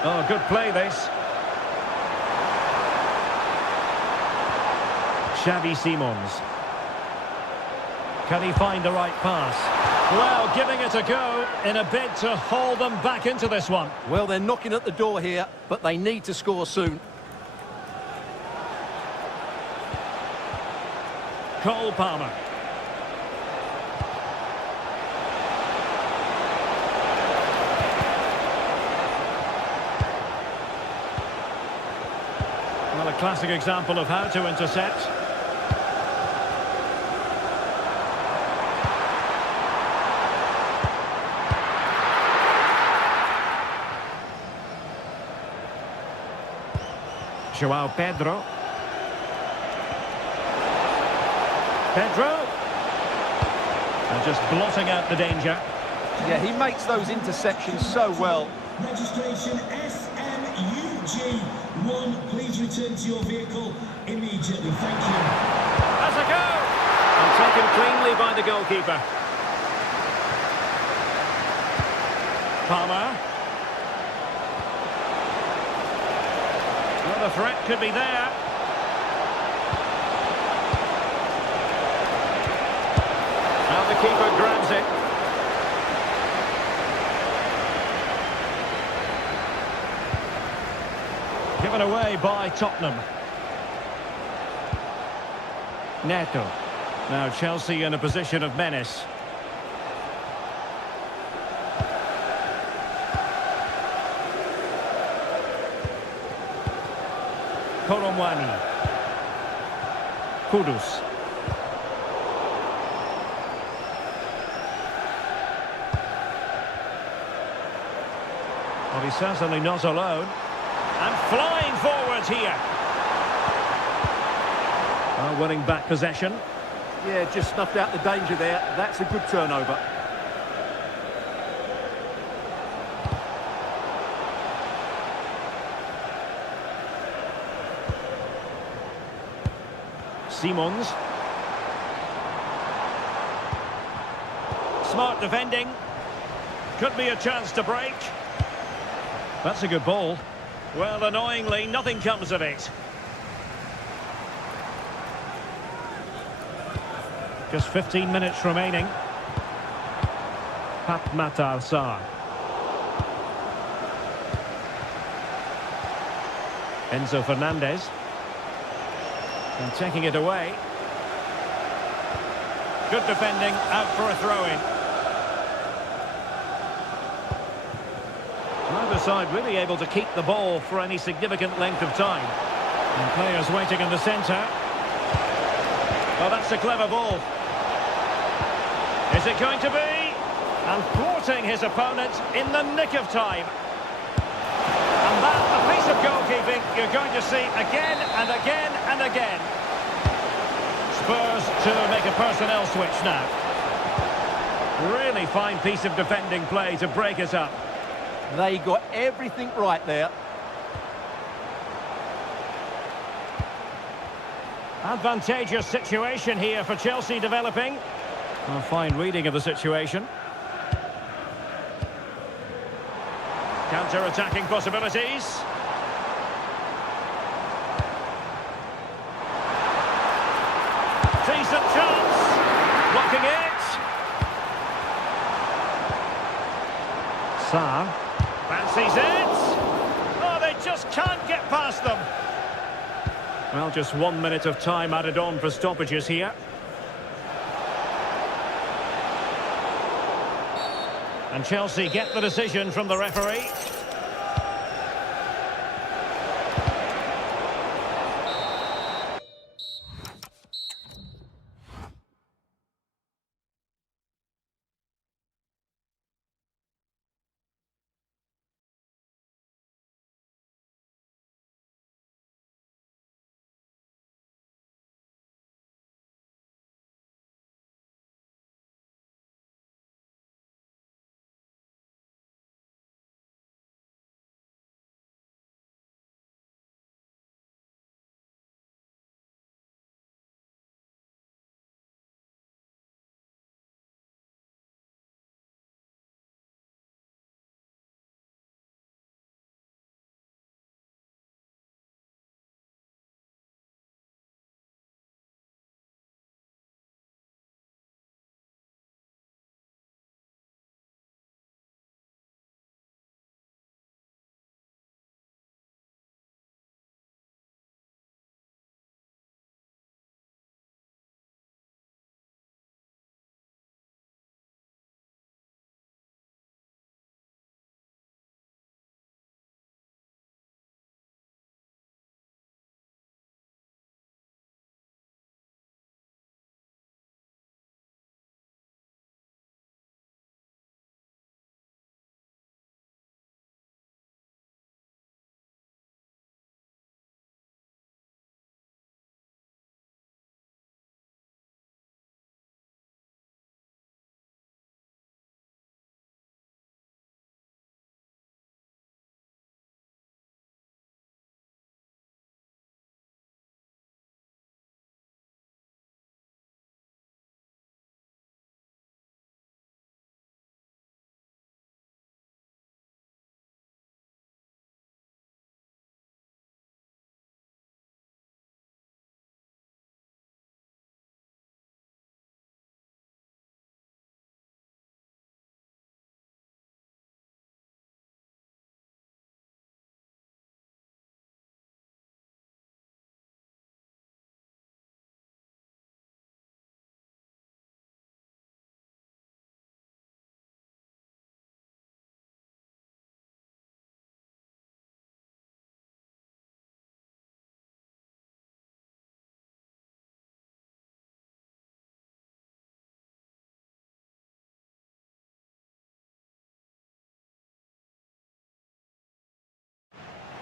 Oh, good play this. Xavi Simons. Can he find the right pass? Well, giving it a go in a bid to haul them back into this one. Well, they're knocking at the door here, but they need to score soon. Cole Palmer. Well, a classic example of how to intercept. Joao Pedro. And just blotting out the danger. Yeah, he makes those interceptions so well. Registration SMUG1. Please return to your vehicle immediately. Thank you. That's a go! And taken cleanly by the goalkeeper. Palmer. Well, the threat could be there. Now the keeper grabs it. Given away by Tottenham. Neto. Now Chelsea in a position of menace. Koromwani. Kudus. Well, he's certainly not alone. And flying forward here. Well, winning back possession. Yeah, just snuffed out the danger there. That's a good turnover. Simons. Smart defending. Could be a chance to break. That's a good ball. Well, annoyingly, nothing comes of it. Just 15 minutes remaining. Pat Matar Sarr. Enzo Fernandez. And taking it away. Good defending, out for a throw-in. Neither side really able to keep the ball for any significant length of time. And players waiting in the centre. Oh, that's a clever ball. Is it going to be? And thwarting his opponent in the nick of time. And that's a piece of goalkeeping you're going to see again and again and again. Spurs to make a personnel switch now. Really fine piece of defending play to break it up. They got everything right there. Advantageous situation here for Chelsea developing. A fine reading of the situation. Counter-attacking possibilities. Decent chance. Blocking it. Sarr. Fancies it. Oh, they just can't get past them. Well, just 1 minute of time added on for stoppages here. And Chelsea get the decision from the referee.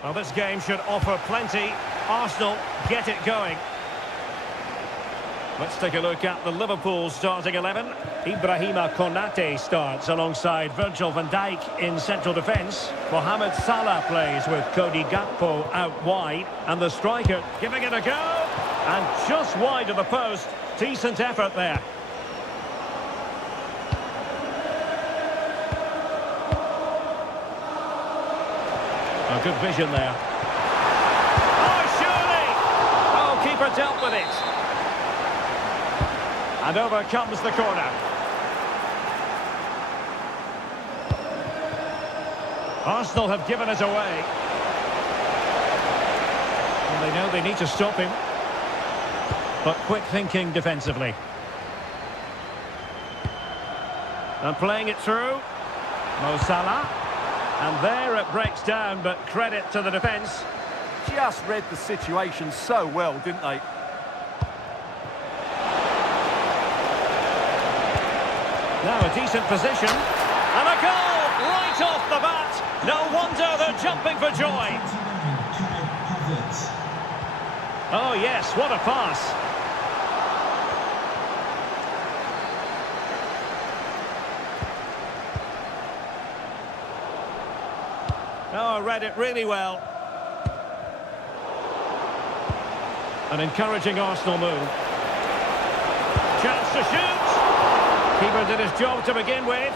Well, this game should offer plenty. Arsenal get it going. Let's take a look at the Liverpool starting 11. Ibrahima Konate starts alongside Virgil van Dijk in central defence. Mohamed Salah plays with Cody Gakpo out wide. And the striker giving it a go. And just wide of the post. Decent effort there. A good vision there. Oh, surely! Oh, keeper dealt with it. And over comes the corner. Arsenal have given it away. And they know they need to stop him. But quick thinking defensively. And playing it through. Mo Salah. And there it breaks down, but credit to the defence. Just read the situation so well, didn't they? Now a decent position. And a goal right off the bat. No wonder they're jumping for joy. Oh yes, what a pass. Oh, read it really well. An encouraging Arsenal move. Chance to shoot. Keeper did his job to begin with.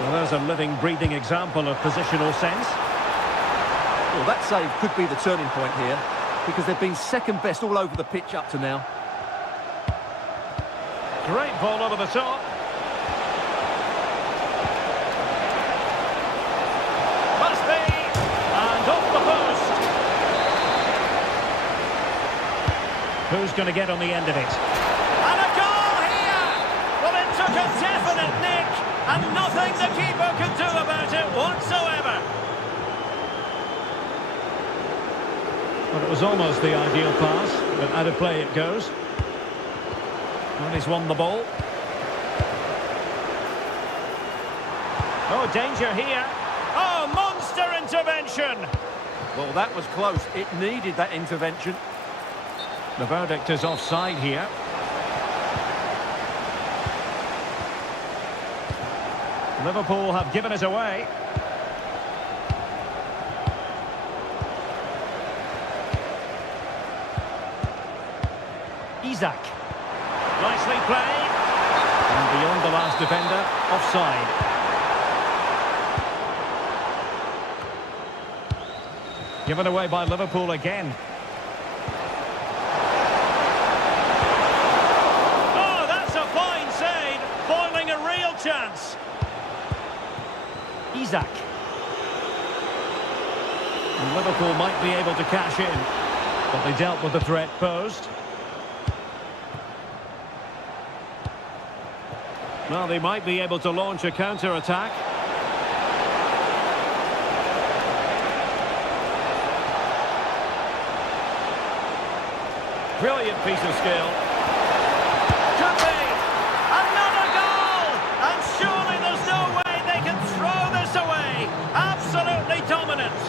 Well, there's a living, breathing example of positional sense. Well, that save could be the turning point here, because they've been second best all over the pitch up to now. Great ball over the top. Must be! And off the post. Who's going to get on the end of it? And a goal here! Well, it took a definite nick, and nothing the keeper could do about it whatsoever. Well, it was almost the ideal pass, but out of play it goes. And he's won the ball. Oh, danger here. Oh, monster intervention! Well, that was close. It needed that intervention. The verdict is offside here. Liverpool have given it away. Isaac. Nicely played. And beyond the last defender, offside. Given away by Liverpool again. Oh, that's a fine save. Foiling a real chance. Isaac. And Liverpool might be able to cash in, but they dealt with the threat posed. Well, they might be able to launch a counter-attack. Brilliant piece of skill. Could be! Another goal! And surely there's no way they can throw this away. Absolutely dominant.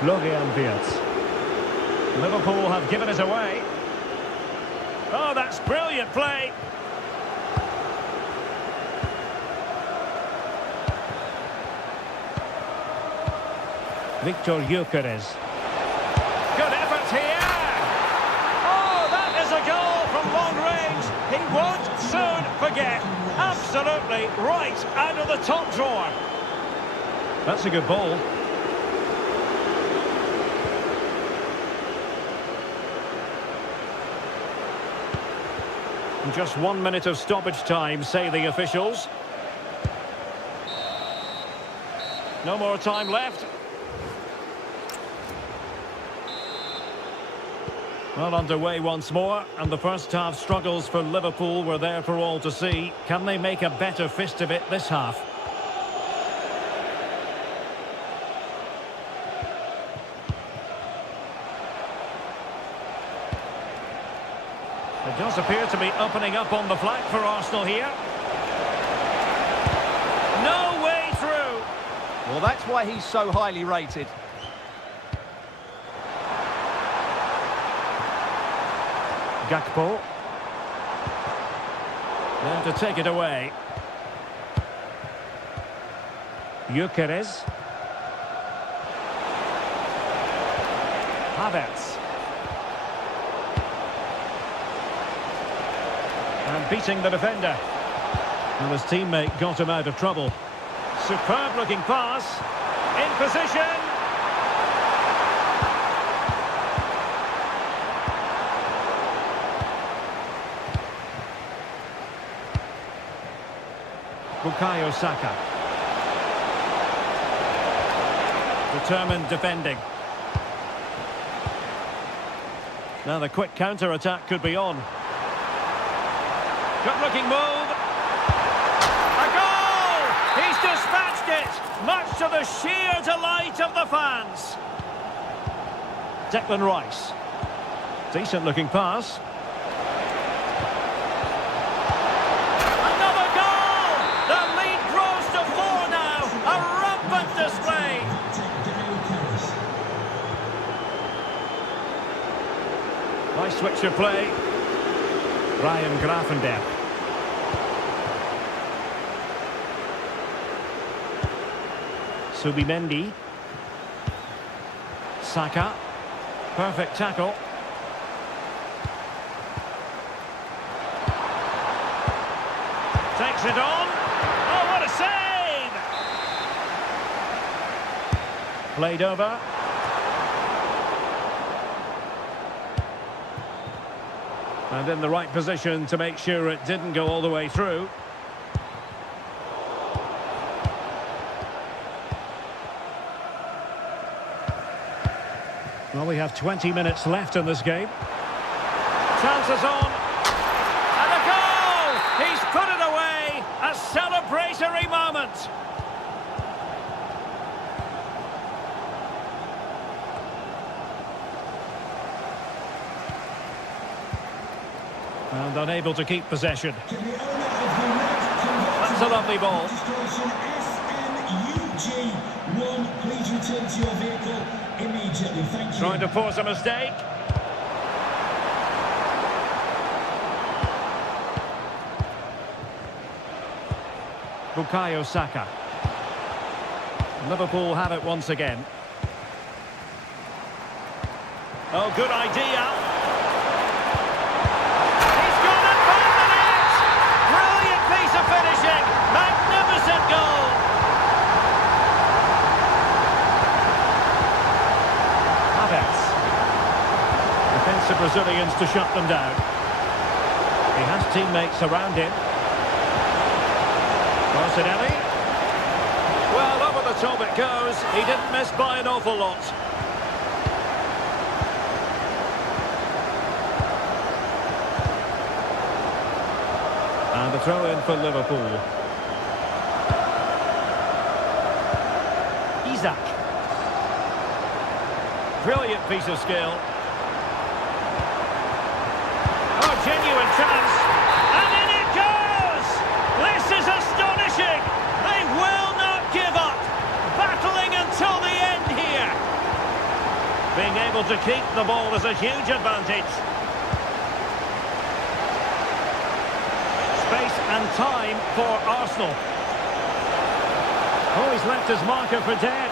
Florian Wirtz. Liverpool have given it away. Oh, that's brilliant play. Victor Gyökeres. Good effort here. Oh, that is a goal from long range. He won't soon forget. Absolutely right out of the top drawer. That's a good ball. Just 1 minute of stoppage time, say the officials. No more time left. Well, underway once more, and the first half struggles for Liverpool were there for all to see. Can they make a better fist of it this half? It does appear to be opening up on the flank for Arsenal here. No way through. Well, that's why he's so highly rated. Gakpo. Now to take it away. Gyökeres. Havertz. And beating the defender. And his teammate got him out of trouble. Superb looking pass. In position. Bukayo Saka. Determined defending. Now the quick counter-attack could be on. Good-looking move. A goal! He's dispatched it, much to the sheer delight of the fans. Declan Rice. Decent-looking pass. Another goal! The lead grows to 4 now. A rampant display. Nice switch of play. Ryan Gravenberch. Subimendi. Saka. Perfect tackle. Takes it on. Oh, what a save! Played over. And in the right position to make sure it didn't go all the way through. Well, we have 20 minutes left in this game. Chances on. And a goal! He's put it away! A celebratory moment! And unable to keep possession. That's a lovely ball. Please return to your vehicle immediately. Thank you. Trying to force a mistake. Bukayo Saka. Liverpool have it once again. Oh, good idea. He's gone and found the net! Brilliant piece of finishing. Magnificent goal. Havertz. Defensive Brazilians to shut them down. He has teammates around him. Martinelli. Well, over the top it goes. He didn't miss by an awful lot. And the throw-in for Liverpool. Isak. Brilliant piece of skill. Oh, genuine chance. And in it goes! This is astonishing! They will not give up! Battling until the end here! Being able to keep the ball is a huge advantage. Space and time for Arsenal. Oh, he's left his marker for dead.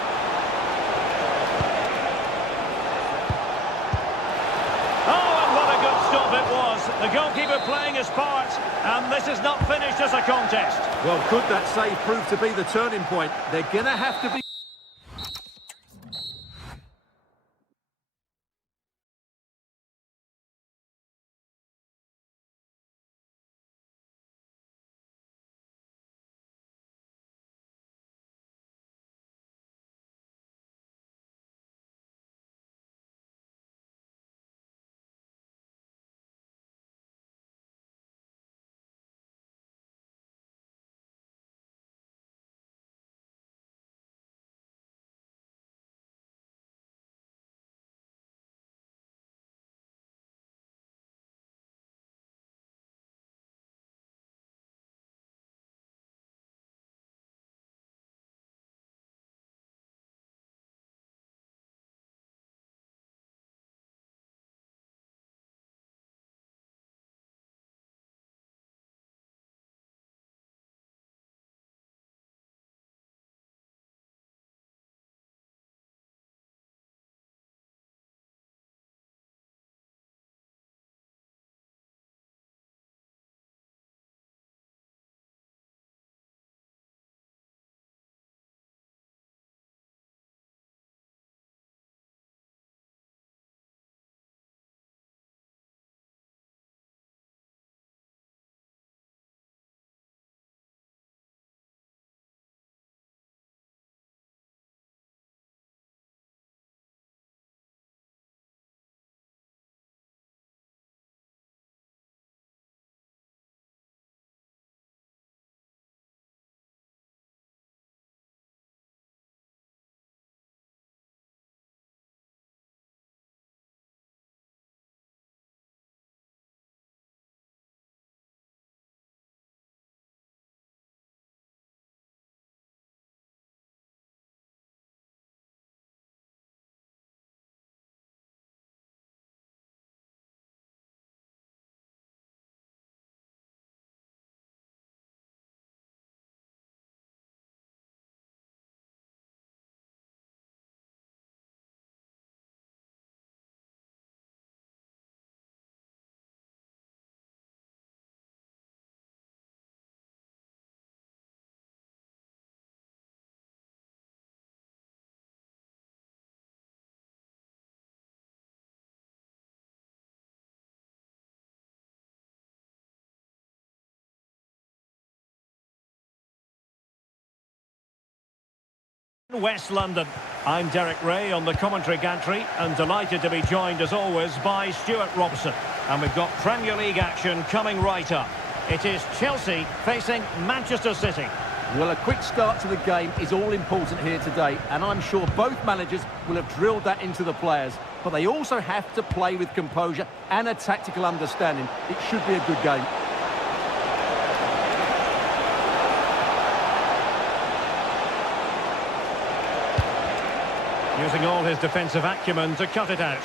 Oh, and what a good stop it was. The goalkeeper playing his part, and this is not finished as a contest. Well, could that save prove to be the turning point? They're going to have to be... West London. I'm Derek Ray on the commentary gantry and delighted to be joined as always by Stuart Robson. And we've got Premier League action coming right up. It is Chelsea facing Manchester City. Well, a quick start to the game is all important here today, and I'm sure both managers will have drilled that into the players. But they also have to play with composure and a tactical understanding. It should be a good game. Using all his defensive acumen to cut it out.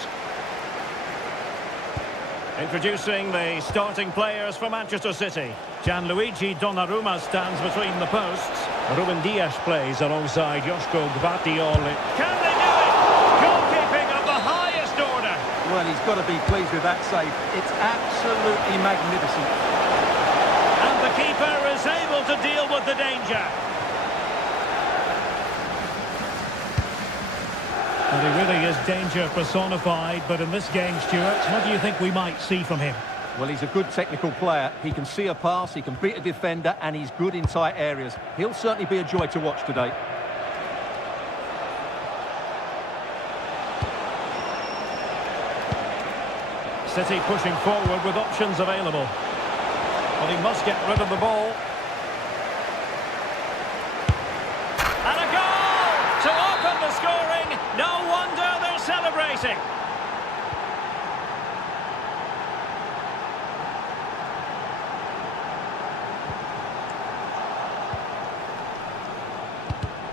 Introducing the starting players for Manchester City. Gianluigi Donnarumma stands between the posts. Ruben Dias plays alongside Joško Gvardiol. Can they do it? Goalkeeping of the highest order. Well, he's got to be pleased with that save. It's absolutely magnificent. And the keeper is able to deal with the danger. Well, he really is danger personified, but in this game, Stuart, what do you think we might see from him? Well, he's a good technical player. He can see a pass, he can beat a defender, and he's good in tight areas. He'll certainly be a joy to watch today. City pushing forward with options available. But he must get rid of the ball. And a goal to open the scoring. No wonder they're celebrating.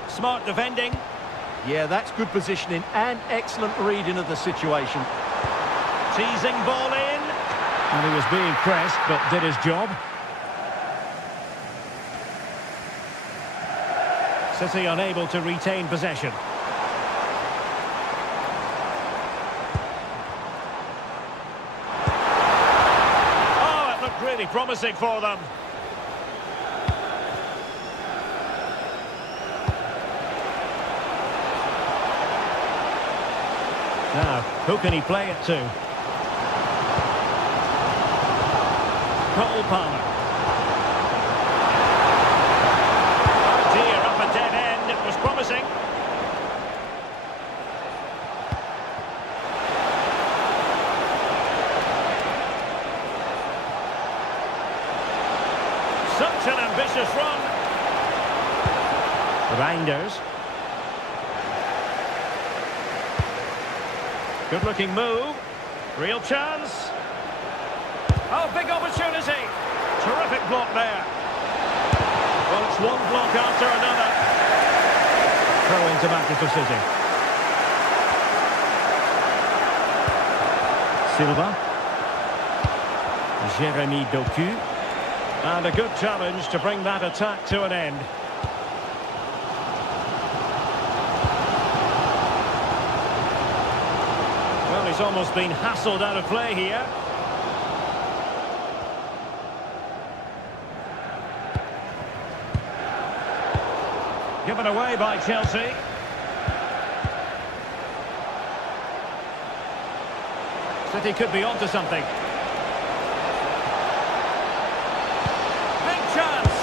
Smart defending. Yeah, that's good positioning and excellent reading of the situation. Teasing ball in. And he was being pressed, but did his job. City unable to retain possession. Oh, it looked really promising for them. Now, who can he play it to? Cole Palmer. Oh dear, up a dead end. It was promising. Such an ambitious run. Reinders. Good-looking move. Real chance. Oh, big opportunity. Terrific block there. Well, it's one block after another. Throw into Manchester City. Silva. Jeremy Doku. And a good challenge to bring that attack to an end. Well, he's almost been hassled out of play here. Given away by Chelsea. City could be onto something. Big chance.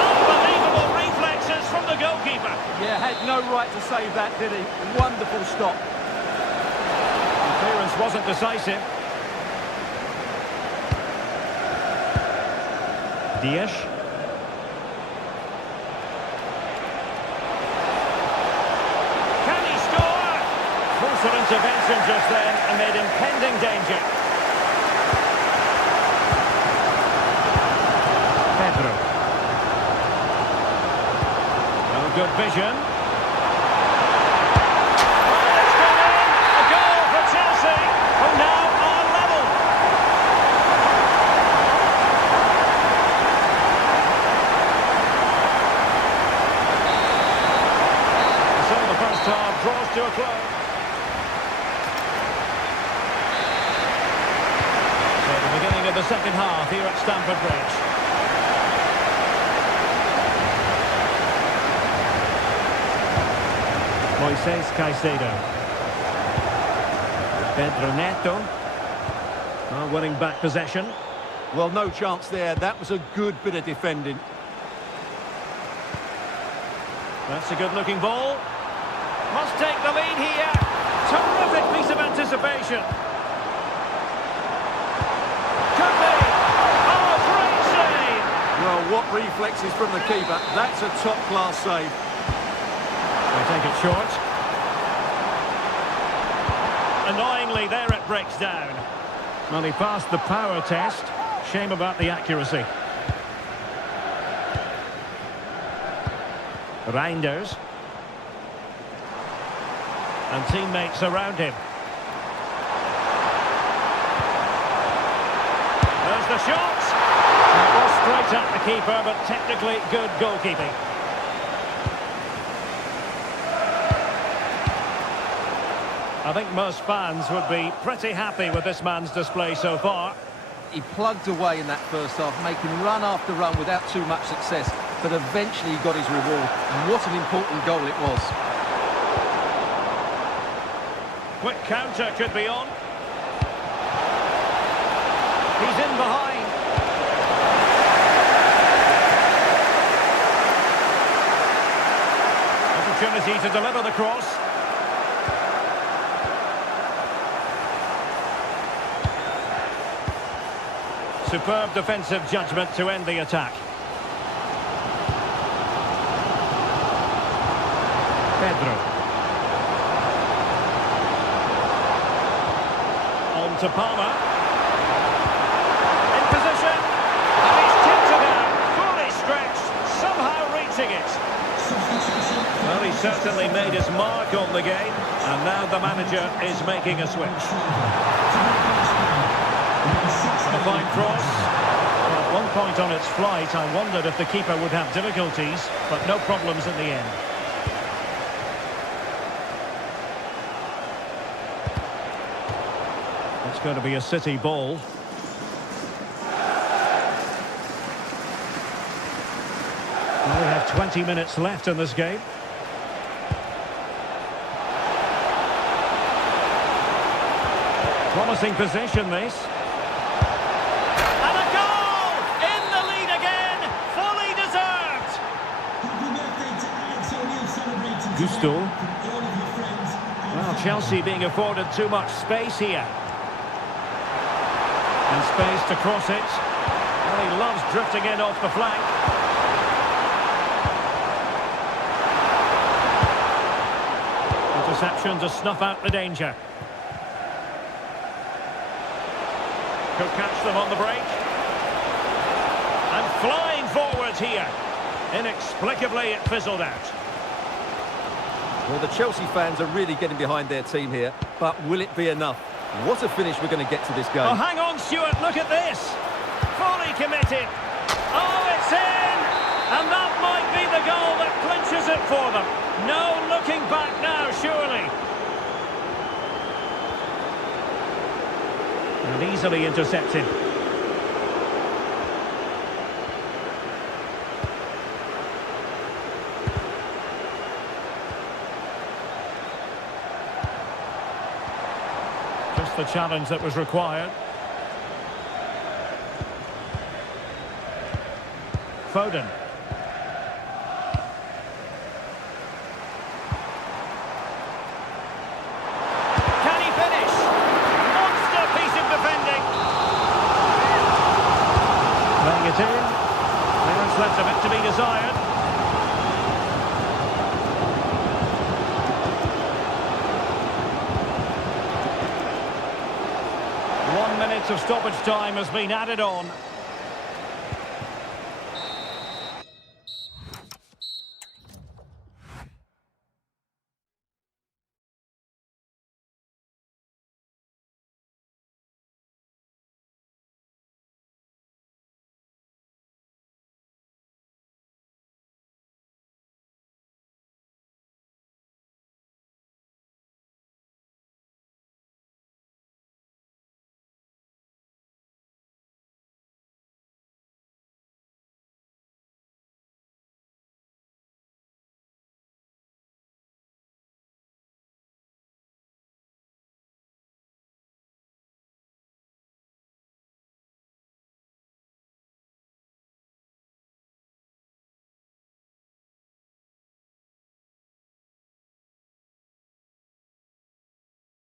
Unbelievable reflexes from the goalkeeper. Yeah, had no right to save that, did he? Wonderful stop. Clearance wasn't decisive. Dias. Can he score? Crucial intervention just then amid impending danger. Pedro. No good vision. Draws to a close. So the beginning of the second half here at Stamford Bridge. Moises Caicedo. Pedro Neto. Winning back possession. Well, no chance there. That was a good bit of defending. That's a good-looking ball. Must take the lead here. Terrific piece of anticipation. Could be. Oh, great save. Well, what reflexes from the keeper. That's a top-class save. They take it short. Annoyingly, there it breaks down. Well, he passed the power test. Shame about the accuracy. Reinders. And teammates around him. There's the shot. It was straight at the keeper, but technically good goalkeeping. I think most fans would be pretty happy with this man's display so far. He plugged away in that first half, making run after run without too much success, but eventually he got his reward, and what an important goal it was. Quick counter could be on. He's in behind. Opportunity to deliver the cross. Superb defensive judgment to end the attack. Pedro. On to Palmer. In position. And he's tipped it out. Fully stretched. Somehow reaching it. Well, he certainly made his mark on the game. And now the manager is making a switch. A fine cross. Well, at one point on its flight, I wondered if the keeper would have difficulties, but no problems in the end. It's going to be a City ball. Well, we have 20 minutes left in this game. Promising possession, this. Gusto. Well, Chelsea being afforded too much space here. And space to cross it. Well, he loves drifting in off the flank. Interception to snuff out the danger. Could catch them on the break. And flying forwards here. Inexplicably, it fizzled out. Well, the Chelsea fans are really getting behind their team here, but will it be enough? What a finish we're going to get to this game. Oh, hang on, Stuart, look at this. Fully committed. Oh, it's in! And that might be the goal that clinches it for them. No looking back now, surely. And easily intercepted. Just the challenge that was required. Foden. Can he finish? Monster piece of defending. Playing it in. Clearance left a bit to be desired. Of stoppage time has been added on.